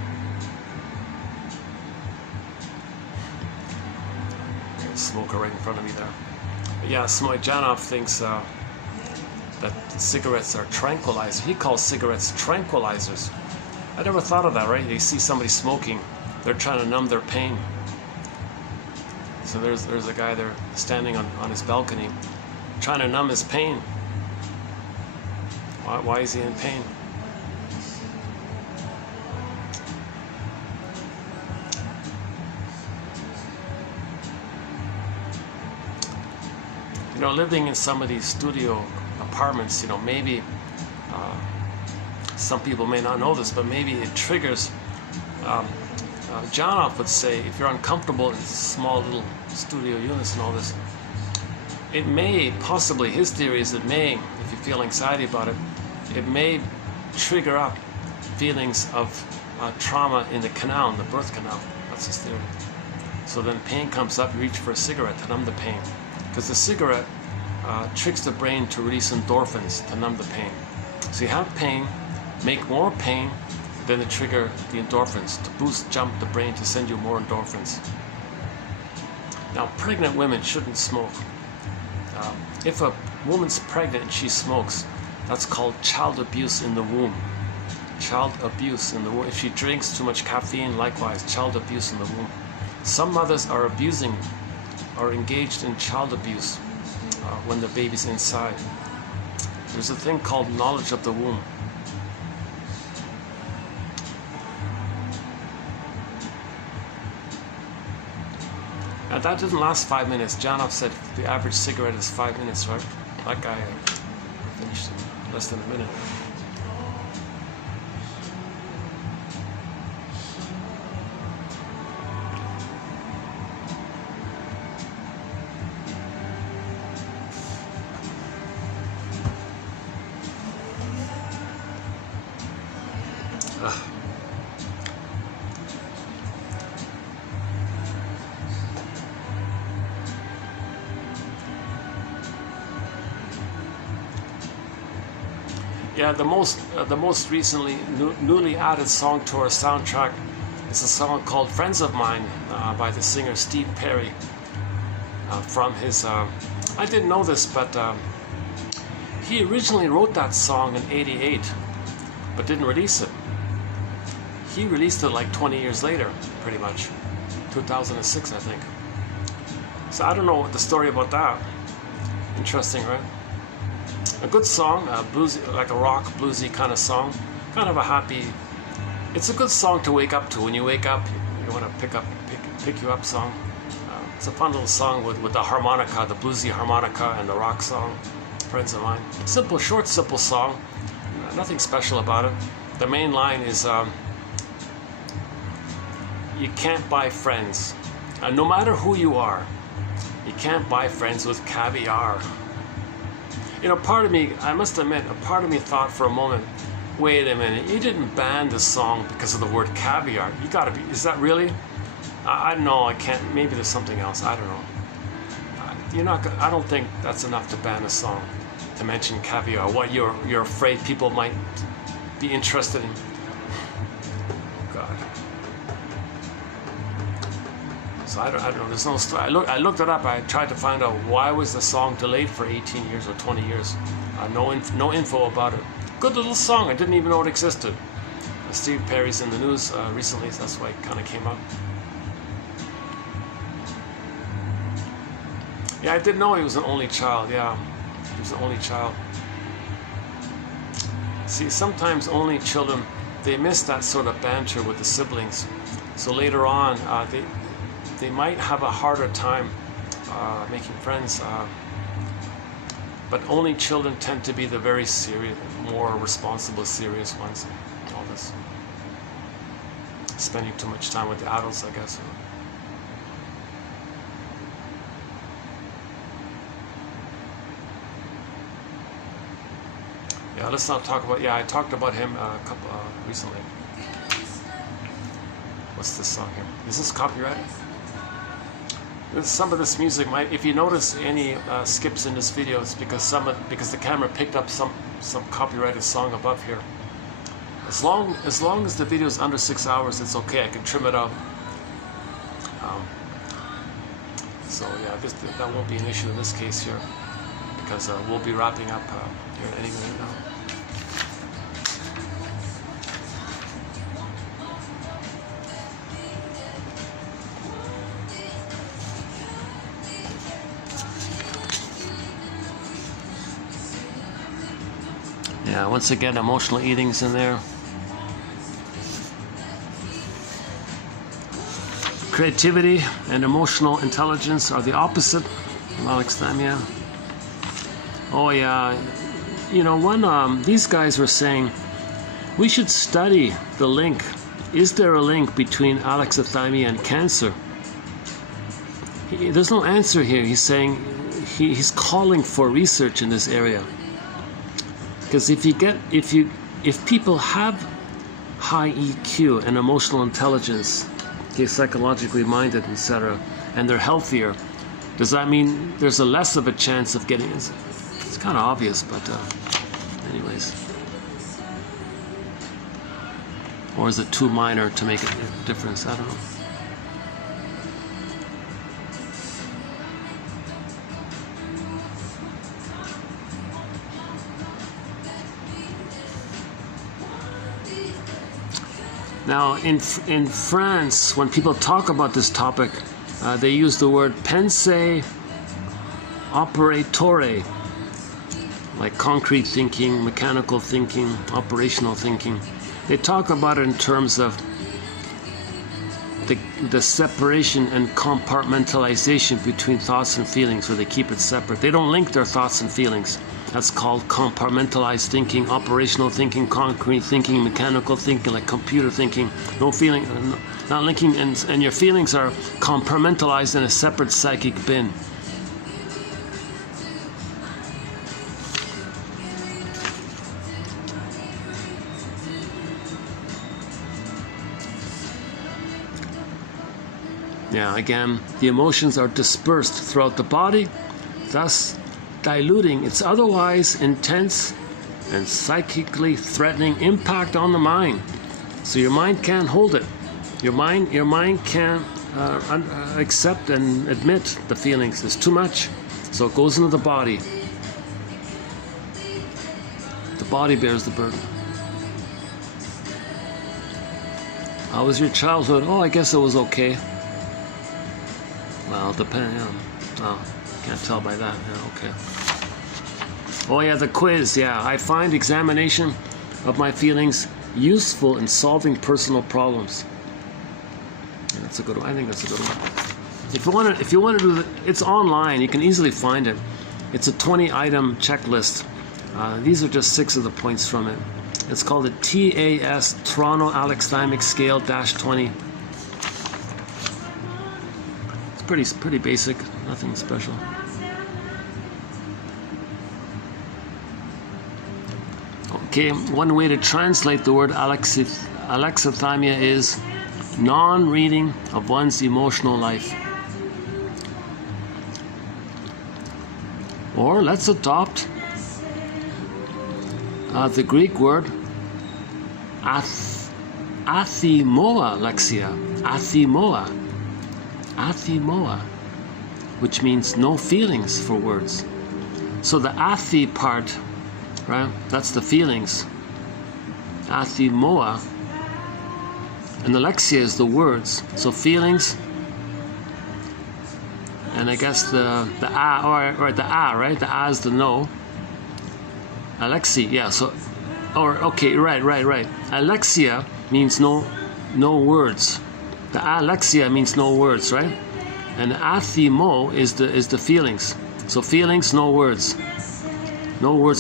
There's a smoker right in front of me there. But yeah, Janov thinks that cigarettes are tranquilizers. He calls cigarettes tranquilizers. I never thought of that, right? You see somebody smoking, they're trying to numb their pain. So there's a guy there standing on his balcony trying to numb his pain. Why is he in pain? You know, living in some of these studio apartments, you know, maybe some people may not know this, but maybe it triggers. Janov would say, if you're uncomfortable in small little studio units and all this, it may possibly, his theory is it may, if you feel anxiety about it, it may trigger up feelings of trauma in the canal, in the birth canal. That's his theory. So then pain comes up, you reach for a cigarette to numb the pain. Because the cigarette tricks the brain to release endorphins to numb the pain. So you have pain, make more pain, then it trigger the endorphins to jump the brain to send you more endorphins. Now, pregnant women shouldn't smoke. If a woman's pregnant and she smokes, that's called child abuse in the womb. Child abuse in the womb. If she drinks too much caffeine, likewise, child abuse in the womb. Some mothers are engaged in child abuse when the baby's inside. There's a thing called knowledge of the womb. And that didn't last 5 minutes. Janov said the average cigarette is 5 minutes, right? That guy finished in less than a minute. Yeah, the most recently newly added song to our soundtrack is a song called "Friends of Mine" by the singer Steve Perry. From his, I didn't know this, but he originally wrote that song in '88, but didn't release it. He released it like 20 years later, pretty much, 2006, I think. So I don't know the story about that. Interesting, right? A good song, bluesy, like a rock, bluesy kind of song. Kind of a happy. It's a good song to wake up to. When you wake up, you want to pick you up song. It's a fun little song with the harmonica, the bluesy harmonica, and the rock song. Friends of Mine. Simple, short, simple song. Nothing special about it. The main line is, you can't buy friends. No matter who you are, you can't buy friends with caviar. You know, part of me, I must admit, a part of me thought for a moment Wait a minute, you didn't ban the song because of the word caviar. You gotta be, is that really? I know, I can't, maybe there's something else, I don't know. You're not gonna, I don't think that's enough to ban a song, to mention caviar. What, you're afraid people might be interested in? God. So I don't know, there's no story. I looked it up, I tried to find out why was the song delayed for 18 years or 20 years. No info about it. Good little song, I didn't even know it existed. Steve Perry's in the news recently, so that's why it kind of came up. Yeah, I didn't know he was an only child, yeah. He was an only child. See, sometimes only children, they miss that sort of banter with the siblings. So later on, they might have a harder time making friends. But only children tend to be the very serious, more responsible, serious ones. All this. Spending too much time with the adults, I guess. Yeah, let's not talk about, I talked about him recently. What's this song here? Is this copyrighted? Some of this music might, if you notice any skips in this video, it's because the camera picked up some copyrighted song above here. As long as the video is under 6 hours, it's okay. I can trim it out. So yeah, that won't be an issue in this case here, because we'll be wrapping up here any minute now. Yeah, once again, emotional eating's in there. Creativity and emotional intelligence are the opposite. Alexithymia. Oh yeah, you know, these guys were saying we should study the link. Is there a link between alexithymia and cancer? There's no answer here. He's saying he's calling for research in this area. Because if people have high EQ and emotional intelligence, psychologically minded, etc., and they're healthier, does that mean there's a less of a chance of getting it? It's kind of obvious, but anyways. Or is it too minor to make a difference? I don't know. Now, in France, when people talk about this topic, they use the word pensée operatore, like concrete thinking, mechanical thinking, operational thinking. They talk about it in terms of the separation and compartmentalization between thoughts and feelings, where they keep it separate. They don't link their thoughts and feelings. That's called compartmentalized thinking, operational thinking, concrete thinking, mechanical thinking, like computer thinking. No feeling, not linking, and your feelings are compartmentalized in a separate psychic bin. Yeah, again, the emotions are dispersed throughout the body, thus diluting its otherwise intense and psychically threatening impact on the mind. So your mind can't hold it. Your mind can't accept and admit the feelings. It's too much. So it goes into the body. The body bears the burden. How was your childhood? Oh, I guess it was okay. Well, depends. Oh, can't tell by that. Yeah, okay. Oh yeah, the quiz. Yeah, I find examination of my feelings useful in solving personal problems. Yeah, that's a good one. I think that's a good one. If you want to do it, it's online. You can easily find it. It's a 20-item checklist. These are just 6 of the points from it. It's called the TAS Toronto Alexithymic Scale -20. It's pretty basic, nothing special. Oh, Okay, one way to translate the word alexithymia is non-reading of one's emotional life. Or let's adopt the Greek word athimoa-lexia, athimoa, which means no feelings for words. So the athi part, right, that's the feelings, athimoa, and the lexia is the words, so feelings, and I guess the a, or the a, right, the a is the no, alexi, yeah, so, or, okay, right, alexia means no words, the alexia means no words, right, and athimo is the feelings, so feelings, no words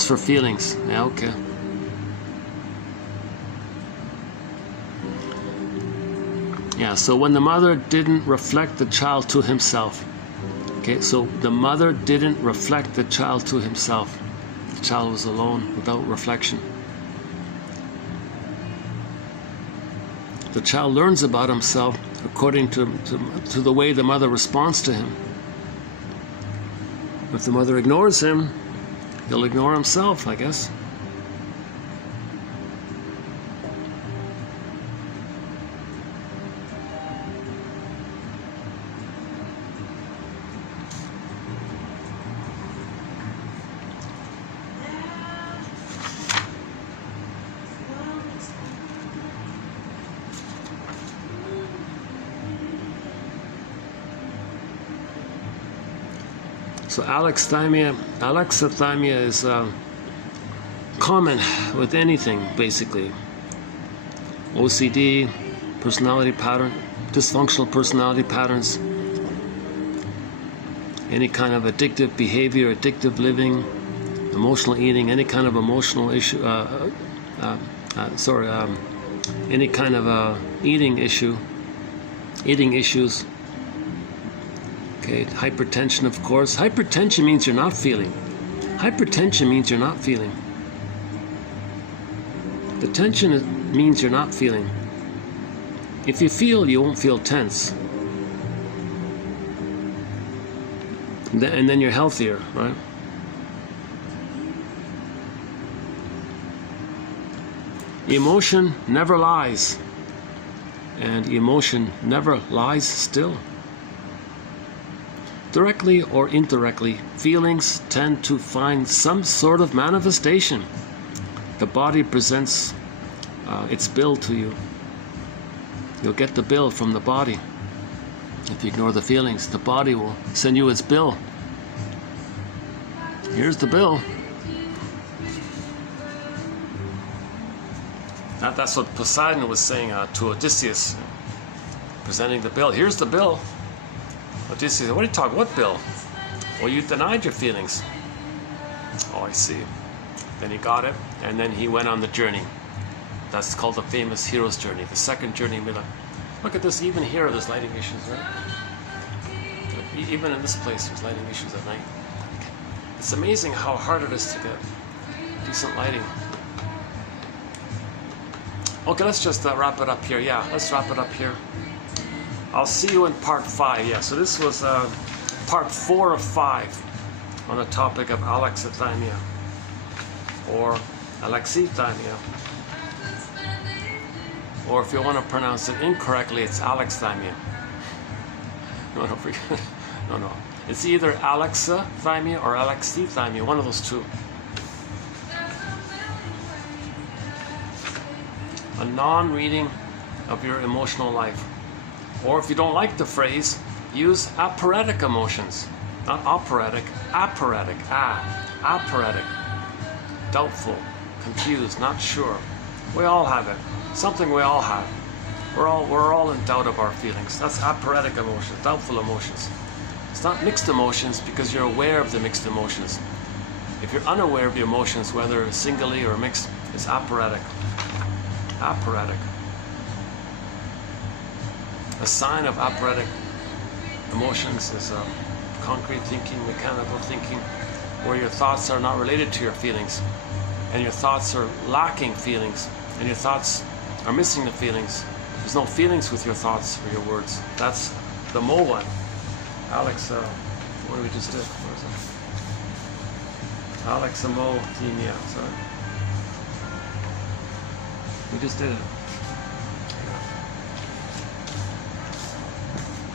for feelings, yeah, okay. Yeah, so when the mother didn't reflect the child to himself. Okay, so the mother didn't reflect the child to himself. The child was alone without reflection. The child learns about himself according to the way the mother responds to him. If the mother ignores him, he'll ignore himself, I guess. So alexithymia is common with anything, basically. OCD, personality pattern, dysfunctional personality patterns, any kind of addictive behavior, addictive living, emotional eating, any kind of emotional issue, any kind of eating issues. Okay, hypertension, of course. Hypertension means you're not feeling. Hypertension means you're not feeling. The tension means you're not feeling. If you feel, you won't feel tense. And then you're healthier, right? Emotion never lies. And emotion never lies still. Directly or indirectly, feelings tend to find some sort of manifestation. The body presents its bill to you. You'll get the bill from the body. If you ignore the feelings, the body will send you its bill. Here's the bill. That's what Poseidon was saying to Odysseus, presenting the bill. Here's the bill. Odysseus, what are you talking? What bill? Well, you denied your feelings. Oh, I see. Then he got it, and then he went on the journey. That's called the famous hero's journey, the second journey. Look at this, even here there's lighting issues, right? Even in this place there's lighting issues at night. It's amazing how hard it is to get decent lighting. Okay, let's just wrap it up here. Yeah, let's wrap it up here. I'll see you in part 5. Yeah, so this was part 4 of 5 on the topic of alexithymia or alexithymia. Or if you want to pronounce it incorrectly, it's alexithymia. No. It's either alexithymia or alexithymia, one of those two. A non-reading of your emotional life. Or if you don't like the phrase, use operatic emotions. Not operatic, operatic. Operatic. Doubtful, confused, not sure. We all have it. Something we all have. We're all in doubt of our feelings. That's operatic emotions, doubtful emotions. It's not mixed emotions because you're aware of the mixed emotions. If you're unaware of the emotions, whether singly or mixed, it's operatic. Operatic. A sign of operatic emotions is concrete thinking, mechanical thinking, where your thoughts are not related to your feelings. and your thoughts are lacking feelings, and your thoughts are missing the feelings. There's no feelings with your thoughts or your words. That's the Mo one. Alex, what did we just do? Where is it? Alexithymia, sorry. We just did it.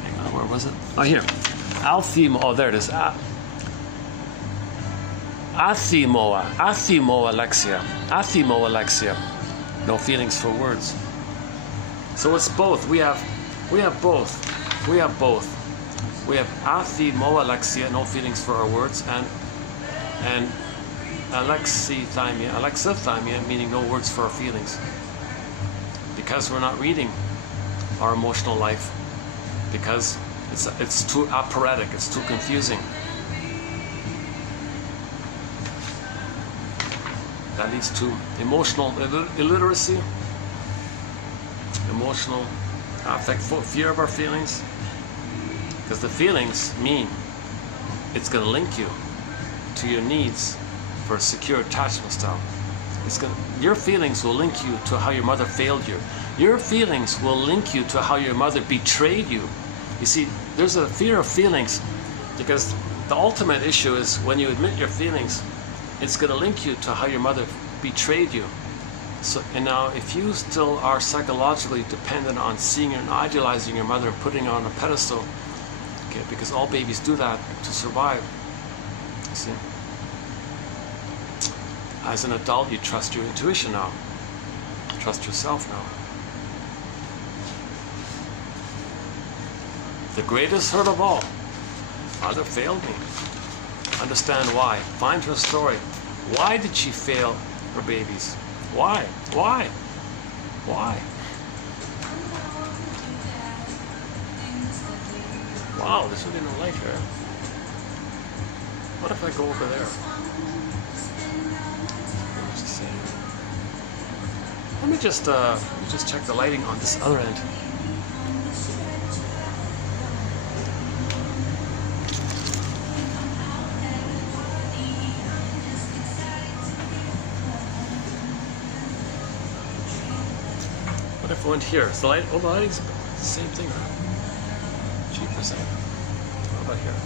Hang on, where was it? Oh, here. Oh, there it is. Athimoalexia. No feelings for words. So it's both. We have both. We have athimoalexia, no feelings for our words, and alexithymia, meaning no words for our feelings. Because we're not reading our emotional life, because it's too operatic, it's too confusing. That leads to emotional illiteracy, emotional affect, fear of our feelings, because the feelings mean it's going to link you to your needs for a secure attachment style. Your feelings will link you to how your mother failed you. Your feelings will link you to how your mother betrayed you. You see, there's a fear of feelings because the ultimate issue is when you admit your feelings, it's going to link you to how your mother betrayed you. So, and now if you still are psychologically dependent on seeing and idealizing your mother and putting her on a pedestal, okay, because all babies do that to survive, you see. As an adult, you trust your intuition now. Trust yourself now. The greatest hurt of all, mother failed me. Understand why. Find her story. Why did she fail her babies? Why? Why? Why? Wow, there's really no light here. What if I go over there? Let me just check the lighting on this other end. What if I went here? Is the light? Oh, the lighting's the same thing, right? Cheapers. How about here?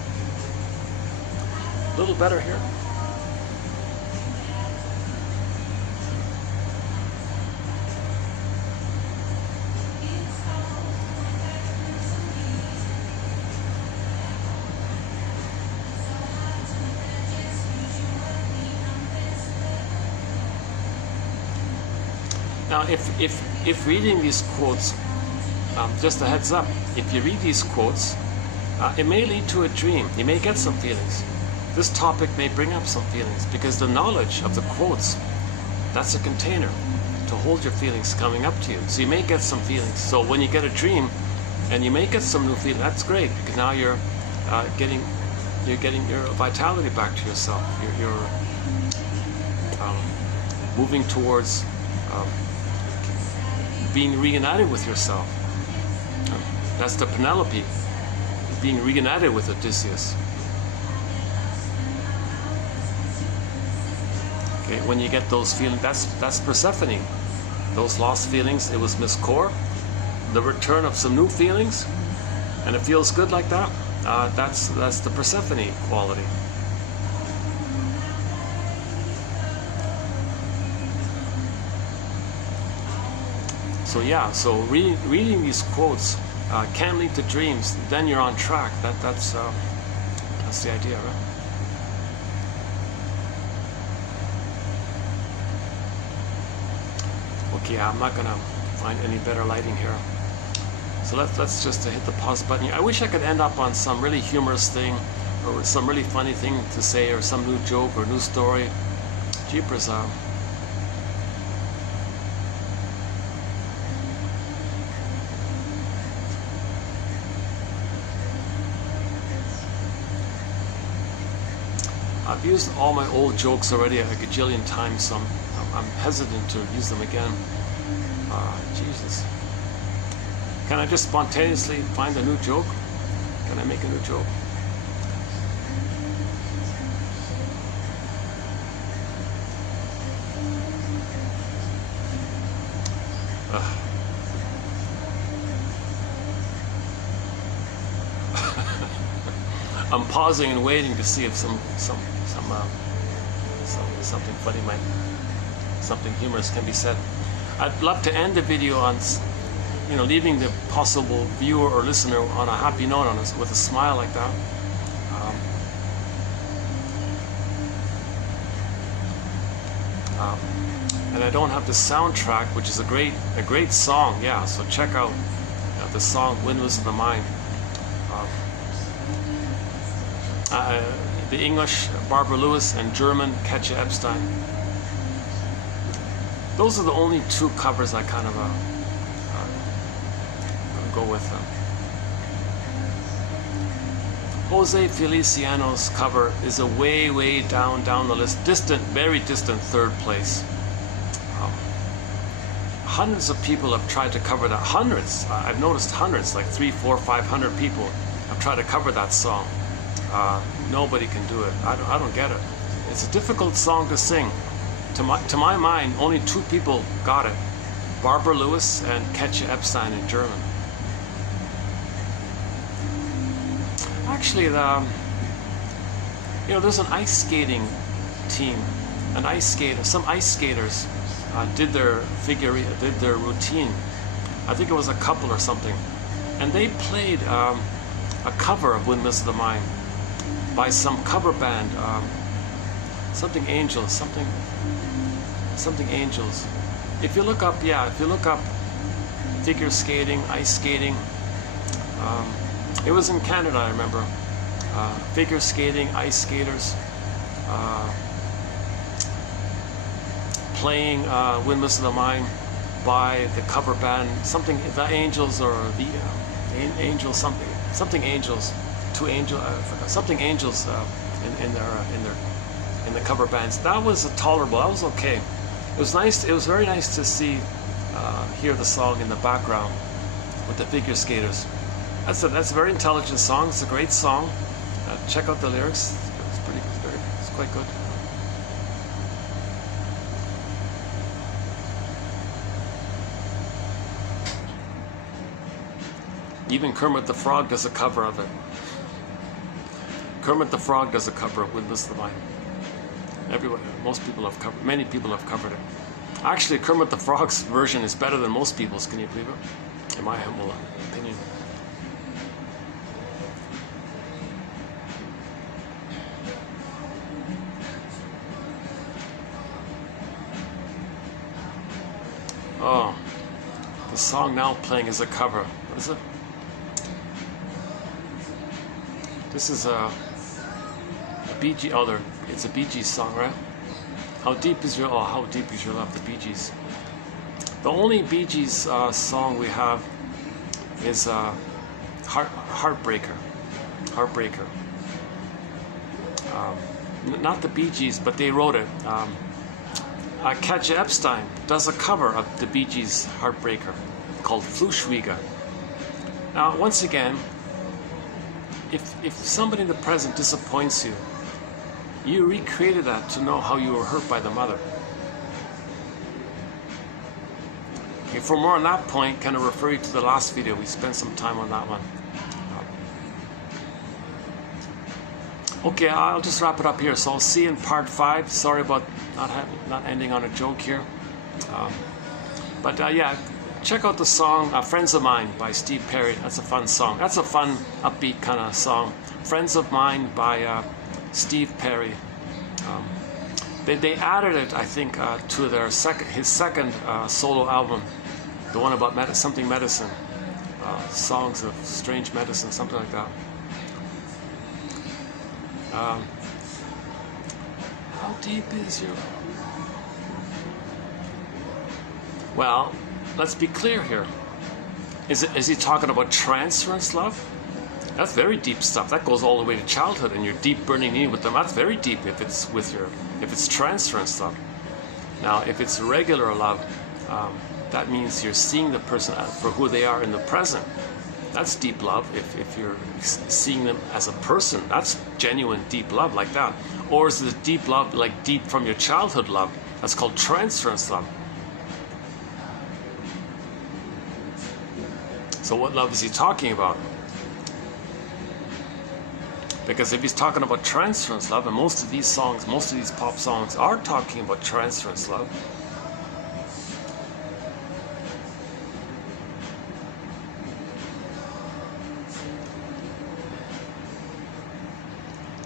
A little better here. Now, if reading these quotes, just a heads up, if you read these quotes, it may lead to a dream. You may get some feelings. This topic may bring up some feelings because the knowledge of the quotes, that's a container to hold your feelings coming up to you. So you may get some feelings. So when you get a dream, and you may get some new feelings, that's great because now you're getting your vitality back to yourself. You're moving towards being reunited with yourself. That's the Penelope, being reunited with Odysseus. Okay, when you get those feelings, that's Persephone. Those lost feelings, it was Miss Core. The return of some new feelings, and it feels good like that. That's the Persephone quality. So yeah, so reading these quotes can lead to dreams. Then you're on track. That's the idea, right? Okay, I'm not gonna find any better lighting here. So let's just hit the pause button here. I wish I could end up on some really humorous thing, or some really funny thing to say, or some new joke or new story. Jeepers, I've used all my old jokes already a gajillion times, so I'm hesitant to use them again. Jesus. Can I just spontaneously find a new joke? Can I make a new joke? I'm pausing and waiting to see if something funny something humorous can be said. I'd love to end the video on, leaving the possible viewer or listener on a happy note, with a smile like that. And I don't have the soundtrack, which is a great song. Yeah, so check out the song "Windmills of the Mind." The English, Barbara Lewis, and German, Katja Epstein. Those are the only two covers I kind of go with them. Jose Feliciano's cover is a way down the list, very distant third place. Hundreds of people have tried to cover that. Hundreds, I've noticed hundreds, like 300, 400, 500 people have tried to cover that song. Nobody can do it. I don't get it. It's a difficult song to sing. To my mind, only two people got it: Barbara Lewis and Katja Epstein in German. Actually, there's an ice skating team, some ice skaters did their routine. I think it was a couple or something, and they played a cover of "Windmills of the Mind" by some cover band, something Angels. If you look up figure skating, ice skating. It was in Canada, I remember. Figure skating, ice skaters, playing "Windmills of the Mind" by the cover band, something, the Angels, or the Angels, something Angels, something Angels in the cover bands. That was tolerable. That was okay. It was nice. It was very nice to hear the song in the background with the figure skaters. That's a very intelligent song. It's a great song. Check out the lyrics. It's quite good. Even Kermit the Frog does a cover of it. Kermit the Frog does a cover of "Windmills of the Mind." Many people have covered it. Actually, Kermit the Frog's version is better than most people's. Can you believe it? In my humble opinion. Oh, the song now playing is a cover. What is it? This is a Bee Gees. Oh, it's a Bee Gees song, right? How deep is your love? The Bee Gees. The only Bee Gees song we have is Heartbreaker. Not the Bee Gees, but they wrote it. Katja Epstein does a cover of the Bee Gees' Heartbreaker called "Fluschwieger." Now, once again, if somebody in the present disappoints you, you recreated that to know how you were hurt by the mother. Okay, for more on that point, kind of refer you to the last video. We spent some time on that one. Okay, I'll just wrap it up here. So I'll see you in part 5. Sorry about not ending on a joke here. But yeah, check out the song "Friends of Mine" by Steve Perry. That's a fun song. That's a fun, upbeat kind of song. "Friends of Mine" by Steve Perry. They added it, I think, to his second solo album, the one about something medicine, songs of strange medicine, something like that. How deep is your... Well, let's be clear here. Is he talking about transference love? That's very deep stuff. That goes all the way to childhood and your deep burning need with them. That's very deep if it's transference love. Now, if it's regular love, that means you're seeing the person for who they are in the present. That's deep love. If you're seeing them as a person, that's genuine deep love like that. Or is it deep love like deep from your childhood love? That's called transference love. So what love is he talking about? Because if he's talking about transference love, and most of these songs, most of these pop songs are talking about transference love.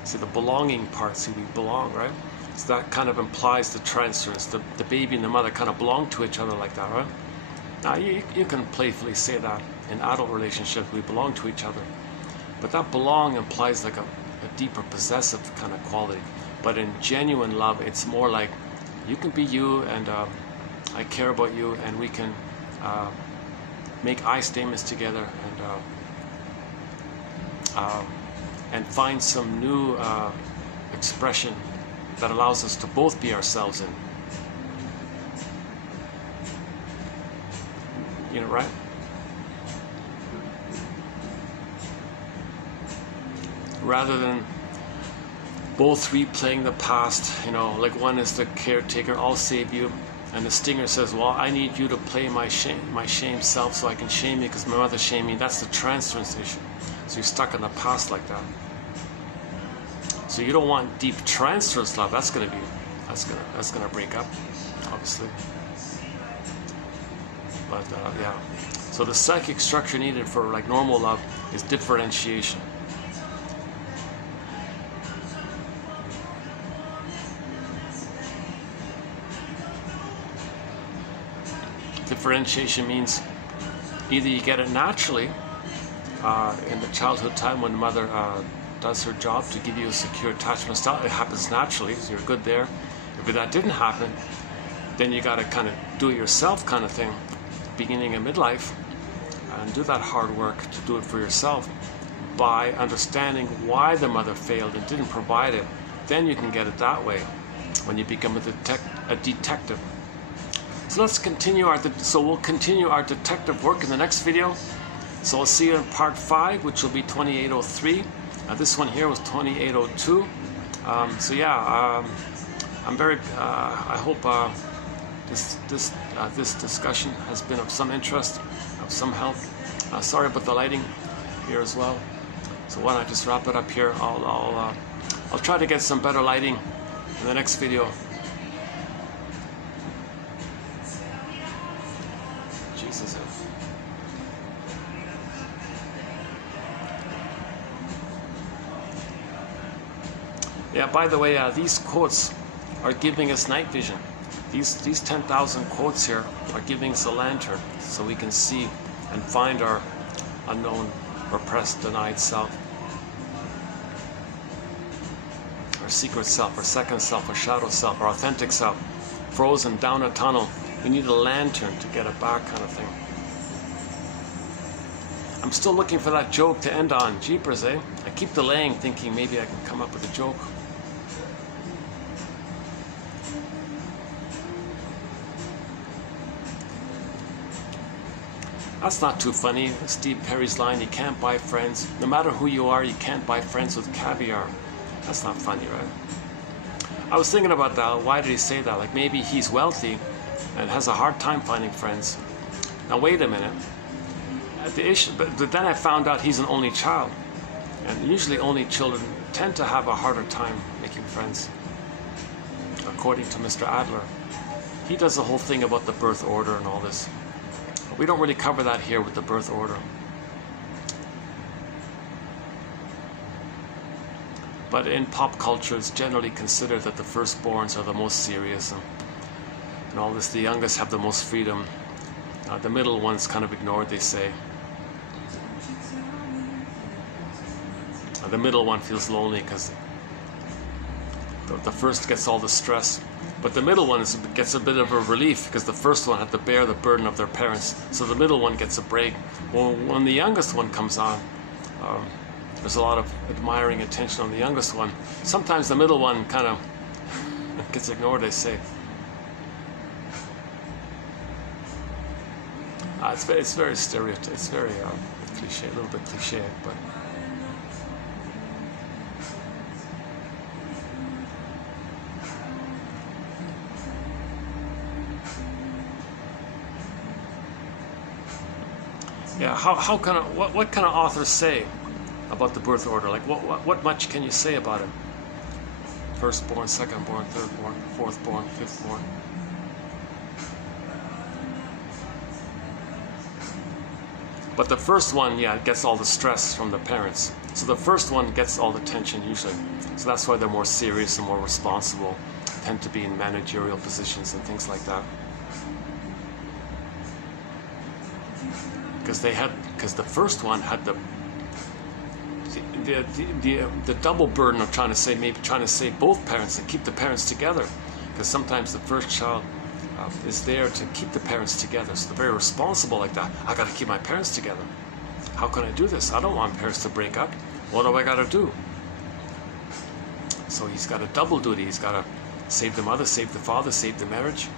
See the belonging part, see we belong, right? So that kind of implies the transference. The baby and the mother kind of belong to each other like that, right? Now you can playfully say that in adult relationships, we belong to each other. But that belong implies like a deeper possessive kind of quality. But in genuine love, it's more like you can be you, and I care about you, and we can make I statements together, and find some new expression that allows us to both be ourselves in. You know, right? Rather than both replaying the past, you know, like one is the caretaker, I'll save you, and the stinger says, well, I need you to play my shame self so I can shame you because my mother shamed me. That's the transference issue. So you're stuck in the past like that. So you don't want deep transference love. That's gonna break up, obviously. But yeah. So the psychic structure needed for like normal love is differentiation. Differentiation means either you get it naturally in the childhood time when the mother does her job to give you a secure attachment style. It happens naturally, so you're good there. If that didn't happen, then you got to kind of do it yourself kind of thing, beginning of midlife, and do that hard work to do it for yourself by understanding why the mother failed and didn't provide it. Then you can get it that way when you become a detective. So let's continue we'll continue our detective work in the next video. So I'll see you in part 5, which will be 2803. This one here was 2802. So yeah, I'm very. I hope this discussion has been of some interest, of some help. Sorry about the lighting here as well. So why don't I just wrap it up here? I'll try to get some better lighting in the next video. Jesus. Yeah, by the way, these quotes are giving us night vision. These 10,000 quotes here are giving us a lantern so we can see and find our unknown, repressed, denied self. Our secret self, our second self, our shadow self, our authentic self, frozen down a tunnel. We need a lantern to get it back, kind of thing. I'm still looking for that joke to end on. Jeepers, eh? I keep delaying, thinking maybe I can come up with a joke. That's not too funny. Steve Perry's line, you can't buy friends. No matter who you are, you can't buy friends with caviar. That's not funny, right? I was thinking about that. Why did he say that? Like maybe he's wealthy and has a hard time finding friends. Now wait a minute. The issue, but then I found out he's an only child. And usually only children tend to have a harder time making friends. According to Mr. Adler. He does the whole thing about the birth order and all this. We don't really cover that here with the birth order. But in pop culture, it's generally considered that the firstborns are the most serious and all this. The youngest have the most freedom. The middle one's kind of ignored, they say. The middle one feels lonely because the first gets all the stress. But the middle one gets a bit of a relief because the first one had to bear the burden of their parents. So the middle one gets a break. Well, when the youngest one comes on, there's a lot of admiring attention on the youngest one. Sometimes the middle one kind of gets ignored, they say. It's very stereotypical. It's very cliche, a little bit cliche, but. Yeah, how can what can an author say about the birth order. Like what much can you say about it? Firstborn, secondborn, thirdborn, fourthborn, fifthborn. But the first one, yeah, gets all the stress from the parents. So the first one gets all the tension usually. So that's why they're more serious and more responsible, tend to be in managerial positions and things like that. Because the first one had the double burden of trying to save both parents and keep the parents together. Because sometimes the first child is there to keep the parents together. So they're very responsible like that. I got to keep my parents together. How can I do this? I don't want parents to break up. What do I got to do? So he's got a double duty. He's got to save the mother, save the father, save the marriage,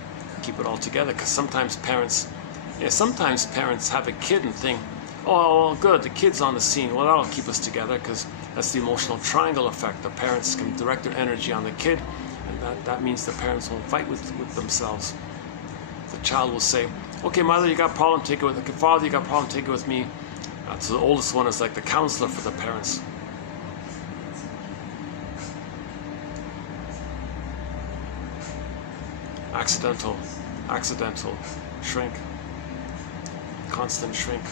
keep it all together. Because sometimes parents have a kid and think, oh, well, good, the kid's on the scene. Well, that'll keep us together, because that's the emotional triangle effect. The parents can direct their energy on the kid, and that means the parents won't fight with themselves. The child will say, okay, mother, you got a problem, take it with, okay, father, you got a problem, take it with me. So the oldest one is like the counselor for the parents. Accidental, shrink, constant shrink.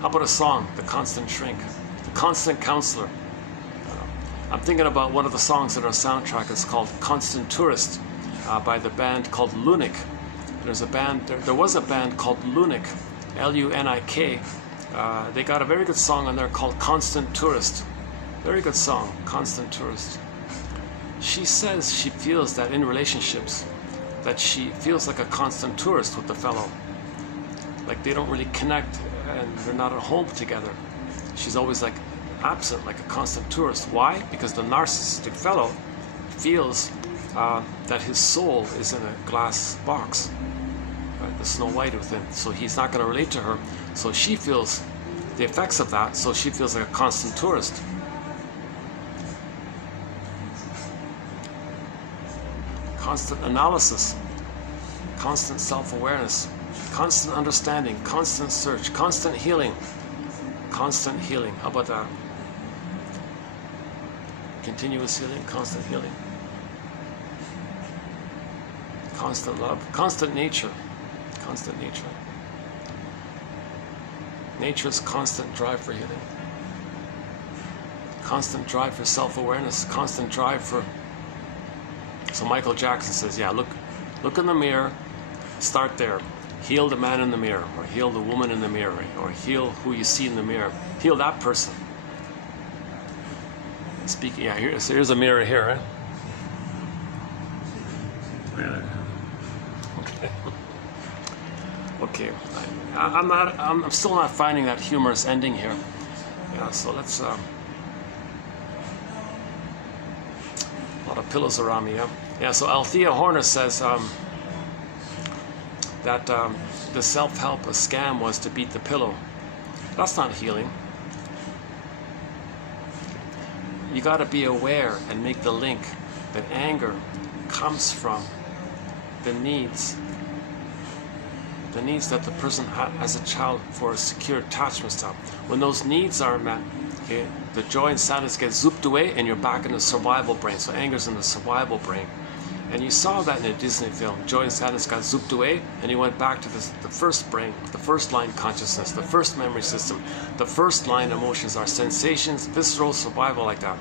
How about a song, The Constant Shrink, The Constant Counselor? I'm thinking about one of the songs in our soundtrack. It's called Constant Tourist by the band called Lunik. There was a band called Lunik, Lunik. They got a very good song on there called Constant Tourist. Very good song, Constant Tourist. She says she feels that in relationships, that she feels like a constant tourist with the fellow. Like they don't really connect and they're not at home together. She's always like absent, like a constant tourist. Why? Because the narcissistic fellow feels that his soul is in a glass box, right? The Snow White within. So he's not going to relate to her. So she feels the effects of that. So she feels like a constant tourist. Constant analysis, constant self-awareness, constant understanding, constant search, constant healing. Constant healing. How about that? Continuous healing, constant healing. Constant love, constant nature. Constant nature. Nature's constant drive for healing. Constant drive for self-awareness, constant drive for... So Michael Jackson says, yeah, look in the mirror, start there. Heal the man in the mirror, or heal the woman in the mirror, or heal who you see in the mirror. Heal that person. Speaking, yeah, here's a mirror here, right? Okay. I'm still not finding that humorous ending here. Yeah, so let's a lot of pillows around me, yeah? Yeah, so Althea Horner says that the self-help scam was to beat the pillow. That's not healing. You got to be aware and make the link that anger comes from the needs that the person had as a child for a secure attachment style. When those needs are met, okay, the joy and sadness get zooped away and you're back in the survival brain. So anger's in the survival brain. And you saw that in a Disney film. Joy and sadness got zooped away and you went back to the first brain, the first line consciousness, the first memory system. The first line emotions are sensations, visceral survival, like that.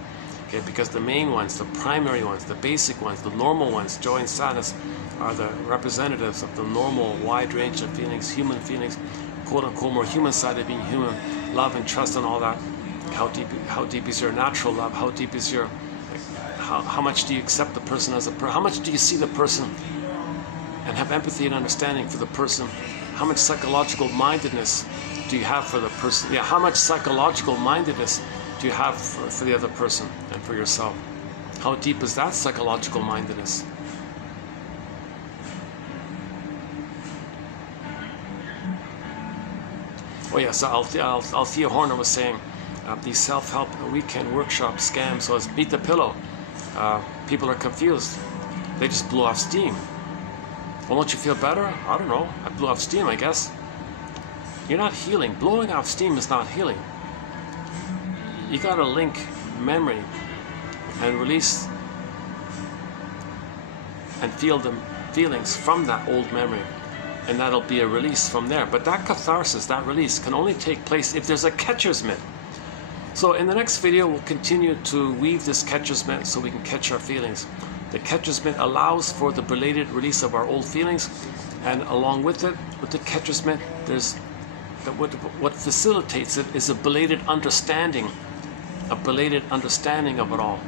Okay, because the main ones, the primary ones, the basic ones, the normal ones, joy and sadness, are the representatives of the normal wide range of feelings, human feelings, quote unquote, more human side of being human, love and trust and all that. How deep is your natural love? How deep is your, how much do you accept the person as a person? How much do you see the person and have empathy and understanding for the person? How much psychological mindedness do you have for the person? Yeah, how much psychological mindedness do you have for the other person and for yourself? How deep is that psychological mindedness? Oh yeah, so Althea Horner was saying these self-help weekend workshop scams, so it's beat the pillow. People are confused. They just blew off steam. Well, don't you feel better? I don't know. I blew off steam, I guess. You're not healing. Blowing off steam is not healing. you got to link memory and release and feel the feelings from that old memory, and that'll be a release from there. But that catharsis, that release, can only take place if there's a catcher's mitt. So in the next video, we'll continue to weave this catcher's mitt so we can catch our feelings. The catcher's mitt allows for the belated release of our old feelings, and along with it, with the catcher's mitt, there's what facilitates it is a belated understanding of it all.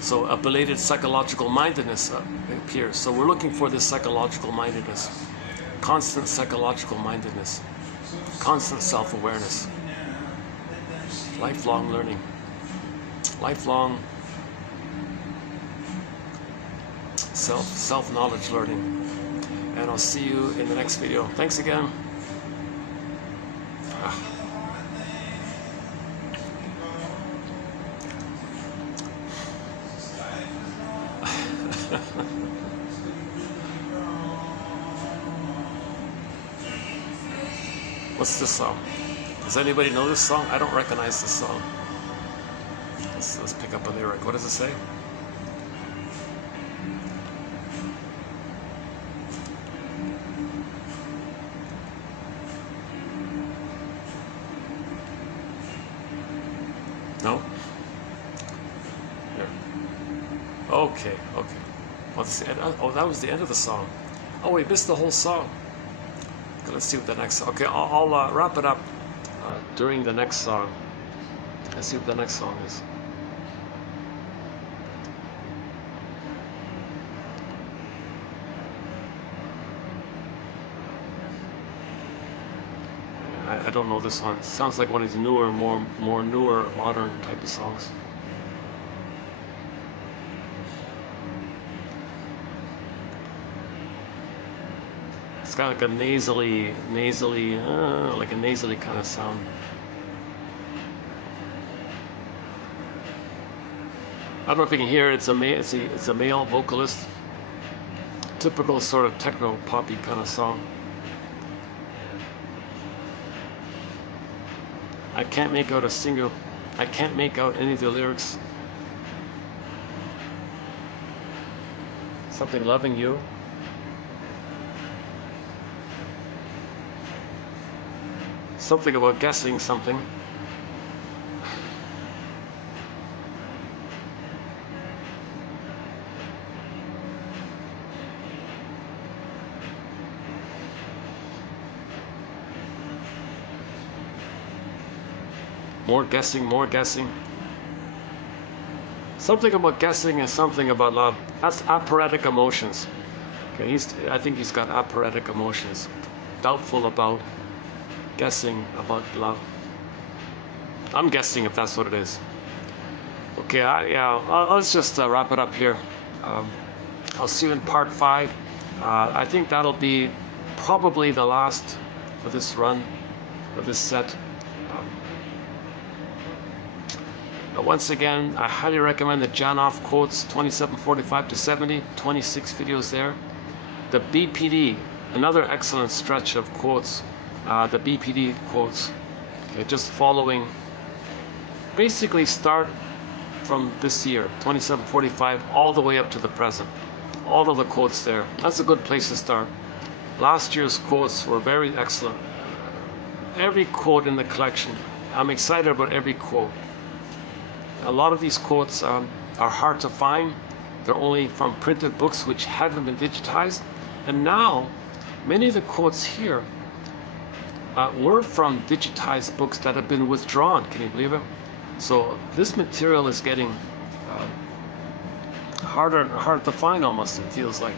So a belated psychological mindedness appears. So we're looking for this psychological mindedness, constant psychological mindedness, constant self-awareness, lifelong learning, lifelong self-knowledge learning. And I'll see you in the next video. Thanks again. What's this song? Does anybody know this song? I don't recognize this song. Let's pick up a lyric. What does it say? No? Here. Okay. Oh, that was the end of the song. Oh, we missed the whole song. Okay, let's see what the next. Okay, I'll wrap it up during the next song. Let's see what the next song is. I don't know this one. It sounds like one of these newer, more newer, modern type of songs. It's got like a nasally, like a nasally kind of sound. I don't know if you can hear it. It's a male vocalist. Typical sort of techno poppy kind of song. I can't make out I can't make out any of the lyrics. Something loving you. Something about guessing something. More guessing. Something about guessing and something about love. That's operatic emotions. Okay, I think he's got operatic emotions. Doubtful about, guessing about love. I'm guessing if that's what it is. Okay, let's just wrap it up here. I'll see you in part 5. I think that'll be probably the last for this run, for this set. Once again, I highly recommend the Janoff quotes, 2745 to 70, 26 videos there. The BPD, another excellent stretch of quotes, the BPD quotes. Okay, just following, basically start from this year, 2745, all the way up to the present. All of the quotes there. That's a good place to start. Last year's quotes were very excellent. Every quote in the collection, I'm excited about every quote. A lot of these quotes are hard to find. They're only from printed books which haven't been digitized. And now, many of the quotes here were from digitized books that have been withdrawn. Can you believe it? So this material is getting harder and harder to find almost, it feels like.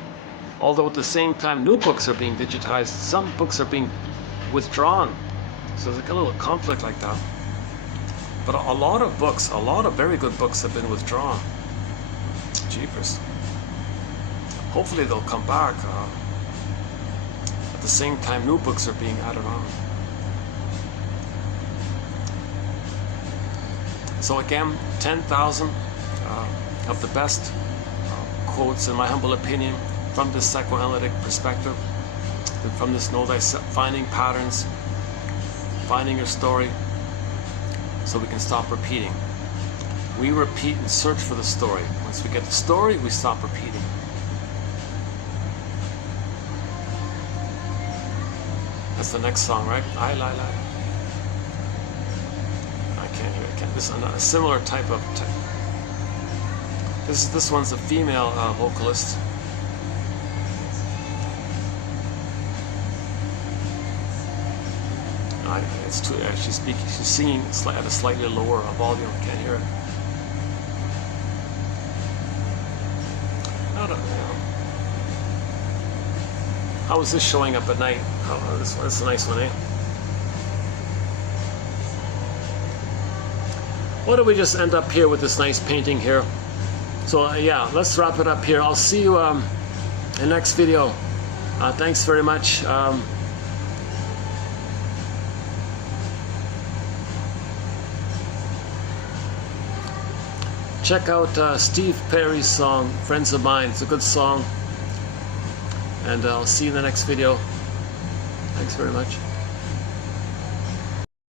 Although at the same time, new books are being digitized. Some books are being withdrawn. So there's like a little conflict like that. But a lot of very good books have been withdrawn. Jeepers. Hopefully they'll come back. At the same time, new books are being added on. So again, 10,000 of the best quotes, in my humble opinion, from this psychoanalytic perspective, from this know thyself, finding patterns, finding your story, so we can stop repeating. We repeat and search for the story. Once we get the story, we stop repeating. That's the next song, right? I lie. I can't hear it. This is a similar type of. This one's a female vocalist. It's too. She's singing at a slightly lower volume. Can't hear it. I don't know. How is this showing up at night? Oh, this is a nice one, eh? Why don't we just end up here with this nice painting here? So yeah, let's wrap it up here. I'll see you in the next video. Thanks very much. Check out Steve Perry's song, Friends of Mine. It's a good song. And I'll see you in the next video. Thanks very much.